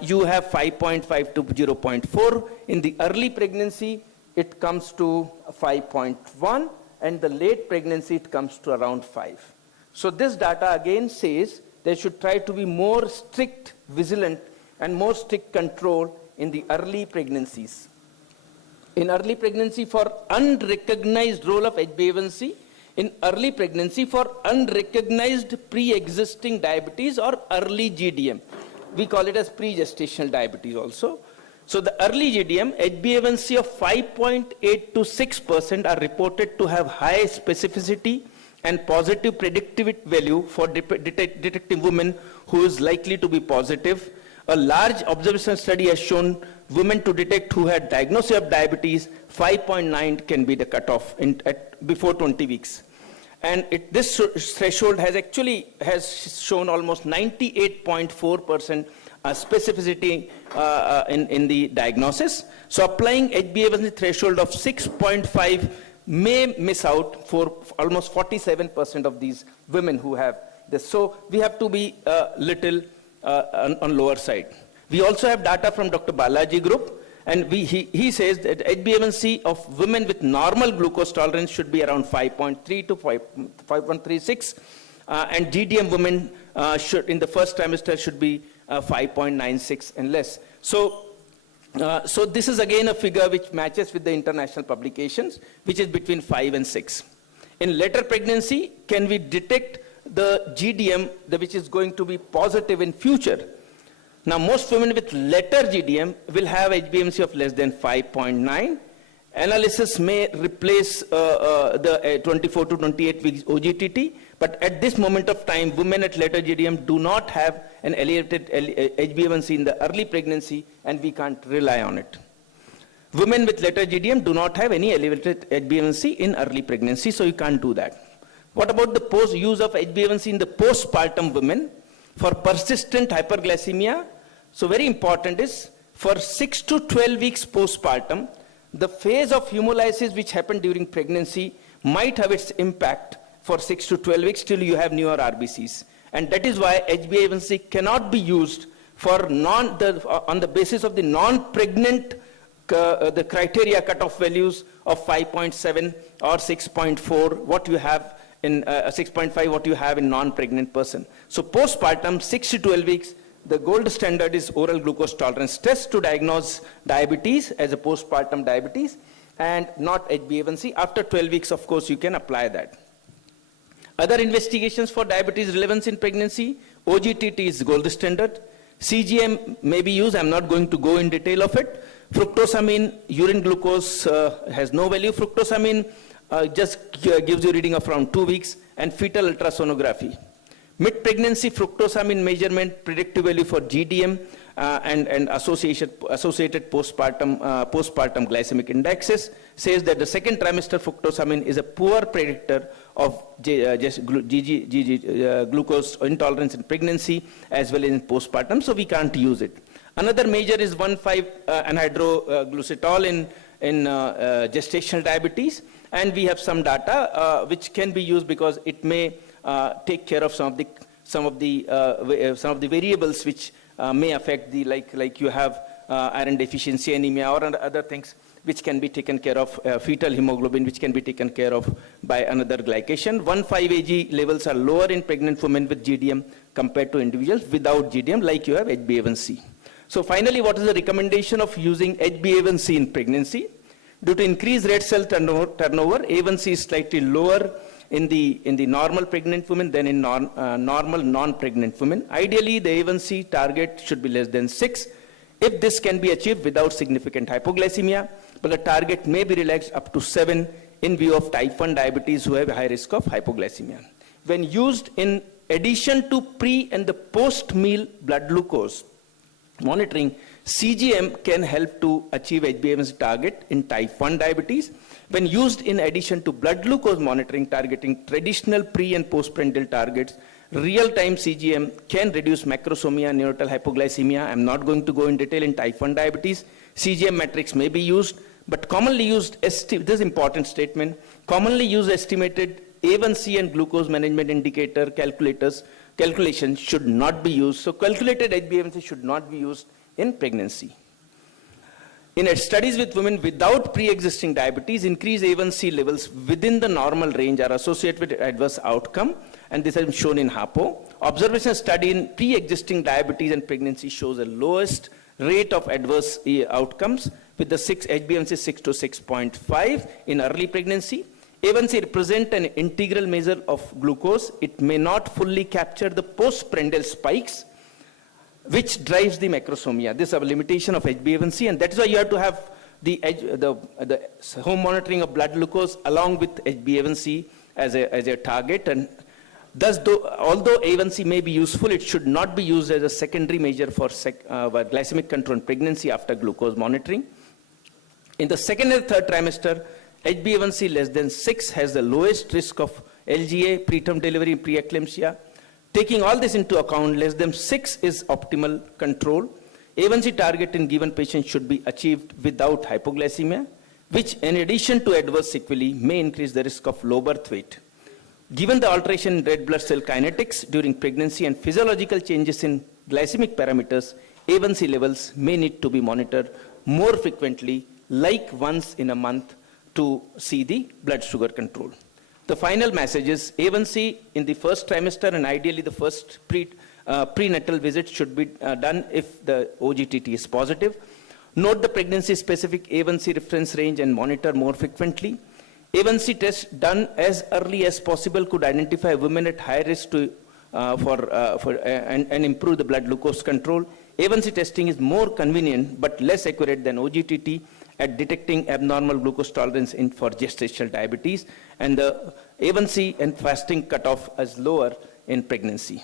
you have 5.5 to 0.4. In the early pregnancy, it comes to 5.1, and the late pregnancy, it comes to around 5. So this data again says they should try to be more strict, vigilant, and more strict control in the early pregnancies. In early pregnancy, for unrecognized role of HbA1c, in early pregnancy for unrecognized pre-existing diabetes or early GDM. We call it as pre-gestational diabetes also. So the early GDM, HbA1c of 5.8 to 6% are reported to have high specificity and positive predictive value for detecting women who is likely to be positive. A large observational study has shown women to detect who had diagnosis of diabetes, 5.9 can be the cutoff before 20 weeks. And this threshold has shown almost 98.4% specificity in the diagnosis. So applying HbA1c threshold of 6.5 may miss out for almost 47% of these women who have this. So we have to be little on lower side. We also have data from Dr. Balaji group, and he says that HbA1c of women with normal glucose tolerance should be around 5.3 to 5.36, and GDM women should, in the first trimester, should be 5.96 and less. So this is again a figure which matches with the international publications, which is between 5 and 6. In later pregnancy, can we detect the GDM, which is going to be positive in future? Now, most women with later GDM will have HbA1c of less than 5.9. Analysis may replace the 24 to 28 weeks OGTT, but at this moment of time, women at later GDM do not have an elevated HbA1c in the early pregnancy, and we can't rely on it. Women with later GDM do not have any elevated HbA1c in early pregnancy, so you can't do that. What about the use of HbA1c in the postpartum women? For persistent hyperglycemia, so very important is, for 6 to 12 weeks postpartum, the phase of hemolysis which happened during pregnancy might have its impact for 6 to 12 weeks till you have newer RBCs. And that is why HbA1c cannot be used for on the basis of the non-pregnant the criteria cutoff values of 5.7 or 6.4, what you have in 6.5, what you have in non-pregnant person. So postpartum, 6 to 12 weeks, the gold standard is oral glucose tolerance test to diagnose diabetes as a postpartum diabetes, and not HbA1c. After 12 weeks, of course, you can apply that. Other investigations for diabetes relevance in pregnancy, OGTT is gold standard. CGM may be used, I'm not going to go in detail of it. Fructosamine, urine glucose has no value. Fructosamine just gives you reading of around 2 weeks, and fetal ultrasonography. Mid-pregnancy fructosamine measurement, predictive value for GDM and associated postpartum glycemic indexes, says that the second trimester fructosamine is a poor predictor of glucose intolerance in pregnancy as well as in postpartum, so we can't use it. Another major is 1,5-anhydroglucitol in gestational diabetes, and we have some data which can be used because it may take care of some of the variables which may affect the like you have iron deficiency anemia or other things which can be taken care of, fetal hemoglobin which can be taken care of by another glycation. 1,5-Ag levels are lower in pregnant women with GDM compared to individuals without GDM, like you have HbA1c. So finally, what is the recommendation of using HbA1c in pregnancy? Due to increased red cell turnover, A1c is slightly lower in the normal pregnant women than in normal non-pregnant women. Ideally, the A1c target should be less than 6 if this can be achieved without significant hypoglycemia, but the target may be relaxed up to 7 in view of type 1 diabetes who have a high risk of hypoglycemia. When used in addition to pre and the post-meal blood glucose monitoring, CGM can help to achieve HbA1c target in type 1 diabetes. When used in addition to blood glucose monitoring targeting traditional pre and postprandial targets, real-time CGM can reduce macrosomia, neonatal hypoglycemia. I'm not going to go in detail in type 1 diabetes. CGM metrics may be used, but commonly used, this is important statement, commonly used estimated A1C and glucose management indicator calculations should not be used. So calculated HbA1c should not be used in pregnancy. In studies with women without pre-existing diabetes, increased A1C levels within the normal range are associated with adverse outcome, and this has been shown in HAPO. Observation study in pre-existing diabetes and pregnancy shows the lowest rate of adverse outcomes with the HbA1c 6 to 6.5 in early pregnancy. A1C represents an integral measure of glucose. It may not fully capture the postprandial spikes, which drives the macrosomia. This is a limitation of HbA1c, and that is why you have to have the home monitoring of blood glucose along with HbA1c as a target. And Thus, although A1C may be useful, it should not be used as a secondary measure for glycemic control in pregnancy after glucose monitoring. In the second and third trimester, HbA1c less than 6 has the lowest risk of LGA, preterm delivery, and preeclampsia. Taking all this into account, less than 6 is optimal control. A1C target in given patient should be achieved without hypoglycemia, which in addition to adverse sequelae may increase the risk of low birth weight. Given the alteration in red blood cell kinetics during pregnancy and physiological changes in glycemic parameters, A1C levels may need to be monitored more frequently, like once in a month, to see the blood sugar control. The final message is A1C in the first trimester and ideally the first prenatal visit should be done if the OGTT is positive. Note the pregnancy-specific A1C reference range and monitor more frequently. A1C tests done as early as possible could identify women at high risk and improve the blood glucose control. A1C testing is more convenient but less accurate than OGTT at detecting abnormal glucose tolerance for gestational diabetes, and the A1C and fasting cutoff is lower in pregnancy.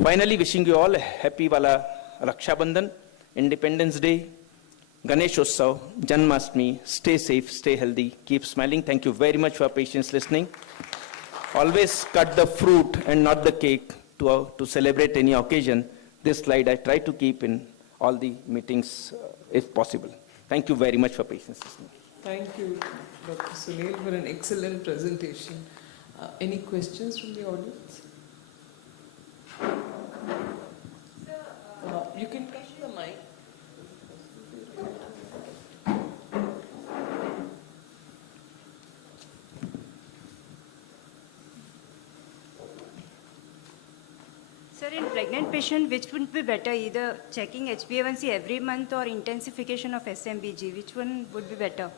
Finally, wishing you all a happy Wala Raksha Bandhan, Independence Day, Ganesh Utsav, Janmashtami. Stay safe, stay healthy, keep smiling. Thank you very much for patience listening. Always cut the fruit and not the cake to celebrate any occasion. This slide I try to keep in all the meetings if possible. Thank you very much for patience listening. Thank you, Dr. Sunil, for an excellent presentation. Any questions from the audience? You can come to the mic. Sir, in pregnant patient, which would be better, either checking HbA1c every month or intensification of SMBG? Which one would be better?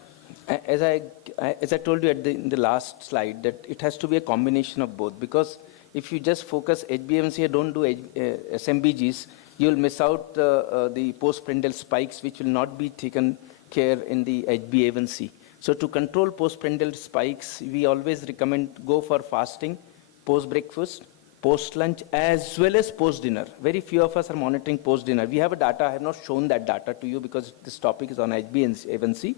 As I told you in the last slide, that it has to be a combination of both, because if you just focus HbA1c and don't do SMBGs, you will miss out the postprandial spikes, which will not be taken care in the HbA1c. So to control postprandial spikes, we always recommend go for fasting, post-breakfast, post-lunch, as well as post-dinner. Very few of us are monitoring post-dinner. We have a data, I have not shown that data to you because this topic is on HbA1c.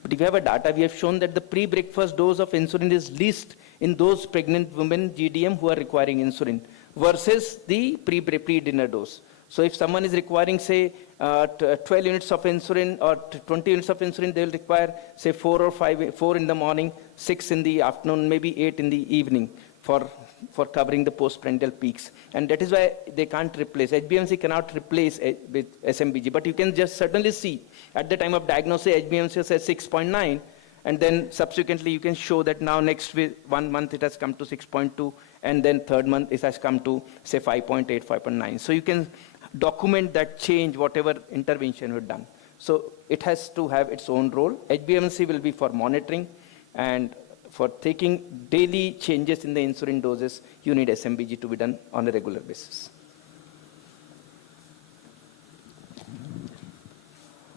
But if you have a data, we have shown that the pre-breakfast dose of insulin is least in those pregnant women, GDM, who are requiring insulin versus the pre-dinner dose. So if someone is requiring, say, 12 units of insulin or 20 units of insulin, they will require, say, 4 in the morning, 6 in the afternoon, maybe 8 in the evening for covering the postprandial peaks. And that is why they can't replace. HbA1c cannot replace with SMBG. But you can just certainly see at the time of diagnosis, HbA1c says 6.9. And then subsequently, you can show that now next 1 month it has come to 6.2. And then third month it has come to, say, 5.8, 5.9. So you can document that change, whatever intervention we've done. So it has to have its own role. HbA1c will be for monitoring, and for taking daily changes in the insulin doses, you need SMBG to be done on a regular basis.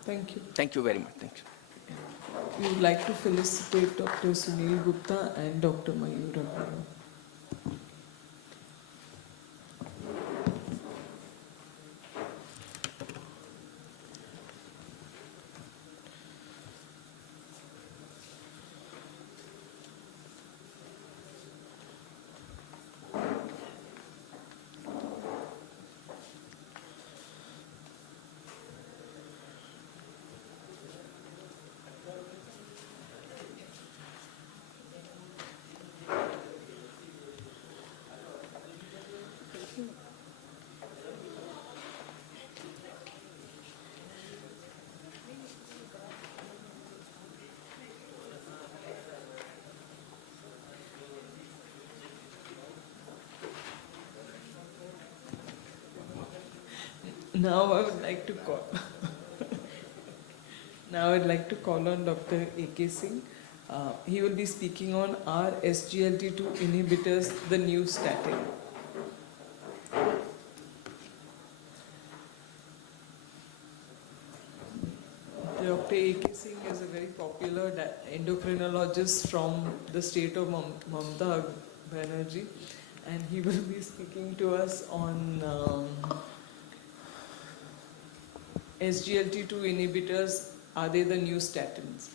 Thank you. Thank you very much. Thank you. We would like to felicitate Dr. Sunil Gupta and Dr. Mayur Agarwal. Now I would like to call. Now I'd like to call on Dr. A.K. Singh. He will be speaking on our SGLT2 inhibitors, the new statin. Dr. A.K. Singh is a very popular endocrinologist from the state of Mamata Banerjee, and he will be speaking to us on SGLT2 inhibitors. Are they the new statins?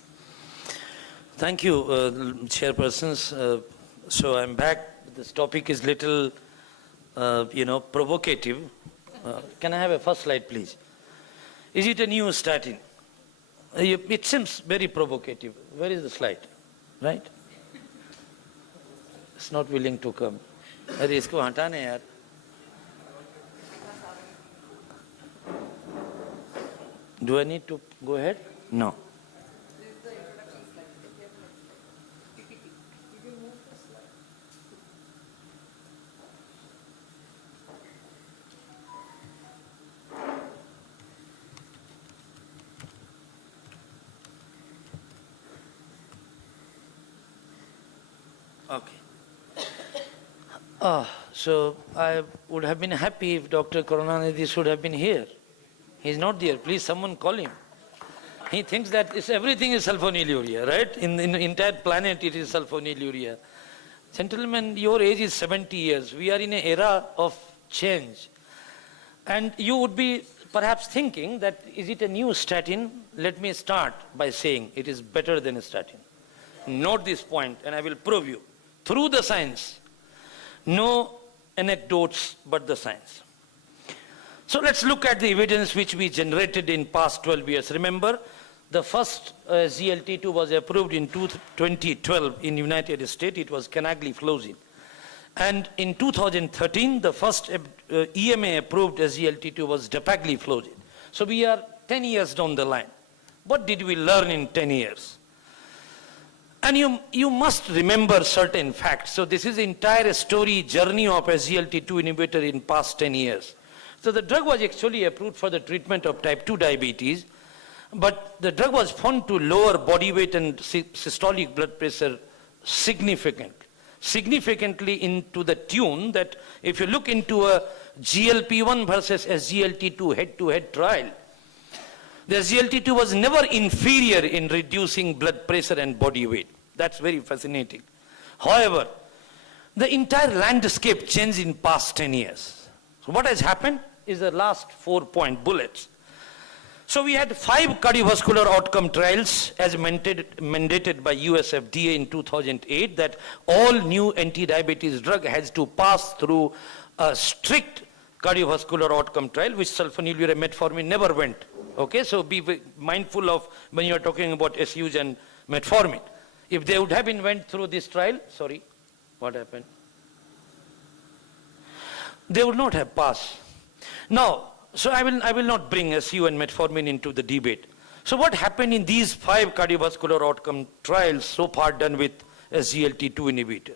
Thank you, chairpersons. So I'm back. This topic is little, provocative. Can I have a first slide, please? Is it a new statin? It seems very provocative. Where is the slide? Right? It's not willing to come. अरे इसको हटाने यार. Do I need to go ahead? No. Okay. So I would have been happy if Dr. Karunanidhi should have been here. He's not there. Please, someone call him. He thinks that everything is sulfonylurea, right? In the entire planet, it is sulfonylurea. Gentlemen, your age is 70 years. We are in an era of change. And you would be perhaps thinking that, is it a new statin? Let me start by saying it is better than a statin. Note this point, and I will prove you. Through the science, no anecdotes but the science. So let's look at the evidence which we generated in past 12 years. Remember, the first GLT2 was approved in 2012 in United States. It was canagliflozin. And in 2013, the first EMA approved SGLT2 was dapagliflozin. So we are 10 years down the line. What did we learn in 10 years? And you must remember certain facts. So this is the entire story, journey of SGLT2 inhibitor in past 10 years. So the drug was actually approved for the treatment of type 2 diabetes, but the drug was found to lower body weight and systolic blood pressure significantly into the tune that if you look into a GLP-1 versus SGLT2 head-to-head trial, the SGLT2 was never inferior in reducing blood pressure and body weight. That's very fascinating. However, the entire landscape changed in past 10 years. So what has happened is the last 4-point bullets. So we had 5 cardiovascular outcome trials as mandated by US FDA in 2008 that all new anti-diabetes drug has to pass through a strict cardiovascular outcome trial, which sulfonylurea metformin never went. Okay, so be mindful of when you're talking about SUs and metformin. If they would have been went through this trial, sorry, what happened? They would not have passed. Now, so I will not bring SU and metformin into the debate. So what happened in these 5 cardiovascular outcome trials so far done with SGLT2 inhibitor?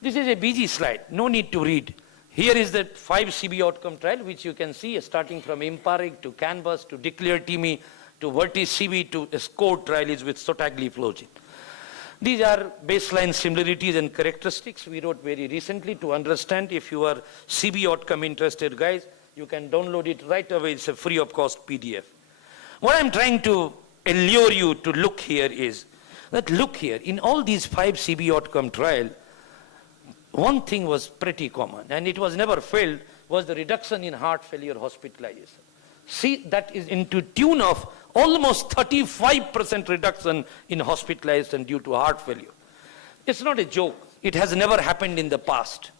This is a BG slide, no need to read. Here is the 5 CB outcome trial, which you can see starting from IMPARIC to CANVAS to DECLARE-TIMI to VERTIS-CB to a SCORE trial is with sotagliflozin. These are baseline similarities and characteristics we wrote very recently to understand. If you are CB outcome interested guys, you can download it right away. It's a free of cost PDF. What I'm trying to allure you to look here is that look here, in all these 5 CB outcome trial, one thing was pretty common and it was never failed, was the reduction in heart failure hospitalization. See, that is into tune of almost 35% reduction in hospitalization due to heart failure. It's not a joke. It has never happened in the past.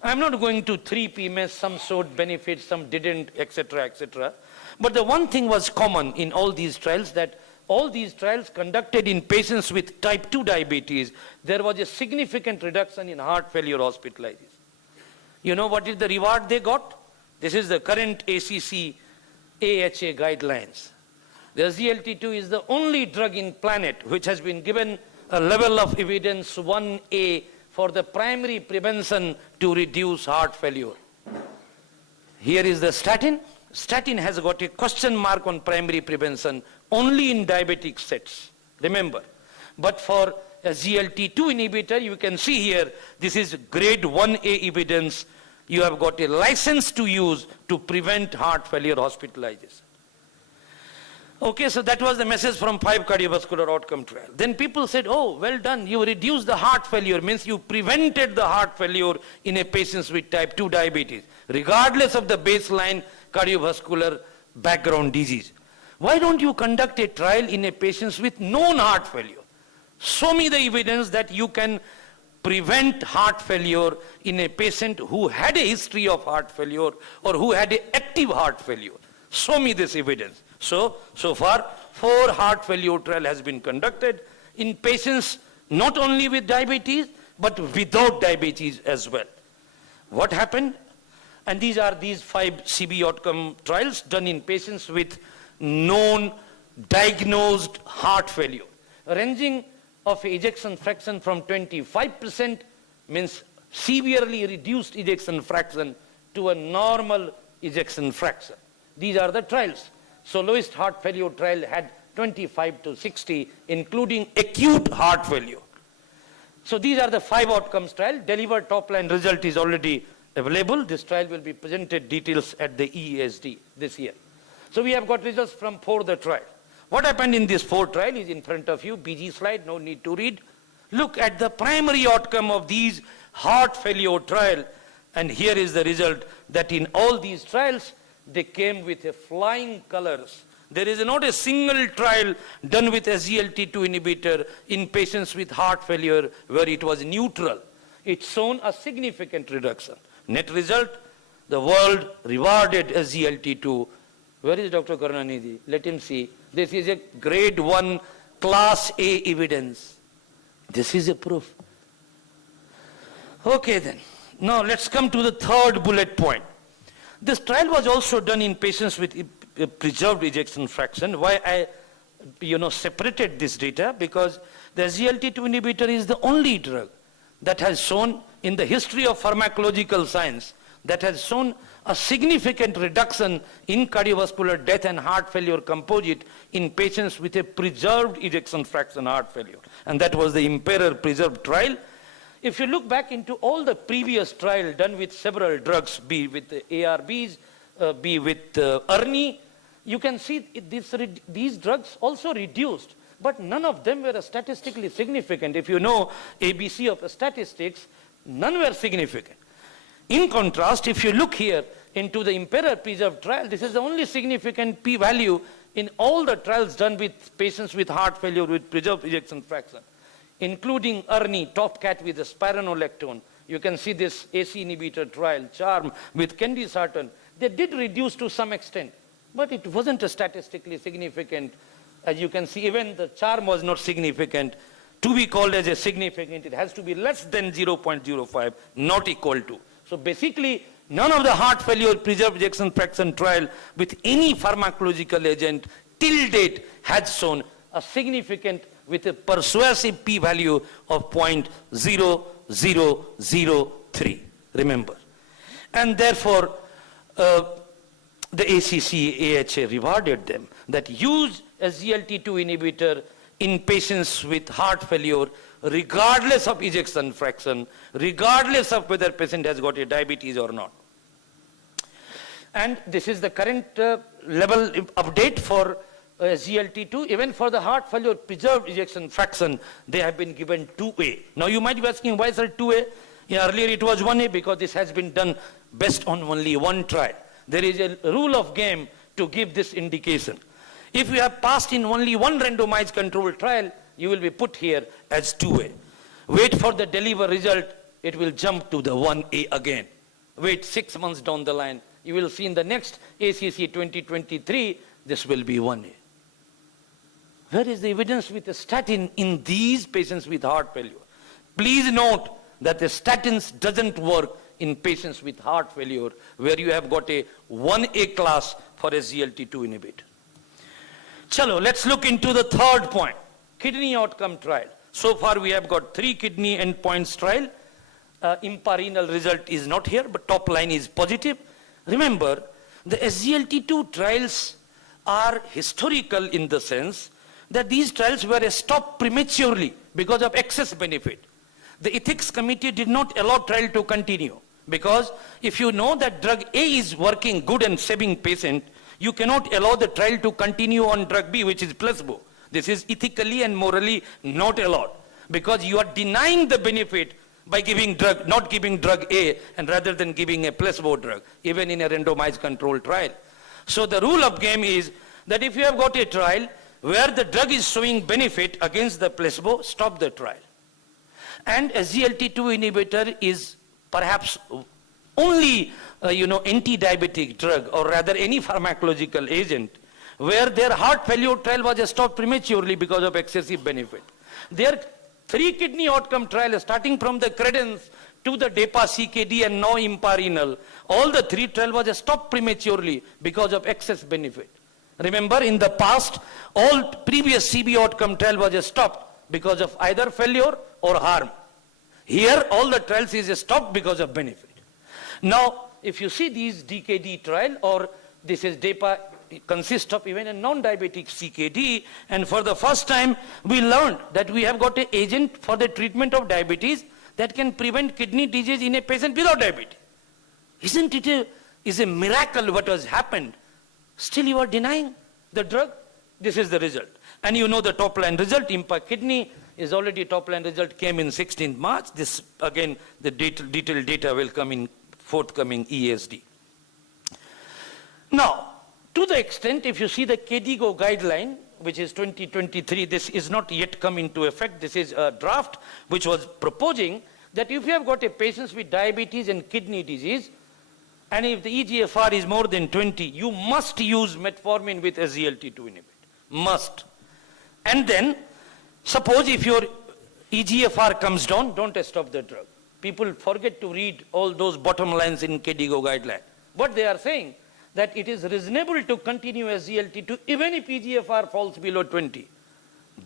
I'm not going to 3 PMS, some showed benefits, some didn't, etc., etc. But the one thing was common in all these trials, that all these trials conducted in patients with type 2 diabetes, there was a significant reduction in heart failure hospitalization. You know what is the reward they got? This is the current ACC AHA guidelines. The SGLT2 is the only drug in planet which has been given a level of evidence 1A for the primary prevention to reduce heart failure. Here is the statin. Statin has got a question mark on primary prevention only in diabetic sets, remember. But for a GLT2 inhibitor, you can see here, this is grade 1A evidence. You have got a license to use to prevent heart failure hospitalization. Okay, so that was the message from 5 cardiovascular outcome trial. Then people said, oh, well done, you reduced the heart failure, means you prevented the heart failure in a patient with type 2 diabetes, regardless of the baseline cardiovascular background disease. Why don't you conduct a trial in a patient with known heart failure? Show me the evidence that you can prevent heart failure in a patient who had a history of heart failure or who had an active heart failure. Show me this evidence. So far, 4 heart failure trial has been conducted in patients not only with diabetes, but without diabetes as well. What happened? And these are these 5 CB outcome trials done in patients with known diagnosed heart failure, ranging of ejection fraction from 25%, means severely reduced ejection fraction, to a normal ejection fraction. These are the trials. So lowest heart failure trial had 25 to 60, including acute heart failure. So these are the 5 outcomes trial. Deliver top line result is already available. This trial will be presented details at the EASD this year. So we have got results from 4 the trial. What happened in this 4 trial is in front of you, BG slide, no need to read. Look at the primary outcome of these heart failure trial, and here is the result that in all these trials, they came with a flying colors. There is not a single trial done with SGLT2 inhibitor in patients with heart failure where it was neutral. It's shown a significant reduction. Net result, the world rewarded SGLT2. Where is Dr. Karunanidhi? Let him see. This is a grade 1 class A evidence. This is a proof. Okay then. Now let's come to the third bullet point. This trial was also done in patients with preserved ejection fraction. Why I separated this data? Because the SGLT2 inhibitor is the only drug that has shown in the history of pharmacological science that has shown a significant reduction in cardiovascular death and heart failure composite in patients with a preserved ejection fraction heart failure. And that was the Emperor preserved trial. If you look back into all the previous trials done with several drugs, be with the ARBs, be with ERNI, you can see these drugs also reduced, but none of them were statistically significant. If you know ABC of statistics, none were significant. In contrast, if you look here into the Emperor preserved trial, this is the only significant p-value in all the trials done with patients with heart failure with preserved ejection fraction, including ERNI, TopCat with the spironolactone. You can see this AC inhibitor trial, CHARM with candesartan. They did reduce to some extent, but it wasn't statistically significant. As you can see, even the CHARM was not significant. To be called as a significant, it has to be less than 0.05, not equal to. So basically, none of the heart failure preserved ejection fraction trial with any pharmacological agent till date has shown a significant with a persuasive p-value of 0.0003, remember. And therefore, the ACC, AHA rewarded them that use SGLT2 inhibitor in patients with heart failure, regardless of ejection fraction, regardless of whether patient has got a diabetes or not. And this is the current level update for SGLT2. Even for the heart failure preserved ejection fraction, they have been given 2A. Now you might be asking, why is it 2A? Earlier it was 1A because this has been done based on only one trial. There is a rule of game to give this indication. If you have passed in only one randomized controlled trial, you will be put here as 2A. Wait for the deliver result, it will jump to the 1A again. Wait 6 months down the line, you will see in the next ACC 2023, this will be 1A. Where is the evidence with the statin in these patients with heart failure? Please note that the statins doesn't work in patients with heart failure where you have got a 1A class for SGLT2 inhibitor. Chalo, let's look into the third point, kidney outcome trial. So far we have got 3 kidney endpoints trial. Imparenal result is not here, but top line is positive. Remember, the SGLT2 trials are historical in the sense that these trials were stopped prematurely because of excess benefit. The ethics committee did not allow trial to continue because if you know that drug A is working good and saving patient, You cannot allow the trial to continue on drug B, which is placebo. This is ethically and morally not allowed, because you are denying the benefit by giving drug, not giving drug A, and rather than giving a placebo drug, even in a randomized controlled trial. So the rule of game is that if you have got a trial where the drug is showing benefit against the placebo, stop the trial. And a SGLT2 inhibitor is perhaps only anti-diabetic drug, or rather any pharmacological agent, where their heart failure trial was stopped prematurely because of excessive benefit. Their 3 kidney outcome trials, starting from the Credence to the DEPA-CKD and now IMPA-Renal, all the 3 trials was stopped prematurely because of excess benefit. Remember, in the past, all previous CB outcome trial was stopped because of either failure or harm. Here, all the trials is stopped because of benefit. Now, if you see these DKD trial, or this is DEPA, it consists of even a non-diabetic CKD, and for the first time, we learned that we have got an agent for the treatment of diabetes that can prevent kidney disease in a patient without diabetes. Isn't it a miracle what has happened? Still you are denying the drug? This is the result. And you know the top line result, IMPA kidney is already top line result came in 16th March. This again, the detailed data will come in forthcoming ESD. Now, to the extent, if you see the KDIGO guideline, which is 2023, this is not yet come into effect. This is a draft which was proposing that if you have got a patient with diabetes and kidney disease, and if the eGFR is more than 20, you must use metformin with SGLT2 inhibitor. Must. And then, suppose if your eGFR comes down, don't stop the drug. People forget to read all those bottom lines in KDIGO guideline. What they are saying, that it is reasonable to continue SGLT2 even if eGFR falls below 20.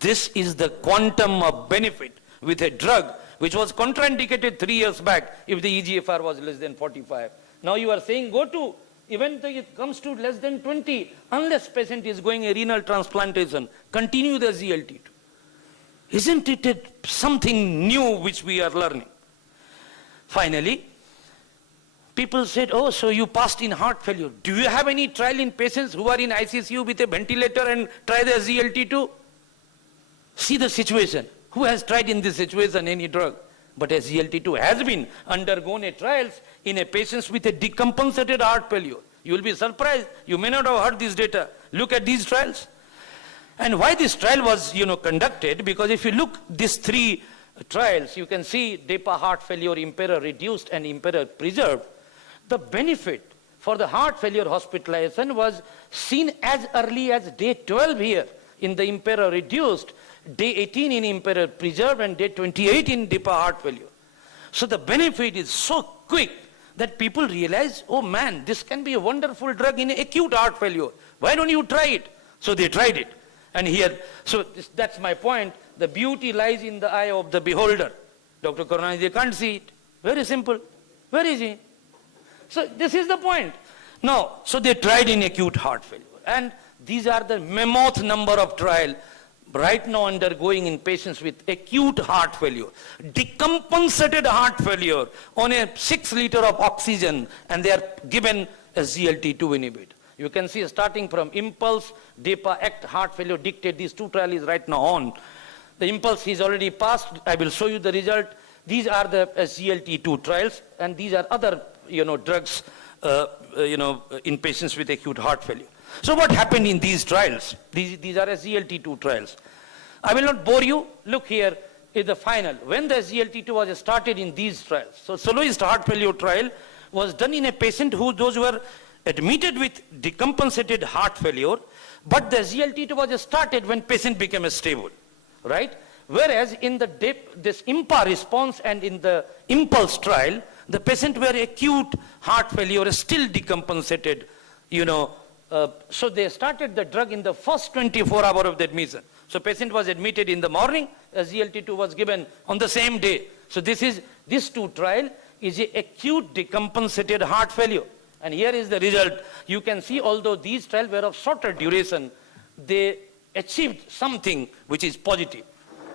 This is the quantum of benefit with a drug which was contraindicated 3 years back if the eGFR was less than 45. Now you are saying go to, even though it comes to less than 20, unless patient is going a renal transplantation, continue the SGLT2. Isn't it something new which we are learning? Finally, people said, oh, so you passed in heart failure. Do you have any trial in patients who are in ICU with a ventilator and try the SGLT2? See the situation. Who has tried in this situation any drug? But SGLT2 has been undergone a trials in a patients with a decompensated heart failure. You will be surprised. You may not have heard this data. Look at these trials. And why this trial was, conducted, because if you look these 3 trials, you can see DEPA heart failure, Impera reduced and Impera preserved. The benefit for the heart failure hospitalization was seen as early as day 12 here in the Impera reduced, day 18 in Impera preserved, and day 28 in DEPA heart failure. So the benefit is so quick that people realize, oh man, this can be a wonderful drug in acute heart failure. Why don't you try it? So they tried it. And here, that's my point. The beauty lies in the eye of the beholder. Dr. Karunanidhi can't see it. Very simple. Where is he? So this is the point. Now, so they tried in acute heart failure. And these are the mammoth number of trials right now undergoing in patients with acute heart failure, decompensated heart failure on a 6 liter of oxygen, and they are given a SGLT2 inhibitor. You can see starting from Impulse, DEPA, ACT, heart failure, dictate, these 2 trials is right now on. The Impulse is already passed. I will show you the result. These are the SGLT2 trials, and these are other drugs in patients with acute heart failure. So what happened in these trials? These are SGLT2 trials. I will not bore you. Look here is the final. When the SGLT2 was started in these trials, so soloist heart failure trial was done in a patient those were admitted with decompensated heart failure, but the SGLT2 was started when patient became stable, right? Whereas in this IMPA response and in the Impulse trial, the patient were acute heart failure, still decompensated, so they started the drug in the first 24 hours of the admission. So patient was admitted in the morning, SGLT2 was given on the same day. So this 2 trial is a acute decompensated heart failure. And here is the result. You can see, although these trials were of shorter duration, they achieved something which is positive.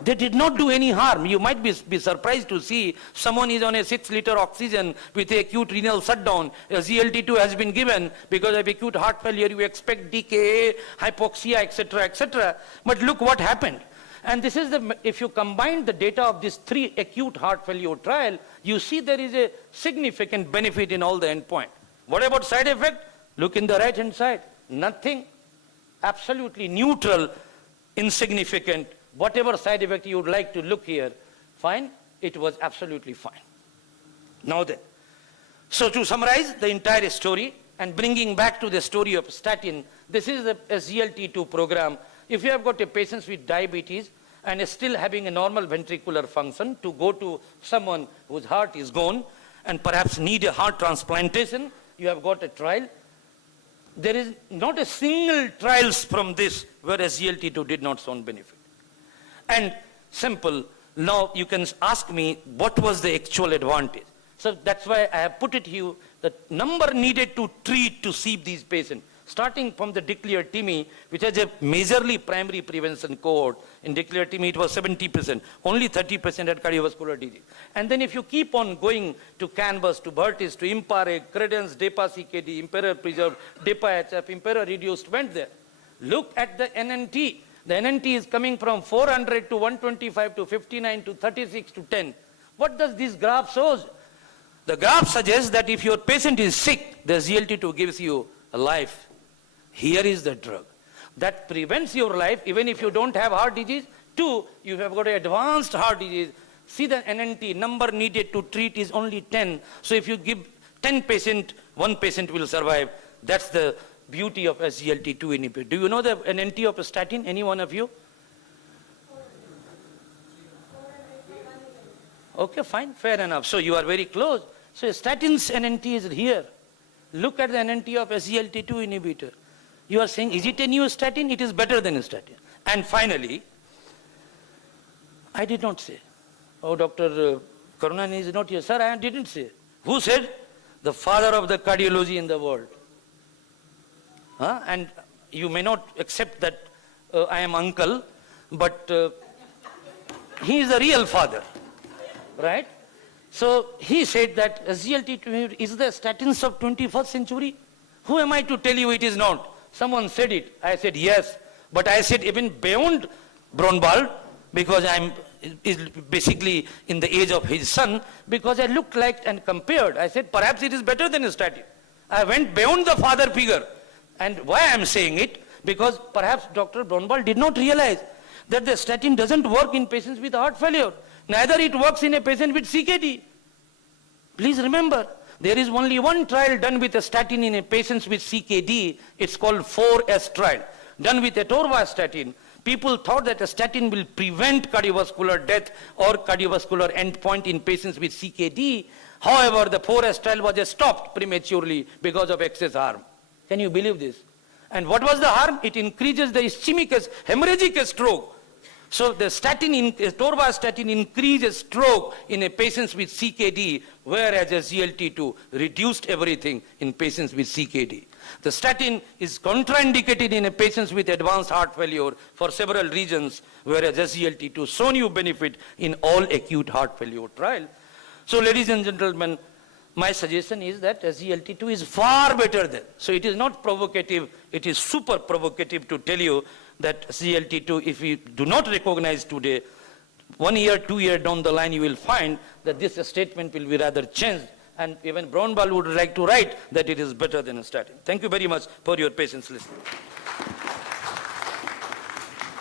They did not do any harm. You might be surprised to see someone is on a 6-liter oxygen with acute renal shutdown. A GLT2 has been given because of acute heart failure. You expect DKA, hypoxia, etc., etc. But look what happened. And this is if you combine the data of these 3 acute heart failure trial, you see there is a significant benefit in all the endpoint. What about side effect? Look in the right-hand side. Nothing. Absolutely neutral, insignificant. Whatever side effect you would like to look here, fine, it was absolutely fine. Now then, so to summarize the entire story and bringing back to the story of statin, this is a SGLT2 program. If you have got a patient with diabetes and is still having a normal ventricular function, to go to someone whose heart is gone and perhaps need a heart transplantation, you have got a trial. There is not a single trials from this where SGLT2 did not show benefit. And simple, now you can ask me what was the actual advantage. So that's why I have put it here, the number needed to treat to see these patients. Starting from the declared TIMI, which has a majorly primary prevention cohort. In declared TIMI it was 70%, only 30% had cardiovascular disease. And then if you keep on going to Canvas, to Vertis, to Impare, Credence, DEPA CKD, Impera Preserved, DEPA HF, Impera Reduced went there. Look at the NNT. The NNT is coming from 400 to 125 to 59 to 36 to 10. What does this graph show? The graph suggests that if your patient is sick, the SGLT2 gives you a life. Here is the drug that prevents your life even if you don't have heart disease. 2, you have got an advanced heart disease. See the NNT, number needed to treat is only 10. So if you give 10 patients, 1 patient will survive. That's the beauty of SGLT2 inhibitor. Do you know the NNT of a statin, any one of you? Okay, fine, fair enough. So you are very close. So statin's NNT is here. Look at the NNT of SGLT2 inhibitor. You are saying, is it a new statin? It is better than a statin. And finally, I did not say. Oh, Dr. Karunan is not here. Sir, I didn't say. Who said? The father of the cardiology in the world. And you may not accept that I am uncle, but he is the real father, right? So he said that SGLT2 is the statins of 21st century. Who am I to tell you it is not? Someone said it. I said yes, but I said even beyond Braunwald, because I'm basically in the age of his son, because I looked like and compared. I said perhaps it is better than a statin. I went beyond the father figure. And why I am saying it? Because perhaps Dr. Braunwald did not realize that the statin doesn't work in patients with heart failure. Neither it works in a patient with CKD. Please remember, there is only one trial done with a statin in a patient with CKD. It's called 4S trial. Done with atorvastatin. People thought that a statin will prevent cardiovascular death or cardiovascular endpoint in patients with CKD. However, the 4S trial was stopped prematurely because of excess harm. Can you believe this? And what was the harm? It increases the ischemic hemorrhagic stroke. So the atorvastatin increases stroke in a patients with CKD, whereas SGLT2 reduced everything in patients with CKD. The statin is contraindicated in a patients with advanced heart failure for several reasons, whereas SGLT2 shown you benefit in all acute heart failure trial. So ladies and gentlemen, my suggestion is that SGLT2 is far better than. So it is not provocative, it is super provocative to tell you that SGLT2, if we do not recognize today, 1 year, 2 years down the line, you will find that this statement will be rather changed. And even Braunwald would like to write that it is better than a statin. Thank you very much for your patience listening.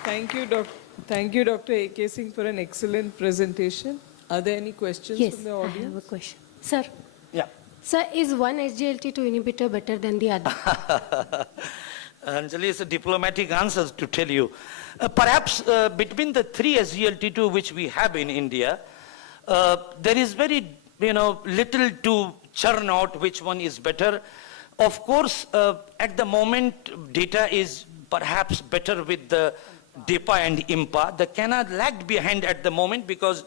Thank you, Dr. A.K. Singh, for an excellent presentation. Are there any questions from the audience? I have a question. Sir. Yeah. Sir, is one SGLT2 inhibitor better than the other? Anjali, it's a diplomatic answer to tell you. Perhaps between the 3 SGLT2 which we have in India, there is very little to churn out which one is better. Of course, at the moment, data is perhaps better with the DEPA and IMPA. The CANA lagged behind at the moment because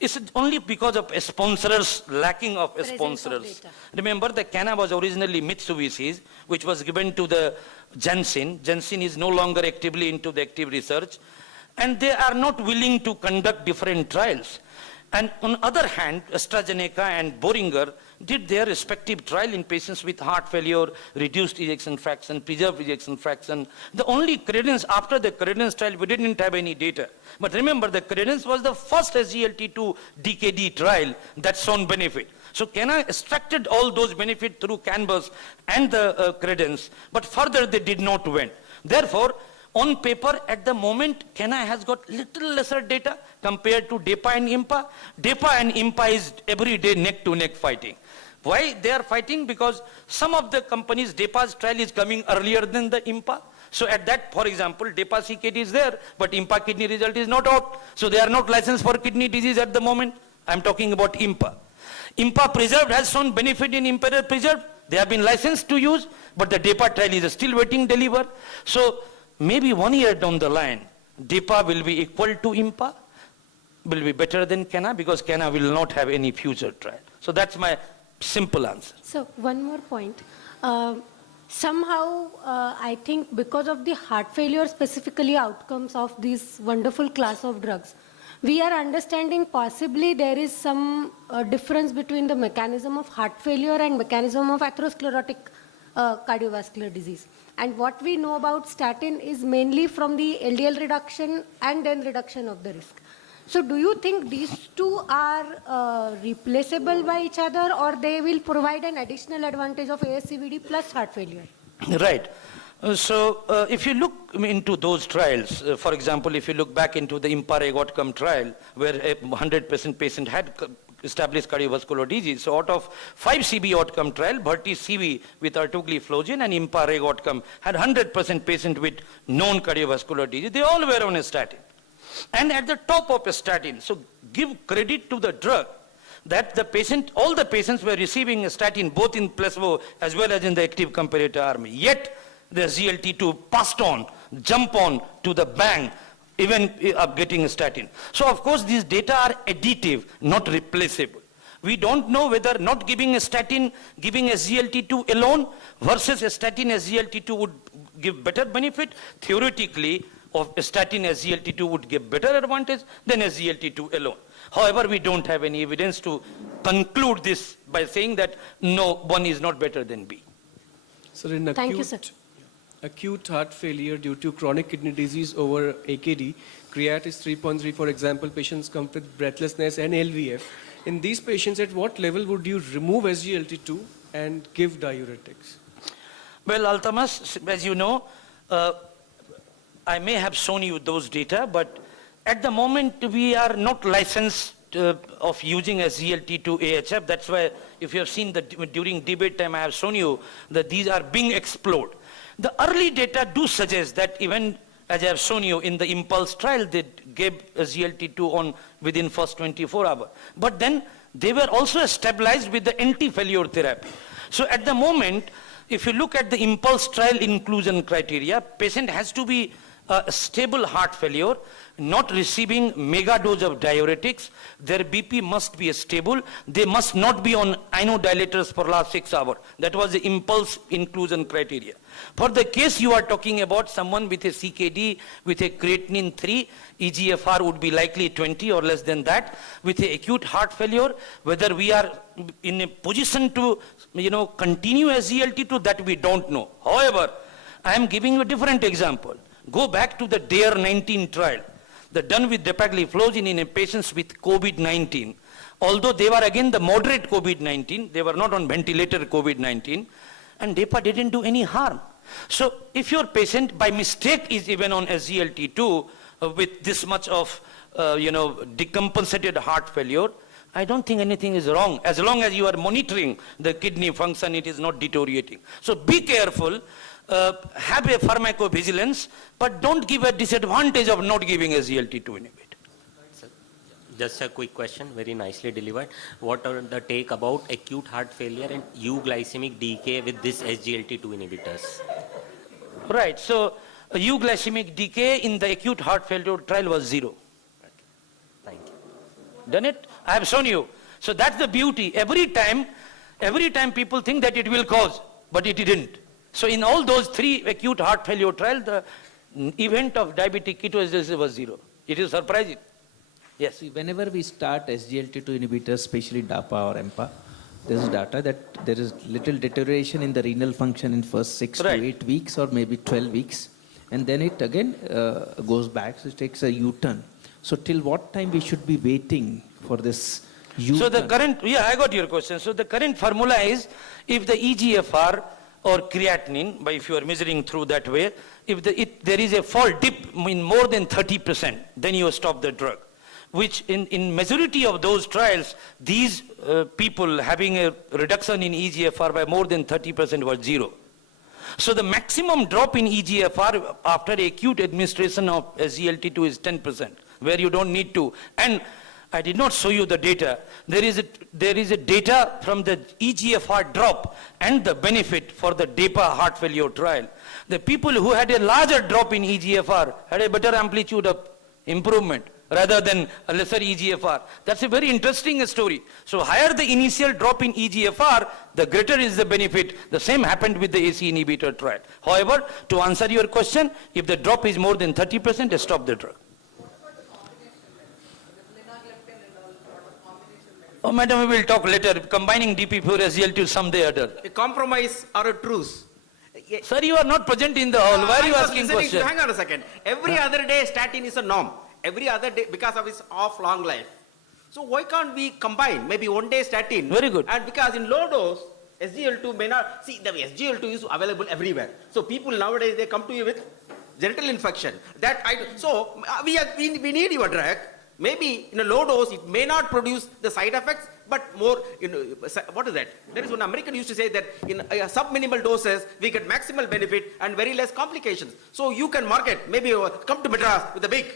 it's only because of sponsors, lacking of sponsors. Remember, the CANA was originally Mitsubishi's, which was given to the Janssen. Janssen is no longer actively into the active research. and they are not willing to conduct different trials. And on the other hand, AstraZeneca and Boehringer did their respective trial in patients with heart failure, reduced ejection fraction, preserved ejection fraction. The only credence, after the credence trial, we didn't have any data. But remember, the credence was the first SGLT2 DKD trial that shown benefit. So Cana extracted all those benefits through Canvas and the credence, but further they did not went. Therefore, on paper, at the moment, Cana has got little lesser data compared to DEPA and IMPA. DEPA and IMPA is every day neck-to-neck fighting. Why they are fighting? Because some of the companies, DEPA's trial is coming earlier than the IMPA. So at that, for example, DEPA CKD is there, but IMPA kidney result is not out. So they are not licensed for kidney disease at the moment. I'm talking about IMPA. IMPA preserved has shown benefit in impaired preserved. They have been licensed to use, but the DEPA trial is still waiting to deliver. So maybe 1 year down the line, DEPA will be equal to IMPA, will be better than Cana, because Cana will not have any future trial. So that's my simple answer. So one more point. Somehow, I think because of the heart failure, specifically outcomes of this wonderful class of drugs, we are understanding possibly there is some difference between the mechanism of heart failure and mechanism of atherosclerotic cardiovascular disease. And what we know about statin is mainly from the LDL reduction and then reduction of the risk. So do you think these two are replaceable by each other, or they will provide an additional advantage of ASCVD plus heart failure? Right. So if you look into those trials, for example, if you look back into the IMPA-REG outcome trial, where 100% patient had established cardiovascular disease. So out of 5 CV outcome trial, Bharti CV with orthogliflozin and IMPA-REG outcome had 100% patient with known cardiovascular disease. They all were on a statin. And at the top of a statin, so give credit to the drug that the patient, all the patients were receiving a statin both in placebo as well as in the active comparator arm. Yet the SGLT2 passed on, jump on to the bang, even of getting a statin. So of course these data are additive, not replaceable. We don't know whether not giving a statin, giving a SGLT2 alone versus a statin SGLT2 would give better benefit. Theoretically, of a statin SGLT2 would give better advantage than SGLT2 alone. However, we don't have any evidence to conclude this by saying that no, one is not better than B. So in acute heart failure due to chronic kidney disease over AKD, creat is 3.3, for example, patients come with breathlessness and LVF. In these patients, at what level would you remove SGLT2 and give diuretics? Well, Altamas, as you know, I may have shown you those data, but at the moment we are not licensed of using SGLT2 AHF. That's why if you have seen that during debate time I have shown you that these are being explored. The early data do suggest that even as I have shown you in the Impulse trial, they gave SGLT2 on within first 24 hours. But then they were also stabilized with the anti-failure therapy. So at the moment, if you look at the Impulse trial inclusion criteria, patient has to be a stable heart failure, not receiving mega dose of diuretics, their BP must be stable, they must not be on inodilators for last 6 hours. That was the Impulse inclusion criteria. For the case you are talking about, someone with a CKD, with a creatinine 3, EGFR would be likely 20 or less than that, with a acute heart failure, whether we are in a position to continue SGLT2, that we don't know. However, I am giving you a different example. Go back to the DARE-19 trial, done with dapagliflozin in patients with COVID-19. Although they were again the moderate COVID-19, they were not on ventilator COVID-19, and DEPA didn't do any harm. So if your patient by mistake is even on SGLT2 with this much of decompensated heart failure, I don't think anything is wrong. As long as you are monitoring the kidney function, it is not deteriorating. So be careful. Have a pharmacovigilance, but don't give a disadvantage of not giving SGLT2 inhibitor. Just a quick question, very nicely delivered. What are the take about acute heart failure and euglycemic decay with this SGLT2 inhibitors? Right, so euglycemic decay in the acute heart failure trial was 0. Thank you. Done it? I have shown you. So that's the beauty. Every time people think that it will cause, but it didn't. So in all those 3 acute heart failure trials, the event of diabetic ketoacidosis was 0. It is surprising. Yes. See, whenever we start SGLT2 inhibitors, especially DAPA or EMPA, there is data that there is little deterioration in the renal function in first 6 Right. to 8 weeks or maybe 12 weeks, and then it again goes back, so it takes a U-turn. So till what time we should be waiting for this U-turn? So the current, yeah, I got your question. So the current formula is if the EGFR or creatinine, by if you are measuring through that way, if there is a fall dip in more than 30%, then you stop the drug. Which in majority of those trials, these people having a reduction in EGFR by more than 30% was zero. So the maximum drop in EGFR after acute administration of SGLT2 is 10%, where you don't need to. And I did not show you the data. There is a data from the EGFR drop and the benefit for the DAPA heart failure trial. The people who had a larger drop in EGFR had a better amplitude of improvement rather than a lesser EGFR. That's a very interesting story. So higher the initial drop in EGFR, the greater is the benefit. The same happened with the AC inhibitor trial. However, to answer your question, if the drop is more than 30%, stop the drug. Oh, madam, we will talk later. Combining DP4 SGLT someday or other. A compromise or a truce. Sir, you are not present in the hall. Why are you asking questions? Hang on a second. Every other day statin is a norm. Every other day because of its off long life. So why can't we combine maybe one day statin? Very good. And because in low dose, SGL2 may not, see the SGL2 is available everywhere. So people nowadays, they come to you with genital infection. We need your drug. Maybe in a low dose, it may not produce the side effects, but more, what is that? There is one American used to say that in sub-minimal doses, we get maximal benefit and very less complications. So you can market, maybe come to Madras with a big,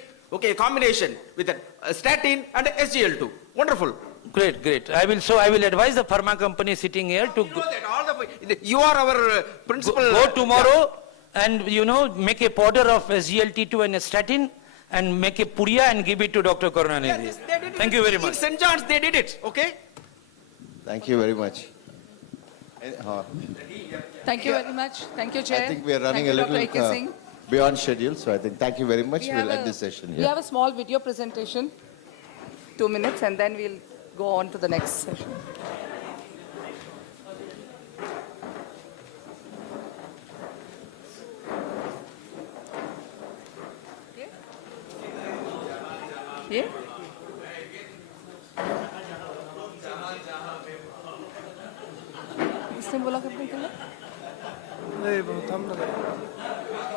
combination with a statin and a SGL2. Wonderful. Great. I will advise the pharma company sitting here to You know that you are our principal. Go tomorrow and make a powder of SGLT2 and a statin and make a puria and give it to Dr. Karunanidhi. Yes, they did Thank it. you very In much. St. John's, they did it. Okay. Thank you very much. Thank you very much. Thank you, Chair. I think we are running Thank a you, Dr. little A.K. Singh. beyond schedule, so I think thank you very much. We We'll have end a- this session We here. have a small video presentation, 2 minutes, and then we'll go on to the next session. Yeah? इसने बोला करने के लिए नहीं बहुत हम लगा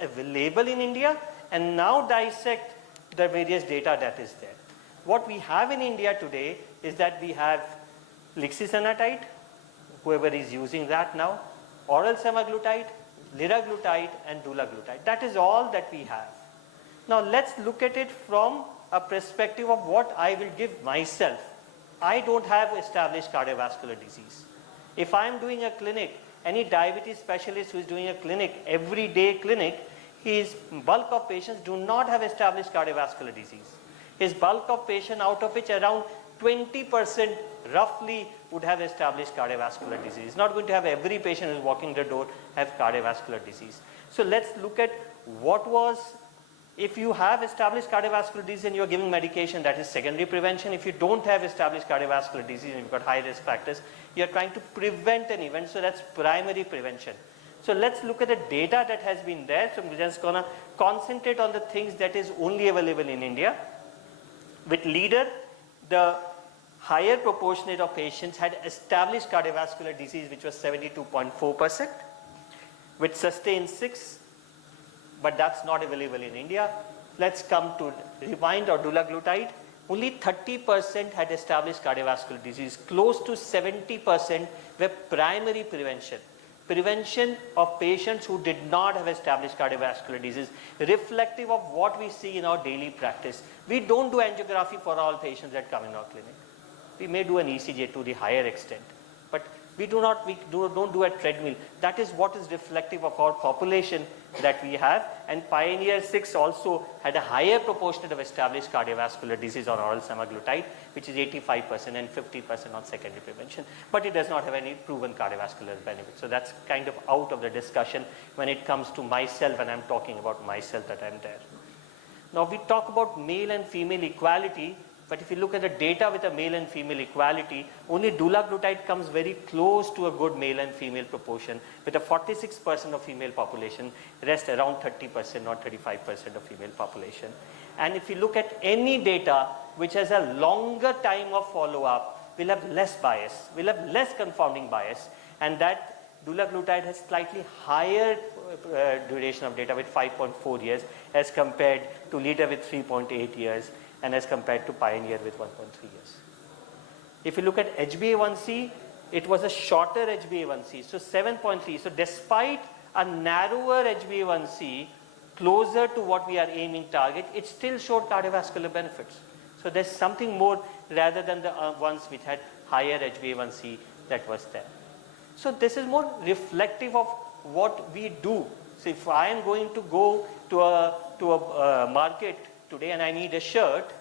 available in India and now dissect the various data that is there. What we have in India today is that we have lixisenatide, whoever is using that now, oral semaglutide, liraglutide and dulaglutide. That is all that we have. Now let's look at it from a perspective of what I will give myself. I don't have established cardiovascular disease. If I am doing a clinic, any diabetes specialist who is doing a clinic, everyday clinic, his bulk of patients do not have established cardiovascular disease. His bulk of patients, out of which around 20% roughly would have established cardiovascular disease. It's not going to have every patient who is walking the door have cardiovascular disease. So let's look at what was, if you have established cardiovascular disease and you're giving medication, that is secondary prevention. If you don't have established cardiovascular disease and you've got high risk factors, you're trying to prevent an event, so that's primary prevention. So let's look at the data that has been there. So I'm just gonna concentrate on the things that is only available in India. With leader, the higher proportionate of patients had established cardiovascular disease, which was 72.4%, with sustain 6, but that's not available in India. Let's come to Rewind or dulaglutide. Only 30% had established cardiovascular disease. Close to 70% were primary prevention. Prevention of patients who did not have established cardiovascular disease, reflective of what we see in our daily practice. We don't do angiography for all patients that come in our clinic. We may do an ECG to the higher extent, but we don't do a treadmill. That is what is reflective of our population that we have. And Pioneer 6 also had a higher proportion of established cardiovascular disease on oral semaglutide, which is 85% and 50% on secondary prevention. But it does not have any proven cardiovascular benefit. So that's kind of out of the discussion when it comes to myself, and I'm talking about myself that I'm there. Now we talk about male and female equality. But if you look at the data with a male and female equality, only dulaglutide comes very close to a good male and female proportion with a 46% of female population, rest around 30% or 35% of female population. And if you look at any data which has a longer time of follow-up, we'll have less bias, we'll have less confounding bias, and that dulaglutide has slightly higher duration of data with 5.4 years as compared to leader with 3.8 years. And as compared to Pioneer with 1.3 years. If you look at HbA1c, it was a shorter HbA1c, so 7.3. So despite a narrower HbA1c, closer to what we are aiming target, it still showed cardiovascular benefits. So there's something more rather than the ones which had higher HbA1c that was there. So this is more reflective of what we do. So if I am going to go to a market today and I need a shirt,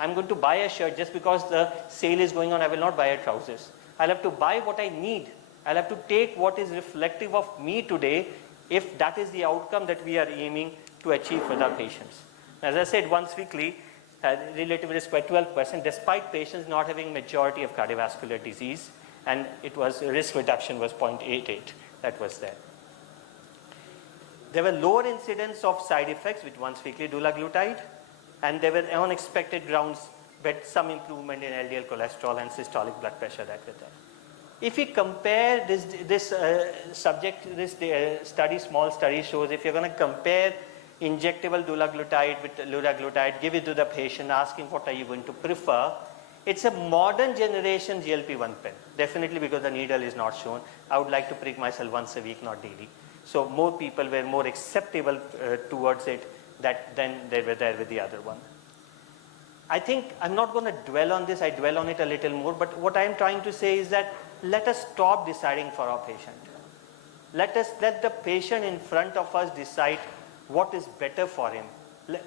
I'm going to buy a shirt just because the sale is going on. I will not buy a trousers. I'll have to buy what I need. I'll have to take what is reflective of me today if that is the outcome that we are aiming to achieve for our patients. As I said, once weekly, relative risk by 12% despite patients not having majority of cardiovascular disease, and it was risk reduction was 0.88 that was there. There were lower incidence of side effects with once weekly dulaglutide, and there were unexpected grounds but some improvement in LDL cholesterol and systolic blood pressure that were there. If we compare this study, small study shows if you're going to compare injectable dulaglutide with liraglutide, give it to the patient, asking what are you going to prefer, it's a modern generation GLP-1 pen, definitely because the needle is not shown. I would like to prick myself once a week, not daily. So more people were more acceptable towards it than they were there with the other one. I think I'm not going to dwell on this, I dwell on it a little more, but what I'm trying to say is that let us stop deciding for our patient. Let the patient in front of us decide what is better for him.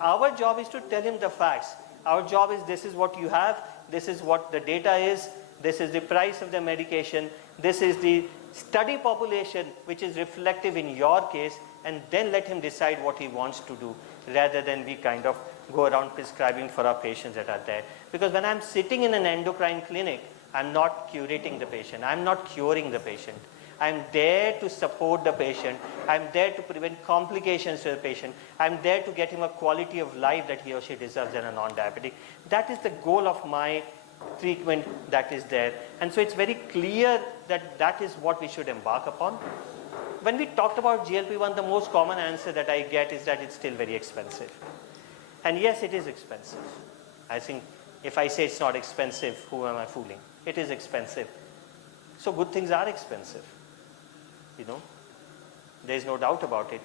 Our job is to tell him the facts. Our job is this is what you have, this is what the data is, this is the price of the medication, this is the study population which is reflective in your case, and then let him decide what he wants to do rather than we kind of go around prescribing for our patients that are there. Because when I'm sitting in an endocrine clinic, I'm not curating the patient, I'm not curing the patient. I'm there to support the patient, I'm there to prevent complications to the patient, I'm there to get him a quality of life that he or she deserves as a non-diabetic. That is the goal of my treatment that is there. And so it's very clear that that is what we should embark upon. when we talked about GLP-1, the most common answer that I get is that it's still very expensive. And yes, it is expensive. I think if I say it's not expensive, who am I fooling? It is expensive. So good things are expensive. You know, there's no doubt about it.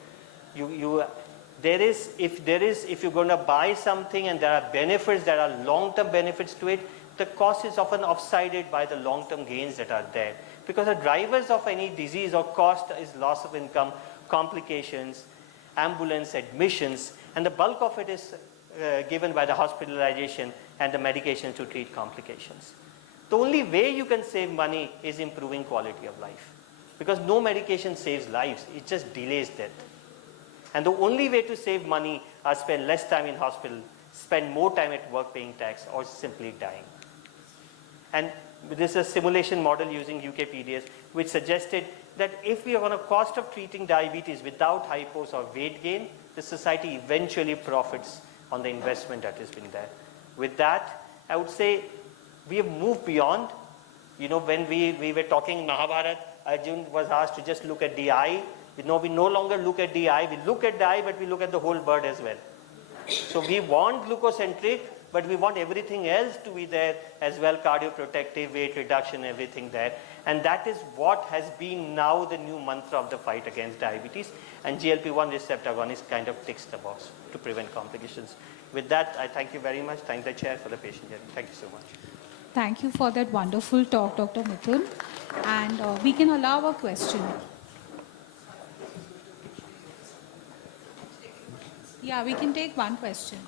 If you're going to buy something and there are benefits, there are long-term benefits to it, the cost is often offsided by the long-term gains that are there. Because the drivers of any disease or cost is loss of income, complications, ambulance admissions, and the bulk of it is given by the hospitalization and the medication to treat complications. The only way you can save money is improving quality of life. Because no medication saves lives, it just delays death. And the only way to save money is spend less time in hospital, spend more time at work paying tax, or simply dying. And this is a simulation model using UKPDS, which suggested that if we are on a cost of treating diabetes without hypos or weight gain, the society eventually profits on the investment that has been there. With that, I would say we have moved beyond. You know, when we were talking Mahabharata, Arjun was asked to just look at the eye. We no longer look at the eye. We look at the eye, but we look at the whole bird as well. So we want glucocentric, but we want everything else to be there as well, cardioprotective, weight reduction, everything there. And that is what has been now the new mantra of the fight against diabetes. And GLP-1 receptor agonist kind of ticks the box to prevent complications. With that, I thank you very much. Thank the chair for the patient hearing. Thank you so much. Thank you for that wonderful talk, Dr. Mithun. And we can allow a question. Yeah, we can take one question.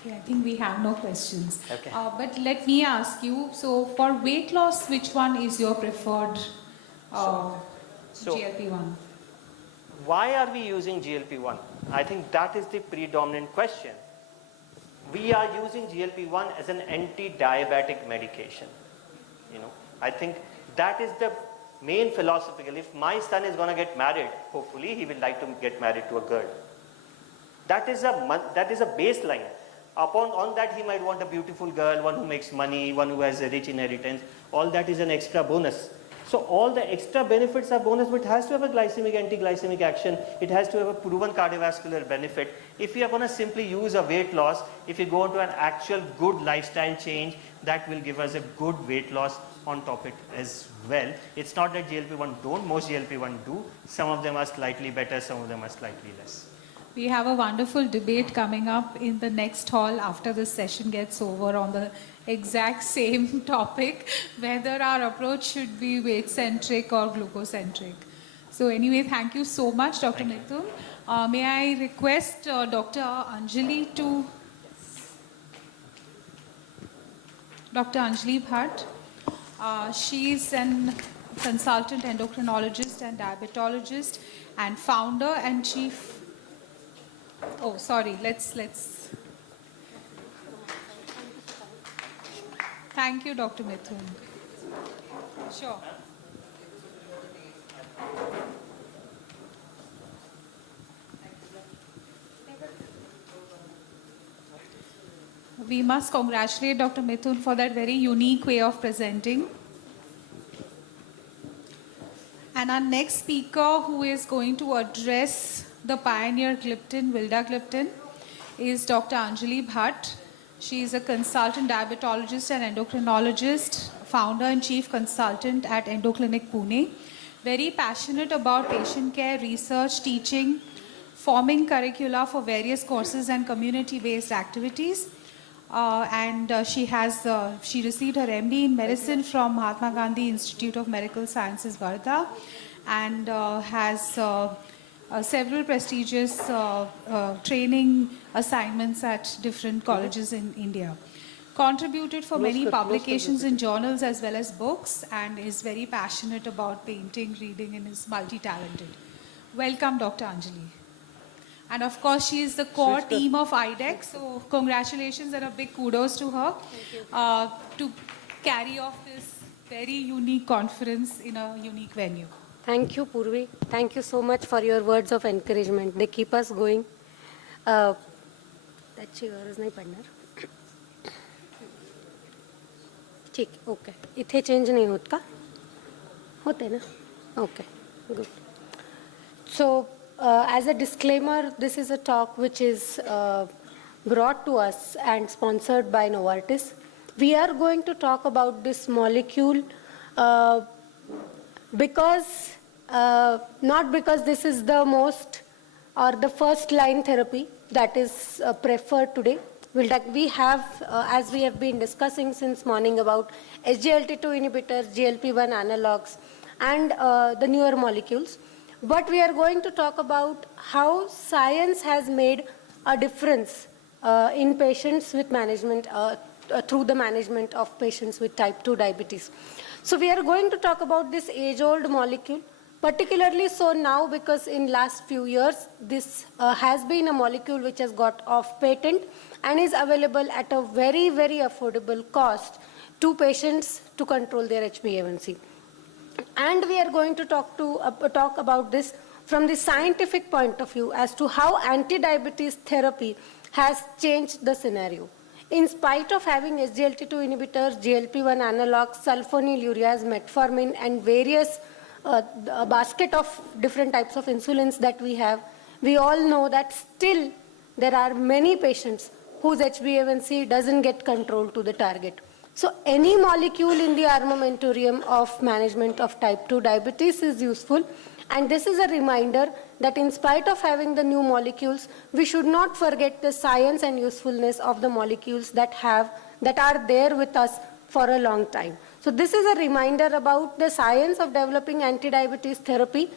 Okay, I think we have no questions. Okay. But let me ask you, so for weight loss, which one is your preferred GLP-1? Why are we using GLP-1? I think that is the predominant question. We are using GLP-1 as an anti-diabetic medication. You know, I think that is the main philosophical. If my son is going to get married, hopefully he will like to get married to a girl. That is a baseline. On that he might want a beautiful girl, one who makes money, one who has a rich inheritance. All that is an extra bonus. So all the extra benefits are bonus, but it has to have a glycemic, anti-glycemic action. It has to have a proven cardiovascular benefit. If you are going to simply use a weight loss, if you go into an actual good lifestyle change, that will give us a good weight loss on top of it as well. It's not that GLP-1 don't, most GLP-1 do. Some of them are slightly better, some of them are slightly less. We have a wonderful debate coming up in the next hall after this session gets over on the exact same topic, whether our approach should be weight-centric or glucocentric. So anyway, thank you so much, Dr. Mithun. May I request Dr. Anjali to... Dr. Anjali Bhatt. She is an consultant endocrinologist and diabetologist and founder and chief... Oh, sorry, let's... Thank you, Dr. Mithun. Sure. We must congratulate Dr. Mithun for that very unique way of presenting. And our next speaker who is going to address the pioneer gliptin, vildagliptin, is Dr. Anjali Bhatt. She is a consultant diabetologist and endocrinologist, founder and chief consultant at Endoclinic Pune. Very passionate about patient care, research, teaching, forming curricula for various courses and community-based activities. She received her MD in medicine from Mahatma Gandhi Institute of Medical Sciences, Wardha, and has several prestigious training assignments at different colleges in India. Contributed for many publications in journals as well as books, and is very passionate about painting, reading, and is multi-talented. Welcome, Dr. Anjali. And of course, she is the core team of IDEC, so congratulations and a big kudos to her to carry off this very unique conference in a unique venue. Thank you, Purvi. Thank you so much for your words of encouragement. They keep us going. त्याची गरज नाही पडणार. ठीक, okay. इथे change नहीं होत का? होते ना? Okay, good. So, as a disclaimer, this is a talk which is brought to us and sponsored by Novartis. We are going to talk about this molecule because, not because this is the most or the first line therapy that is preferred today. We have, as we have been discussing since morning about SGLT2 inhibitors, GLP-1 analogs, and the newer molecules. But we are going to talk about how science has made a difference in patients with management, through the management of patients with type 2 diabetes. So we are going to talk about this age-old molecule, particularly so now because in last few years, this has been a molecule which has got off patent and is available at a very, very affordable cost to patients to control their HbA1c. And we are going to talk about this from the scientific point of view as to how anti-diabetes therapy has changed the scenario. In spite of having SGLT2 inhibitors, GLP-1 analogs, sulfonylureas, metformin, and various a basket of different types of insulins that we have, we all know that still there are many patients whose HbA1c doesn't get controlled to the target. So any molecule in the armamentarium of management of type 2 diabetes is useful. And this is a reminder that in spite of having the new molecules, we should not forget the science and usefulness of the molecules that are there with us for a long time. So this is a reminder about the science of developing anti-diabetes therapy,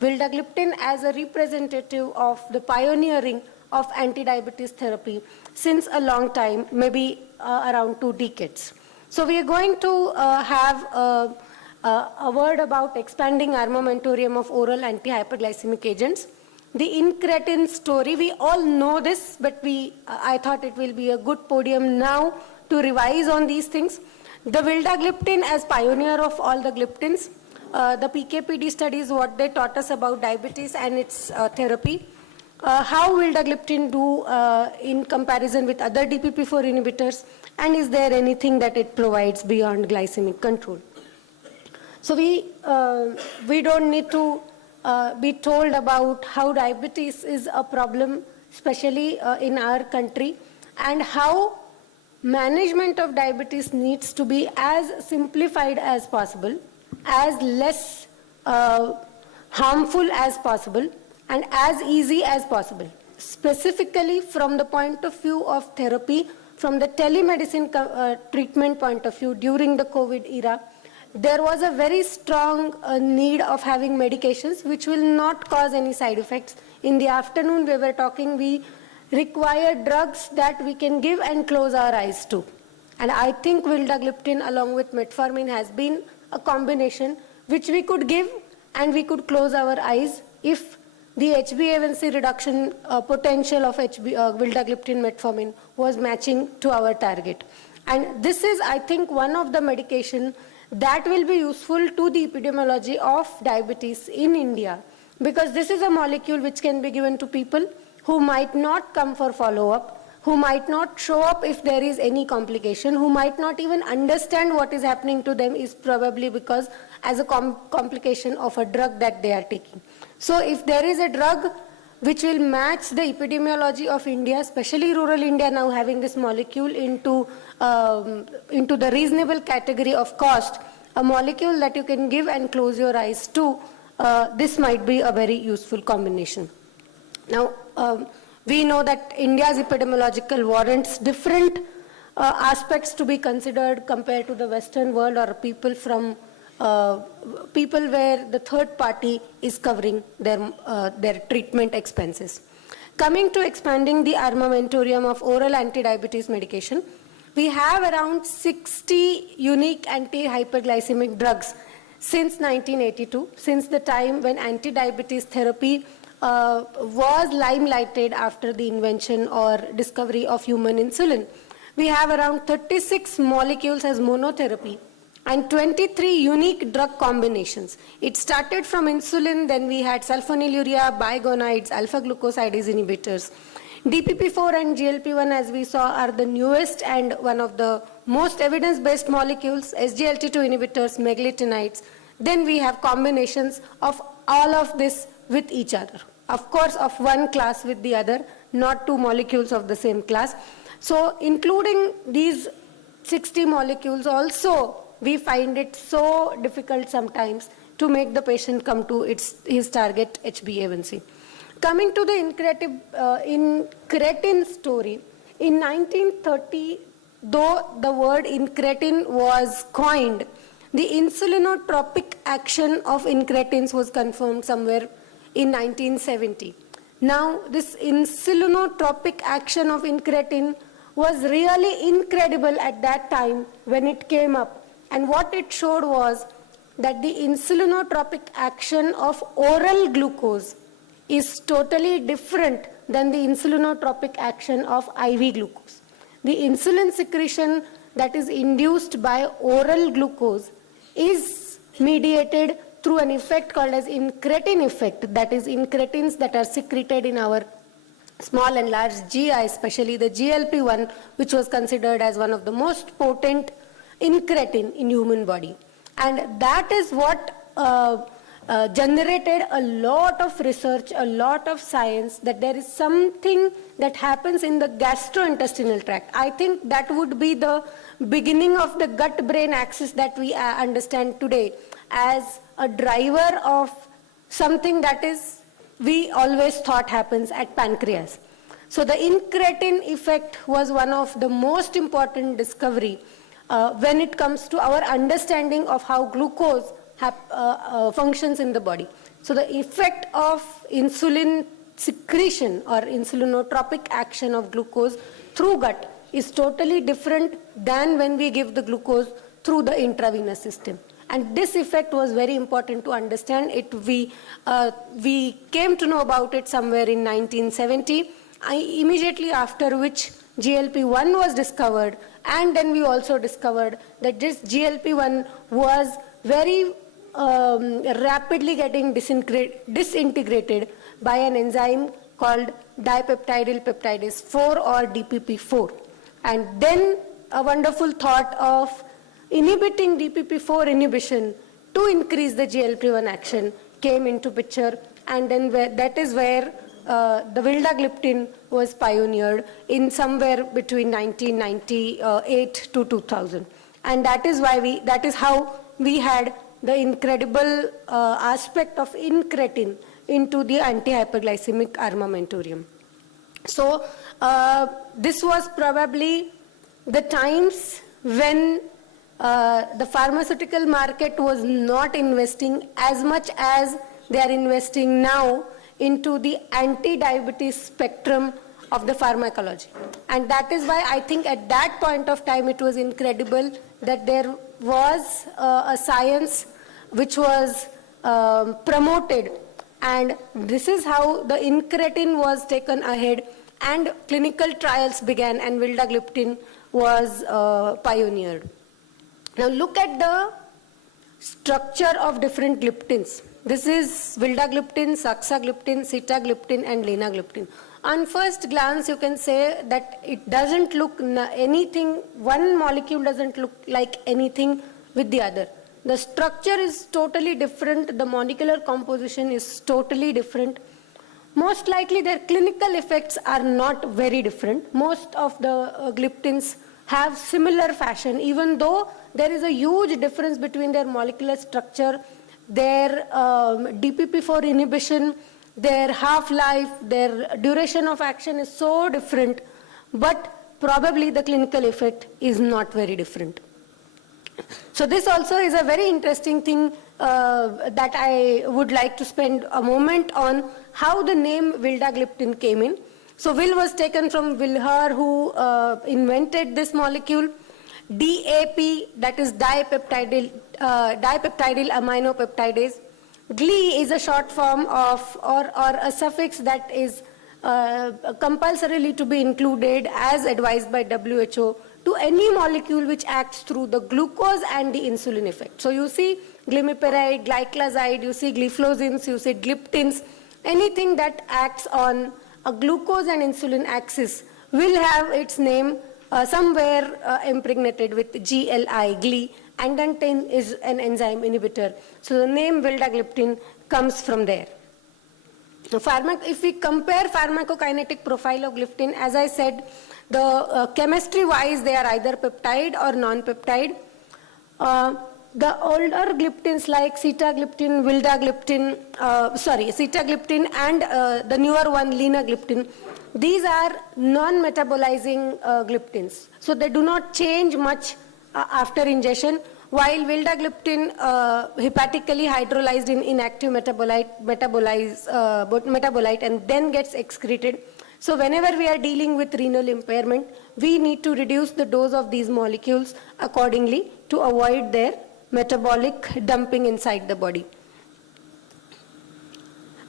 vildagliptin as a representative of the pioneering of anti-diabetes therapy since a long time, maybe around 2 decades. So we are going to have a word about expanding armamentarium of oral anti-hyperglycemic agents. The incretin story, we all know this, but I thought it will be a good podium now to revise on these things. The vildagliptin as pioneer of all the gliptins, the PKPD studies, what they taught us about diabetes and its therapy. How will vildagliptin do in comparison with other DPP-4 inhibitors, and is there anything that it provides beyond glycemic control? So we don't need to be told about how diabetes is a problem, especially in our country, and how management of diabetes needs to be as simplified as possible, as less harmful as possible, and as easy as possible. Specifically from the point of view of therapy, from the telemedicine treatment point of view during the COVID era, there was a very strong need of having medications which will not cause any side effects. In the afternoon we were talking, we require drugs that we can give and close our eyes to. And I think vildagliptin along with metformin has been a combination which we could give and we could close our eyes if the HbA1c reduction potential of vildagliptin metformin was matching to our target. And this is, I think, one of the medication that will be useful to the epidemiology of diabetes in India, because this is a molecule which can be given to people who might not come for follow-up, who might not show up if there is any complication, who might not even understand what is happening to them, is probably because as a complication of a drug that they are taking. So if there is a drug which will match the epidemiology of India, especially rural India now having this molecule into the reasonable category of cost, a molecule that you can give and close your eyes to, this might be a very useful combination. Now, we know that India's epidemiological warrants different aspects to be considered compared to the Western world or people from people where the third party is covering their treatment expenses. Coming to expanding the armamentarium of oral anti-diabetes medication, we have around 60 unique anti-hyperglycemic drugs since 1982, since the time when anti-diabetes therapy was limelighted after the invention or discovery of human insulin. We have around 36 molecules as monotherapy and 23 unique drug combinations. It started from insulin, then we had sulfonylurea, bigonides, alpha-glucosidase inhibitors. DPP-4 and GLP-1, as we saw, are the newest and one of the most evidence-based molecules, SGLT2 inhibitors, megalitinides. Then we have combinations of all of this with each other. Of course, of one class with the other, not two molecules of the same class. So including these 60 molecules also, we find it so difficult sometimes to make the patient come to his target HbA1c. Coming to the incretin story, in 1930, though the word incretin was coined, the insulinotropic action of incretins was confirmed somewhere in 1970. Now, this insulinotropic action of incretin was really incredible at that time when it came up. And what it showed was that the insulinotropic action of oral glucose is totally different than the insulinotropic action of IV glucose. The insulin secretion that is induced by oral glucose is mediated through an effect called as incretin effect, that is incretins that are secreted in our small and large GI, especially the GLP-1, which was considered as one of the most potent incretin in human body. And that is what generated a lot of research, a lot of science, that there is something that happens in the gastrointestinal tract. I think that would be the beginning of the gut-brain axis that we understand today as a driver of something that is we always thought happens at pancreas. So the incretin effect was one of the most important discovery when it comes to our understanding of how glucose functions in the body. So the effect of insulin secretion or insulinotropic action of glucose through gut is totally different than when we give the glucose through the intravenous system. And this effect was very important to understand. We came to know about it somewhere in 1970, immediately after which GLP-1 was discovered, and then we also discovered that this GLP-1 was very rapidly getting disintegrated by an enzyme called dipeptidyl peptidase 4 or DPP4. And then a wonderful thought of inhibiting DPP4 inhibition to increase the GLP-1 action came into picture, and then that is where the vildagliptin was pioneered in somewhere between 1998 to 2000. And that is how we had the incredible aspect of incretin into the anti-hyperglycemic armamentarium. So this was probably the times when the pharmaceutical market was not investing as much as they are investing now into the anti-diabetes spectrum of the pharmacology. And that is why I think at that point of time it was incredible that there was a science which was promoted, and this is how the incretin was taken ahead and clinical trials began and vildagliptin was pioneered. Now look at the structure of different gliptins. This is vildagliptin, saxagliptin, sitagliptin and linagliptin. On first glance you can say that it doesn't look anything, one molecule doesn't look like anything with the other. The structure is totally different, the molecular composition is totally different. Most likely their clinical effects are not very different. Most of the gliptins have similar fashion, even though there is a huge difference between their molecular structure, their DPP4 inhibition, their half-life, their duration of action is so different, but probably the clinical effect is not very different. So this also is a very interesting thing that I would like to spend a moment on, how the name vildagliptin came in. So vil was taken from Wilher, who invented this molecule. DAP, that is dipeptidyl aminopeptidase. GLI is a short form of or a suffix that is compulsorily to be included as advised by WHO to any molecule which acts through the glucose and the insulin effect. So you see glimepiride, glyclazide, you see gliflozins, you see gliptins, anything that acts on a glucose and insulin axis will have its name somewhere impregnated with GLI, and then 10 is an enzyme inhibitor. So the name vildagliptin comes from there. So if we compare pharmacokinetic profile of gliptin, as I said, the chemistry-wise, they are either peptide or non-peptide. The older gliptins like sitagliptin, sitagliptin and the newer one, linagliptin, these are non-metabolizing gliptins. So they do not change much after ingestion, while vildagliptin hepatically hydrolyzed in inactive metabolite and then gets excreted. So whenever we are dealing with renal impairment, we need to reduce the dose of these molecules accordingly to avoid their metabolic dumping inside the body.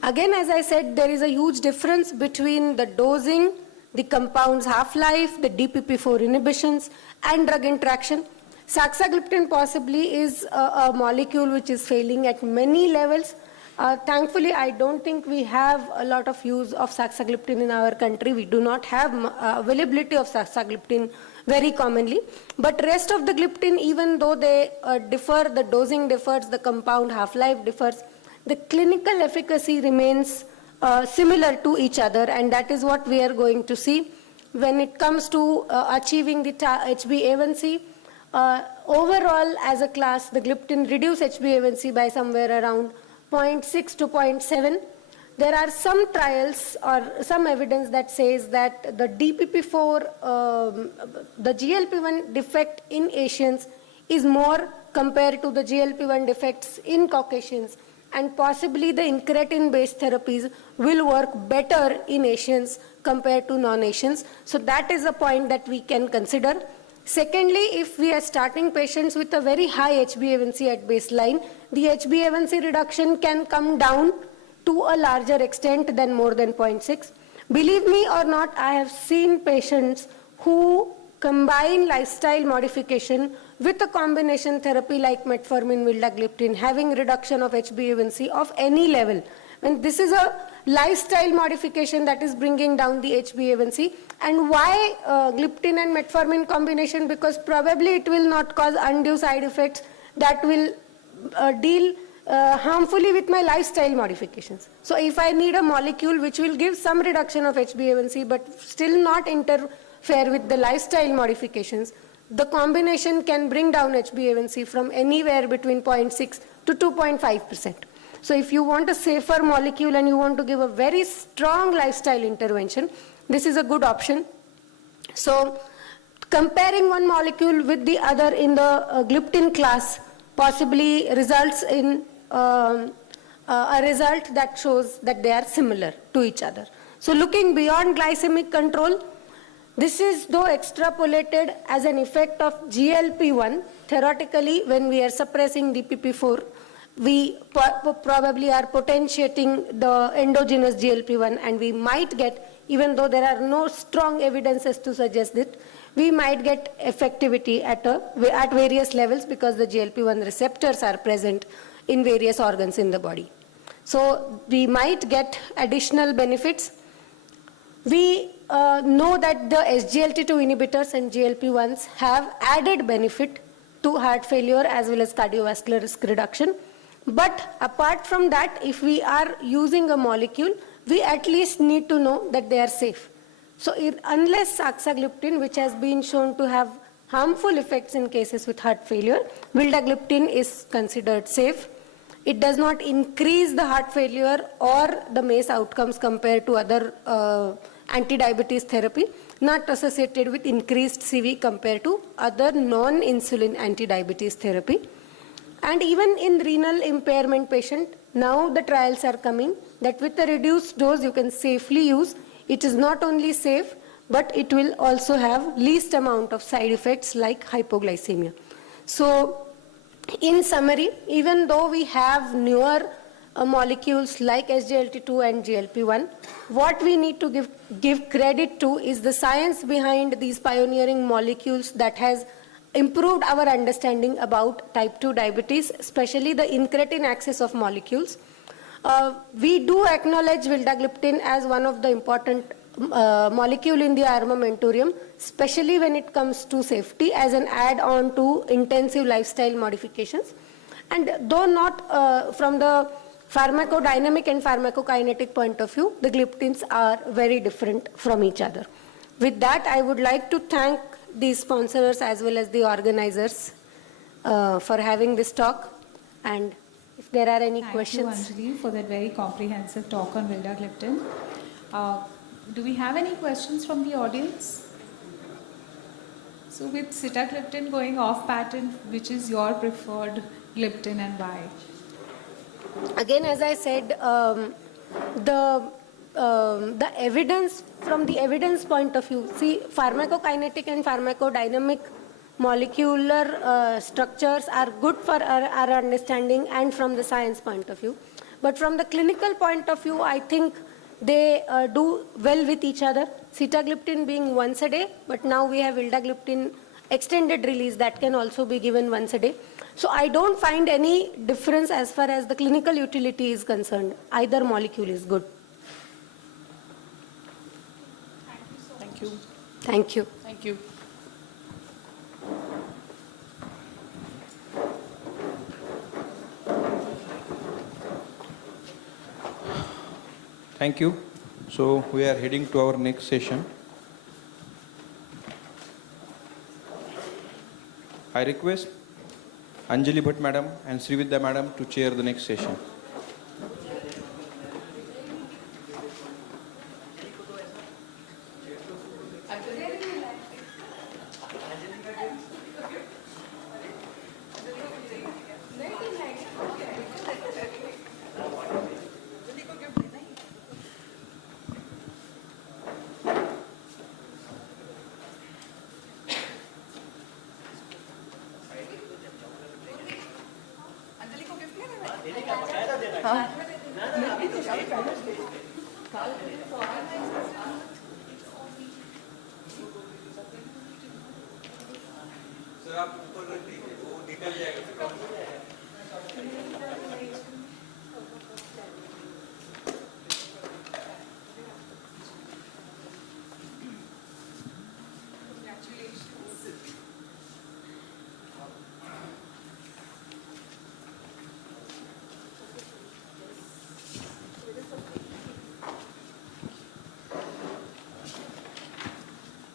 Again, as I said, there is a huge difference between the dosing, the compound's half-life, the DPP-4 inhibitions, and drug interaction. Saxagliptin possibly is a molecule which is failing at many levels. Thankfully, I don't think we have a lot of use of saxagliptin in our country. We do not have availability of saxagliptin very commonly. But rest of the gliptin, even though they differ, the dosing differs, the compound half-life differs, the clinical efficacy remains similar to each other, and that is what we are going to see. When it comes to achieving the HbA1c, overall as a class, the gliptin reduce HbA1c by somewhere around 0.6 to 0.7. There are some trials or some evidence that says that the DPP-4, the GLP-1 defect in Asians is more compared to the GLP-1 defects in Caucasians, and possibly the incretin-based therapies will work better in Asians compared to non-Asians. So that is a point that we can consider. Secondly, if we are starting patients with a very high HbA1c at baseline, the HbA1c reduction can come down to a larger extent than more than 0.6. Believe me or not, I have seen patients who combine lifestyle modification with a combination therapy like metformin, vildagliptin, having reduction of HbA1c of any level. And this is a lifestyle modification that is bringing down the HbA1c. And why gliptin and metformin combination? Because probably it will not cause undue side effects that will deal harmfully with my lifestyle modifications. So if I need a molecule which will give some reduction of HbA1c but still not interfere with the lifestyle modifications, the combination can bring down HbA1c from anywhere between 0.6 to 2.5%. So if you want a safer molecule and you want to give a very strong lifestyle intervention, this is a good option. So comparing one molecule with the other in the gliptin class possibly results in a result that shows that they are similar to each other. So looking beyond glycemic control, this is though extrapolated as an effect of GLP-1. Theoretically, when we are suppressing DPP-4, we probably are potentiating the endogenous GLP-1, and we might get, even though there are no strong evidences to suggest it, we might get effectivity at various levels because the GLP-1 receptors are present in various organs in the body. So we might get additional benefits. We know that the SGLT2 inhibitors and GLP-1s have added benefit to heart failure as well as cardiovascular risk reduction. But apart from that, if we are using a molecule, we at least need to know that they are safe. So unless saxagliptin, which has been shown to have harmful effects in cases with heart failure, vildagliptin is considered safe. It does not increase the heart failure or the MACE outcomes compared to other anti-diabetes therapy, not associated with increased CV compared to other non-insulin anti-diabetes therapy. And even in renal impairment patient, now the trials are coming that with a reduced dose you can safely use. It is not only safe, but it will also have least amount of side effects like hypoglycemia. So in summary, even though we have newer molecules like SGLT2 and GLP-1, what we need to give credit to is the science behind these pioneering molecules that has improved our understanding about type 2 diabetes, especially the incretin axis of molecules. We do acknowledge vildagliptin as one of the important molecule in the armamentarium, especially when it comes to safety as an add-on to intensive lifestyle modifications. And though not from the pharmacodynamic and pharmacokinetic point of view, the gliptins are very different from each other. With that, I would like to thank the sponsors as well as the organizers for having this talk. And if there are any questions. Thank you, Anjali, for that very comprehensive talk on vildagliptin. Do we have any questions from the audience? So with sitagliptin going off patent, which is your preferred gliptin and why? Again, as I said, the evidence, from the evidence point of view, see, pharmacokinetic and pharmacodynamic molecular structures are good for our understanding and from the science point of view. But from the clinical point of view, I think they do well with each other. Sitagliptin being once a day, but now we have vildagliptin extended release that can also be given once a day. So I don't find any difference as far as the clinical utility is concerned. Either molecule is good. Thank you. Thank you. Thank you. Thank you. So we are heading to our next session. I request Anjali Bhatt Madam and Srividya Madam to chair the next session.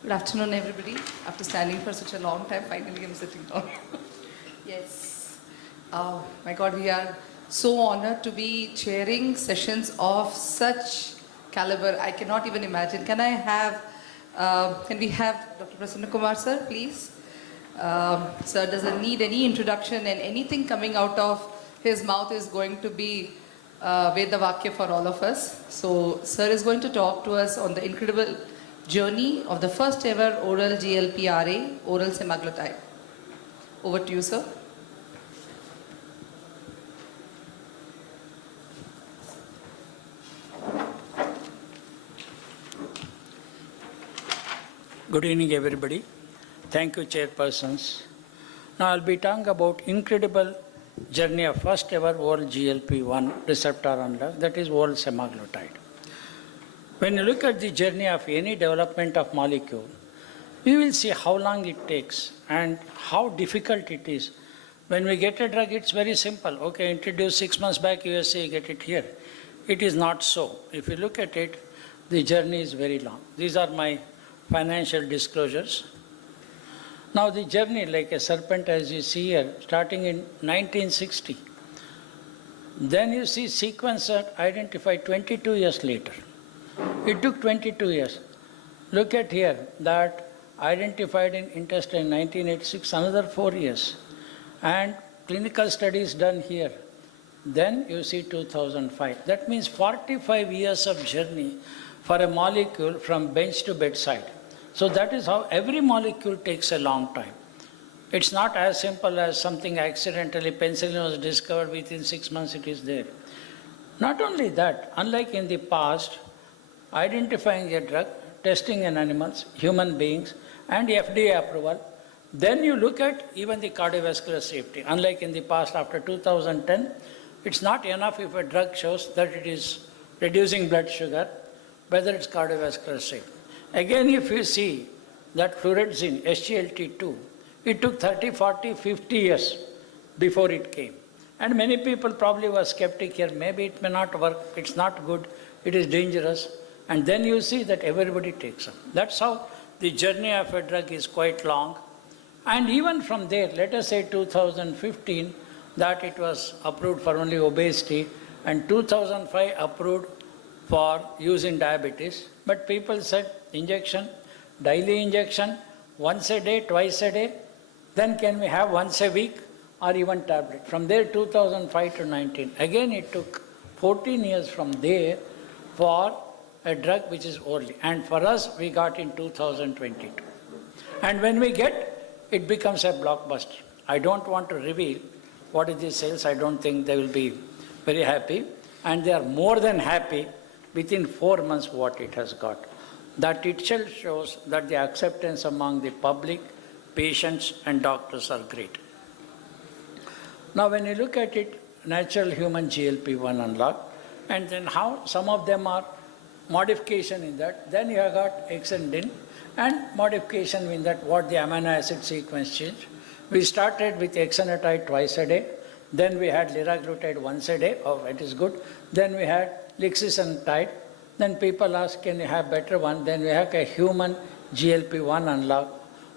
Good afternoon, everybody. After standing for such a long time, finally I'm sitting down. Yes. My God, we are so honored to be chairing sessions of such caliber. I cannot even imagine. Can we have Dr. Prasanna Kumar, sir, please? Sir doesn't need any introduction, and anything coming out of his mouth is going to be Veda Vakya for all of us. So, sir is going to talk to us on the incredible journey of the first ever oral GLP-RA, oral semaglutide. Over to you, sir. Good evening, everybody. Thank you, chairpersons. Now I'll be talking about incredible journey of first ever oral GLP-1 receptor analog, that is oral semaglutide. When you look at the journey of any development of molecule, you will see how long it takes and how difficult it is. When we get a drug, it's very simple. Okay, introduced 6 months back, USA, get it here. It is not so. If you look at it, the journey is very long. These are my financial disclosures. Now the journey, like a serpent as you see here, starting in 1960. Then you see sequencer identified 22 years later. It took 22 years. Look at here, that identified in intestine in 1986, another 4 years. And clinical studies done here. Then you see 2005. That means 45 years of journey for a molecule from bench to bedside. So that is how every molecule takes a long time. It's not as simple as something accidentally, penicillin was discovered within 6 months it is there. Not only that, unlike in the past, identifying a drug, testing in animals, human beings, and FDA approval, then you look at even the cardiovascular safety. Unlike in the past, after 2010, it's not enough if a drug shows that it is reducing blood sugar. whether it's cardiovascular side. Again, if you see that fluorescein, SGLT2, it took 30, 40, 50 years before it came. And many people probably were skeptic here, maybe it may not work, it's not good, it is dangerous. And then you see that everybody takes up. That's how the journey of a drug is quite long. And even from there, let us say 2015, that it was approved for only obesity, and 2005 approved for use in diabetes. But people said injection, daily injection, once a day, twice a day, then can we have once a week or even tablet. From there 2005 to 19. Again it took 14 years from there for a drug which is orally. And for us we got in 2022. And when we get, it becomes a blockbuster. I don't want to reveal what is the sales. I don't think they will be very happy. And they are more than happy within 4 months what it has got. That itself shows that the acceptance among the public, patients and doctors are great. Now when you look at it, natural human GLP-1 unlock, and then how some of them are modification in that, then you have got exendin and modification in that what the amino acid sequence change. We started with exenatide twice a day, then we had liraglutide once a day, oh it is good, then we had lixisenatide, then people ask can you have better one, then we have a human GLP-1 unlock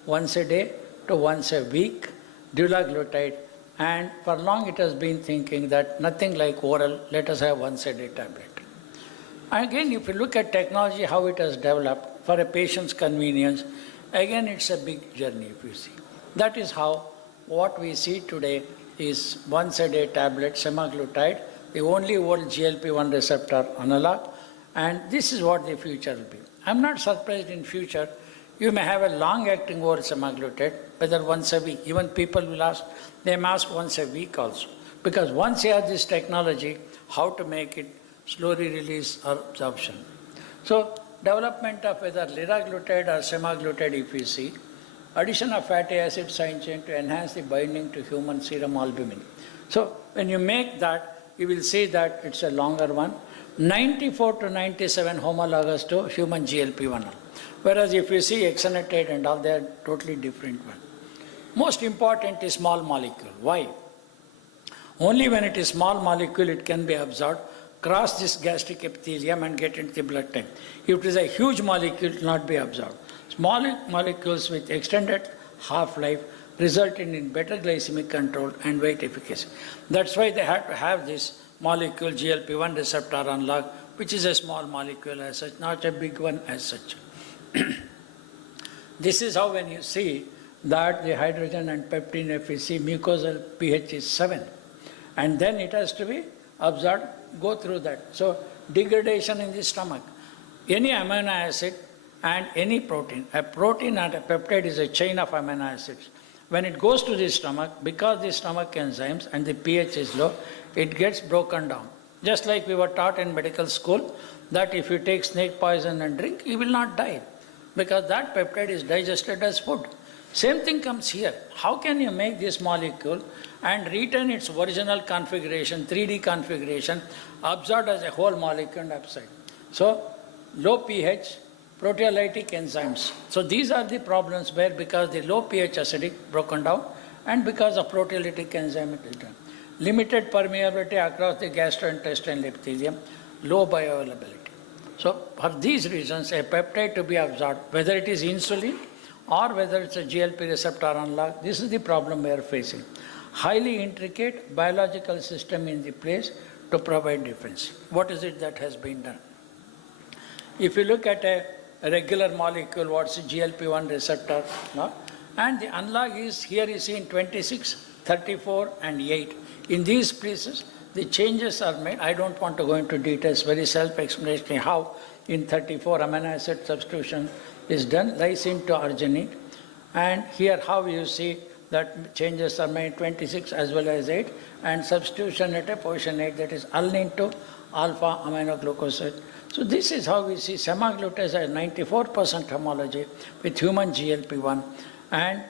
once a day to once a week, dulaglutide, and for long it has been thinking that nothing like oral, let us have once a day tablet. Again, if you look at technology, how it has developed for a patient's convenience, again it's a big journey if you see. That is how what we see today is once a day tablet, semaglutide, the only oral GLP-1 receptor analog, and this is what the future will be. I'm not surprised in future, you may have a long-acting oral semaglutide, whether once a week. Even people will ask, they may ask once a week also. Because once you have this technology, how to make it slowly release or absorption. So development of whether liraglutide or semaglutide if you see, addition of fatty acid side chain to enhance the binding to human serum albumin. So when you make that, you will see that it's a longer one. 94 to 97 homologous to human GLP-1. Whereas if you see exenatide and all, they are totally different one. Most important is small molecule. Why? Only when it is small molecule it can be absorbed, cross this gastric epithelium and get into the blood tank. If it is a huge molecule, it will not be absorbed. Small molecules with extended half-life result in better glycemic control and weight efficacy. That's why they had to have this molecule GLP-1 receptor unlock, which is a small molecule as such, not a big one as such. This is how when you see that the hydrogen and peptide, if you see mucosal pH is 7, and then it has to be absorbed, go through that. So degradation in the stomach. Any amino acid and any protein, a protein and a peptide is a chain of amino acids. When it goes to the stomach, because the stomach enzymes and the pH is low, it gets broken down. Just like we were taught in medical school that if you take snake poison and drink, you will not die because that peptide is digested as food. Same thing comes here. How can you make this molecule and retain its original configuration, 3D configuration, absorbed as a whole molecule and upside? So low pH, proteolytic enzymes. So these are the problems where because the low pH acidic broken down and because of proteolytic enzyme it is done. Limited permeability across the gastrointestinal epithelium, low bioavailability. So for these reasons, a peptide to be absorbed, whether it is insulin or whether it's a GLP receptor unlock, this is the problem we are facing. Highly intricate biological system in the place to provide difference. What is it that has been done? If you look at a regular molecule, what's the GLP-1 receptor, no? And the unlock is, here you see in 26, 34 and 8. In these places, the changes are made. I don't want to go into details, very self-explanatory how in 34 amino acid substitution is done, lysine to arginine. And here how you see that changes are made 26 as well as 8, and substitution at a position 8, that is alanine to alpha aminoglucoside. So this is how we see semaglutide as 94% homology with human GLP-1, and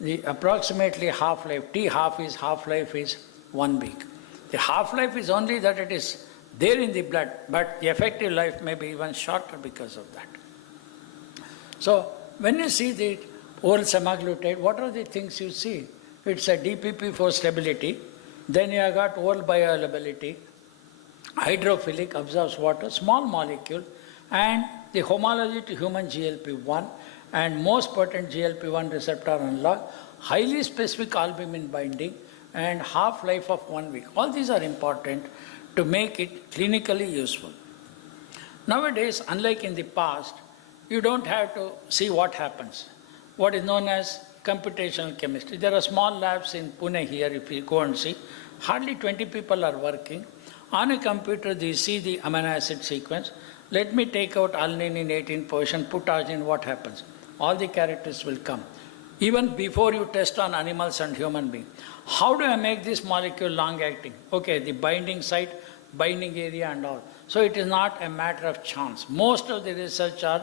the approximately half-life, T half-life is 1 week. The half-life is only that it is there in the blood, but the effective life may be even shorter because of that. So when you see the oral semaglutide, what are the things you see? It's a DPP for stability, then you have got oral bioavailability, hydrophilic, absorbs water, small molecule, and the homology to human GLP-1 and most potent GLP-1 receptor analog, highly specific albumin binding, and half-life of 1 week. All these are important to make it clinically useful. Nowadays, unlike in the past, you don't have to see what happens. What is known as computational chemistry. There are small labs in Pune here, if you go and see. Hardly 20 people are working. On a computer, they see the amino acid sequence. Let me take out alanine in 18 position, put arginine, what happens? All the characters will come. Even before you test on animals and human beings. How do I make this molecule long-acting? Okay, the binding site, binding area and all. So it is not a matter of chance. Most of the research are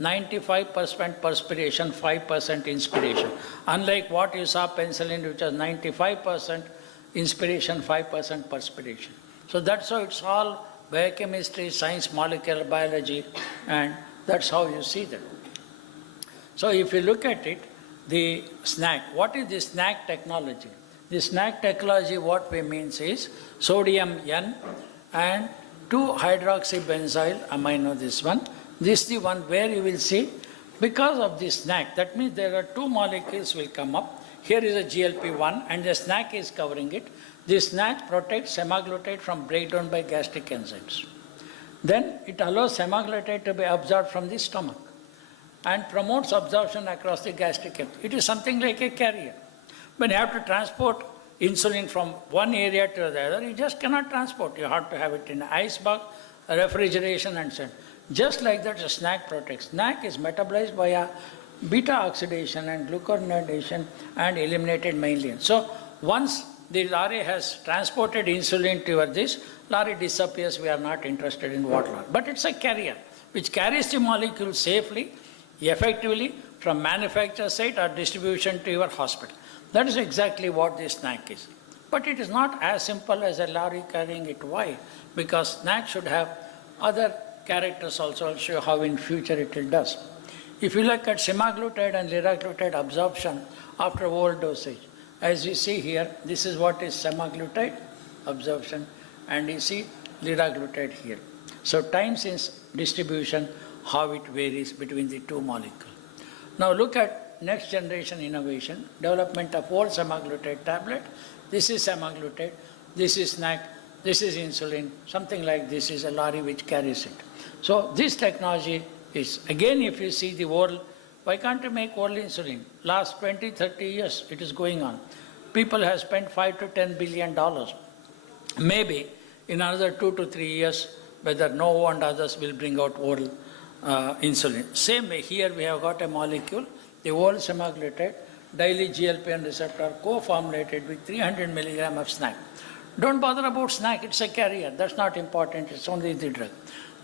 95% perspiration, 5% inspiration. Unlike what you saw penicillin, which was 95% inspiration, 5% perspiration. So that's how it's all biochemistry, science, molecular biology, and that's how you see that. So if you look at it, the SNAC, what is the SNAC technology? The SNAC technology, what we means is sodium N and 2-hydroxybenzyl amino, this one. This is the one where you will see, because of the SNAC, that means there are two molecules will come up. Here is a GLP-1 and the SNAC is covering it. The SNAC protects semaglutide from breakdown by gastric enzymes. Then it allows semaglutide to be absorbed from the stomach and promotes absorption across the gastric empty. It is something like a carrier. When you have to transport insulin from one area to the other, you just cannot transport. You have to have it in an ice box, refrigeration and so on. Just like that, the SNAC protects. SNAC is metabolized by a beta oxidation and glucuronidation and eliminated myelin. So once the lorry has transported insulin to this, lorry disappears, we are not interested in what lorry. But it's a carrier which carries the molecule safely, effectively from manufacturer site or distribution to your hospital. That is exactly what this SNAC is. But it is not as simple as a lorry carrying it. Why? Because SNAC should have other characters also. I'll show you how in future it will does. If you look at semaglutide and liraglutide absorption after oral dosage, as you see here, this is what is semaglutide absorption, and you see liraglutide here. So time since distribution, how it varies between the two molecules. Now look at next generation innovation, development of oral semaglutide tablet. This is semaglutide, this is SNAC, this is insulin, something like this is a lorry which carries it. So this technology is, again, if you see the oral, why can't you make oral insulin? Last 20, 30 years it is going on. People have spent $5 to $10 billion. Maybe in another 2 to 3 years, whether Novo and others will bring out oral insulin. Same way, here we have got a molecule, the oral semaglutide, daily GLP-1 receptor co-formulated with 300 milligram of SNAC. Don't bother about SNAC, it's a carrier, that's not important, it's only the drug.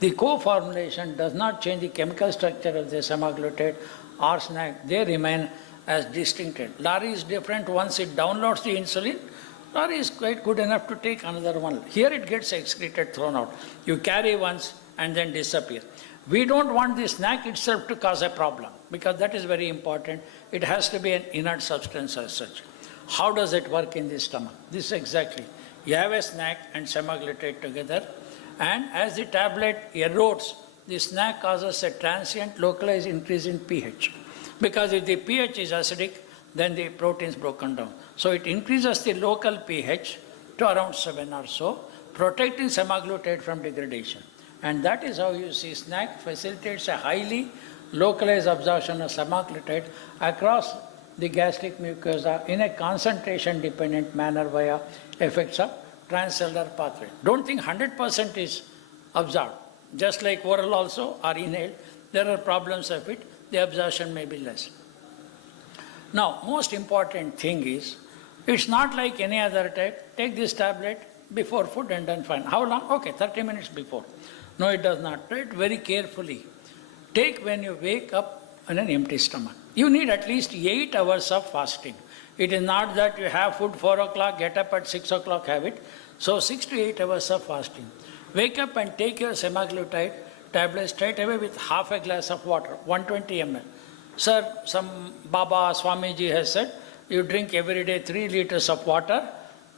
The co-formulation does not change the chemical structure of the semaglutide or SNAC, they remain as distincted. Lorry is different once it downloads the insulin. Lorry is quite good enough to take another one. Here it gets excreted, thrown out. You carry once and then disappear. We don't want the SNAC itself to cause a problem because that is very important. It has to be an inert substance as such. How does it work in the stomach? This is exactly. You have a SNAC and semaglutide together, and as the tablet erodes, the SNAC causes a transient localized increase in pH. Because if the pH is acidic, then the protein is broken down. So it increases the local pH to around 7 or so, protecting semaglutide from degradation. And that is how you see SNAC facilitates a highly localized absorption of semaglutide across the gastric mucosa in a concentration-dependent manner via effects of transcellular pathway. Don't think 100% is absorbed. Just like oral also or inhaled, there are problems of it, the absorption may be less. Now, most important thing is, it's not like any other type. Take this tablet before food and then fine. How long? Okay, 30 minutes before. No, it does not. Try it very carefully. Take when you wake up on an empty stomach. You need at least 8 hours of fasting. It is not that you have food 4 o'clock, get up at 6 o'clock, have it. So 6 to 8 hours of fasting. Wake up and take your semaglutide tablet straight away with half a glass of water, 120 ml. Sir, some Baba Swamiji has said, you drink every day 3 liters of water,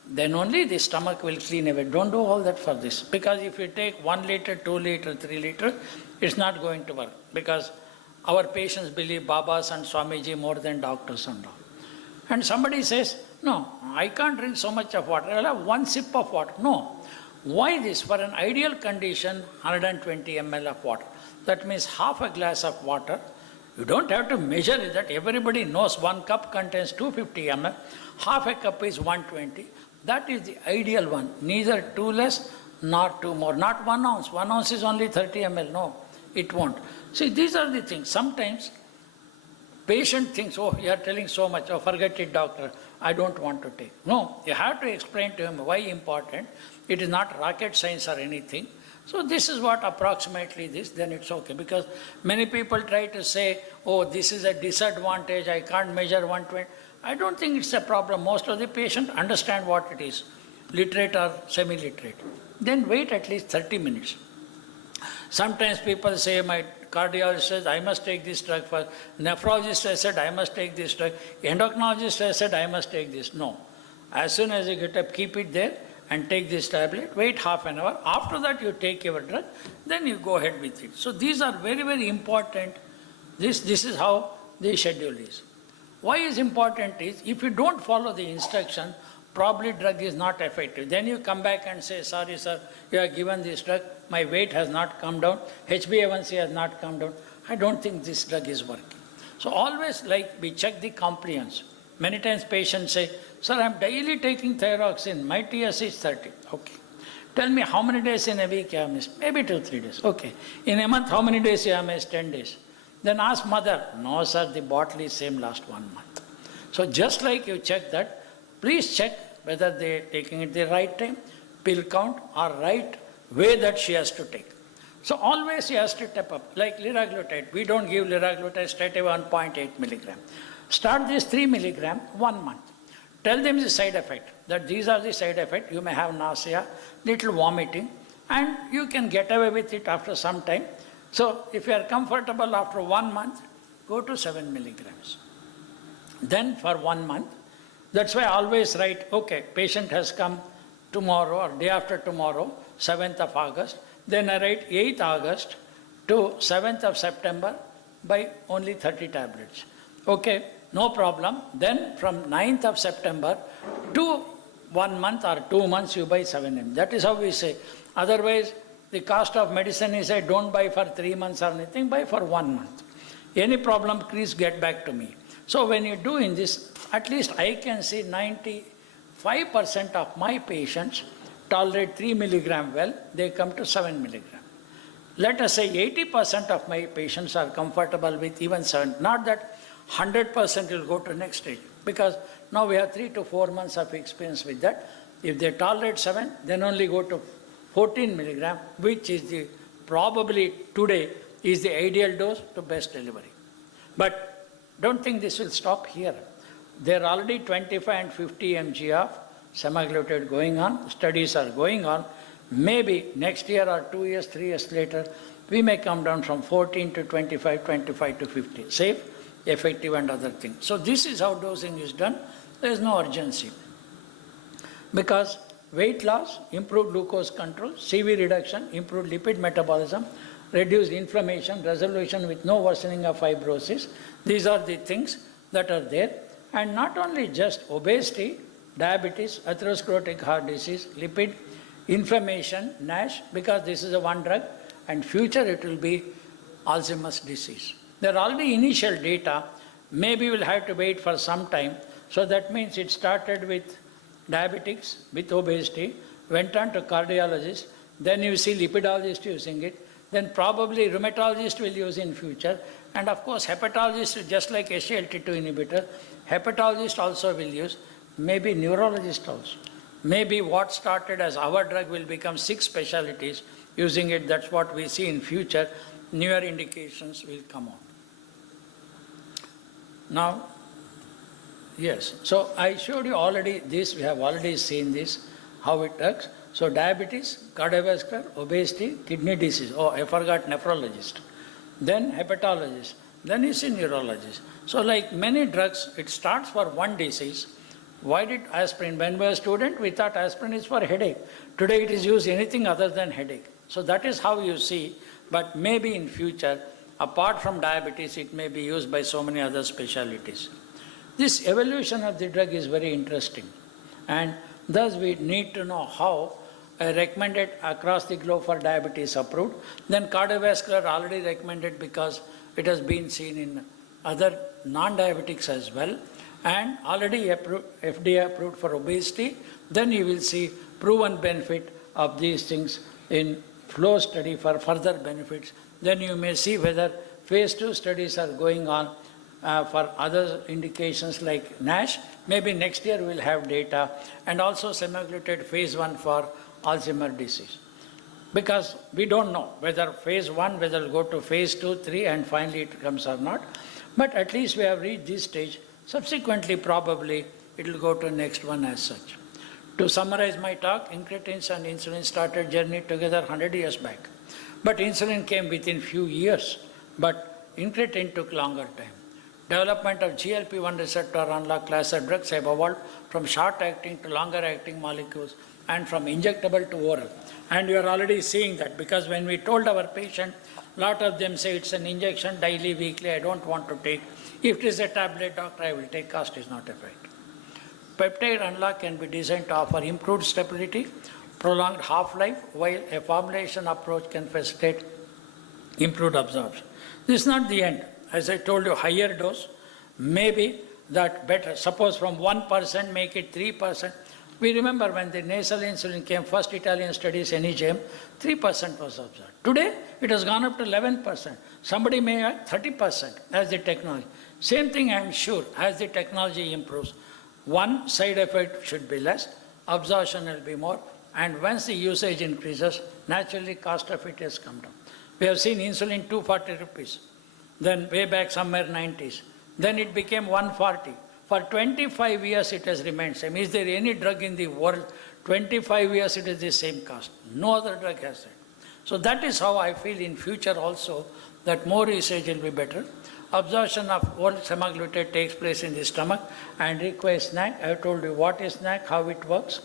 then only the stomach will clean away. Don't do all that for this. Because if you take 1 liter, 2 liter, 3 liter, it's not going to work. Because our patients believe Babas and Swamiji more than doctors and all. And somebody says, no, I can't drink so much of water. I'll have 1 sip of water. No. Why this? For an ideal condition, 120 ml of water. That means half a glass of water. You don't have to measure it, that everybody knows 1 cup contains 250 ml, half a cup is 120. That is the ideal one, neither too less nor too more. Not 1 ounce. 1 ounce is only 30 ml. No, it won't. See, these are the things. Sometimes patient thinks, oh, you are telling so much. Oh, forget it, doctor. I don't want to take. No, you have to explain to him why important. It is not rocket science or anything. So this is what approximately this, then it's okay. Because many people try to say, oh, this is a disadvantage, I can't measure 120. I don't think it's a problem. Most of the patients understand what it is, literate or semi-literate. Then wait at least 30 minutes. Sometimes people say, my cardiologist says, I must take this drug first. Nephrologist has said, I must take this drug. Endocrinologist has said, I must take this. No. As soon as you get up, keep it there and take this tablet, wait half an hour. After that, you take your drug, then you go ahead with it. So these are very, very important. This is how the schedule is. Why is important is, if you don't follow the instruction, probably drug is not effective. Then you come back and say, sorry sir, you have given this drug, my weight has not come down, HbA1c has not come down. I don't think this drug is working. So always we check the compliance. Many times patients say, sir, I'm daily taking thyroxine, my TS is 30. Okay. Tell me how many days in a week you have missed? Maybe 2-3 days. Okay. In a month, how many days you have missed? 10 days. Then ask mother, no sir, the bottle is same last 1 month. So just like you check that, please check whether they are taking it the right time, pill count, or right way that she has to take. So always she has to step up. Like liraglutide, we don't give liraglutide straight away 1.8 milligram. Start this 3 milligram 1 month. Tell them the side effect, that these are the side effects. You may have nausea, little vomiting, and you can get away with it after some time. So if you are comfortable after 1 month, go to 7 milligrams. Then for 1 month, that's why I always write, okay, patient has come tomorrow or day after tomorrow, 7th of August. Then I write 8th August to 7th of September by only 30 tablets. Okay, no problem. Then from 9th of September to 1 month or 2 months, you buy 7 ml. That is how we say. Otherwise, the cost of medicine is, don't buy for 3 months or anything, buy for 1 month. Any problem, please get back to me. So when you do in this, at least I can see 95% of my patients tolerate 3 milligram well, they come to 7 milligram. Let us say 80% of my patients are comfortable with even 7. Not that 100% will go to next stage, because now we have 3 to 4 months of experience with that. If they tolerate 7, then only go to 14 milligram, which is the probably today is the ideal dose to best delivery. But don't think this will stop here. There are already 25 and 50 mg of semaglutide going on. Studies are going on. Maybe next year or 2 years, 3 years later, we may come down from 14 to 25, 25 to 50. Safe, effective and other things. So this is how dosing is done. There is no urgency. Because weight loss, improved glucose control, CV reduction, improved lipid metabolism, reduced inflammation, resolution with no worsening of fibrosis. These are the things that are there. And not only just obesity, diabetes, atherosclerotic heart disease, lipid, inflammation, NASH, because this is a one drug, and future it will be Alzheimer's disease. There are already initial data. Maybe we'll have to wait for some time. So that means it started with diabetics, with obesity, went on to cardiologists, then you see lipidologist using it, then probably rheumatologist will use in future, and of course hepatologist, just like SGLT2 inhibitor, hepatologist also will use, maybe neurologist also. Maybe what started as our drug will become 6 specialties using it. That's what we see in future. Newer indications will come on. Now, yes, so I showed you already this, we have already seen this, how it works. So diabetes, cardiovascular, obesity, kidney disease. Oh, I forgot nephrologist. Then hepatologist. Then is a neurologist. So like many drugs, it starts for one disease. Why did aspirin? When we were a student, we thought aspirin is for headache. Today it is used anything other than headache. So that is how you see. But maybe in future, apart from diabetes, it may be used by so many other specialties. This evolution of the drug is very interesting. And thus we need to know how recommended across the globe for diabetes approved. Then cardiovascular already recommended because it has been seen in other non-diabetics as well. And already FDA approved for obesity. Then you will see proven benefit of these things in flow study for further benefits. Then you may see whether phase 2 studies are going on for other indications like NASH. Maybe next year we'll have data, and also semaglutide phase 1 for Alzheimer's disease. Because we don't know whether phase 1, whether it'll go to phase 2, 3, and finally it comes or not. But at least we have reached this stage. Subsequently, probably it will go to next one as such. To summarize my talk, incretins and insulin started journey together 100 years back. But insulin came within few years, but incretin took longer time. Development of GLP-1 receptor unlock class of drugs have evolved from short-acting to longer-acting molecules and from injectable to oral. And you are already seeing that, because when we told our patient, a lot of them say it's an injection daily, weekly, I don't want to take. If it is a tablet, doctor, I will take. Cost is not a factor. Peptide unlock can be designed to offer improved stability, prolonged half-life, while a formulation approach can facilitate improved absorption. This is not the end. As I told you, higher dose, maybe that better. Suppose from 1%, make it 3%. We remember when the nasal insulin came, first Italian studies, NEGM, 3% was observed. Today, it has gone up to 11%. Somebody may add 30% as the technology. Same thing, I am sure, as the technology improves, one side effect should be less, absorption will be more, and once the usage increases, naturally cost of it has come down. We have seen insulin 240 rupees, then way back somewhere 90s, then it became 140. For 25 years it has remained same. Is there any drug in the world, 25 years it is the same cost? No other drug has that. So that is how I feel in future also, that more usage will be better. Absorption of oral semaglutide takes place in the stomach and requires snack. I have told you what is snack, how it works.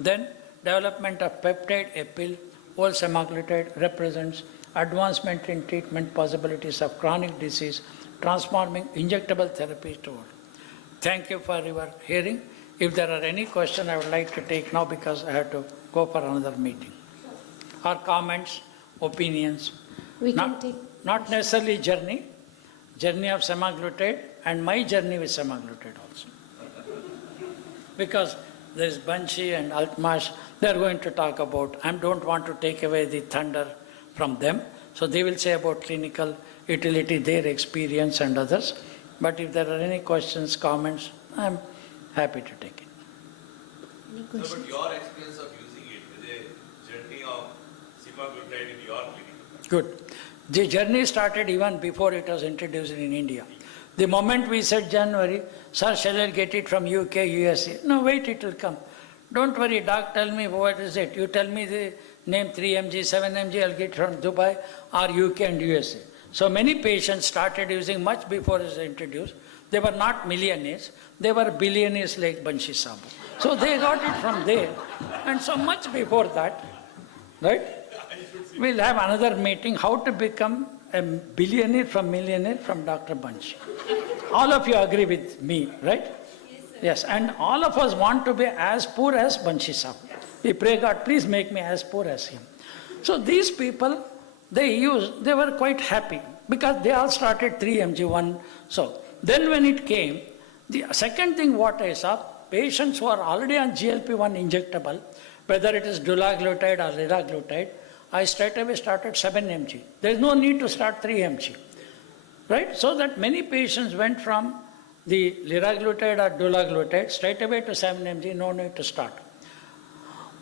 Then development of peptide, a pill, oral semaglutide represents advancement in treatment possibilities of chronic disease, transforming injectable therapies to oral. Thank you for your hearing. If there are any questions, I would like to take now because I have to go for another meeting. Or comments, opinions. We can take. Not necessarily journey of semaglutide and my journey with semaglutide also. Because there is Banshi and Altmarsh, they are going to talk about, I don't want to take away the thunder from them. So they will say about clinical utility, their experience and others. But if there are any questions, comments, I am happy to take it. Any questions? So, but your experience of using it is a journey of semaglutide in your clinic. Good. The journey started even before it was introduced in India. The moment we said January, sir, shall I get it from UK, USA? No, wait, it will come. Don't worry, doc, tell me what is it. You tell me the name 3mg, 7mg, I'll get from Dubai or UK and USA. So many patients started using much before it was introduced. They were not millionaires, they were billionaires like Banshi Sabu. So they got it from there. And so much before that, right? We'll have another meeting, how to become a billionaire from millionaire from Dr. Banshi. All of you agree with me, right? Yes, and all of us want to be as poor as Banshi Sabu. We pray God, please make me as poor as him. So these people, they were quite happy because they all started 3mg1. So then when it came, the second thing what I saw, patients who are already on GLP-1 injectable, whether it is dulaglutide or liraglutide, I straight away started 7mg. There is no need to start 3mg, right? So that many patients went from the liraglutide or dulaglutide straight away to 7mg, no need to start.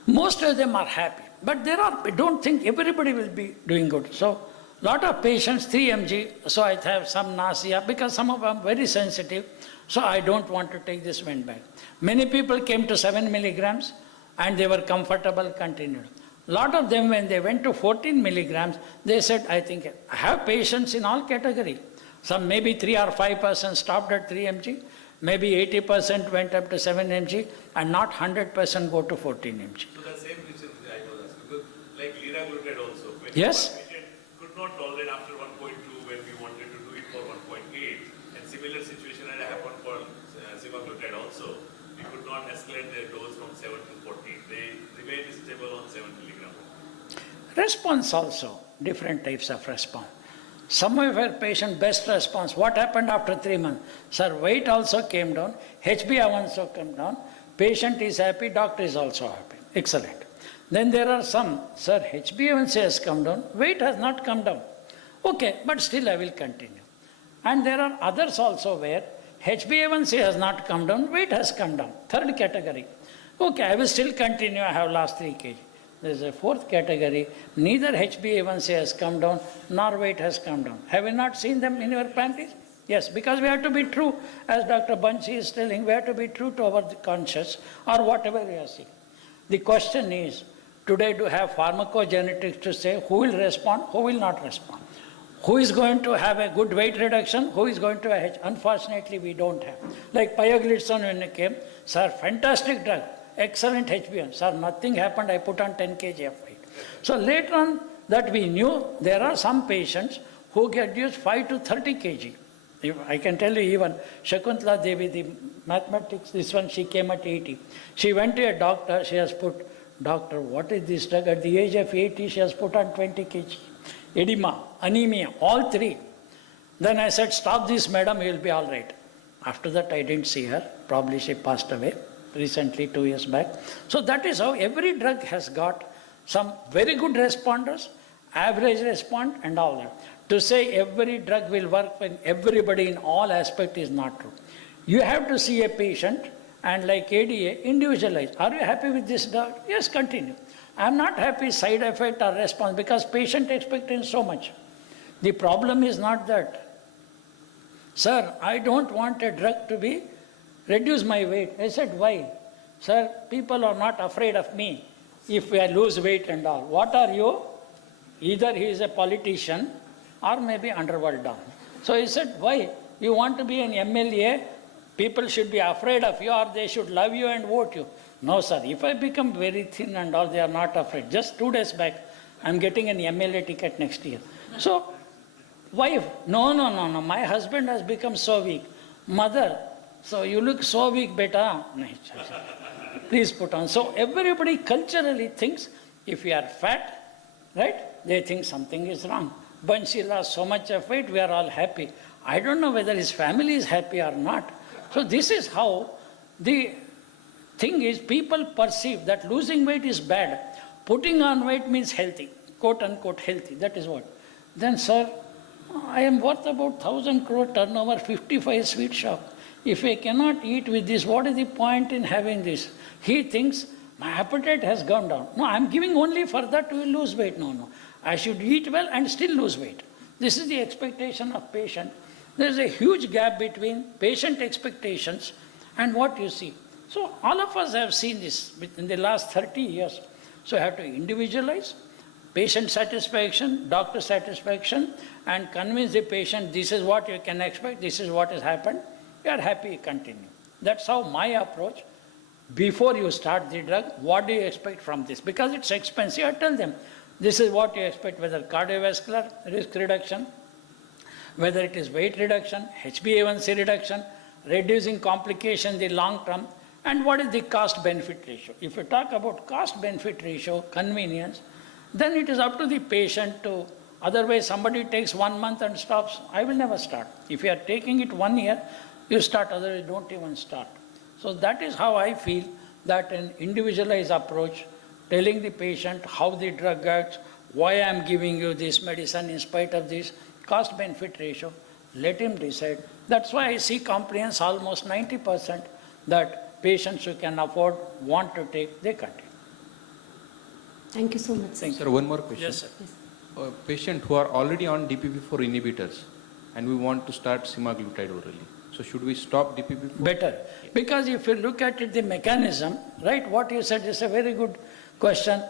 Most of them are happy, but I don't think everybody will be doing good. So lot of patients 3mg, so I have some nausea because some of them are very sensitive, so I don't want to take this went back. Many people came to 7 milligrams and they were comfortable, continued. Lot of them, when they went to 14 milligrams, they said, I think, I have patients in all categories. Some maybe 3 or 5% stopped at 3 mg, maybe 80% went up to 7 mg, and not 100% go to 14 mg. So the same reason I was asking, because like liraglutide also, when Yes. one patient could not tolerate after 1.2 when we wanted to do it for 1.8, and similar situation had happened for semaglutide also. We could not escalate their dose from 7 to 14. They remained stable on 7 milligram. Response also, different types of response. Some of our patient best response, what happened after 3 months? Sir, weight also came down, HbA1 also came down, patient is happy, doctor is also happy. Excellent. Then there are some, sir, HbA1c has come down, weight has not come down. Okay, but still I will continue. And there are others also where HbA1c has not come down, weight has come down. Third category. Okay, I will still continue, I have lost 3 kg. There is a fourth category, neither HbA1c has come down, nor weight has come down. Have you not seen them in your panties? Yes, because we have to be true, as Dr. Bansi is telling, we have to be true to our conscious, or whatever we are seeing. The question is, today to have pharmacogenetics to say who will respond, who will not respond. Who is going to have a good weight reduction, who is going to have, unfortunately we don't have. Like pioglitazone when it came, sir, fantastic drug. Excellent HbA1. Sir, nothing happened, I put on 10 kg of weight. So later on that we knew there are some patients who get used 5 to 30 kg. If I can tell you even Shakuntala Devi, the mathematics, this one she came at 80. She went to a doctor, she has put, doctor, what is this drug? At the age of 80, she has put on 20 kg. Edema, anemia, all three. Then I said, stop this madam, you will be all right. After that I didn't see her, probably she passed away. Recently, 2 years back. So that is how every drug has got some very good responders, average response and all that. To say every drug will work for everybody in all aspects is not true. You have to see a patient and like ADA, individualize. Are you happy with this drug? Yes, continue. I am not happy side effect or response because patient expecting so much. The problem is not that. Sir, I don't want a drug to be reduce my weight. I said, why? Sir, people are not afraid of me if I lose weight and all. What are you? Either he is a politician or maybe underworld don. So he said, why? You want to be an MLA? People should be afraid of you or they should love you and vote you. No, sir. If I become very thin and all, they are not afraid. Just 2 days back, I'm getting an MLA ticket next year. So, wife, no. My husband has become so weak. Mother, so you look so weak, beta. Please put on. So everybody culturally thinks if we are fat, right, they think something is wrong. Bansi lost so much of weight, we are all happy. I don't know whether his family is happy or not. So this is how the thing is, people perceive that losing weight is bad. Putting on weight means healthy, quote unquote healthy, that is what. Then sir, I am worth about 1,000 crore turnover, 55 sweet shop. If I cannot eat with this, what is the point in having this? He thinks, my appetite has gone down. No, I am giving only for that to lose weight. No. I should eat well and still lose weight. This is the expectation of patient. There is a huge gap between patient expectations and what you see. So all of us have seen this in the last 30 years. So I have to individualize, patient satisfaction, doctor satisfaction, and convince the patient this is what you can expect, this is what has happened. You are happy, continue. That's how my approach. Before you start the drug, what do you expect from this? Because it's expensive, I tell them, this is what you expect, whether cardiovascular risk reduction, whether it is weight reduction, HbA1c reduction, reducing complications in the long term, and what is the cost-benefit ratio. If you talk about cost-benefit ratio, convenience, then it is up to the patient to, otherwise somebody takes 1 month and stops, I will never start. If you are taking it 1 year, you start, otherwise don't even start. So that is how I feel that an individualized approach, telling the patient how the drug acts, why I am giving you this medicine in spite of this cost-benefit ratio, let him decide. That's why I see compliance almost 90% that patients who can afford, want to take, they continue. Thank you so much. Thank you. Sir, one more question. Yes, sir. Patient who are already on DPP-4 inhibitors and we want to start semaglutide orally. So should we stop DPP-4? Better. Because if you look at it, the mechanism, right, what you said is a very good question.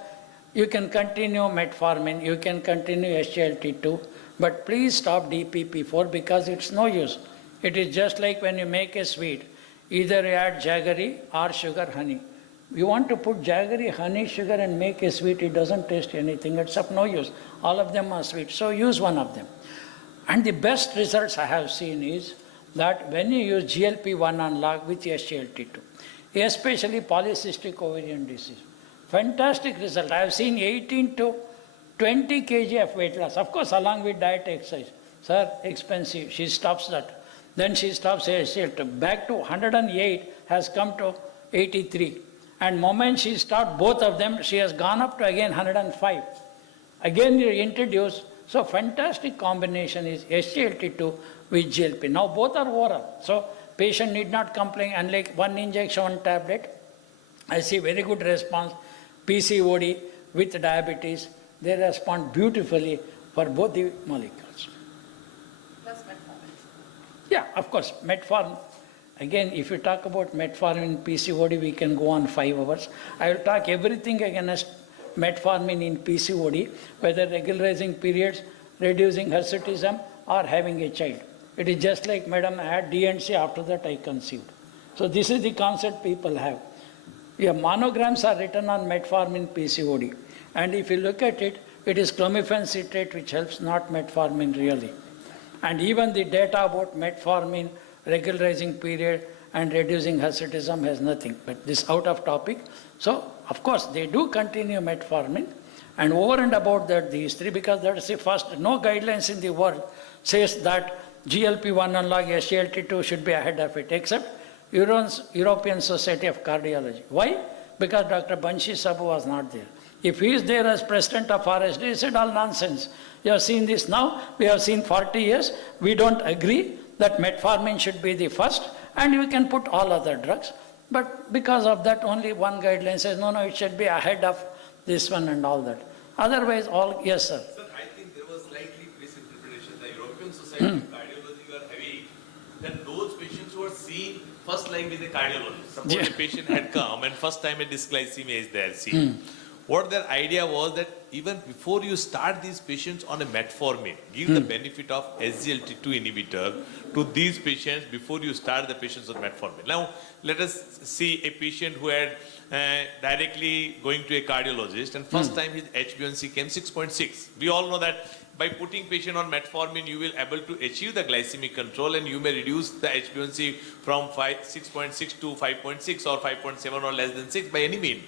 You can continue metformin, you can continue SGLT2, but please stop DPP-4 because it's no use. It is just like when you make a sweet, either you add jaggery or sugar, honey. You want to put jaggery, honey, sugar and make a sweet, it doesn't taste anything, it's of no use. All of them are sweet, so use one of them. And the best results I have seen is that when you use GLP-1 analog with SGLT2, especially polycystic ovarian disease, fantastic result. I have seen 18 to 20 kg of weight loss, of course along with diet exercise. Sir, expensive, she stops that. Then she stops SGLT2, back to 108, has come to 83. And moment she stopped both of them, she has gone up to again 105. Again you introduce, so fantastic combination is SGLT2 with GLP. Now both are oral, so patient need not complain, unlike one injection, one tablet. I see very good response. PCOD with diabetes, they respond beautifully for both the molecules. Plus metformin. Yeah, of course, metformin. Again, if you talk about metformin PCOD, we can go on 5 hours. I will talk everything against metformin in PCOD, whether regularizing periods, reducing hirsutism, or having a child. It is just like, madam, I had D&C, after that I conceived. So this is the concept people have. Yeah, monograms are written on metformin PCOD. And if you look at it, it is clomiphene citrate which helps, not metformin really. And even the data about metformin, regularizing period, and reducing hirsutism has nothing. But this out of topic. So, of course, they do continue metformin. And over and about that, these three, because that is the first, no guidelines in the world says that GLP-1 analog SGLT2 should be ahead of it, except European Society of Cardiology. Why? Because Dr. Banshi Saboo was not there. If he is there as president of RSD, he said all nonsense. You have seen this now, we have seen 40 years, we don't agree that metformin should be the first, and you can put all other drugs. But because of that, only one guideline says, no, it should be ahead of this one and all that. Otherwise, all, yes, sir. Sir, I think there was slightly misinterpretation. The European Society of Cardiology were having that those patients who are seen first line with a cardiologist. Suppose a patient had come and first time a dysglycemia is there seen. What their idea was that even before you start these patients on a metformin, give the benefit of SGLT2 inhibitor to these patients before you start the patients on metformin. Now, let us see a patient who had directly going to a cardiologist and first time his HbA1c came 6.6. We all know that by putting patient on metformin, you will able to achieve the glycemic control and you may reduce the HbA1c from 6.6 to 5.6 or 5.7 or less than 6 by any means.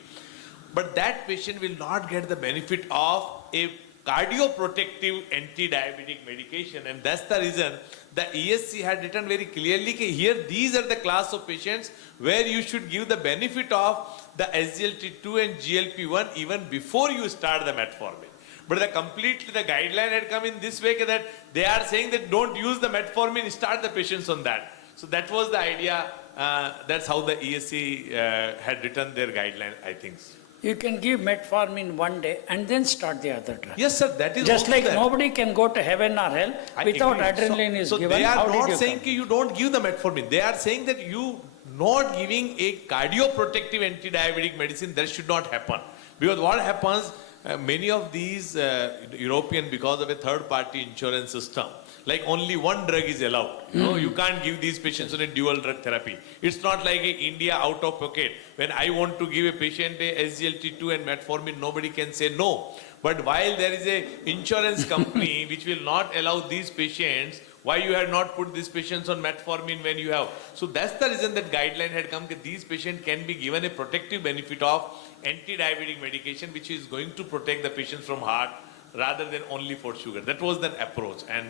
But that patient will not get the benefit of a cardioprotective anti-diabetic medication, and that's the reason the ESC had written very clearly that here these are the class of patients where you should give the benefit of the SGLT2 and GLP-1 even before you start the metformin. But the guideline had come in this way that they are saying that don't use the metformin, start the patients on that. So that was the idea. That's how the ESC had written their guideline, I think. You can give metformin one day and then start the other drug. Yes, sir, that is just like there. Nobody can go to heaven or hell without adrenaline is given. So they are How not did you saying come? that you don't give the metformin. They are saying that you not giving a cardioprotective anti-diabetic medicine, that should not happen. Because what happens, many of these European, because of a third-party insurance system, like only one drug is allowed. No, you can't give these patients on a dual drug therapy. It's not like India out of pocket. When I want to give a patient a SGLT2 and metformin, nobody can say no. But while there is a insurance company which will not allow these patients, why you have not put these patients on metformin when you have? So that's the reason that guideline had come that these patients can be given a protective benefit of anti-diabetic medication which is going to protect the patients from heart rather than only for sugar. That was the approach. And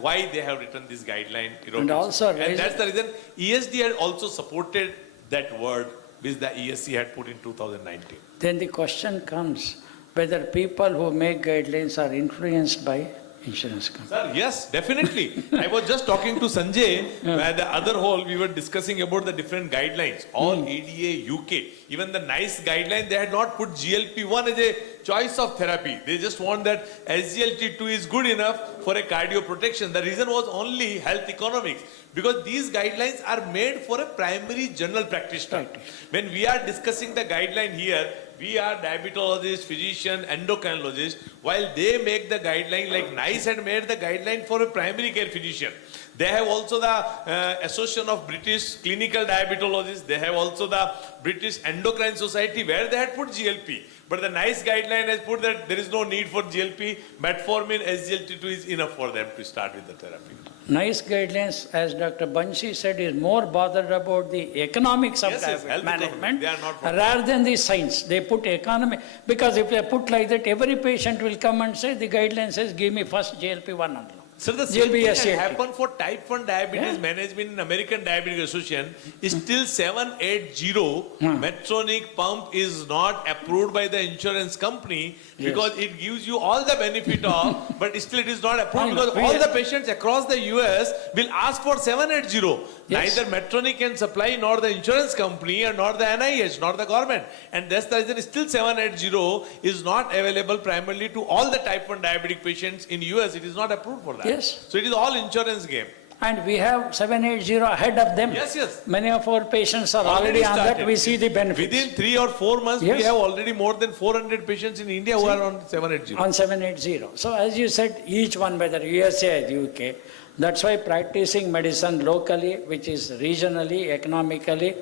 why they have written this guideline. And also, and that's the reason ESD had also supported that word which the ESC had put in 2019. Then the question comes whether people who make guidelines are influenced by insurance company. Sir, yes, definitely. I was just talking to Sanjay, where the other hall we were discussing about the different guidelines. All ADA, UK, even the NICE guideline, they had not put GLP-1 as a choice of therapy. They just want that SGLT2 is good enough for a cardio protection. The reason was only health economics. Because these guidelines are made for a primary general practitioner. When we are discussing the guideline here, we are diabetologists, physician, endocrinologists, while they make the guideline, like NICE had made the guideline for a primary care physician. They have also the Association of British Clinical Diabetologists. They have also the British Endocrine Society, where they had put GLP. But the NICE guideline has put that there is no need for GLP. Metformin, SGLT2 is enough for them to start with the therapy. NICE guidelines, as Dr. Bansi said, is more bothered about the economics of diabetes management rather than the science. They put economy, because if they put like that, every patient will come and say, the guideline says, give me first GLP-1 analog. So the same thing has happened for type 1 diabetes management in American Diabetes Association. Is still 780 Medtronic pump is not approved by the insurance company because it gives you all the benefit of, but still it is not approved because all the patients across the US will ask for 780. Neither Medtronic can supply, nor the insurance company, and nor the NIH, nor the government. And that's the reason still 780 is not available primarily to all the type 1 diabetic patients in US. It is not approved for that. Yes. So it is all insurance game. And we have 780 ahead of them. Yes, yes. Many of our patients are already on that. We see the benefits. Within 3 or 4 months, we have already more than 400 patients in India who are on 780. On 780. So as you said, each one, whether USA or UK, that's why practicing medicine locally, which is regionally, economically,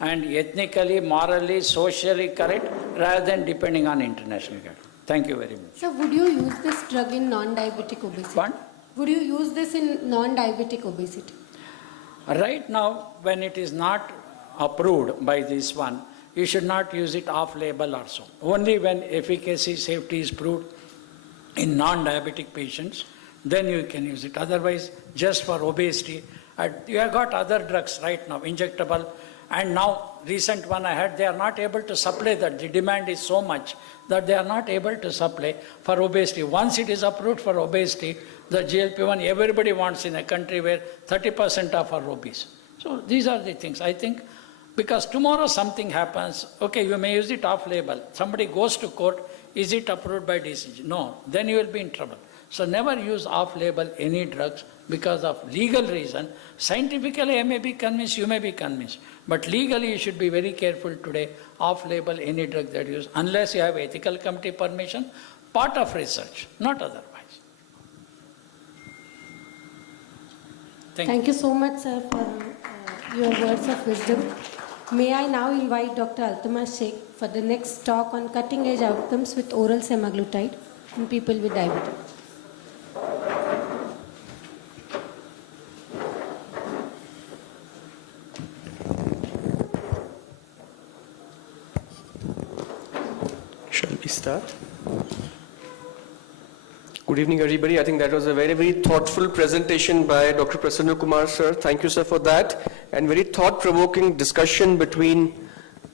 and ethnically, morally, socially correct, rather than depending on international guidelines. Thank you very much. So would you use this drug in non-diabetic obesity? Pardon? Would you use this in non-diabetic obesity? Right now, when it is not approved by this one, you should not use it off-label or so. Only when efficacy, safety is proved in non-diabetic patients, then you can use it. Otherwise, just for obesity, you have got other drugs right now, injectable, and now recent one I had, they are not able to supply that. The demand is so much that they are not able to supply for obesity. Once it is approved for obesity, the GLP-1 everybody wants in a country where 30% of are obese. So these are the things. I think because tomorrow something happens, okay, you may use it off-label. Somebody goes to court, is it approved by DCG? No, then you will be in trouble. So never use off-label any drugs because of legal reason. Scientifically, I may be convinced, you may be convinced. But legally, you should be very careful today, off-label any drug that you use, unless you have ethical committee permission, part of research, not otherwise. Thank you so much, sir, for your words of wisdom. May I now invite Dr. Altama Sheikh for the next talk on cutting-edge outcomes with oral semaglutide in people with diabetes. Shall we start? Good evening, everybody. I think that was a very, very thoughtful presentation by Dr. Prasanna Kumar, sir. Thank you, sir, for that. And very thought-provoking discussion between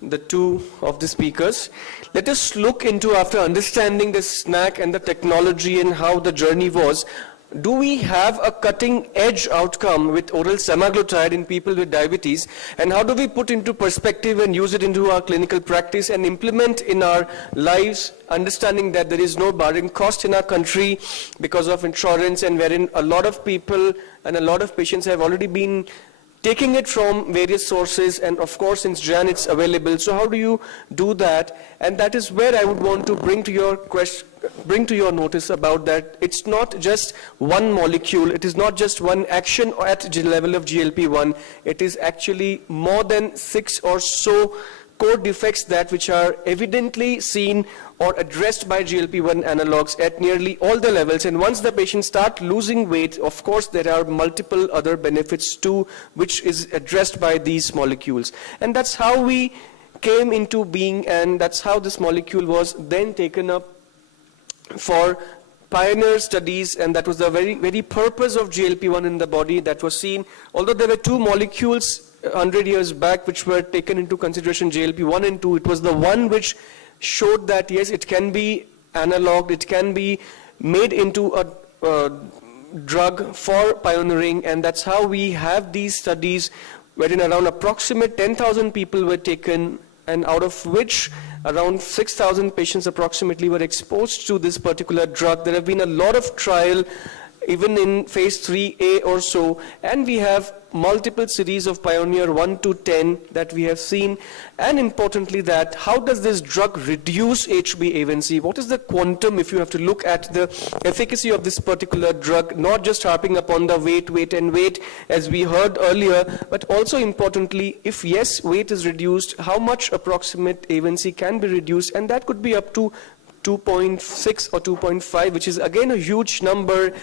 the two of the speakers. Let us look into, after understanding the snack and the technology and how the journey was, do we have a cutting-edge outcome with oral semaglutide in people with diabetes, and how do we put into perspective and use it into our clinical practice and implement in our lives, understanding that there is no barring cost in our country because of insurance, and wherein a lot of people and a lot of patients have already been taking it from various sources, and of course since Jan it's available. So how do you do that? And that is where I would want to bring to your notice about that. It's not just one molecule, it is not just one action at the level of GLP-1, it is actually more than 6 or so core defects that which are evidently seen or addressed by GLP-1 analogs at nearly all the levels. And once the patients start losing weight, of course there are multiple other benefits too, which is addressed by these molecules. And that's how we came into being, and that's how this molecule was then taken up for pioneer studies, and that was the very purpose of GLP-1 in the body that was seen. Although there were two molecules 100 years back which were taken into consideration, GLP-1 and 2, it was the one which showed that yes, it can be analoged, it can be made into a drug for pioneering, and that's how we have these studies wherein around approximate 10,000 people were taken, and out of which around 6,000 patients approximately were exposed to this particular drug. There have been a lot of trial even in phase 3A or so, and we have multiple series of Pioneer 1 to 10 that we have seen, and importantly that how does this drug reduce HbA1c? What is the quantum if you have to look at the efficacy of this particular drug, not just harping upon the weight as we heard earlier, but also importantly, if yes, weight is reduced, how much approximate A1c can be reduced, and that could be up to 2.6 or 2.5, which is again a huge number.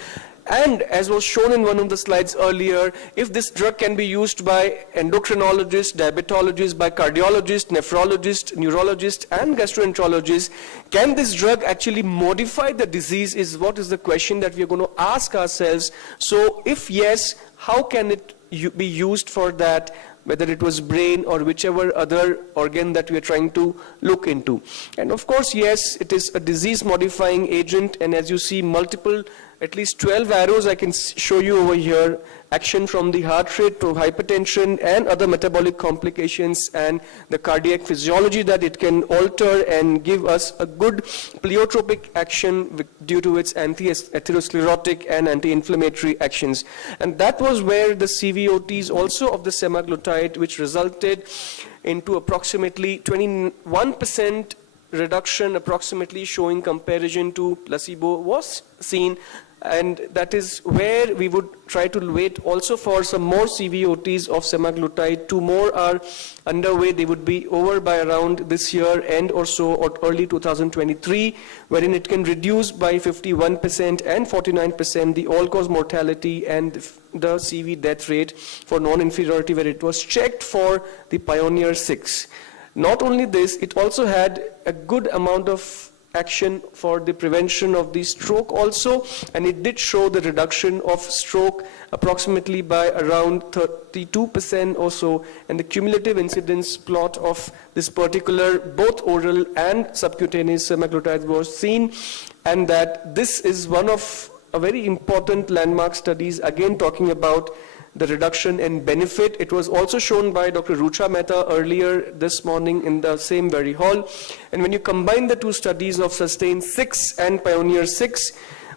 And as was shown in one of the slides earlier, if this drug can be used by endocrinologists, diabetologists, by cardiologists, nephrologists, neurologists, and gastroenterologists, can this drug actually modify the disease is what is the question that we are going to ask ourselves. So if yes, how can it be used for that, whether it was brain or whichever other organ that we are trying to look into. And of course, yes, it is a disease-modifying agent, and as you see, multiple, at least 12 arrows I can show you over here, action from the heart rate to hypertension and other metabolic complications and the cardiac physiology that it can alter and give us a good pleiotropic action due to its anti-atherosclerotic and anti-inflammatory actions. And that was where the CVOTs also of the semaglutide, which resulted into approximately 21% reduction, approximately showing comparison to placebo, was seen. And that is where we would try to wait also for some more CVOTs of semaglutide. 2 more are underway. They would be over by around this year end or so, or early 2023, wherein it can reduce by 51% and 49% the all-cause mortality and the CV death rate for non-inferiority, where it was checked for the Pioneer 6. Not only this, it also had a good amount of action for the prevention of the stroke also, and it did show the reduction of stroke approximately by around 32% or so, and the cumulative incidence plot of this particular both oral and subcutaneous semaglutide was seen, and that this is one of a very important landmark studies, again talking about the reduction in benefit. It was also shown by Dr. Rucha Mehta earlier this morning in the same very hall. And when you combine the 2 studies of Sustain 6 and Pioneer 6,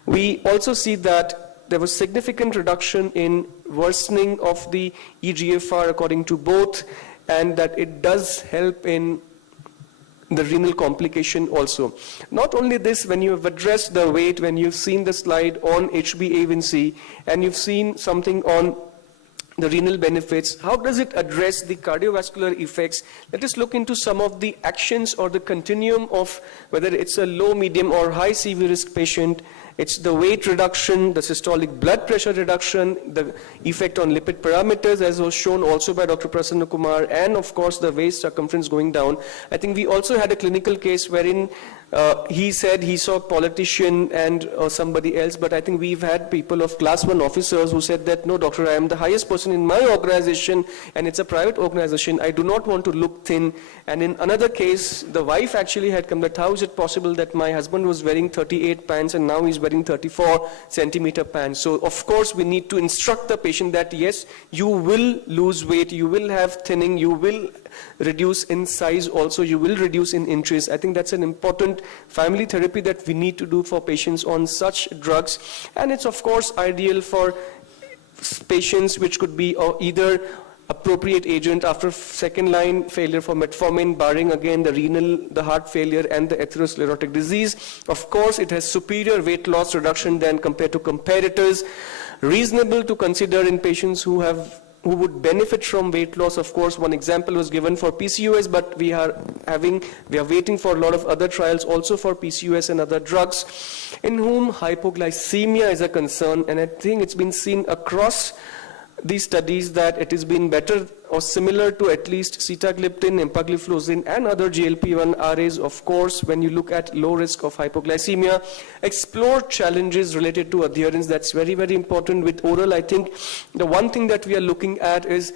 we also see that there was significant reduction in worsening of the eGFR according to both, and that it does help in the renal complication also. Not only this, when you have addressed the weight, when you've seen the slide on HbA1c, and you've seen something on the renal benefits, how does it address the cardiovascular effects? Let us look into some of the actions or the continuum of whether it's a low, medium, or high CV risk patient. It's the weight reduction, the systolic blood pressure reduction, the effect on lipid parameters, as was shown also by Dr. Prasanna Kumar, and of course the waist circumference going down. I think we also had a clinical case wherein he said he saw a politician and somebody else, but I think we've had people of class 1 officers who said that, no doctor, I am the highest person in my organization and it's a private organization. I do not want to look thin. And in another case, the wife actually had come that how is it possible that my husband was wearing 38 pants and now he's wearing 34 centimeter pants. So of course we need to instruct the patient that yes, you will lose weight, you will have thinning, you will reduce in size also, you will reduce in inches. I think that's an important family therapy that we need to do for patients on such drugs. And it's of course ideal for patients which could be either appropriate agent after second line failure for metformin, barring again the renal, the heart failure and the atherosclerotic disease. Of course it has superior weight loss reduction than compared to comparators. Reasonable to consider in patients who would benefit from weight loss. Of course, one example was given for PCOS, but we are waiting for a lot of other trials also for PCOS and other drugs in whom hypoglycemia is a concern. And I think it's been seen across these studies that it has been better or similar to at least sitagliptin, empagliflozin and other GLP-1 RAs, of course, when you look at low risk of hypoglycemia. Explore challenges related to adherence. That's very, very important with oral. I think the one thing that we are looking at is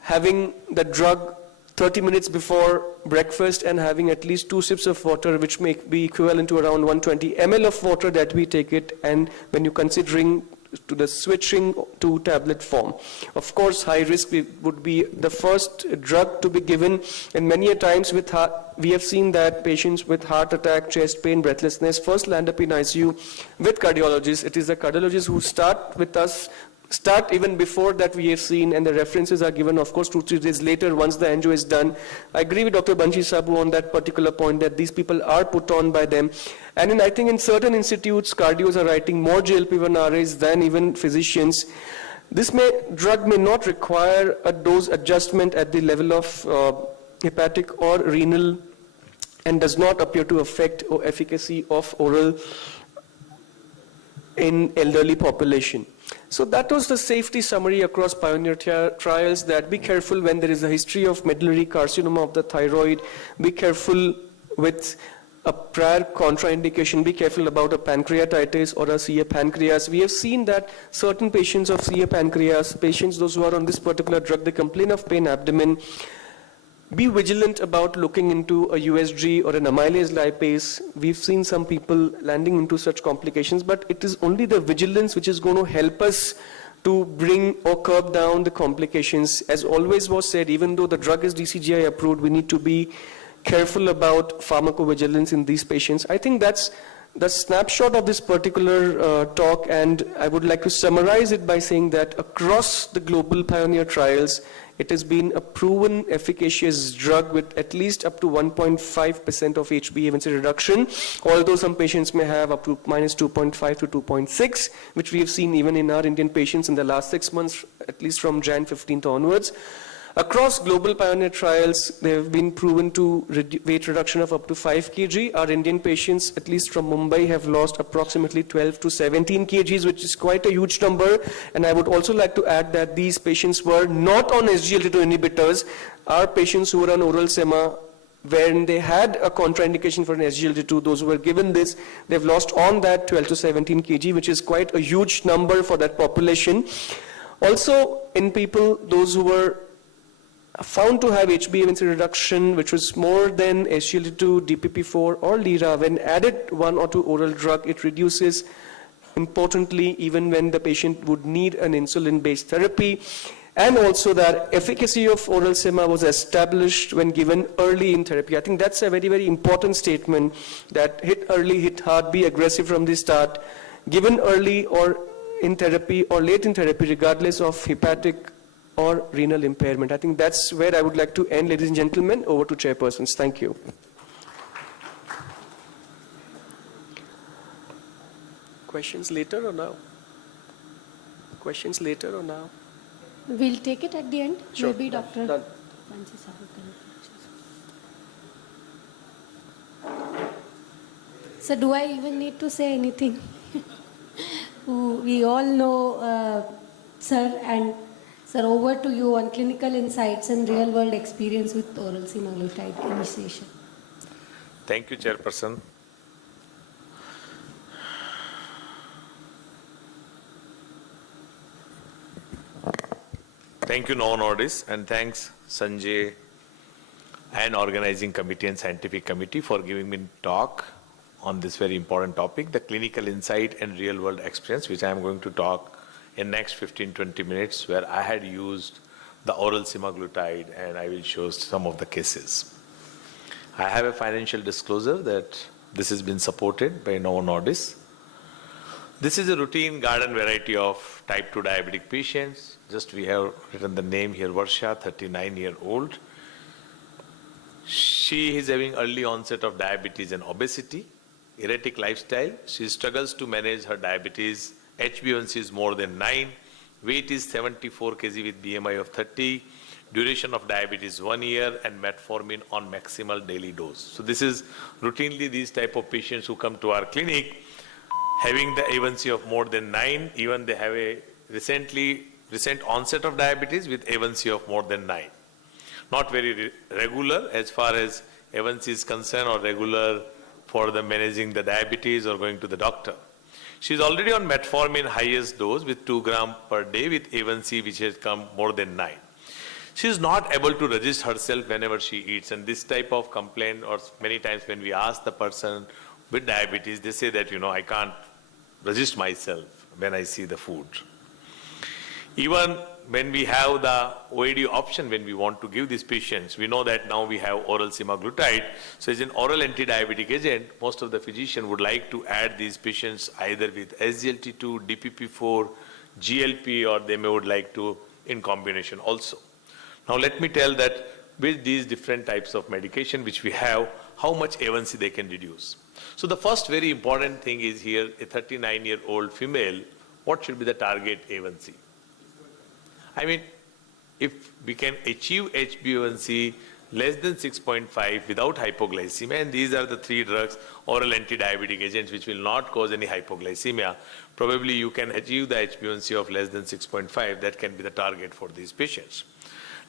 having the drug 30 minutes before breakfast and having at least 2 sips of water, which may be equivalent to around 120 ml of water that we take it, and when you're considering to the switching to tablet form. Of course, high risk would be the first drug to be given, and many a times with we have seen that patients with heart attack, chest pain, breathlessness first land up in ICU with cardiologists. It is the cardiologists who start with us, start even before that we have seen, and the references are given, of course, 2-3 days later once the angio is done. I agree with Dr. Banshi Sabu on that particular point, that these people are put on by them. And I think in certain institutes, cardios are writing more GLP-1 RAs than even physicians. This drug may not require a dose adjustment at the level of hepatic or renal, and does not appear to affect or efficacy of oral in elderly population. So that was the safety summary across pioneer trials, that be careful when there is a history of medullary carcinoma of the thyroid, be careful with a prior contraindication, be careful about a pancreatitis or a CA pancreas. We have seen that certain patients of CA pancreas, patients those who are on this particular drug, they complain of pain abdomen. Be vigilant about looking into a USG or an amylase lipase. We've seen some people landing into such complications, but it is only the vigilance which is going to help us to bring or curb down the complications. As always was said, even though the drug is DCGI approved, we need to be careful about pharmacovigilance in these patients. I think that's the snapshot of this particular talk, and I would like to summarize it by saying that across the global pioneer trials, it has been a proven efficacious drug with at least up to 1.5% of HbA1c reduction, although some patients may have up to minus 2.5 to 2.6, which we have seen even in our Indian patients in the last 6 months, at least from Jan 15th onwards. Across global pioneer trials, they have been proven to weight reduction of up to 5 kg. Our Indian patients, at least from Mumbai, have lost approximately 12 to 17 kgs, which is quite a huge number. And I would also like to add that these patients were not on SGLT2 inhibitors. Our patients who were on oral sema, when they had a contraindication for an SGLT2, those who were given this, they've lost on that 12 to 17 kg, which is quite a huge number for that population. Also, in people, those who were found to have HbA1c reduction, which was more than SGLT2, DPP4 or LIRA, when added 1 or 2 oral drug, it reduces importantly even when the patient would need an insulin-based therapy. And also that efficacy of oral sema was established when given early in therapy. I think that's a very, very important statement, that hit early, hit hard, be aggressive from the start, given early or in therapy or late in therapy, regardless of hepatic or renal impairment. I think that's where I would like to end, ladies and gentlemen. Over to chairpersons. Thank you. Questions later or now? Questions later or now? We'll take it at the end. Sure. Maybe Dr. Done. Banshi Sabu can. So do I even need to say anything? We all know, sir, and sir, over to you on clinical insights and real-world experience with oral semaglutide initiation. Thank you, Chairperson. Thank you, Novo Nordisk, and thanks, Sanjay, and organizing committee and scientific committee for giving me talk on this very important topic, the clinical insight and real-world experience, which I am going to talk in next 15-20 minutes, where I had used the oral semaglutide, and I will show some of the cases. I have a financial disclosure that this has been supported by Novo Nordisk. This is a routine garden variety of type 2 diabetic patients. Just we have written the name here, Varsha, 39-year-old. She is having early onset of diabetes and obesity, erratic lifestyle. She struggles to manage her diabetes. HbA1c is more than 9. Weight is 74 kg with BMI of 30. Duration of diabetes 1 year, and metformin on maximal daily dose. So this is routinely these type of patients who come to our clinic having the A1C of more than 9. Even they have a recent onset of diabetes with A1C of more than 9. Not very regular as far as A1C is concerned, or regular for the managing the diabetes or going to the doctor. She is already on metformin highest dose with 2 grams per day with A1C which has come more than 9. she is not able to resist herself whenever she eats. And this type of complaint, or many times when we ask the person with diabetes, they say that, I can't resist myself when I see the food. Even when we have the OAD option, when we want to give these patients, we know that now we have oral semaglutide. So as an oral anti-diabetic agent, most of the physicians would like to add these patients either with SGLT2, DPP4, GLP, or they may would like to in combination also. Now let me tell that with these different types of medication which we have, how much A1C they can reduce. So the first very important thing is here, a 39-year-old female, what should be the target A1C? I mean, if we can achieve HbA1c less than 6.5 without hypoglycemia, and these are the 3 drugs, oral anti-diabetic agents, which will not cause any hypoglycemia, probably you can achieve the HbA1c of less than 6.5. That can be the target for these patients.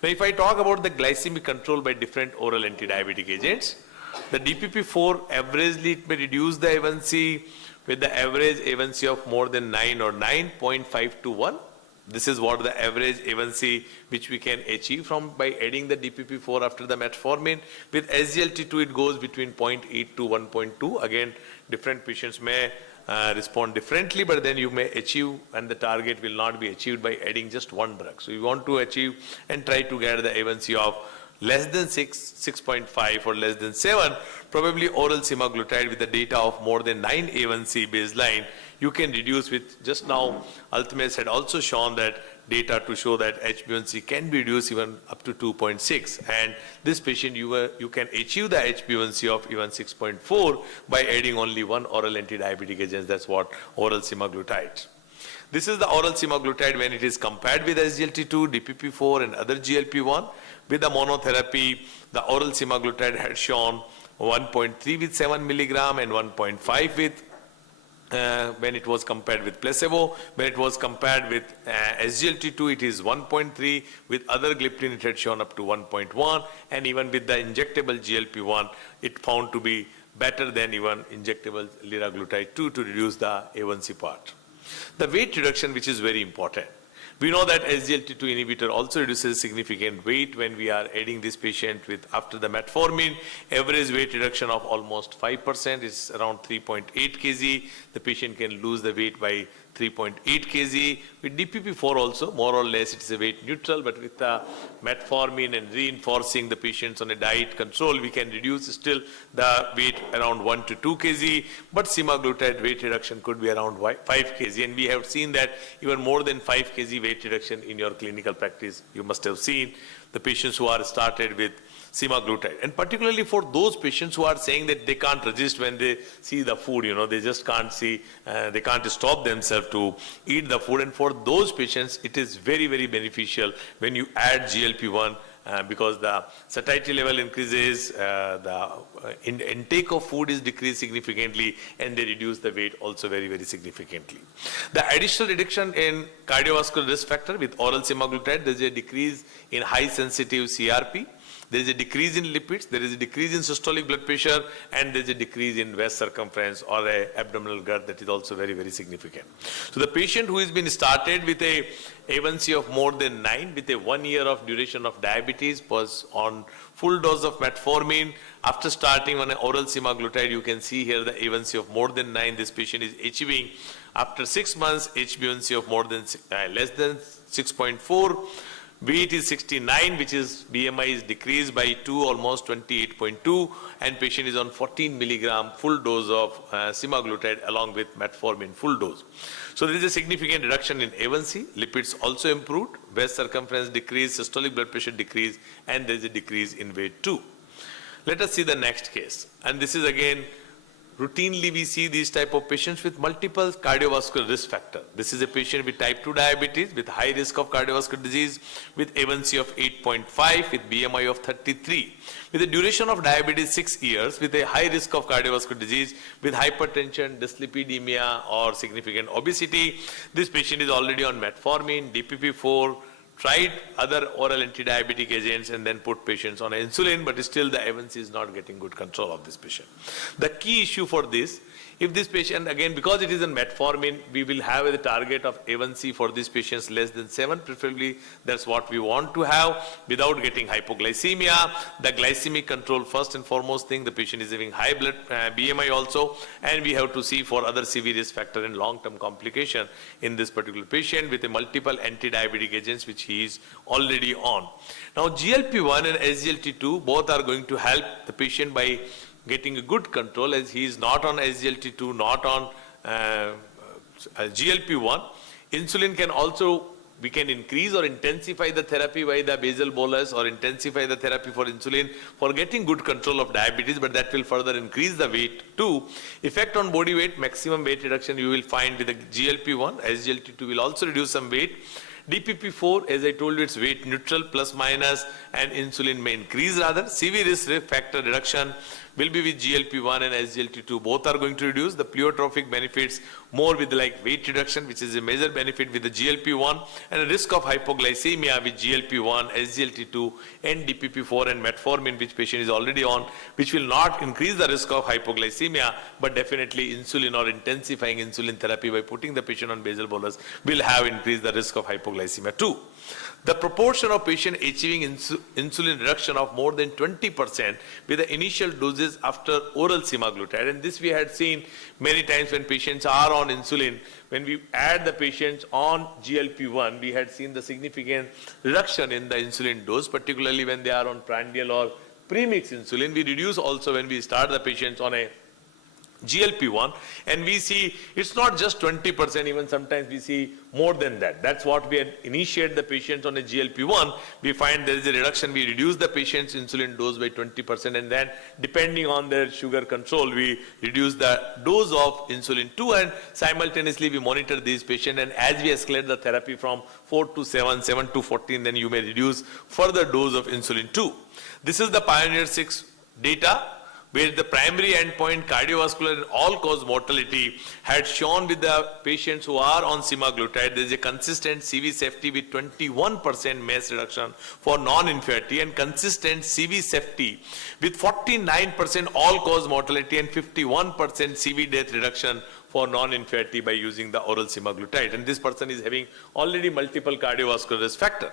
Now, if I talk about the glycemic control by different oral anti-diabetic agents, the DPP4 averagely it may reduce the A1C with the average A1C of more than 9 or 9.5 to 1. This is what the average A1C which we can achieve by adding the DPP4 after the metformin. With SGLT2, it goes between 0.8 to 1.2. Again, different patients may respond differently, but then you may achieve, and the target will not be achieved by adding just one drug. So you want to achieve and try to get the A1C of less than 6, 6.5 or less than 7, probably oral semaglutide with the data of more than 9 A1C baseline, you can reduce with, just now, Altemes had also shown that data to show that HbA1c can be reduced even up to 2.6. And this patient, you can achieve the HbA1c of even 6.4 by adding only one oral anti-diabetic agent, that's what oral semaglutide. This is the oral semaglutide when it is compared with SGLT2, DPP4 and other GLP-1. With the monotherapy, the oral semaglutide had shown 1.3 with 7 milligram and 1.5 with when it was compared with placebo. When it was compared with SGLT2, it is 1.3. With other gliptin, it had shown up to 1.1. And even with the injectable GLP-1, it found to be better than even injectable liraglutide 2 to reduce the A1C part. The weight reduction, which is very important. We know that SGLT2 inhibitor also reduces significant weight when we are adding this patient with after the metformin. Average weight reduction of almost 5% is around 3.8 kg. The patient can lose the weight by 3.8 kg. With DPP4 also, more or less, it is a weight neutral, but with the metformin and reinforcing the patients on a diet control, we can reduce still the weight around 1 to 2 kg. But semaglutide weight reduction could be around 5 kg. And we have seen that even more than 5 kg weight reduction in your clinical practice. You must have seen the patients who are started with semaglutide. And particularly for those patients who are saying that they can't resist when they see the food, they just can't see, they can't stop themselves to eat the food. And for those patients, it is very, very beneficial when you add GLP-1 because the satiety level increases, the intake of food is decreased significantly, and they reduce the weight also very, very significantly. The additional reduction in cardiovascular risk factor with oral semaglutide, there is a decrease in high sensitive CRP. There is a decrease in lipids, there is a decrease in systolic blood pressure, and there is a decrease in waist circumference or a abdominal girth that is also very, very significant. So the patient who has been started with a A1C of more than 9 with a 1 year of duration of diabetes was on full dose of metformin. After starting on an oral semaglutide, you can see here the A1C of more than 9. This patient is achieving after 6 months HbA1c of more than less than 6.4. Weight is 69, which is BMI is decreased by 2, almost 28.2, and patient is on 14 milligram full dose of semaglutide along with metformin full dose. So there is a significant reduction in A1C, lipids also improved, waist circumference decreased, systolic blood pressure decreased, and there is a decrease in weight too. Let us see the next case. And this is again, routinely we see these type of patients with multiple cardiovascular risk factor. This is a patient with type 2 diabetes with high risk of cardiovascular disease with A1C of 8.5 with BMI of 33. With a duration of diabetes 6 years with a high risk of cardiovascular disease with hypertension, dyslipidemia or significant obesity. This patient is already on metformin, DPP4, tried other oral anti-diabetic agents and then put patients on insulin, but still the A1C is not getting good control of this patient. The key issue for this, if this patient, again, because it is in metformin, we will have a target of A1C for these patients less than 7, preferably that's what we want to have without getting hypoglycemia. The glycemic control, first and foremost thing, the patient is having high blood BMI also, and we have to see for other severe risk factor and long-term complication in this particular patient with a multiple anti-diabetic agents which he is already on. Now GLP-1 and SGLT2 both are going to help the patient by getting a good control, as he is not on SGLT2, not on GLP-1. Insulin can also, we can increase or intensify the therapy by the basal bolus or intensify the therapy for insulin for getting good control of diabetes, but that will further increase the weight too. Effect on body weight, maximum weight reduction you will find with the GLP-1. SGLT2 will also reduce some weight. DPP-4, as I told you, it's weight neutral, plus minus, and insulin may increase rather. Severe risk factor reduction will be with GLP-1 and SGLT2. Both are going to reduce. The pleiotropic benefits more with like weight reduction, which is a major benefit with the GLP-1, and a risk of hypoglycemia with GLP-1, SGLT2, and DPP-4 and metformin, which patient is already on, which will not increase the risk of hypoglycemia, but definitely insulin or intensifying insulin therapy by putting the patient on basal bolus will have increased the risk of hypoglycemia too. The proportion of patients achieving insulin reduction of more than 20% with the initial doses after oral semaglutide, and this we had seen many times when patients are on insulin. When we add the patients on GLP-1, we had seen the significant reduction in the insulin dose, particularly when they are on prandial or premix insulin. We reduce also when we start the patients on a GLP-1, and we see it's not just 20%, even sometimes we see more than that. That's what we had initiated the patients on a GLP-1. We find there is a reduction. We reduce the patient's insulin dose by 20%, and then depending on their sugar control, we reduce the dose of insulin too, and simultaneously we monitor these patients, and as we escalate the therapy from 4 to 7, 7 to 14, then you may reduce further dose of insulin too. This is the Pioneer 6 data, where the primary endpoint, cardiovascular and all-cause mortality, had shown with the patients who are on semaglutide, there is a consistent CV safety with 21% MACE reduction for non-inferiority, and consistent CV safety with 49% all-cause mortality and 51% CV death reduction for non-inferiority by using the oral semaglutide, and this person is having already multiple cardiovascular risk factor.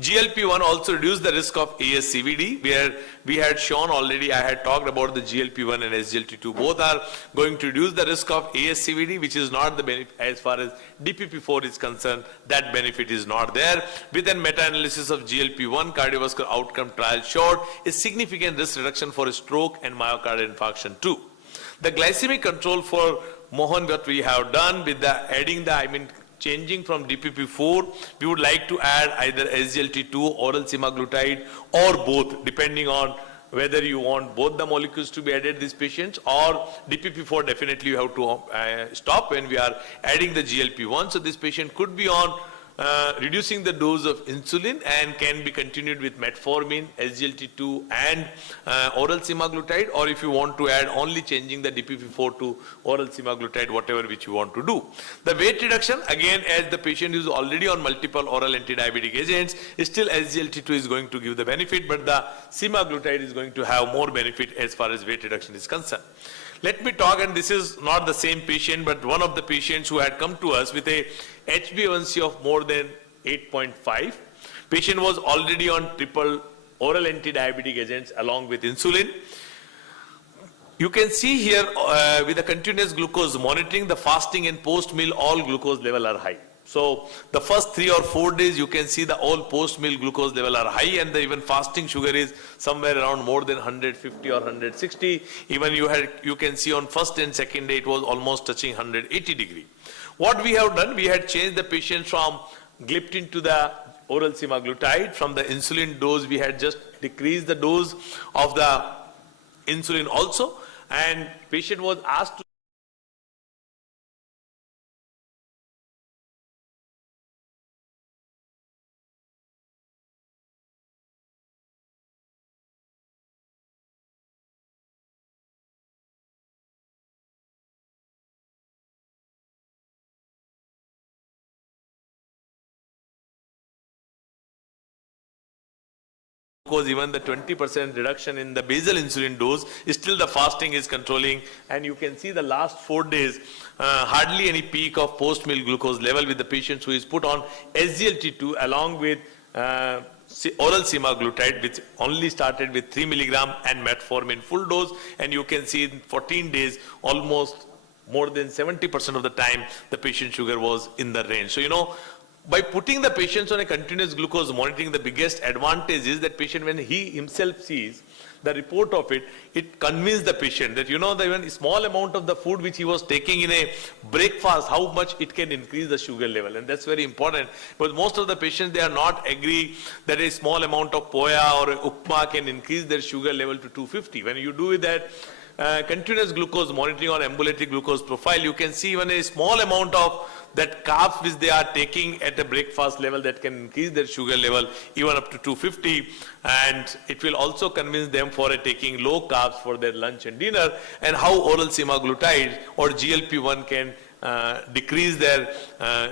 GLP-1 also reduced the risk of ASCVD, where we had shown already, I had talked about the GLP-1 and SGLT2. Both are going to reduce the risk of ASCVD, which is not the benefit as far as DPP-4 is concerned. That benefit is not there. With a meta-analysis of GLP-1, cardiovascular outcome trial showed a significant risk reduction for a stroke and myocardial infarction too. The glycemic control for Mohan, what we have done with the changing from DPP-4, we would like to add either SGLT2, oral semaglutide, or both, depending on whether you want both the molecules to be added these patients, or DPP-4 definitely you have to stop when we are adding the GLP-1. So this patient could be on reducing the dose of insulin and can be continued with metformin, SGLT2 and oral semaglutide, or if you want to add only changing the DPP-4 to oral semaglutide, whatever which you want to do. The weight reduction, again, as the patient is already on multiple oral anti-diabetic agents, still SGLT2 is going to give the benefit, but the semaglutide is going to have more benefit as far as weight reduction is concerned. Let me talk, and this is not the same patient, but one of the patients who had come to us with a HbA1c of more than 8.5. Patient was already on triple oral anti-diabetic agents along with insulin. You can see here with the continuous glucose monitoring, the fasting and post-meal, all glucose level are high. So the first 3 or 4 days, you can see the all post-meal glucose level are high, and the even fasting sugar is somewhere around more than 150 or 160. Even you can see on first and second day, it was almost touching 180 degree. What we have done, we had changed the patient from gliptin to the oral semaglutide. From the insulin dose, we had just decreased the dose of the insulin also, and patient was asked to glucose, even the 20% reduction in the basal insulin dose, still the fasting is controlling. And you can see the last 4 days, hardly any peak of post-meal glucose level with the patients who is put on SGLT2 along with oral semaglutide, which only started with 3 milligram and metformin full dose. And you can see in 14 days, almost more than 70% of the time, the patient sugar was in the range. So, by putting the patients on a continuous glucose monitoring, the biggest advantage is that patient, when he himself sees the report of it, it convinces the patient that, the even small amount of the food which he was taking in a breakfast, how much it can increase the sugar level. And that's very important, because most of the patients, they are not agree that a small amount of poya or upma can increase their sugar level to 250. When you do that, continuous glucose monitoring or ambulatory glucose profile, you can see even a small amount of that carbs which they are taking at a breakfast level that can increase their sugar level even up to 250, and it will also convince them for taking low carbs for their lunch and dinner, and how oral semaglutide or GLP-1 can decrease their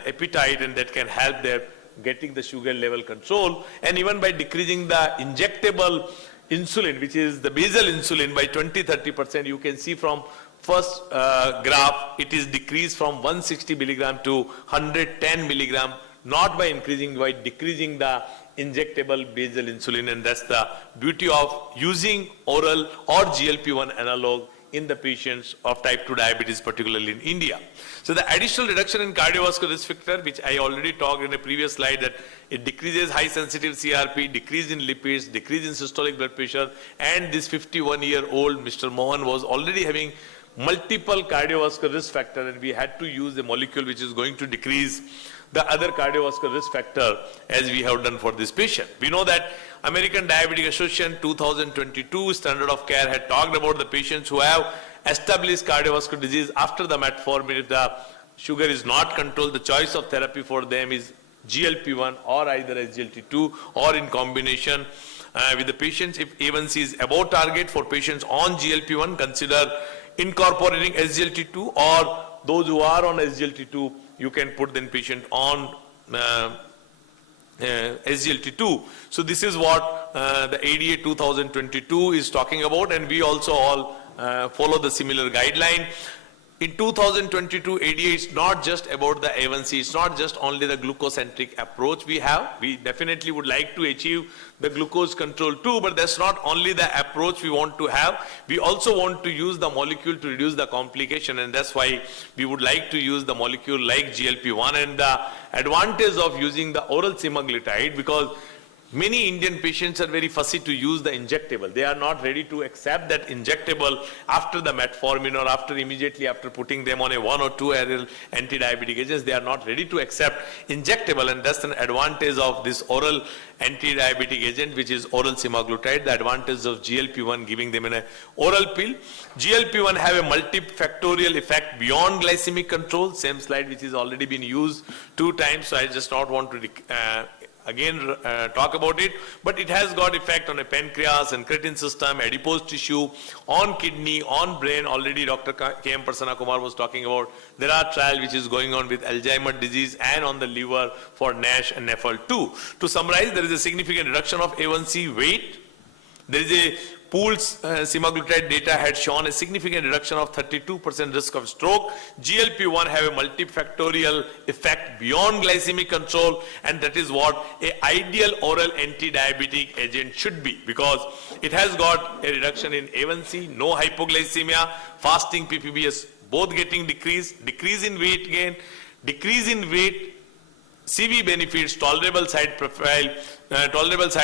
appetite, and that can help their getting the sugar level control. And even by decreasing the injectable insulin, which is the basal insulin, by 20-30%, you can see from first graph, it is decreased from 160 milligram to 110 milligram, not by increasing, by decreasing the injectable basal insulin. And that's the beauty of using oral or GLP-1 analog in the patients of type 2 diabetes, particularly in India. So the additional reduction in cardiovascular risk factor, which I already talked in a previous slide, that it decreases high sensitive CRP, decrease in lipids, decrease in systolic blood pressure, and this 51-year-old Mr. Mohan was already having multiple cardiovascular risk factor, and we had to use a molecule which is going to decrease the other cardiovascular risk factor, as we have done for this patient. We know that American Diabetic Association 2022 standard of care had talked about the patients who have established cardiovascular disease after the metformin. If the sugar is not controlled, the choice of therapy for them is GLP-1 or either SGLT2 or in combination with the patients. If A1C is above target, for patients on GLP-1, consider incorporating SGLT2, or those who are on SGLT2, you can put the patient on SGLT2. So this is what the ADA 2022 is talking about, and we also all follow the similar guideline. In 2022, ADA is not just about the A1C, it's not just only the glucocentric approach we have. We definitely would like to achieve the glucose control too, but that's not only the approach we want to have. We also want to use the molecule to reduce the complication, and that's why we would like to use the molecule like GLP-1. And the advantage of using the oral semaglutide, because many Indian patients are very fussy to use the injectable. They are not ready to accept that injectable after the metformin or immediately after putting them on a 1 or 2 oral anti-diabetic agents. They are not ready to accept injectable, and that's an advantage of this oral anti-diabetic agent, which is oral semaglutide. The advantage of GLP-1 giving them in an oral pill. GLP-1 have a multifactorial effect beyond glycemic control. Same slide which has already been used 2 times, so I just not want to again talk about it, but it has got effect on a pancreas and incretin system, adipose tissue, on kidney, on brain. Already Dr. K.M. Prasanna Kumar was talking about. There are trials which is going on with Alzheimer's disease and on the liver for NASH and NAFL2. To summarize, there is a significant reduction of A1C weight. There is a pooled semaglutide data had shown a significant reduction of 32% risk of stroke. GLP-1 have a multifactorial effect beyond glycemic control, and that is what an ideal oral anti-diabetic agent should be, because it has got a reduction in A1C, no hypoglycemia, fasting PPBS both getting decreased, decrease in weight gain, decrease in weight, CV benefits, tolerable side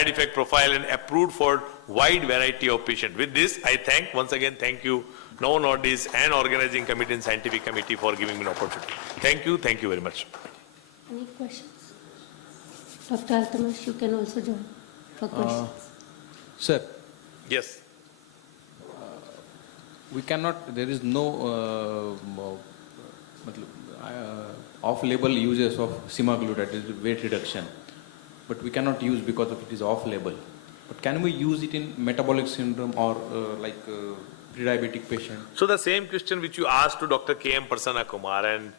effect profile, and approved for wide variety of patients. With this, I once again thank you, Novo Nordisk and organizing committee and scientific committee for giving me an opportunity. Thank you very much. Any questions? Dr. Altamash, you can also join for questions. Sir. Yes. We cannot, there is no off-label uses of semaglutide, weight reduction, but we cannot use because of it is off-label. But can we use it in metabolic syndrome or pre-diabetic patient? So the same question which you asked to Dr. K.M. Prasanna Kumar, and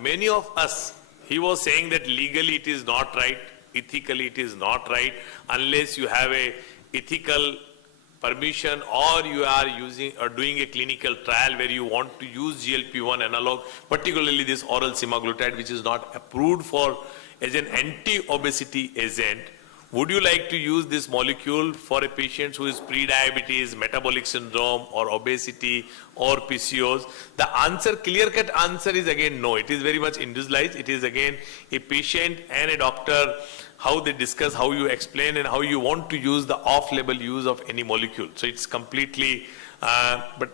many of us, he was saying that legally it is not right, ethically it is not right unless you have a ethical permission or you are using or doing a clinical trial where you want to use GLP-1 analog, particularly this oral semaglutide, which is not approved for as an anti-obesity agent. Would you like to use this molecule for a patient who is pre-diabetes, metabolic syndrome, or obesity, or PCOS? The answer, clear-cut answer is again no. It is very much individualized. It is again a patient and a doctor, how they discuss, how you explain, and how you want to use the off-label use of any molecule. So it's completely, but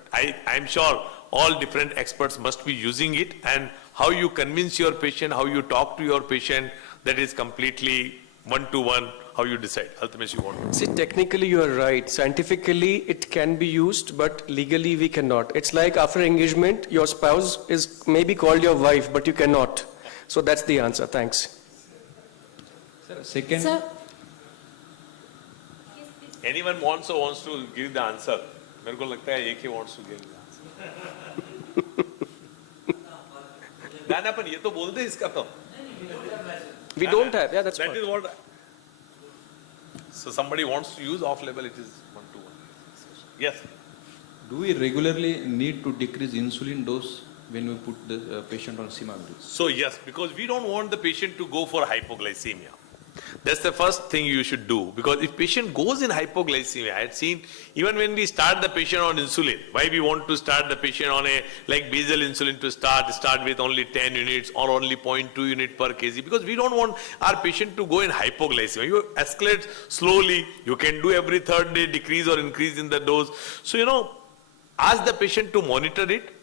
I'm sure all different experts must be using it, and how you convince your patient, how you talk to your patient, that is completely one-to-one, how you decide. Ultimately, you want to. See, technically you are right. Scientifically it can be used, but legally we cannot. It's like after engagement, your spouse is maybe called your wife, but you cannot. So that's the answer. Thanks. Sir, second. Sir, Anyone wants to give the answer? मेरे को लगता है एक ही wants to give the answer. गाना पर ये तो बोल दे इसका तो. We don't have. Yeah, that's That fine. is what. So somebody wants to use off-label, it is one-to-one. Yes. Do we regularly need to decrease insulin dose when we put the patient on semaglutide? So yes, because we don't want the patient to go for hypoglycemia. That's the first thing you should do, because if patient goes in hypoglycemia, I had seen even when we start the patient on insulin, why we want to start the patient on a like basal insulin to start with only 10 units or only 0.2 unit per kg, because we don't want our patient to go in hypoglycemia. You escalate slowly, you can do every third day decrease or increase in the dose. So ask the patient to monitor it,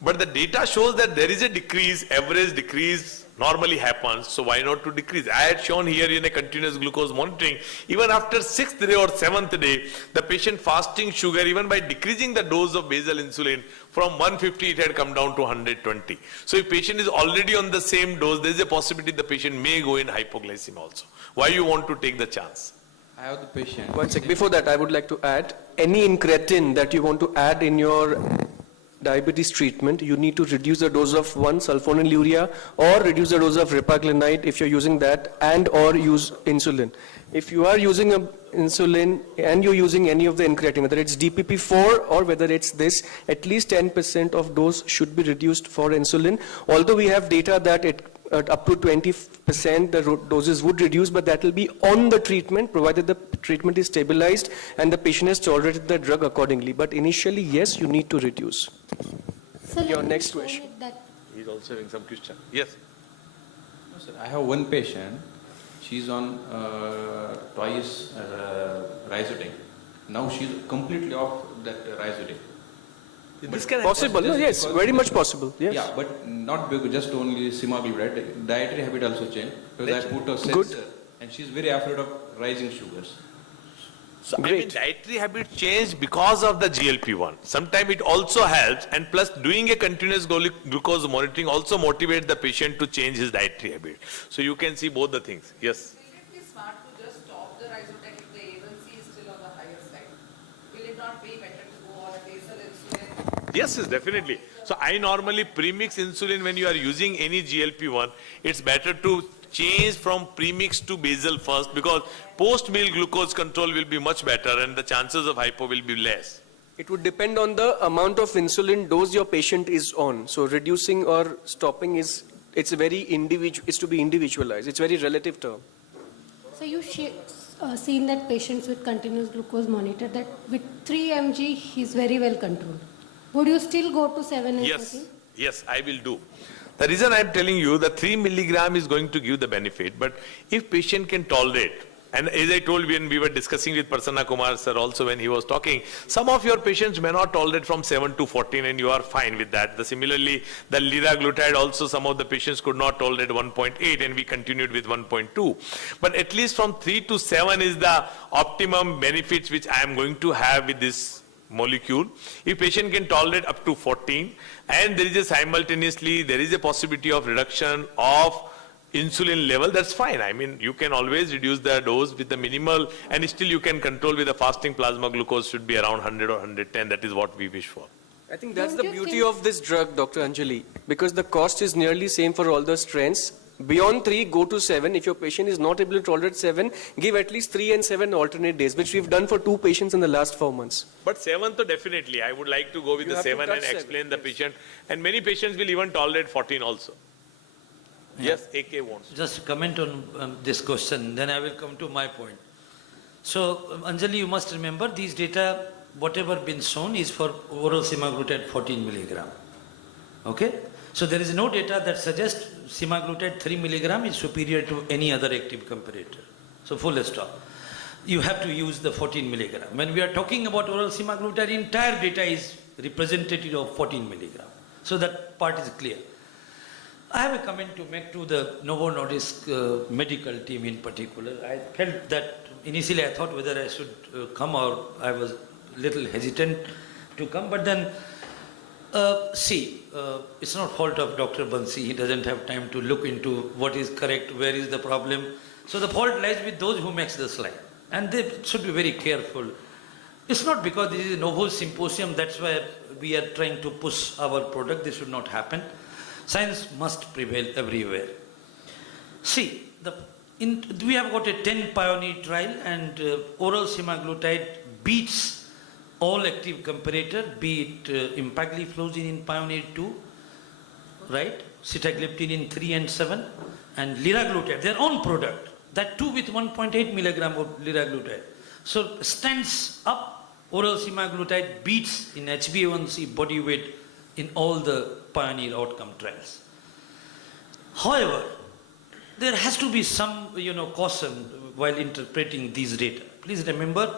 but the data shows that there is a decrease, average decrease normally happens, so why not to decrease? I had shown here in a continuous glucose monitoring, even after 6th day or 7th day, the patient fasting sugar, even by decreasing the dose of basal insulin from 150, it had come down to 120. So if patient is already on the same dose, there is a possibility the patient may go in hypoglycemia also. Why you want to take the chance? I have the patient. One sec. Before that, I would like to add, any incretin that you want to add in your diabetes treatment, you need to reduce the dose of one sulfonylurea or reduce the dose of repaglinide if you're using that, and or use insulin. If you are using insulin and you're using any of the incretin, whether it's DPP-4 or whether it's this, at least 10% of dose should be reduced for insulin. Although we have data that up to 20% the doses would reduce, but that will be on the treatment, provided the treatment is stabilized and the patient has tolerated the drug accordingly. But initially, yes, you need to reduce. sir, Your let me next explain question. it that He's also having some question. Yes. No, sir, I have one patient. She's on twice Rhizodane. Now she's completely off that Rhizodane. This can Possible, no? Yes, very much possible. Yes. Yeah, but not because just only semaglutide. Dietary habit also changed, because I put a sensor and she's very afraid of rising sugars. So I mean, dietary habit change because of the GLP-1. Sometimes it also helps, and plus doing a continuous glucose monitoring also motivates the patient to change his dietary habit. So you can see both the things. Yes. Will it be smart to just stop the Rhizodane if the A1C is still on the higher side? Will it not be better to go on a basal insulin? Yes, definitely. So I normally premix insulin when you are using any GLP-1. It's better to change from premix to basal first, because post-meal glucose control will be much better and the chances of hypo will be less. It would depend on the amount of insulin dose your patient is on. So reducing or stopping it's to be individualized. It's very relative term. so you seen that patients with continuous glucose monitor that with 3 mg he's very well controlled. Would you still go to 7 and 14? Yes, I will do. The reason I am telling you the 3 milligram is going to give the benefit, but if patient can tolerate, and as I told when we were discussing with Prasanna Kumar sir also when he was talking, some of your patients may not tolerate from 7 to 14 and you are fine with that. Similarly, the liraglutide also some of the patients could not tolerate 1.8 and we continued with 1.2. But at least from 3 to 7 is the optimum benefits which I am going to have with this molecule. If patient can tolerate up to 14 and there is a possibility of reduction of insulin level, that's fine. I mean, you can always reduce the dose with the minimal and still you can control with the fasting plasma glucose should be around 100 or 110. That is what we wish for. I think that's the beauty of this drug, Dr. Anjali, because the cost is nearly same for all the strengths Beyond 3, go to 7. If your patient is not able to tolerate 7, give at least 3 and 7 alternate days, which we've done for 2 patients in the last 4 months. But 7th, definitely, I would like to go with You the have to 7 touch and 7, explain the patient. And many patients will even tolerate 14 also. Yes, AK wants. Just comment on this question, then I will come to my point. So, Anjali, you must remember these data, whatever been shown is for oral semaglutide 14 milligram. Okay? So there is no data that suggests semaglutide 3 milligram is superior to any other active comparator. So full stop. You have to use the 14 milligram. When we are talking about oral semaglutide, entire data is representative of 14 milligram. So that part is clear. I have a comment to make to the Novo Nordisk medical team in particular. I felt that initially I thought whether I should come or I was a little hesitant to come, but then it's not fault of Dr. Bansi. He doesn't have time to look into what is correct, where is the problem. So the fault lies with those who makes the slide. And they should be very careful. It's not because this is a Novo symposium, that's why we are trying to push our product. This should not happen. Science must prevail everywhere. See, we have got a 10 pioneer trial and oral semaglutide beats all active comparator, be it empagliflozin in Pioneer 2, right? Sitagliptin in 3 and 7, and liraglutide, their own product, that too with 1.8 milligram of liraglutide. So stands up, oral semaglutide beats in HbA1c body weight in all the Pioneer outcome trials. However, there has to be some, caution while interpreting these data. Please remember,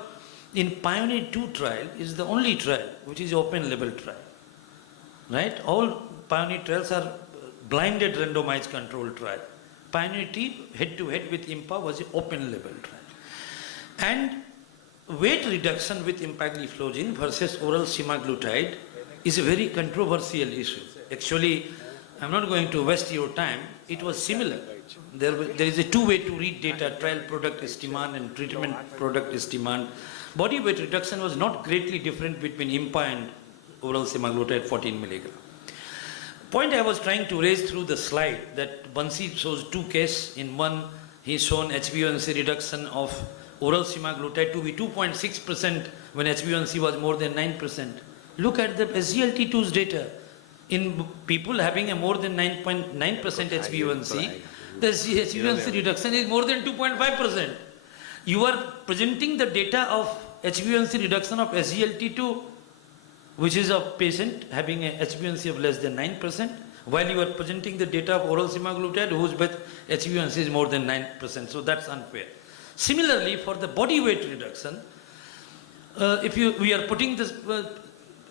in Pioneer 2 trial is the only trial which is open label trial, right? All Pioneer trials are blinded randomized controlled trial. Pioneer T head to head with IMPA was an open label trial. And weight reduction with empagliflozin versus oral semaglutide is a very controversial issue. Actually, I'm not going to waste your time. It was similar. There is a two way to read data. Trial product is demand and treatment product is demand. Body weight reduction was not greatly different between IMPA and oral semaglutide 14 milligram. Point I was trying to raise through the slide that Bansi shows 2 cases. In one, he's shown HbA1c reduction of oral semaglutide to be 2.6% when HbA1c was more than 9%. Look at the SGLT2's data. In people having a more than 9.9% HbA1c, the HbA1c reduction is more than 2.5%. You are presenting the data of HbA1c reduction of SGLT2, which is a patient having a HbA1c of less than 9%, while you are presenting the data of oral semaglutide whose HbA1c is more than 9%. So that's unfair. Similarly, for the body weight reduction, we are putting this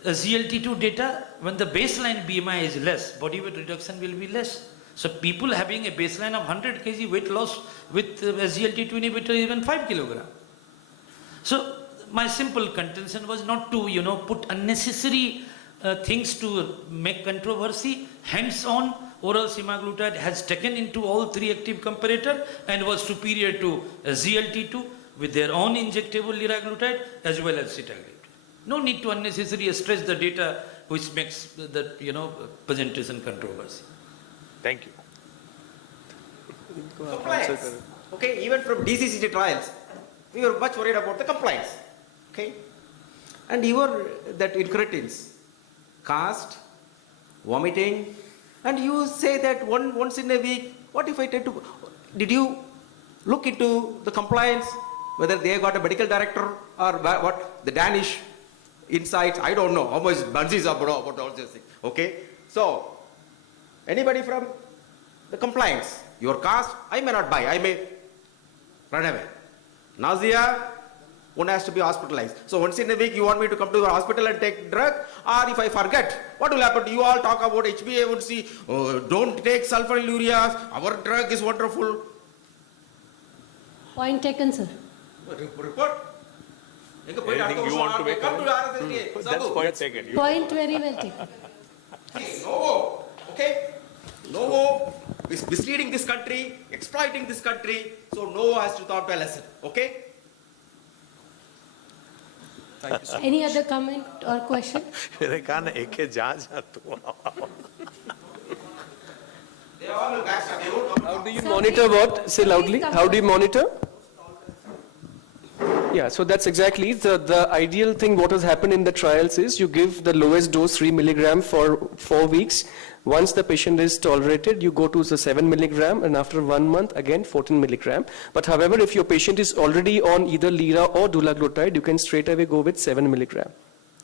SGLT2 data, when the baseline BMI is less, body weight reduction will be less. So people having a baseline of 100 kg weight loss with SGLT2 inhibitor even 5 kilogram. So my simple contention was not to put unnecessary things to make controversy. Hands-on, oral semaglutide has taken into all 3 active comparator and was superior to SGLT2 with their own injectable liraglutide as well as sitagliptin. No need to unnecessarily stress the data which makes the presentation controversy. Thank you. Compliance. Okay, even from DCCT trials, we were much worried about the compliance. Okay, and that incretins, cast, vomiting, and you say that once in a week. What if I tend to? Did you look into the compliance? Whether they got a medical director or what? The Danish insights. I don't know how much Bansi is about all these things. Okay, so. Anybody from the compliance? Your cast, I may not buy, I may run away. Nausea, one has to be hospitalized. So once in a week you want me to come to the hospital and take drug, or if I forget, what will happen? You all talk about HbA1c, don't take sulfonylureas, our drug is wonderful. Point taken, sir. Report. Anything you want to make? That's point taken. Point very well taken. Novo, okay? Novo is misleading this country, exploiting this country, so Novo has to thought a lesson, okay? Thank you so much. Any other comment or question? मैंने कहा ना एक जांच तू How do you monitor what? Say loudly. How do you monitor? Yeah, so that's exactly the ideal thing. What has happened in the trials is you give the lowest dose 3 milligram for 4 weeks. Once the patient is tolerated, you go to the 7 milligram, and after 1 month, again 14 milligram. But however, if your patient is already on either lira or dulaglutide, you can straight away go with 7 milligram.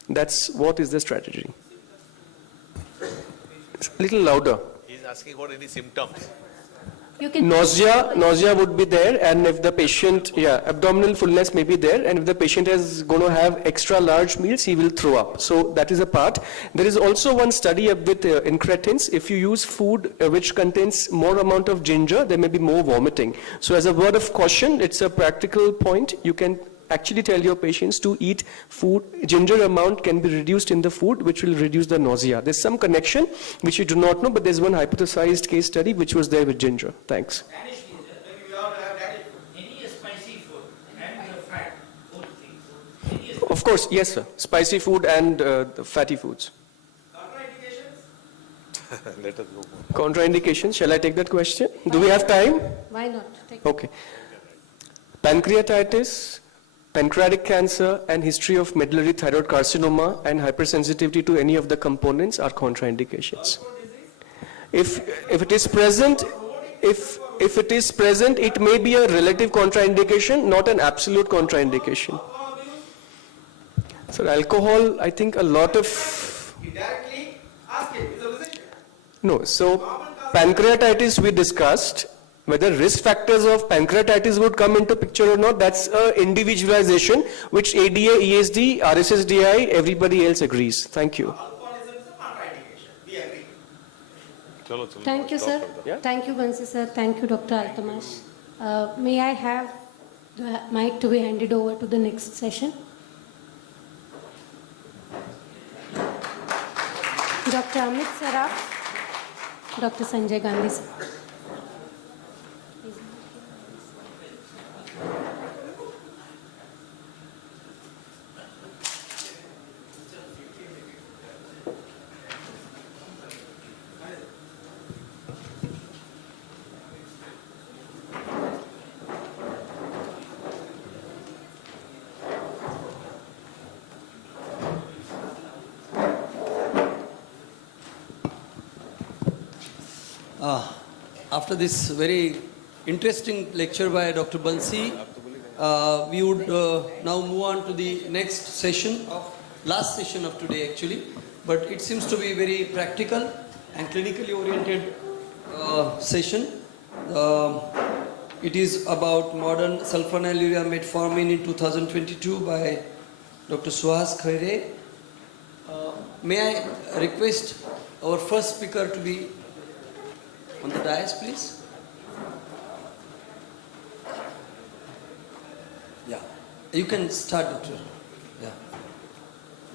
That's what is the strategy. Little louder. He's asking about any symptoms. Nausea would be there, and if the patient, abdominal fullness may be there, and if the patient is going to have extra large meals, he will throw up. So that is a part. There is also one study with incretins. If you use food which contains more amount of ginger, there may be more vomiting. So as a word of caution, it's a practical point. You can actually tell your patients to eat food. Ginger amount can be reduced in the food, which will reduce the nausea. There's some connection which you do not know, but there's one hypothesized case study which was there with ginger. Thanks. Of course, yes, sir. Spicy food and the fatty foods. Let us go. Contraindications. Shall I take that question? Do we have time? Why not? Okay. Pancreatitis, pancreatic cancer, and history of medullary thyroid carcinoma and hypersensitivity to any of the components are contraindications. If it is present, if it is present, it may be a relative contraindication, not an absolute contraindication. So alcohol, I think a lot of... No, so pancreatitis we discussed. Whether risk factors of pancreatitis would come into picture or not, that's individualization, which ADA, ESD, RSSDI, everybody else agrees. Thank you. Thank you, sir. Thank you, Bansi sir. Thank you, Dr. Altamash. May I have the mic to be handed over to the next session? Dr. Amit Saraf, Dr. Sanjay Gandhi sir. After this very interesting lecture by Dr. Bansi, we would now move on to the next session, last session of today actually, but it seems to be very practical and clinically oriented session. It is about modern sulfonylurea metformin in 2022 by Dr. Suhas Khaire. May I request our first speaker to be on the dais, please? Yeah, you can start, Doctor. Yeah.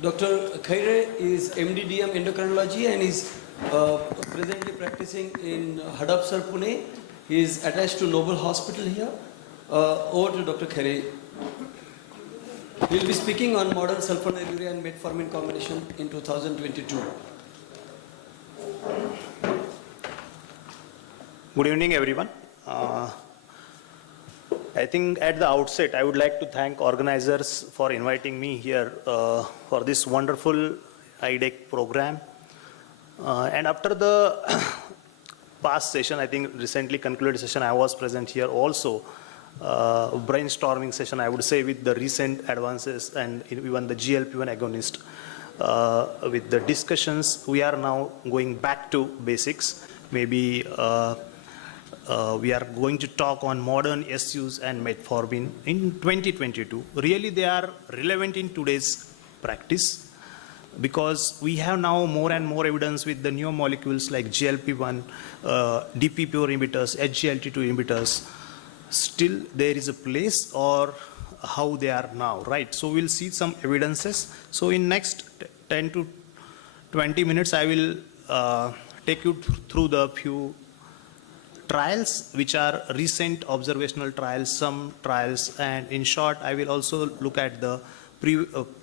Dr. Khaire is MD/DM endocrinology and is presently practicing in Hadapsar, Pune. He is attached to Noble Hospital here. Over to Dr. Khaire. He will be speaking on modern sulfonylurea and metformin combination in 2022. Good evening, everyone. I think at the outset, I would like to thank organizers for inviting me here for this wonderful IDEC program. And after the past session, I think recently concluded session, I was present here also. Brainstorming session, I would say, with the recent advances and even the GLP-1 agonist. With the discussions, we are now going back to basics. Maybe we are going to talk on modern SUs and metformin in 2022. Really, they are relevant in today's practice because we have now more and more evidence with the new molecules like GLP-1, DPP-4 inhibitors, SGLT2 inhibitors. Still, there is a place or how they are now, right? So we'll see some evidences. So in next 10 to 20 minutes, I will take you through the few trials, which are recent observational trials, some trials, and in short, I will also look at the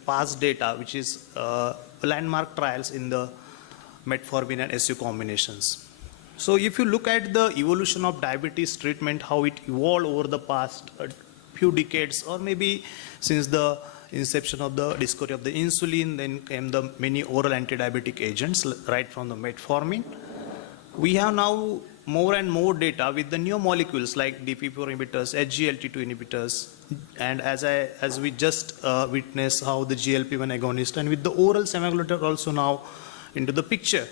past data, which is landmark trials in the metformin and SU combinations. So if you look at the evolution of diabetes treatment, how it evolved over the past few decades, or maybe since the inception of the discovery of the insulin, then came the many oral anti-diabetic agents, right from the metformin. We have now more and more data with the new molecules like DPP-4 inhibitors, SGLT2 inhibitors, and as we just witnessed how the GLP-1 agonist, and with the oral semaglutide also now into the picture.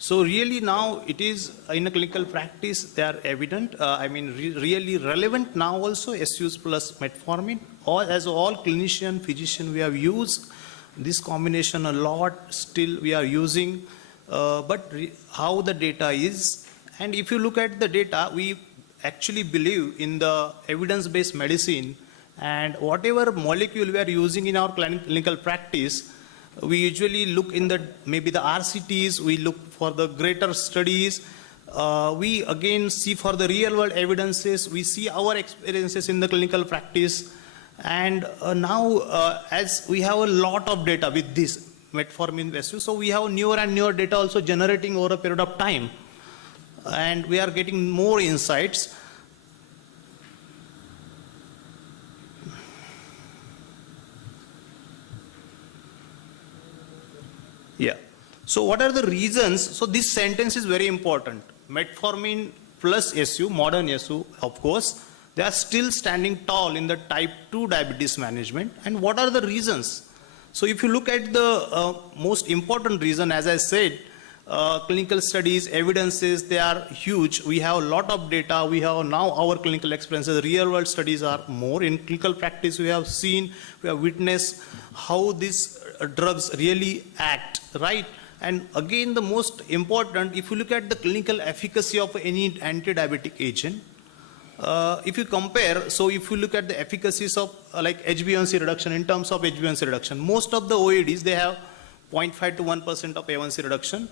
So really now it is in a clinical practice, they are evident, really relevant now also, SUs plus metformin. As all clinician, physician, we have used this combination a lot, still we are using, but how the data is. And if you look at the data, we actually believe in the evidence-based medicine, and whatever molecule we are using in our clinical practice, we usually look in maybe the RCTs, we look for the greater studies, we again see for the real world evidences, we see our experiences in the clinical practice, and now as we have a lot of data with this metformin SU, so we have newer and newer data also generating over a period of time, and we are getting more insights. Yeah. So what are the reasons? So this sentence is very important. Metformin plus SU, modern SU, of course, they are still standing tall in the type 2 diabetes management. And what are the reasons? So if you look at the most important reason, as I said, clinical studies, evidences, they are huge. We have a lot of data. We have now our clinical experiences. Real world studies are more. In clinical practice, we have seen, we have witnessed how these drugs really act, right? And again, the most important, if you look at the clinical efficacy of any anti-diabetic agent, if you compare, so if you look at the efficacies of like HbA1c reduction, in terms of HbA1c reduction, most of the OADs, they have 0.5 to 1% of A1C reduction.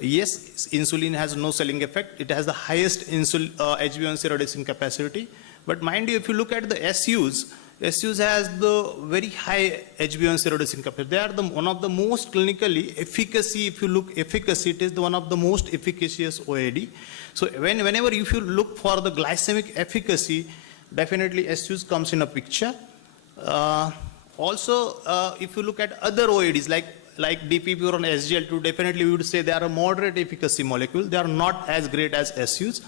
Yes, insulin has no selling effect. It has the highest HbA1c reducing capacity. But mind you, if you look at the SUs has the very high HbA1c reducing capacity. They are one of the most clinically efficacy. If you look efficacy, it is one of the most efficacious OAD. So whenever if you look for the glycemic efficacy, definitely SUs comes in a picture. Also, if you look at other OADs like DPP-4 and SGL2, definitely we would say they are a moderate efficacy molecule. They are not as great as SUs.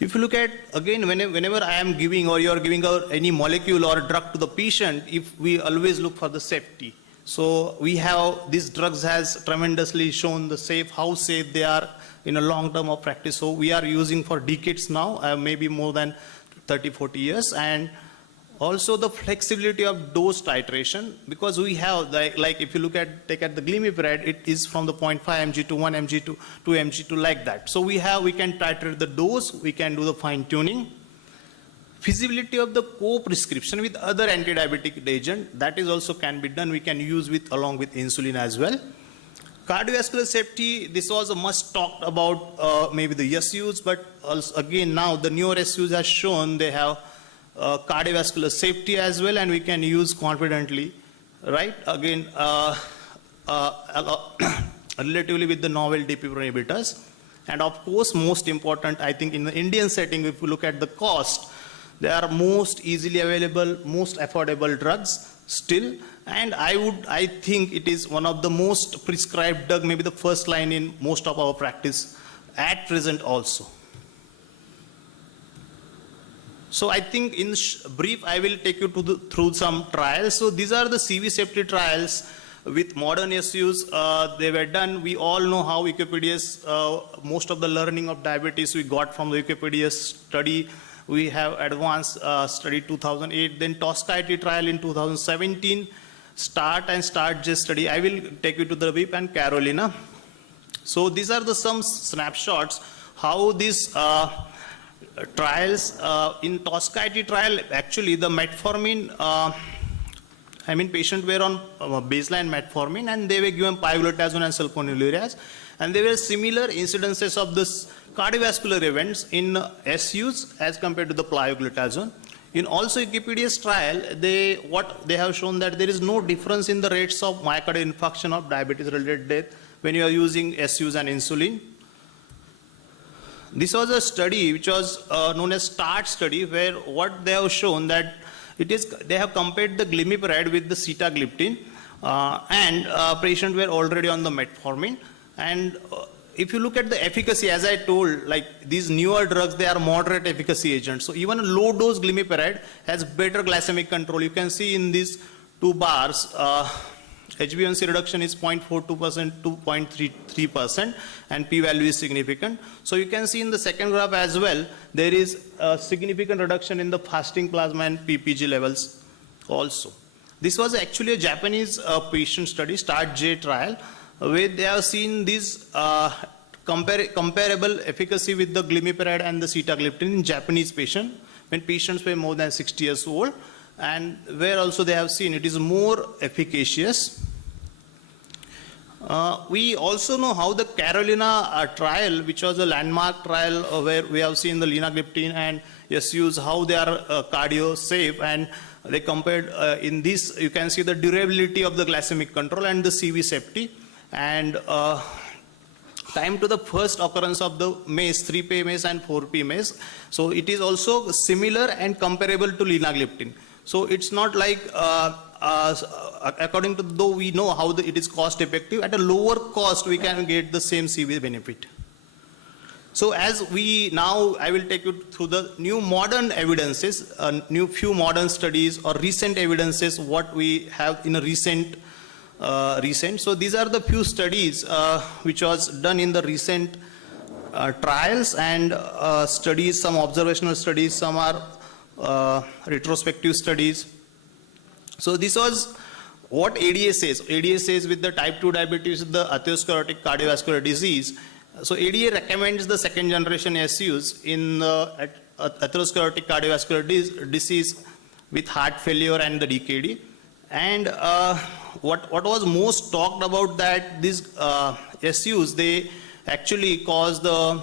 If you look at, again, whenever I am giving or you are giving any molecule or drug to the patient, if we always look for the safety. So we have, these drugs has tremendously shown the how safe they are in a long term of practice. So we are using for decades now, maybe more than 30, 40 years. And also the flexibility of dose titration, because we have, like if you take at the glimepiride, it is from the 0.5 mg to 1 mg to 2 mg to like that. So we can titrate the dose, we can do the fine tuning. Feasibility of the co-prescription with other anti-diabetic agent, that is also can be done. We can use along with insulin as well. Cardiovascular safety, this was a much talked about maybe the SUs, but also again now the newer SUs has shown they have cardiovascular safety as well, and we can use confidently, right? Again, relatively with the novel DPP-4 inhibitors. And of course, most important, I think in the Indian setting, if you look at the cost, they are most easily available, most affordable drugs still. And I think it is one of the most prescribed drug, maybe the first line in most of our practice at present also. So I think in brief, I will take you through some trials. So these are the CV safety trials with modern SUs. They were done. We all know how Wikipedia's, most of the learning of diabetes we got from the Wikipedia study. We have advanced study 2008, then Toscaiti trial in 2017, START-J study. I will take you to the VIP and Carolina. So these are some snapshots how these trials, in Toscaiti trial, actually the metformin, patient were on baseline metformin and they were given pioglitazone and sulfonylureas, and there were similar incidences of this cardiovascular events in SUs as compared to the pioglitazone. In also Wikipedia's trial, what they have shown that there is no difference in the rates of myocardial infarction of diabetes-related death when you are using SUs and insulin. This was a study which was known as START study, where what they have shown that they have compared the glimepiride with the sitagliptin, and patients were already on the metformin. And if you look at the efficacy, as I told, like these newer drugs, they are moderate efficacy agents. So even a low dose glimepiride has better glycemic control. You can see in these two bars, HbA1c reduction is 0.42% to 0.33%, and p-value is significant. So you can see in the second graph as well, there is a significant reduction in the fasting plasma and PPG levels also. This was actually a Japanese patient study, START-J trial, where they have seen this comparable efficacy with the glimepiride and the sitagliptin in Japanese patients, when patients were more than 60 years old, and where also they have seen it is more efficacious. We also know how the Carolina trial, which was a landmark trial where we have seen the linagliptin and SUs, how they are cardio safe, and they compared in this, you can see the durability of the glycemic control and the CV safety, and time to the first occurrence of the MACE, 3P MACE and 4P MACE. So it is also similar and comparable to linagliptin. So it's not like, according to, though we know how it is cost effective, at a lower cost we can get the same CV benefit. So as we now, I will take you through the new modern evidences, few modern studies or recent evidences what we have in a recent. So these are the few studies which was done in the recent trials and studies, some observational studies, some are retrospective studies. So this was what ADA says. ADA says with the type 2 diabetes, the atherosclerotic cardiovascular disease. So ADA recommends the second generation SUs in atherosclerotic cardiovascular disease with heart failure and the DKD. And what was most talked about that these SUs, they actually cause the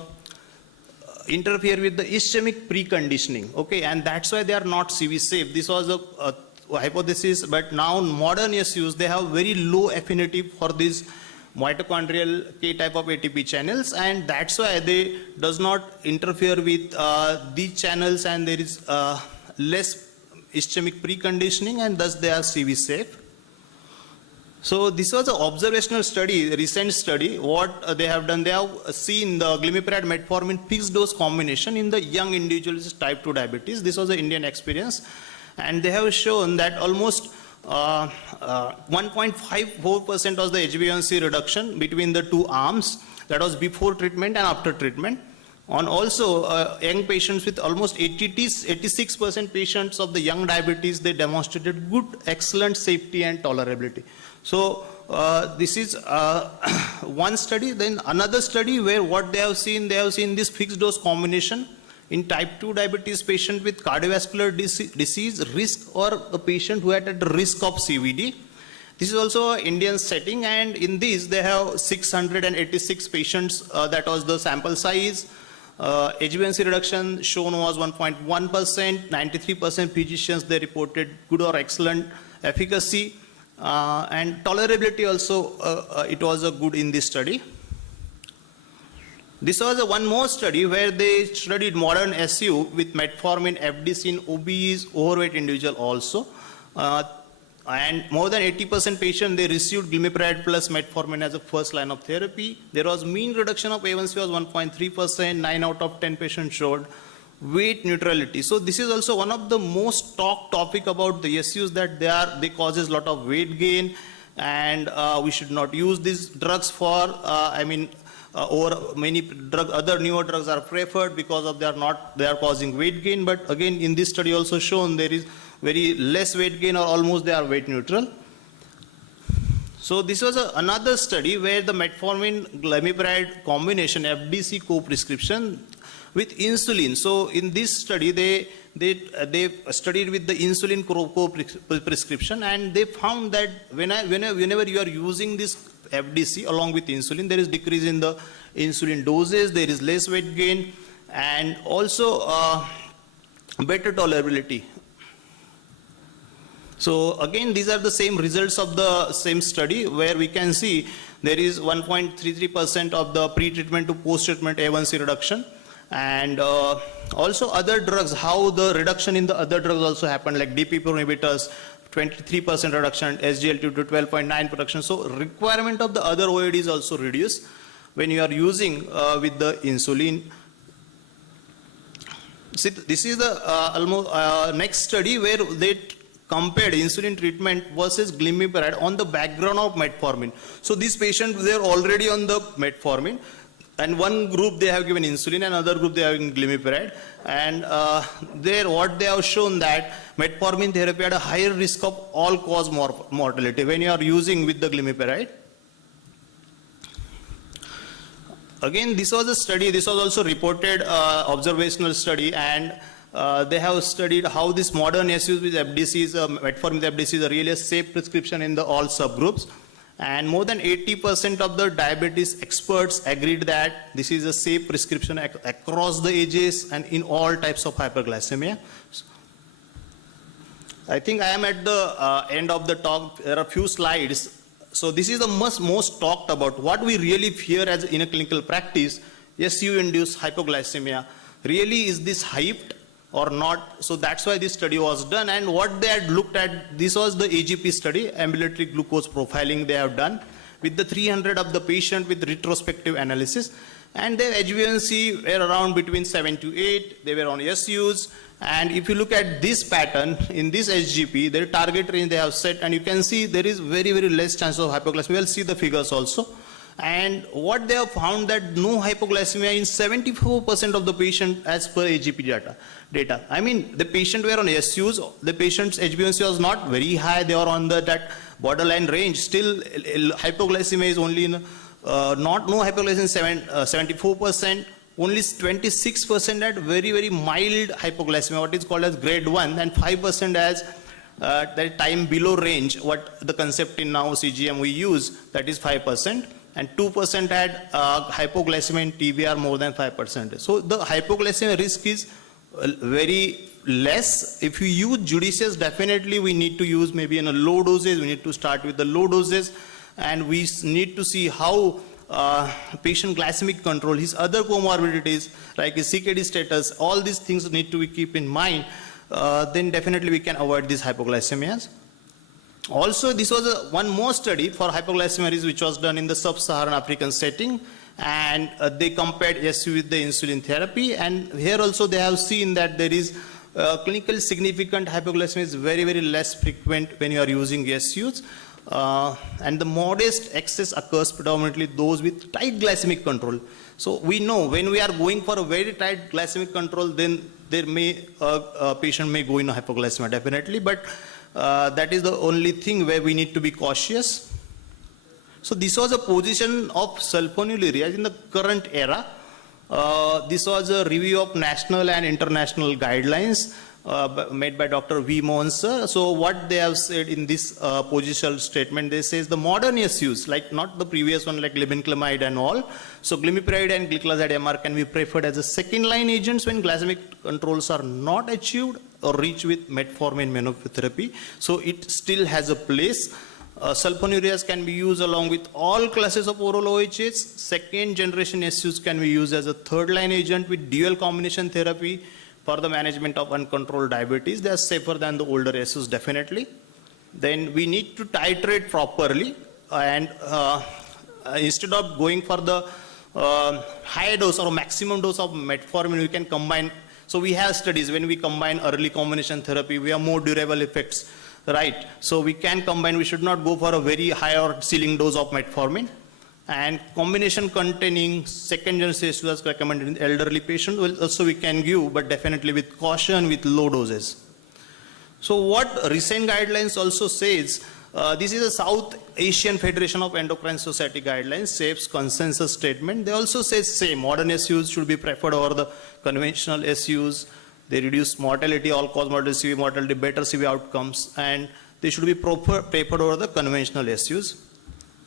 interfere with the ischemic preconditioning, okay, and that's why they are not CV safe. This was a hypothesis, but now modern SUs, they have very low affinity for these mitochondrial K type of ATP channels, and that's why they does not interfere with these channels, and there is less ischemic preconditioning, and thus they are CV safe. So this was an observational study, a recent study. What they have done, they have seen the glimepiride metformin fixed dose combination in the young individuals with type 2 diabetes. This was an Indian experience, and they have shown that almost 1.54% was the HbA1c reduction between the two arms. That was before treatment and after treatment. On also young patients with almost 86% patients of the young diabetes, they demonstrated good, excellent safety and tolerability. So this is one study. Then another study where what they have seen this fixed dose combination in type 2 diabetes patient with cardiovascular disease risk or a patient who had at risk of CVD. This is also an Indian setting, and in this they have 686 patients, that was the sample size. HbA1c reduction shown was 1.1%, 93% physicians, they reported good or excellent efficacy, and tolerability also, it was a good in this study. This was one more study where they studied modern SU with metformin FDC in obese, overweight individual also. And more than 80% patients, they received glimepiride plus metformin as a first line of therapy. There was mean reduction of A1C was 1.3%, 9 out of 10 patients showed weight neutrality. So this is also one of the most talked topic about the SUs, that they causes a lot of weight gain, and we should not use these drugs for, or many other newer drugs are preferred because of they are causing weight gain. But again, in this study also shown there is very less weight gain, or almost they are weight neutral. So this was another study where the metformin glimepiride combination FDC co-prescription with insulin. So in this study they studied with the insulin co-prescription, and they found that whenever you are using this FDC along with insulin, there is decrease in the insulin doses, there is less weight gain, and also better tolerability. So again, these are the same results of the same study, where we can see there is 1.33% of the pre-treatment to post-treatment A1C reduction, And also other drugs, how the reduction in the other drugs also happened, like DPP inhibitors, 23% reduction, SGLT to 12.9 reduction. So requirement of the other OAD is also reduced when you are using with the insulin. See, this is the almost next study where they compared insulin treatment versus glimepiride on the background of metformin. So these patients, they are already on the metformin, and one group they have given insulin, and another group they have given glimepiride. And there, what they have shown that metformin therapy had a higher risk of all-cause mortality when you are using with the glimepiride. Again, this was a study, this was also reported observational study, and they have studied how this modern SUs with FDCs, metformin with FDCs are really a safe prescription in the all subgroups. And more than 80% of the diabetes experts agreed that this is a safe prescription across the ages and in all types of hyperglycemia. I think I am at the end of the talk. There are a few slides. So this is the most talked about. What we really fear as in a clinical practice, SU-induced hypoglycemia. Really, is this hyped or not? So that's why this study was done. And what they had looked at, this was the AGP study, ambulatory glucose profiling they have done with the 300 of the patient with retrospective analysis. And their HbA1c were around between 7 to 8. They were on SUs. And if you look at this pattern in this SGP, their target range they have set, and you can see there is very, very less chance of hypoglycemia. We'll see the figures also. And what they have found that no hypoglycemia in 74% of the patient as per AGP data. I mean, the patient were on SUs, the patient's HbA1c was not very high, they were on that borderline range. Still, hypoglycemia is only in, no hypoglycemia 74%, only 26% at very, very mild hypoglycemia, what is called as grade 1, and 5% as that time below range, what the concept in now CGM we use, that is 5%. And 2% had hypoglycemia in TBR more than 5%. So the hypoglycemia risk is very less. If you use judicious, definitely we need to use maybe in a low doses. We need to start with the low doses, and we need to see how patient glycemic control, his other comorbidities like his CKD status, all these things need to be keep in mind. Then definitely we can avoid these hypoglycemias. Also, this was one more study for hypoglycemia risk which was done in the sub-Saharan African setting, and they compared SU with the insulin therapy, and here also they have seen that there is clinically significant hypoglycemia is very, very less frequent when you are using SUs, and the modest excess occurs predominantly those with tight glycemic control. So we know when we are going for a very tight glycemic control, then there may a patient may go in a hypoglycemia definitely, but that is the only thing where we need to be cautious. So this was a position of sulfonylureas in the current era. This was a review of national and international guidelines made by Dr. V. Monser. So what they have said in this positional statement, they say the modern SUs, like not the previous one like glibenclamide and all. So glimepiride and gliclazide MR can be preferred as a second line agents when glycemic controls are not achieved or reached with metformin monotherapy. So it still has a place. Sulfonylureas can be used along with all classes of oral OHs. Second generation SUs can be used as a third line agent with dual combination therapy for the management of uncontrolled diabetes. They are safer than the older SUs definitely. Then we need to titrate properly, and instead of going for the high dose or maximum dose of metformin, we can combine. So we have studies when we combine early combination therapy, we have more durable effects, right? So we can combine, we should not go for a very high or ceiling dose of metformin. And combination containing second generation SUs as recommended in elderly patients will also we can give, but definitely with caution with low doses. So what recent guidelines also says, this is a South Asian Federation of Endocrine Society guidelines, SAFE's consensus statement. They also say same, modern SUs should be preferred over the conventional SUs. They reduce mortality, all-cause mortality, CV mortality, better CV outcomes, and they should be preferred over the conventional SUs.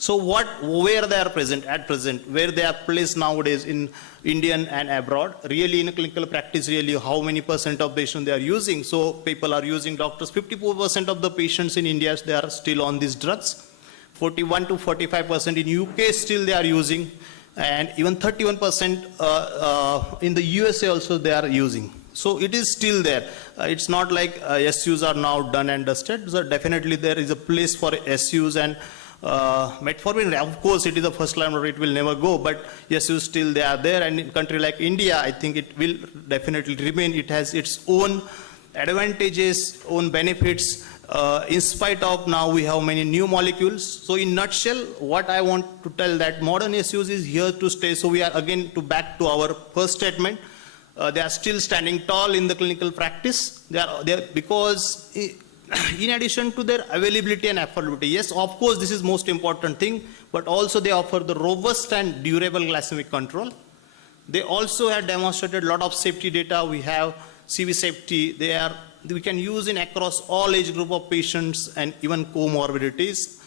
So where they are present at present, where they are placed nowadays in Indian and abroad, really in a clinical practice, really how many % of patients they are using. So people are using doctors, 54% of the patients in India, they are still on these drugs. 41 to 45% in UK still they are using. and even 31% in the USA also they are using. So it is still there. It's not like SUs are now done and dusted. So definitely there is a place for SUs, and metformin, of course, it is a first line, or it will never go, but SUs still they are there. And in a country like India, I think it will definitely remain. It has its own advantages, own benefits, in spite of now we have many new molecules. So in nutshell, what I want to tell that modern SUs is here to stay. So we are again back to our first statement. They are still standing tall in the clinical practice. They are there because in addition to their availability and affordability, yes, of course, this is most important thing, but also they offer the robust and durable glycemic control. They also have demonstrated a lot of safety data. We have CV safety. We can use in across all age group of patients and even comorbidities,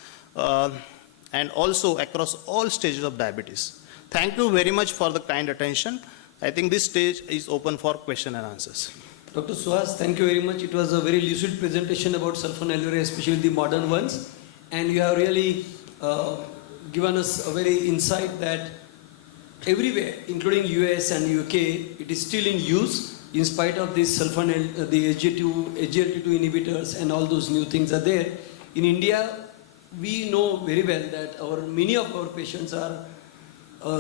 and also across all stages of diabetes. Thank you very much for the kind attention. I think this stage is open for question and answers. Dr. Suhas, thank you very much. It was a very lucid presentation about sulfonylurea, especially the modern ones. And you have really given us a very insight that everywhere, including US and UK, it is still in use in spite of this the SGLT2 inhibitors and all those new things are there. In India, we know very well that many of our patients are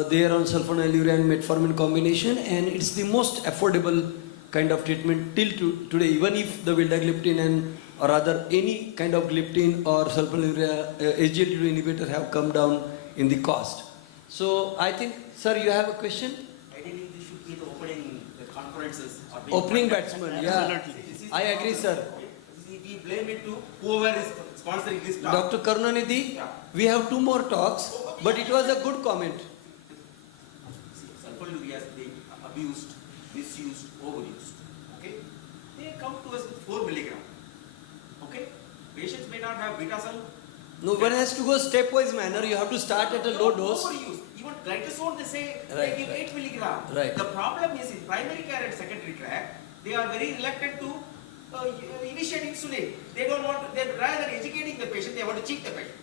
there on sulfonylurea and metformin combination, and it's the most affordable kind of treatment till today, even if the vildagliptin or rather any kind of gliptin or sulfonylurea SGLT2 inhibitor have come down in the cost. So I think, sir, you have a question? Ideally, this should be the opening conferences. Opening batsman, yeah. I agree, sir. We blame it to whoever is sponsoring this talk. Dr. Karunanidhi, we have 2 more talks, but it was a good comment. Sulfonylurea is being abused, misused, overused. Okay? They come to us with 4 milligram. Okay? Patients may not have beta cell. No, one has to go stepwise manner. You have to start at a low dose. Overused. Even glycosone, they say they give 8 milligram. Right. The problem is in primary care and secondary tract, they are very reluctant to initiate insulin. They don't want to, rather than educating the patient, they want to cheat the patient.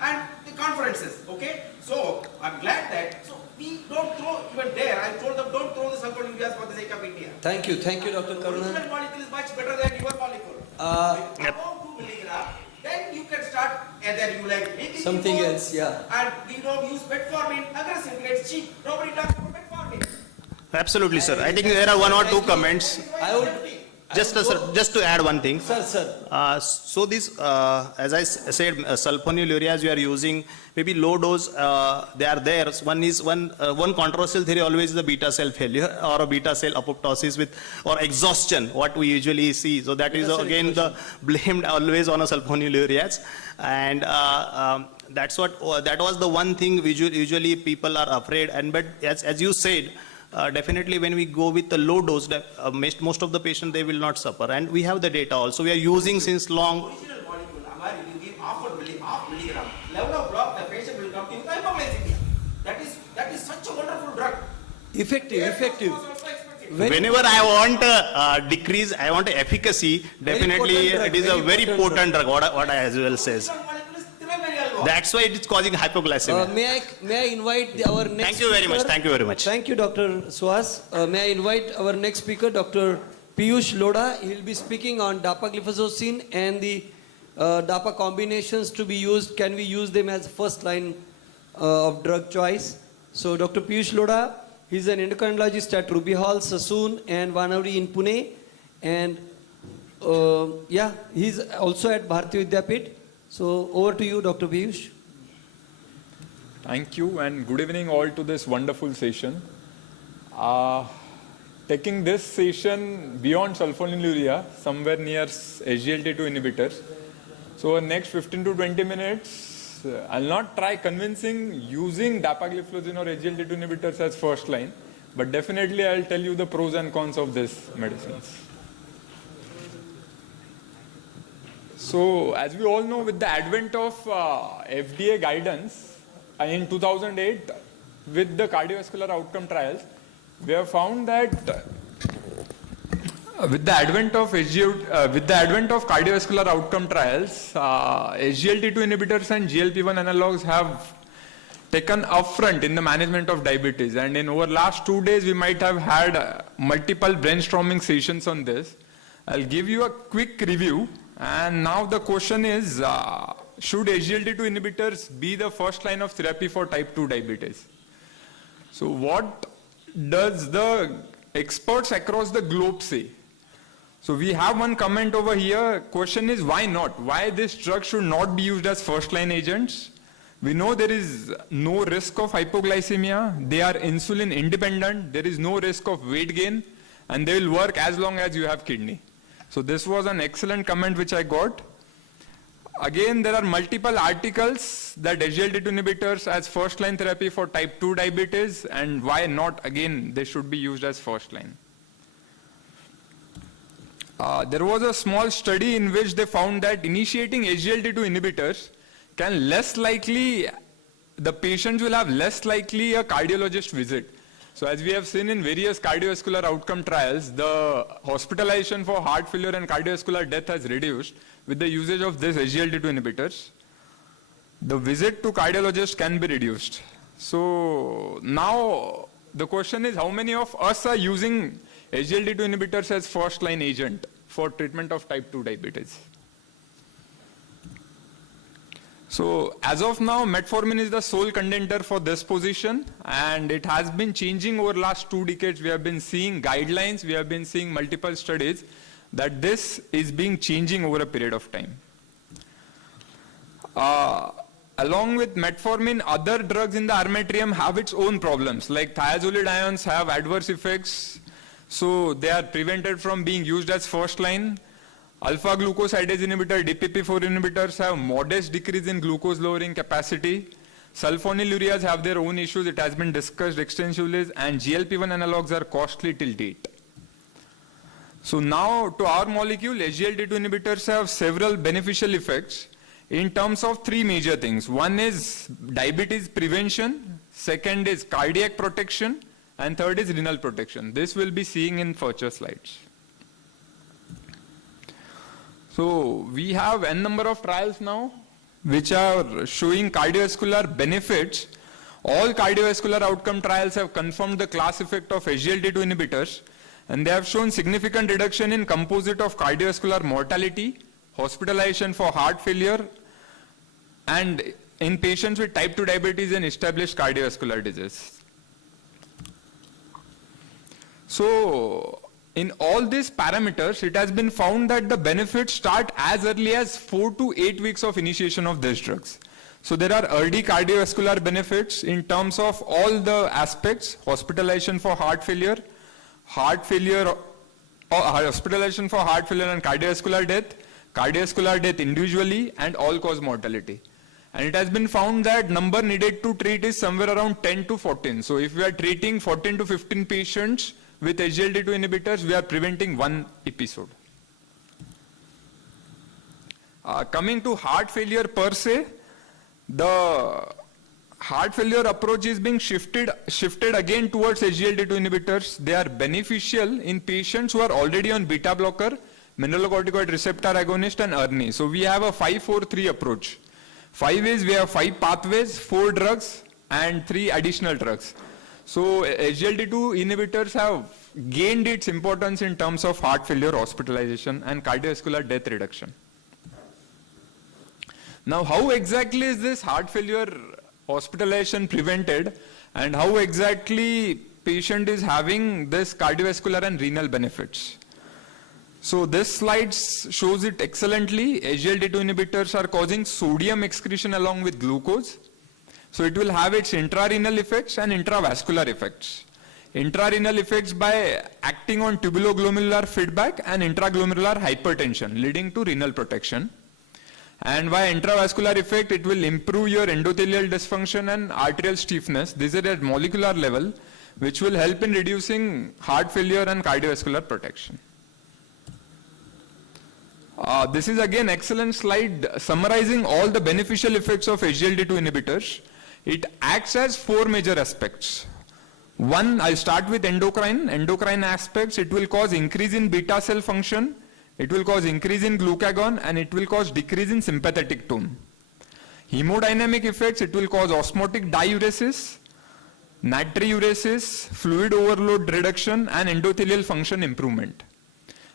And the conferences, okay? So, I'm glad that, so we don't throw even there. I told them don't throw the sulfonylureas for the sake of India. Thank you, Dr. The Karuna. original molecule is much better than your molecule. Above 2 milligram, then you can start either you like making something before, else, yeah. And we don't use metformin aggressively, it's cheap. Nobody talks about metformin. Absolutely, sir. I think there are 1 or 2 comments. Just to add one thing. Sir. So this, as I said, sulfonylureas we are using, maybe low dose, they are there. One controversial theory always is the beta cell failure or a beta cell apoptosis or exhaustion, what we usually see. So that is again the blamed always on a sulfonylureas. And that was the one thing usually people are afraid. But as you said, definitely when we go with the low dose, most of the patients, they will not suffer. And we have the data also. We are using since long. Original molecule, Amari, you give half milligram. Level of block, the patient will come to you with hypoglycemia. That is such a wonderful drug. Effective. Whenever I want decrease, I want efficacy, definitely it is a very potent drug, what I as well says. That's why it is causing hypoglycemia. May I invite our next Thank you very much. speaker? Thank you very much. Thank you, Dr. Suhas. May I invite our next speaker, Dr. Piyush Lodha. He will be speaking on dapagliflozin and the DAPA combinations to be used. Can we use them as first line of drug choice? So, Dr. Piyush Lodha, he's an endocrinologist at Ruby Hall, Sassoon and Vanavadi in Pune. And he's also at Bharati Vidyapit. So over to you, Dr. Piyush. Thank you and good evening all to this wonderful session. Taking this session beyond sulfonylurea, somewhere near SGLT2 inhibitors. So next 15 to 20 minutes, I'll not try convincing using dapagliflozin or SGLT2 inhibitors as first line, but definitely I'll tell you the pros and cons of this medicines. So, as we all know, with the advent of FDA guidance in 2008, with the cardiovascular outcome trials, we have found that with the advent of cardiovascular outcome trials, SGLT2 inhibitors and GLP-1 analogs have taken upfront in the management of diabetes. And in over last 2 days, we might have had multiple brainstorming sessions on this. I'll give you a quick review. And now the question is, should SGLT2 inhibitors be the first line of therapy for type 2 diabetes? So what does the experts across the globe say? So we have one comment over here. Question is, why not? Why this drug should not be used as first line agents? We know there is no risk of hypoglycemia. They are insulin independent. There is no risk of weight gain. And they will work as long as you have kidney. So this was an excellent comment which I got. Again, there are multiple articles that SGLT2 inhibitors as first line therapy for type 2 diabetes, and why not, again, they should be used as first line. There was a small study in which they found that initiating SGLT2 inhibitors can less likely, the patients will have less likely a cardiologist visit. So as we have seen in various cardiovascular outcome trials, the hospitalization for heart failure and cardiovascular death has reduced with the usage of these SGLT2 inhibitors. The visit to cardiologist can be reduced. So now the question is, how many of us are using SGLT2 inhibitors as first line agent for treatment of type 2 diabetes? So as of now, metformin is the sole contender for this position, and it has been changing over last 2 decades. We have been seeing guidelines, we have been seeing multiple studies that this is being changing over a period of time. Along with metformin, other drugs in the armamentarium have its own problems, like thiazolide ions have adverse effects, so they are prevented from being used as first line. Alpha glucosidase inhibitor, DPP4 inhibitors have modest decrease in glucose lowering capacity. Sulfonylureas have their own issues, it has been discussed extensively, and GLP-1 analogs are costly till date. So now to our molecule, SGLT2 inhibitors have several beneficial effects in terms of 3 major things. One is diabetes prevention, second is cardiac protection, and third is renal protection. This we'll be seeing in future slides. So we have n number of trials now which are showing cardiovascular benefits. All cardiovascular outcome trials have confirmed the class effect of SGLT2 inhibitors, and they have shown significant reduction in composite of cardiovascular mortality, hospitalization for heart failure, and in patients with type 2 diabetes and established cardiovascular disease. So in all these parameters, it has been found that the benefits start as early as 4 to 8 weeks of initiation of these drugs. So there are early cardiovascular benefits in terms of all the aspects: hospitalization for heart failure, hospitalization for heart failure and cardiovascular death individually, and all-cause mortality. And it has been found that number needed to treat is somewhere around 10 to 14. So if we are treating 14 to 15 patients with SGLT2 inhibitors, we are preventing 1 episode. Coming to heart failure per se, the heart failure approach is being shifted again towards SGLT2 inhibitors. They are beneficial in patients who are already on beta blocker, mineralocorticoid receptor agonist, and ERNI. So we have a 5-4-3 approach. 5 is we have 5 pathways, 4 drugs, and 3 additional drugs. So SGLT2 inhibitors have gained its importance in terms of heart failure, hospitalization, and cardiovascular death reduction. Now, how exactly is this heart failure hospitalization prevented, and how exactly patient is having this cardiovascular and renal benefits? So this slide shows it excellently. SGLT2 inhibitors are causing sodium excretion along with glucose. So it will have its intrarenal effects and intravascular effects. Intrarenal effects by acting on tubuloglomerular feedback and intraglomerular hypertension, leading to renal protection. And by intravascular effect, it will improve your endothelial dysfunction and arterial stiffness. These are at molecular level, which will help in reducing heart failure and cardiovascular protection. This is again excellent slide summarizing all the beneficial effects of SGLT2 inhibitors. It acts as 4 major aspects. One, I'll start with endocrine. Endocrine aspects, it will cause increase in beta cell function, it will cause increase in glucagon, and it will cause decrease in sympathetic tone. Hemodynamic effects, it will cause osmotic diuresis, natriuresis, fluid overload reduction, and endothelial function improvement.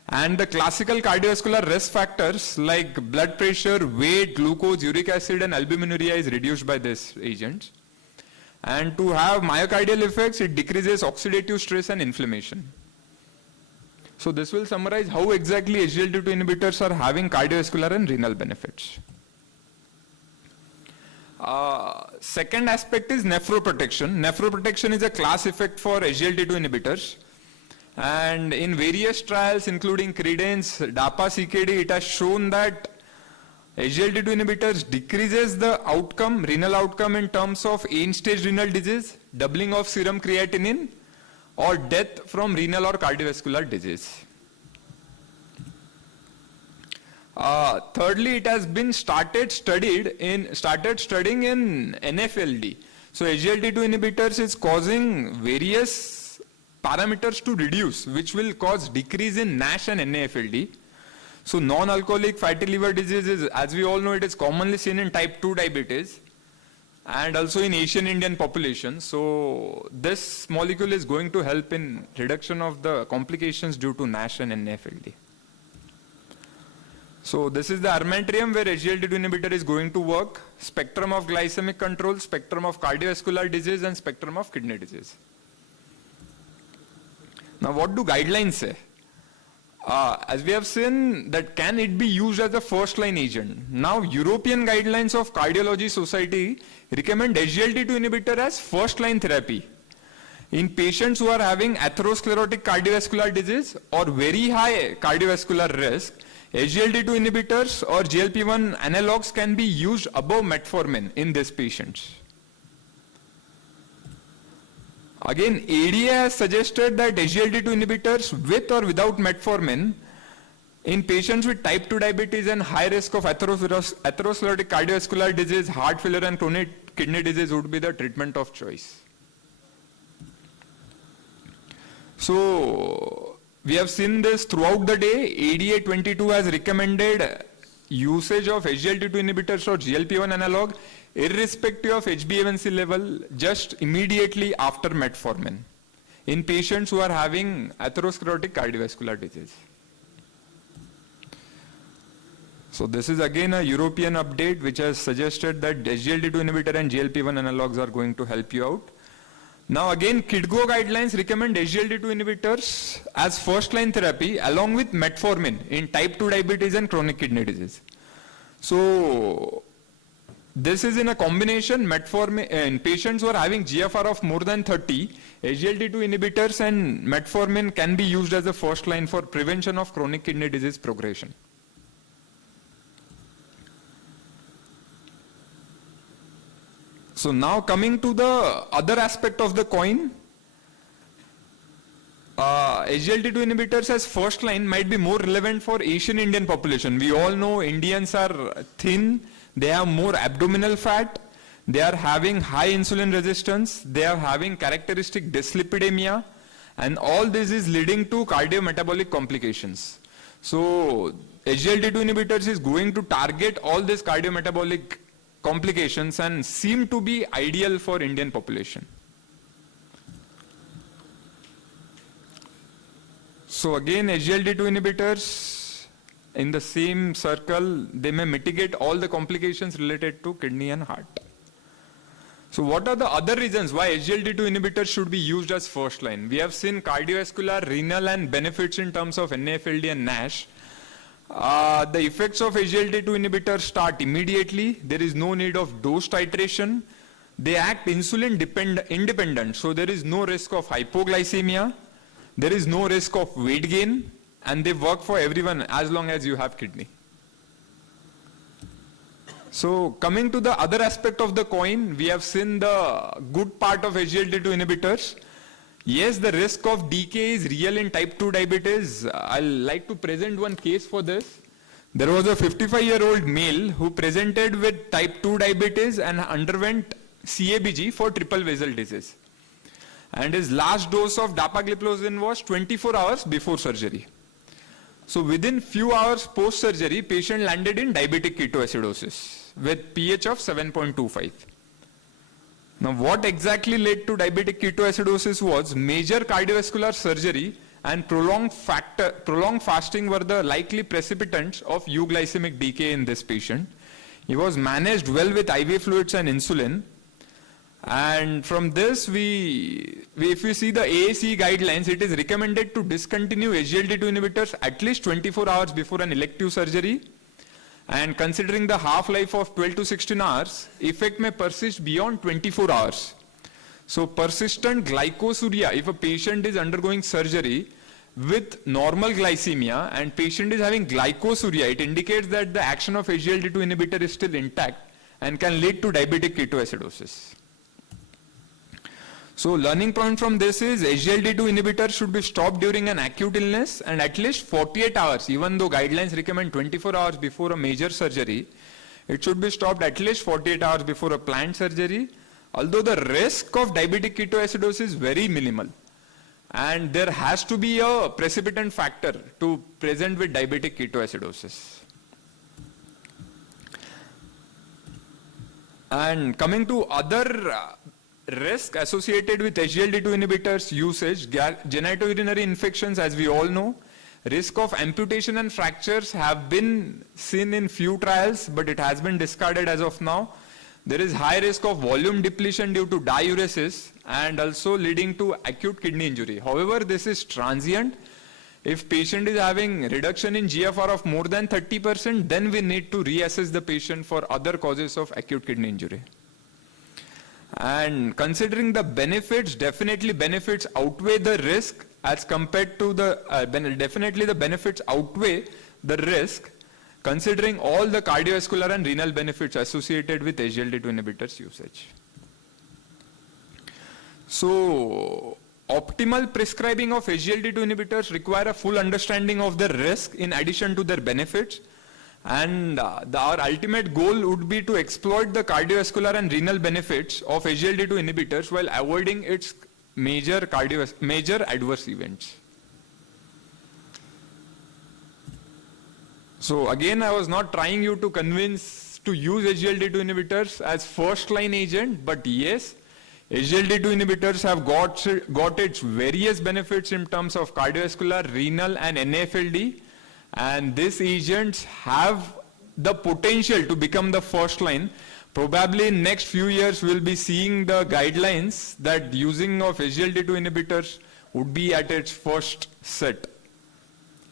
And the classical cardiovascular risk factors like blood pressure, weight, glucose, uric acid, and albuminuria is reduced by this agent. And to have myocardial effects, it decreases oxidative stress and inflammation. So this will summarize how exactly SGLT2 inhibitors are having cardiovascular and renal benefits. Second aspect is nephroprotection. Nephroprotection is a class effect for SGLT2 inhibitors. And in various trials, including Credence, DAPA-CKD, it has shown that SGLT2 inhibitors decreases the outcome, renal outcome in terms of end-stage renal disease, doubling of serum creatinine, or death from renal or cardiovascular disease. Thirdly, it has been started studying in NFLD. So SGLT2 inhibitors is causing various parameters to reduce, which will cause decrease in NASH and NAFLD. So non-alcoholic fatty liver disease is, as we all know, it is commonly seen in type 2 diabetes and also in Asian Indian population. So this molecule is going to help in reduction of the complications due to NASH and NAFLD. So this is the armamentarium where SGLT2 inhibitor is going to work: spectrum of glycemic control, spectrum of cardiovascular disease, and spectrum of kidney disease. Now what do guidelines say? As we have seen, that can it be used as a first line agent? Now European guidelines of Cardiology Society recommend SGLT2 inhibitor as first line therapy in patients who are having atherosclerotic cardiovascular disease or very high cardiovascular risk. SGLT2 inhibitors or GLP-1 analogs can be used above metformin in these patients. Again, ADA has suggested that SGLT2 inhibitors with or without metformin in patients with type 2 diabetes and high risk of atherosclerotic cardiovascular disease, heart failure, and chronic kidney disease would be the treatment of choice. So we have seen this throughout the day. ADA 22 has recommended usage of SGLT2 inhibitors or GLP-1 analog irrespective of HbA1c level just immediately after metformin in patients who are having atherosclerotic cardiovascular disease. So this is again a European update which has suggested that SGLT2 inhibitor and GLP-1 analogs are going to help you out. Now again, KIDGO guidelines recommend SGLT2 inhibitors as first line therapy along with metformin in type 2 diabetes and chronic kidney disease. So this is in a combination metformin in patients who are having GFR of more than 30, SGLT2 inhibitors and metformin can be used as a first line for prevention of chronic kidney disease progression. So now coming to the other aspect of the coin, SGLT2 inhibitors as first line might be more relevant for Asian Indian population. We all know Indians are thin, they have more abdominal fat, they are having high insulin resistance, they are having characteristic dyslipidemia, and all this is leading to cardiometabolic complications. So SGLT2 inhibitors is going to target all these cardiometabolic complications and seem to be ideal for Indian population. So again, SGLT2 inhibitors in the same circle, they may mitigate all the complications related to kidney and heart. So what are the other reasons why SGLT2 inhibitors should be used as first line? We have seen cardiovascular, renal and benefits in terms of NAFLD and NASH. The effects of SGLT2 inhibitors start immediately. There is no need of dose titration. They act insulin independent, so there is no risk of hypoglycemia. There is no risk of weight gain, and they work for everyone as long as you have kidney. So coming to the other aspect of the coin, we have seen the good part of SGLT2 inhibitors. Yes, the risk of decay is real in type 2 diabetes. I'll like to present one case for this. There was a 55-year-old male who presented with type 2 diabetes and underwent CABG for triple basal disease. And his last dose of dapagliflozin was 24 hours before surgery. So within few hours post-surgery, patient landed in diabetic ketoacidosis with pH of 7.25. Now what exactly led to diabetic ketoacidosis was major cardiovascular surgery and prolonged fasting were the likely precipitants of euglycemic decay in this patient. He was managed well with IV fluids and insulin. And from this, if we see the AAC guidelines, it is recommended to discontinue SGLT2 inhibitors at least 24 hours before an elective surgery. And considering the half-life of 12 to 16 hours, effect may persist beyond 24 hours. So persistent glycosuria, if a patient is undergoing surgery with normal glycemia and patient is having glycosuria, it indicates that the action of SGLT2 inhibitor is still intact and can lead to diabetic ketoacidosis. So learning point from this is SGLT2 inhibitor should be stopped during an acute illness and at least 48 hours, even though guidelines recommend 24 hours before a major surgery, it should be stopped at least 48 hours before a planned surgery, although the risk of diabetic ketoacidosis is very minimal. And there has to be a precipitant factor to present with diabetic ketoacidosis. And coming to other risk associated with SGLT2 inhibitors usage, genitourinary infections, as we all know, risk of amputation and fractures have been seen in few trials, but it has been discarded as of now. There is high risk of volume depletion due to diuresis and also leading to acute kidney injury. However, this is transient. If patient is having reduction in GFR of more than 30%, then we need to reassess the patient for other causes of acute kidney injury. And considering the benefits, definitely benefits outweigh the risk as compared to the, definitely the benefits outweigh the risk considering all the cardiovascular and renal benefits associated with SGLT2 inhibitors usage. So optimal prescribing of SGLT2 inhibitors require a full understanding of the risk in addition to their benefits. And our ultimate goal would be to exploit the cardiovascular and renal benefits of SGLT2 inhibitors while avoiding its major adverse events. So again, I was not trying you to convince to use SGLT2 inhibitors as first line agent, but yes, SGLT2 inhibitors have got its various benefits in terms of cardiovascular, renal and NAFLD. And these agents have the potential to become the first line. Probably in next few years we'll be seeing the guidelines that using of SGLT2 inhibitors would be at its first set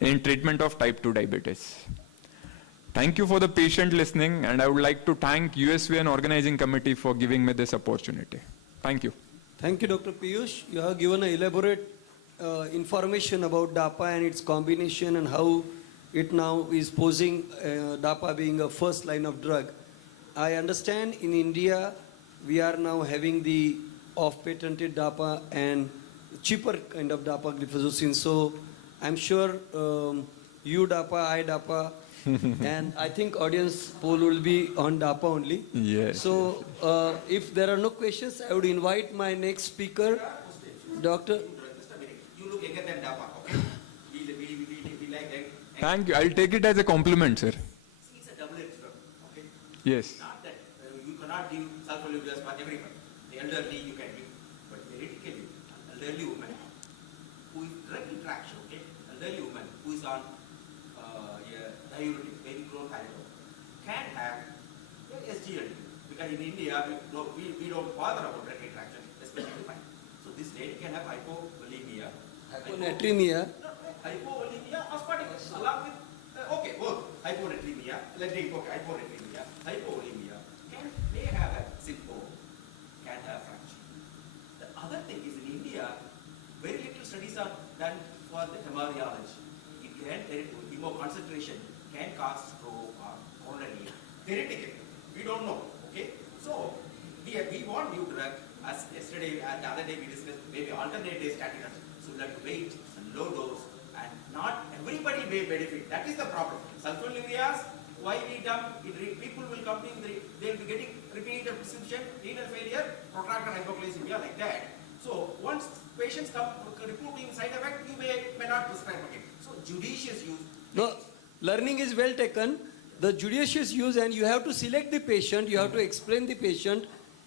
in treatment of type 2 diabetes. Thank you for the patient listening, and I would like to thank USVN organizing committee for giving me this opportunity. Thank you. Thank you, Dr. Piyush. You have given an elaborate information about DAPA and its combination and how it now is posing DAPA being a first line of drug. I understand in India we are now having the off-patented DAPA and cheaper kind of DAPA gliflozin. So I'm sure you DAPA, I DAPA, and I think audience poll will be on DAPA only. Yes. So if there are no questions, I would invite my next speaker, Dr. You look younger than DAPA, okay? We like that. Thank you. I'll take it as a compliment, sir. It's a double-edged sword, okay? Yes. Not that you cannot give sulfonylureas for everyone. The elderly you can give, but theoretically, elderly woman who is direct interaction, okay? Elderly woman who is on diuretic, very growth alcohol, can have SGLT. Because in India, we don't bother about direct interaction, especially fine. So this lady can have hypovolemia. Hyponatremia. Hypovolemia or sparticles, along with, both. Hyponatremia, hyponatremia, hypovolemia may have a symptom, can have fracture. The other thing is in India, very little studies are done for the hemorrhagiology. It can, hemoconcentration can cause stroke or coronary. Theoretically, we don't know, okay? So, here we want new drug, as yesterday and the other day we discussed, maybe alternate day statin. So, we have to wait and low dose, and not everybody may benefit. That is the problem. Sulfonylureas, why we dump, people will come in, they will be getting repeated prescription, renal failure, protracted hypoglycemia, like that. So, once patients come reporting side effect, you may not prescribe again. So, judicious use No, learning is well taken. The judicious use, and you have to select the patient, you have to explain the patient,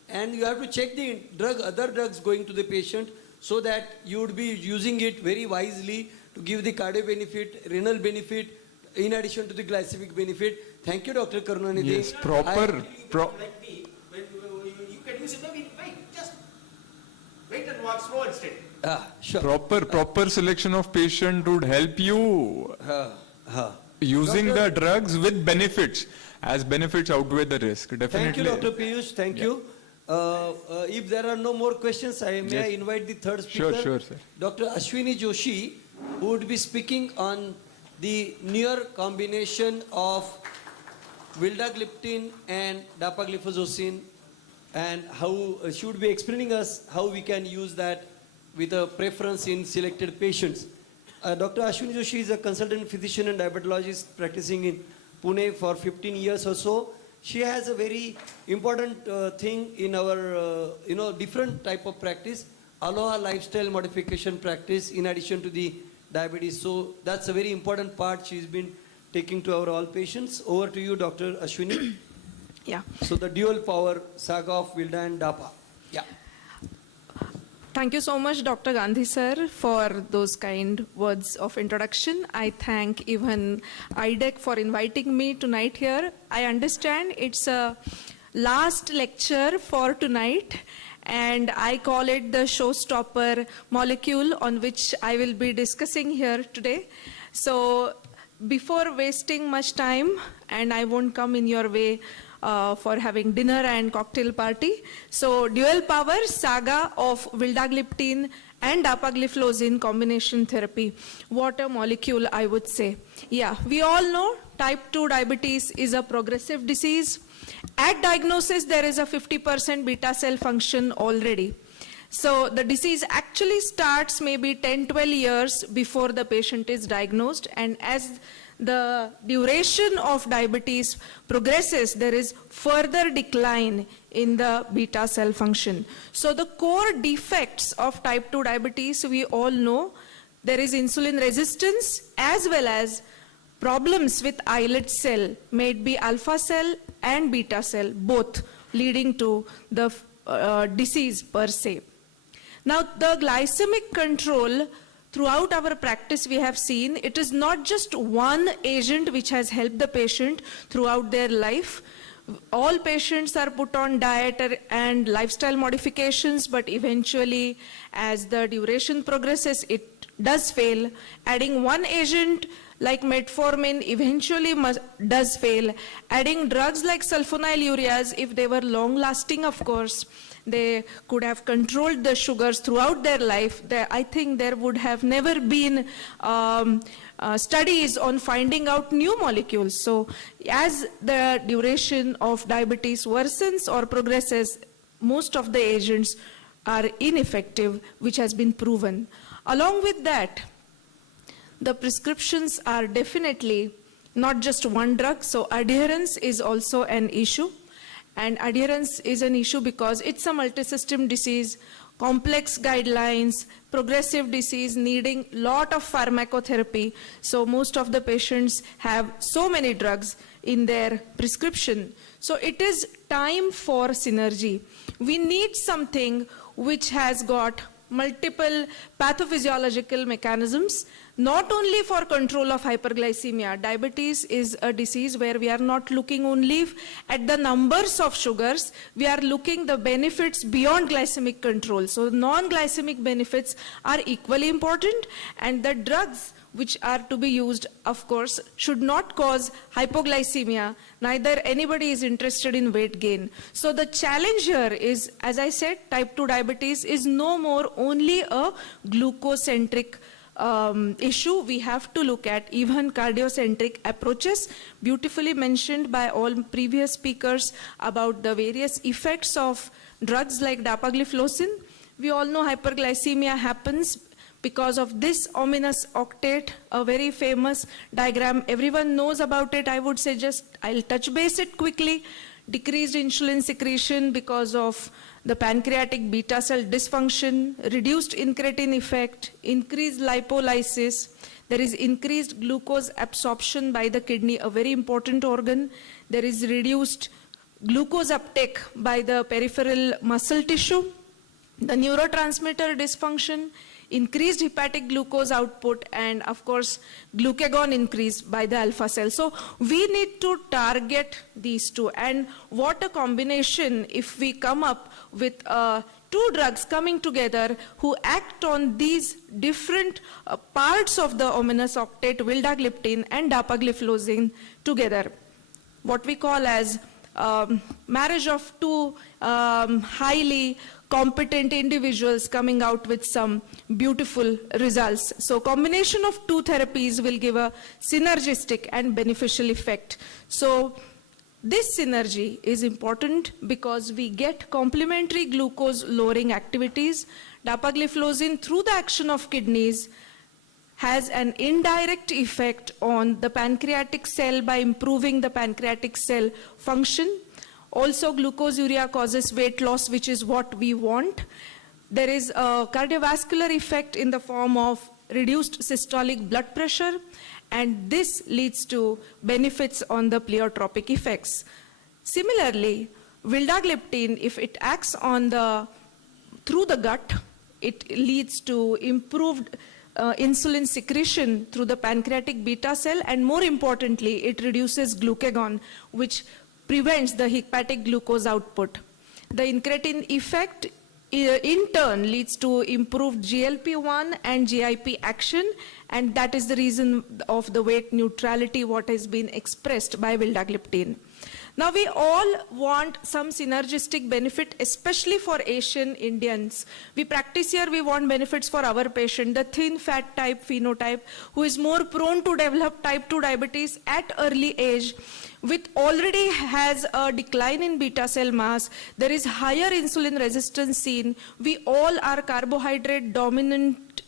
and you have to check the other drugs going to the patient, so that you would be using it very wisely to give the cardio benefit, renal benefit, in addition to the glycemic benefit. Thank you, Dr. Karunanidhi. Yes, proper. Like me, when you can use it, no, wait, just wait and watch, slow and steady. Sure. Proper selection of patient would help you using the drugs with benefits, as benefits outweigh the risk. Definitely. Thank you, Dr. Piyush. Thank you. If there are no more questions, I invite the third speaker, Sure, sir. Dr. Ashwini Joshi, who would be speaking on the near combination of vildagliptin and dapagliflozin, and how she would be explaining us how we can use that with a preference in selected patients. Dr. Ashwini Joshi is a consultant physician and diabetologist practicing in Pune for 15 years or so. She has a very important thing in our, different type of practice, Aloha lifestyle modification practice in addition to the diabetes. So that's a very important part she's been taking to our all patients. Over to you, Dr. Ashwini. Yeah. So the dual power saga of Vilda and DAPA. Yeah. Thank you so much, Dr. Gandhi sir, for those kind words of introduction. I thank even IDEC for inviting me tonight here. I understand it's a last lecture for tonight, and I call it the showstopper molecule on which I will be discussing here today. So before wasting much time, and I won't come in your way for having dinner and cocktail party. So dual power saga of vildagliptin and dapagliflozin combination therapy. What a molecule, I would say. Yeah, we all know type 2 diabetes is a progressive disease. At diagnosis, there is a 50% beta cell function already. So the disease actually starts maybe 10-12 years before the patient is diagnosed, and as the duration of diabetes progresses, there is further decline in the beta cell function. So the core defects of type 2 diabetes, we all know, there is insulin resistance as well as problems with islet cell, may it be alpha cell and beta cell, both leading to the disease per se. Now the glycemic control, throughout our practice we have seen, it is not just one agent which has helped the patient throughout their life. All patients are put on diet and lifestyle modifications, but eventually as the duration progresses, it does fail. Adding one agent like metformin eventually does fail. Adding drugs like sulfonylureas, if they were long lasting, of course, they could have controlled the sugars throughout their life. I think there would have never been studies on finding out new molecules. So as the duration of diabetes worsens or progresses, most of the agents are ineffective, which has been proven. Along with that, the prescriptions are definitely not just one drug, so adherence is also an issue. And adherence is an issue because it's a multi-system disease, complex guidelines, progressive disease needing lot of pharmacotherapy. So most of the patients have so many drugs in their prescription. So it is time for synergy. We need something which has got multiple pathophysiological mechanisms, not only for control of hyperglycemia. Diabetes is a disease where we are not looking only at the numbers of sugars, we are looking the benefits beyond glycemic control. So non-glycemic benefits are equally important, and the drugs which are to be used, of course, should not cause hypoglycemia. Neither anybody is interested in weight gain. So the challenge here is, as I said, type 2 diabetes is no more only a glucocentric issue. We have to look at even cardiocentric approaches, beautifully mentioned by all previous speakers about the various effects of drugs like dapagliflozin. We all know hyperglycemia happens because of this ominous octet, a very famous diagram. Everyone knows about it. I would say I'll touch base it quickly. Decreased insulin secretion because of the pancreatic beta cell dysfunction, reduced incretin effect, increased lipolysis. There is increased glucose absorption by the kidney, a very important organ. There is reduced glucose uptake by the peripheral muscle tissue. The neurotransmitter dysfunction, increased hepatic glucose output, and of course, glucagon increase by the alpha cell. So we need to target these two. And what a combination if we come up with two drugs coming together who act on these different parts of the ominous octet, vildagliptin and dapagliflozin together. What we call as marriage of two highly competent individuals coming out with some beautiful results. So combination of two therapies will give a synergistic and beneficial effect. So this synergy is important because we get complementary glucose lowering activities. Dapagliflozin, through the action of kidneys, has an indirect effect on the pancreatic cell by improving the pancreatic cell function. Also, glucosuria causes weight loss, which is what we want. There is a cardiovascular effect in the form of reduced systolic blood pressure, and this leads to benefits on the pleiotropic effects. Similarly, vildagliptin, if it acts on through the gut, it leads to improved insulin secretion through the pancreatic beta cell, and more importantly, it reduces glucagon, which prevents the hepatic glucose output. The incretin effect in turn leads to improved GLP-1 and GIP action, and that is the reason of the weight neutrality what has been expressed by vildagliptin. Now we all want some synergistic benefit, especially for Asian Indians. We practice here, we want benefits for our patient, the thin fat type phenotype, who is more prone to develop type 2 diabetes at early age, which already has a decline in beta cell mass. There is higher insulin resistance seen. We all are carbohydrate dominant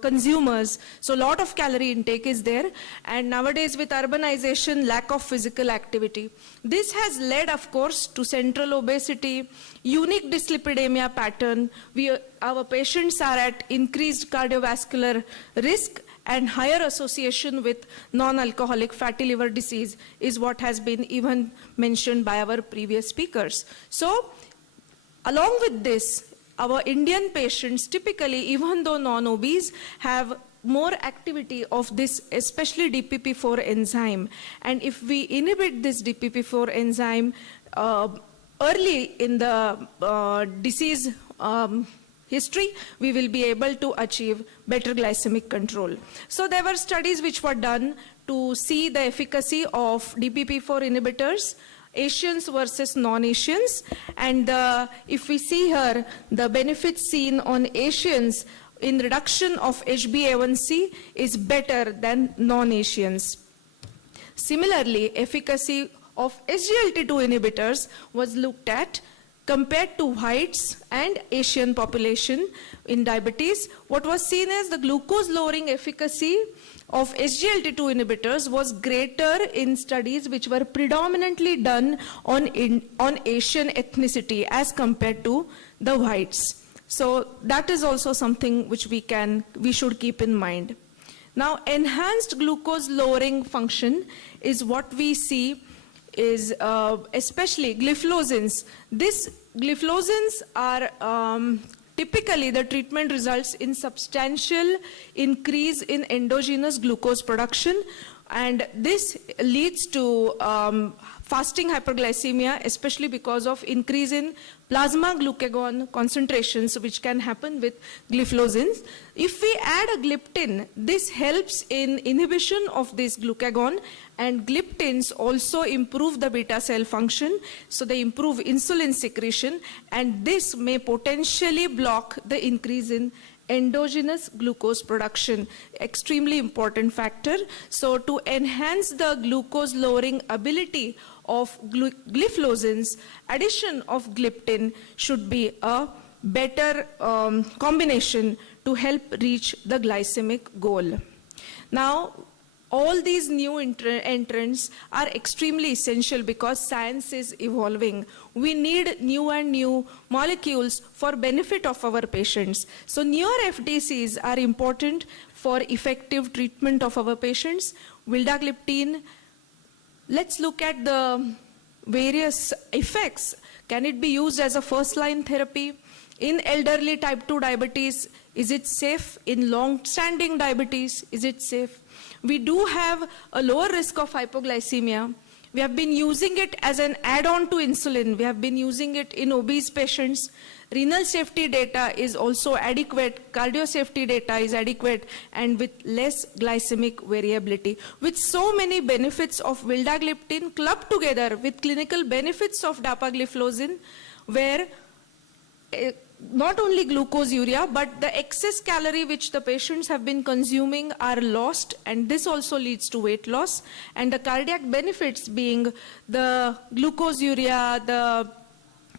consumers, so a lot of calorie intake is there, and nowadays with urbanization, lack of physical activity. This has led, of course, to central obesity, unique dyslipidemia pattern. Our patients are at increased cardiovascular risk, and higher association with non-alcoholic fatty liver disease is what has been even mentioned by our previous speakers. So along with this, our Indian patients typically, even though non-obese, have more activity of this, especially DPP-4 enzyme. And if we inhibit this DPP-4 enzyme early in the disease history, we will be able to achieve better glycemic control. So there were studies which were done to see the efficacy of DPP-4 inhibitors, Asians versus non-Asians, and if we see here, the benefits seen on Asians in reduction of HbA1c is better than non-Asians. Similarly, efficacy of SGLT2 inhibitors was looked at compared to whites and Asian population in diabetes. What was seen as the glucose lowering efficacy of SGLT2 inhibitors was greater in studies which were predominantly done on Asian ethnicity as compared to the whites. So that is also something which we should keep in mind. Now, enhanced glucose lowering function is what we see is especially gliflozins. These gliflozins are typically the treatment results in substantial increase in endogenous glucose production, and this leads to fasting hyperglycemia, especially because of increase in plasma glucagon concentrations, which can happen with gliflozins. If we add a gliptin, this helps in inhibition of this glucagon, and gliptins also improve the beta cell function, so they improve insulin secretion, and this may potentially block the increase in endogenous glucose production, extremely important factor. So to enhance the glucose lowering ability of gliflozins, addition of gliptin should be a better combination to help reach the glycemic goal. Now, all these new entrants are extremely essential because science is evolving. We need new and new molecules for benefit of our patients. So newer FDCs are important for effective treatment of our patients. Vildagliptin, let's look at the various effects. Can it be used as a first-line therapy? In elderly type 2 diabetes, is it safe? In long-standing diabetes, is it safe? We do have a lower risk of hypoglycemia. We have been using it as an add-on to insulin. We have been using it in obese patients. Renal safety data is also adequate. Cardio safety data is adequate and with less glycemic variability. With so many benefits of vildagliptin clubbed together with clinical benefits of dapagliflozin, where not only glucose-urea, but the excess calorie which the patients have been consuming are lost, and this also leads to weight loss. And the cardiac benefits being the glucose-urea, the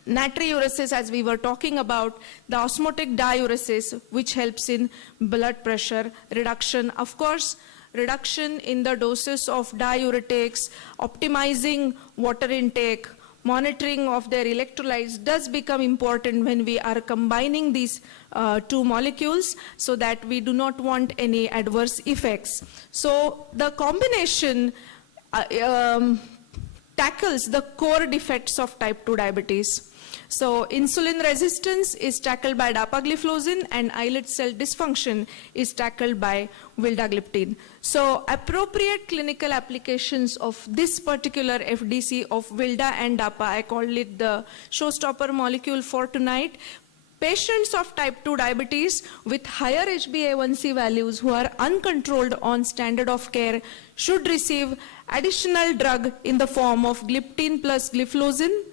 natriuresis as we were talking about, the osmotic diuresis which helps in blood pressure reduction. Of course, reduction in the doses of diuretics, optimizing water intake, monitoring of their electrolytes does become important when we are combining these two molecules so that we do not want any adverse effects. So the combination tackles the core defects of type 2 diabetes. So insulin resistance is tackled by dapagliflozin and islet cell dysfunction is tackled by vildagliptin. So appropriate clinical applications of this particular FDC of vilda and dapa, I call it the showstopper molecule for tonight. Patients of type 2 diabetes with higher HbA1c values who are uncontrolled on standard of care should receive additional drug in the form of gliptin plus gliflozin.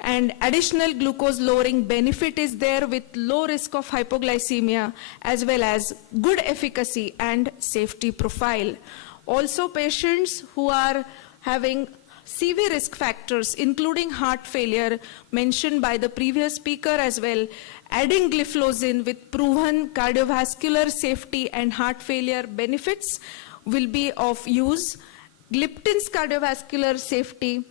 And additional glucose lowering benefit is there with low risk of hypoglycemia as well as good efficacy and safety profile. Also patients who are having CV risk factors including heart failure mentioned by the previous speaker as well, adding gliflozin with proven cardiovascular safety and heart failure benefits will be of use. Gliptin's cardiovascular safety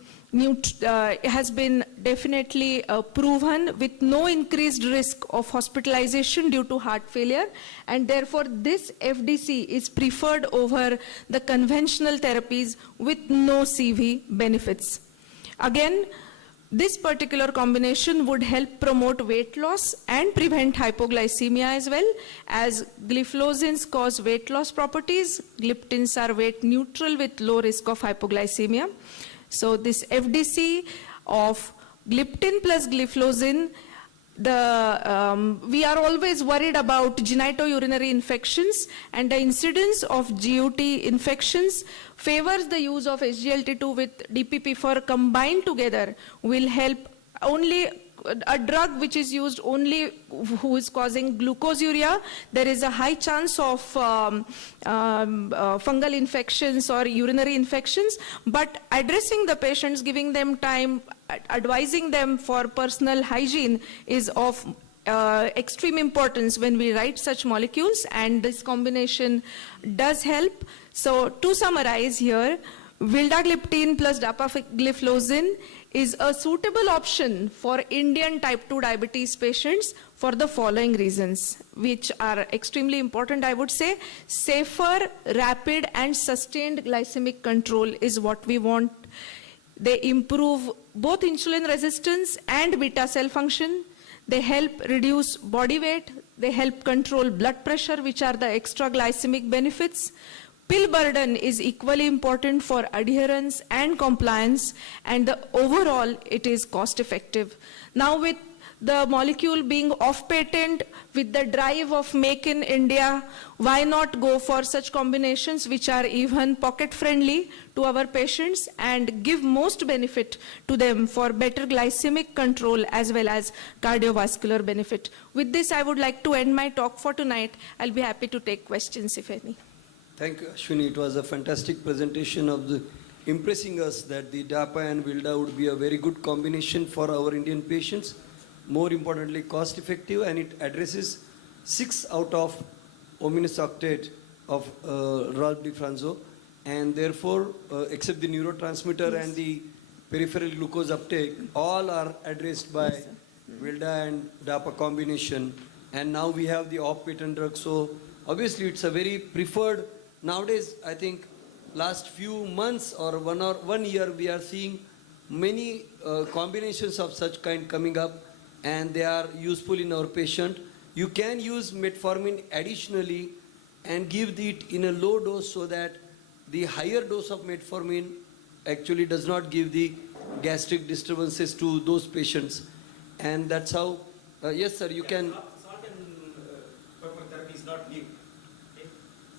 has been definitely proven with no increased risk of hospitalization due to heart failure, and therefore this FDC is preferred over the conventional therapies with no CV benefits. Again, this particular combination would help promote weight loss and prevent hypoglycemia as well, as gliflozins cause weight loss properties, gliptins are weight neutral with low risk of hypoglycemia. So this FDC of gliptin plus gliflozin, we are always worried about genitourinary infections, and the incidence of GUT infections favors the use of SGLT2 with DPP4 combined together will help. Only a drug which is used only who is causing glucose-urea, there is a high chance of fungal infections or urinary infections, but addressing the patients, giving them time, advising them for personal hygiene is of extreme importance when we write such molecules, and this combination does help. So to summarize here, vildagliptin plus dapagliflozin is a suitable option for Indian type 2 diabetes patients for the following reasons, which are extremely important, I would say. Safer, rapid, and sustained glycemic control is what we want. They improve both insulin resistance and beta cell function. They help reduce body weight. They help control blood pressure, which are the extra glycemic benefits. Pill burden is equally important for adherence and compliance, and overall it is cost effective. Now with the molecule being off patent, with the drive of Make in India, why not go for such combinations which are even pocket friendly to our patients and give most benefit to them for better glycemic control as well as cardiovascular benefit. With this, I would like to end my talk for tonight. I'll be happy to take questions if any. Thank you, Ashwini. It was a fantastic presentation of impressing us that the DAPA and VILDA would be a very good combination for our Indian patients. More importantly, cost effective, and it addresses 6 out of ominous octet of Ralph DiFranzo. and therefore, except the neurotransmitter and the peripheral glucose uptake, all are addressed by VILDA and DAPA combination. And now we have the off-patent drug. So obviously, it's a very preferred. Nowadays, I think last few months or 1 year, we are seeing many combinations of such kind coming up, and they are useful in our patient. You can use metformin additionally and give it in a low dose so that the higher dose of metformin actually does not give the gastric disturbances to those patients. And that's how, yes sir, you can. Salt and pepper therapy is not new. Okay?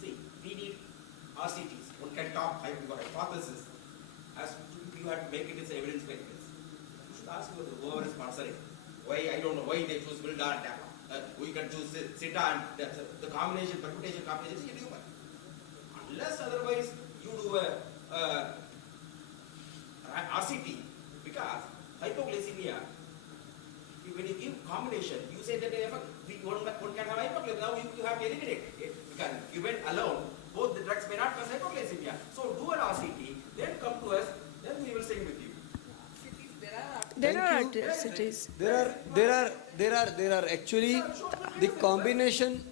See, we need RCTs. One can talk your hypothesis as to, you have to make it as evidence-based. You should ask whoever is sponsoring. Why, I don't know, why they choose Vilda and DAPA. We can choose SITA and the combination, permutation combination is human. Unless otherwise you do a RCT, because hypoglycemia, when you give combination, you say that one can have hypoglycemia. Now you have to eliminate it. Because you went alone, both the drugs may not cause hypoglycemia. So do an RCT, then come to us, then we will sing with you. There are RCTs. There are actually the combination.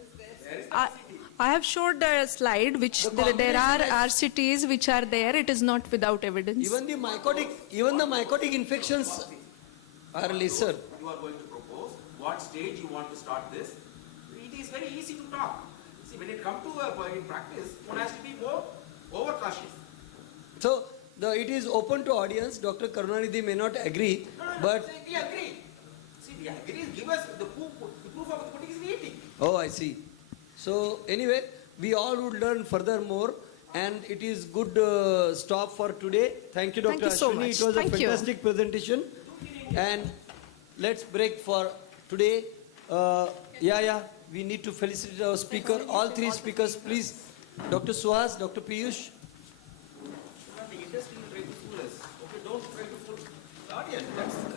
I have showed a slide which there are RCTs which are there. It is not without evidence. Even the mycotic infections are lesser. You are going to propose what stage you want to start this. It is very easy to talk. See, when it comes to in practice, one has to be more overcautious. So it is open to audience. Dr. Karunanidhi may not agree, but We agree. See, we agree. Give us the proof of the pudding is eating. oh, I see. So anyway, we all would learn furthermore, and it is good stop for today. Thank you, Dr. Thank you so Ashwini. much. It was Thank a you. fantastic presentation. And let's break for today. We need to felicitate our speaker. All three speakers, please. Dr. Suhas, Dr. Piyush. The industry will try to fool us. Okay, don't try to fool the audience. That's the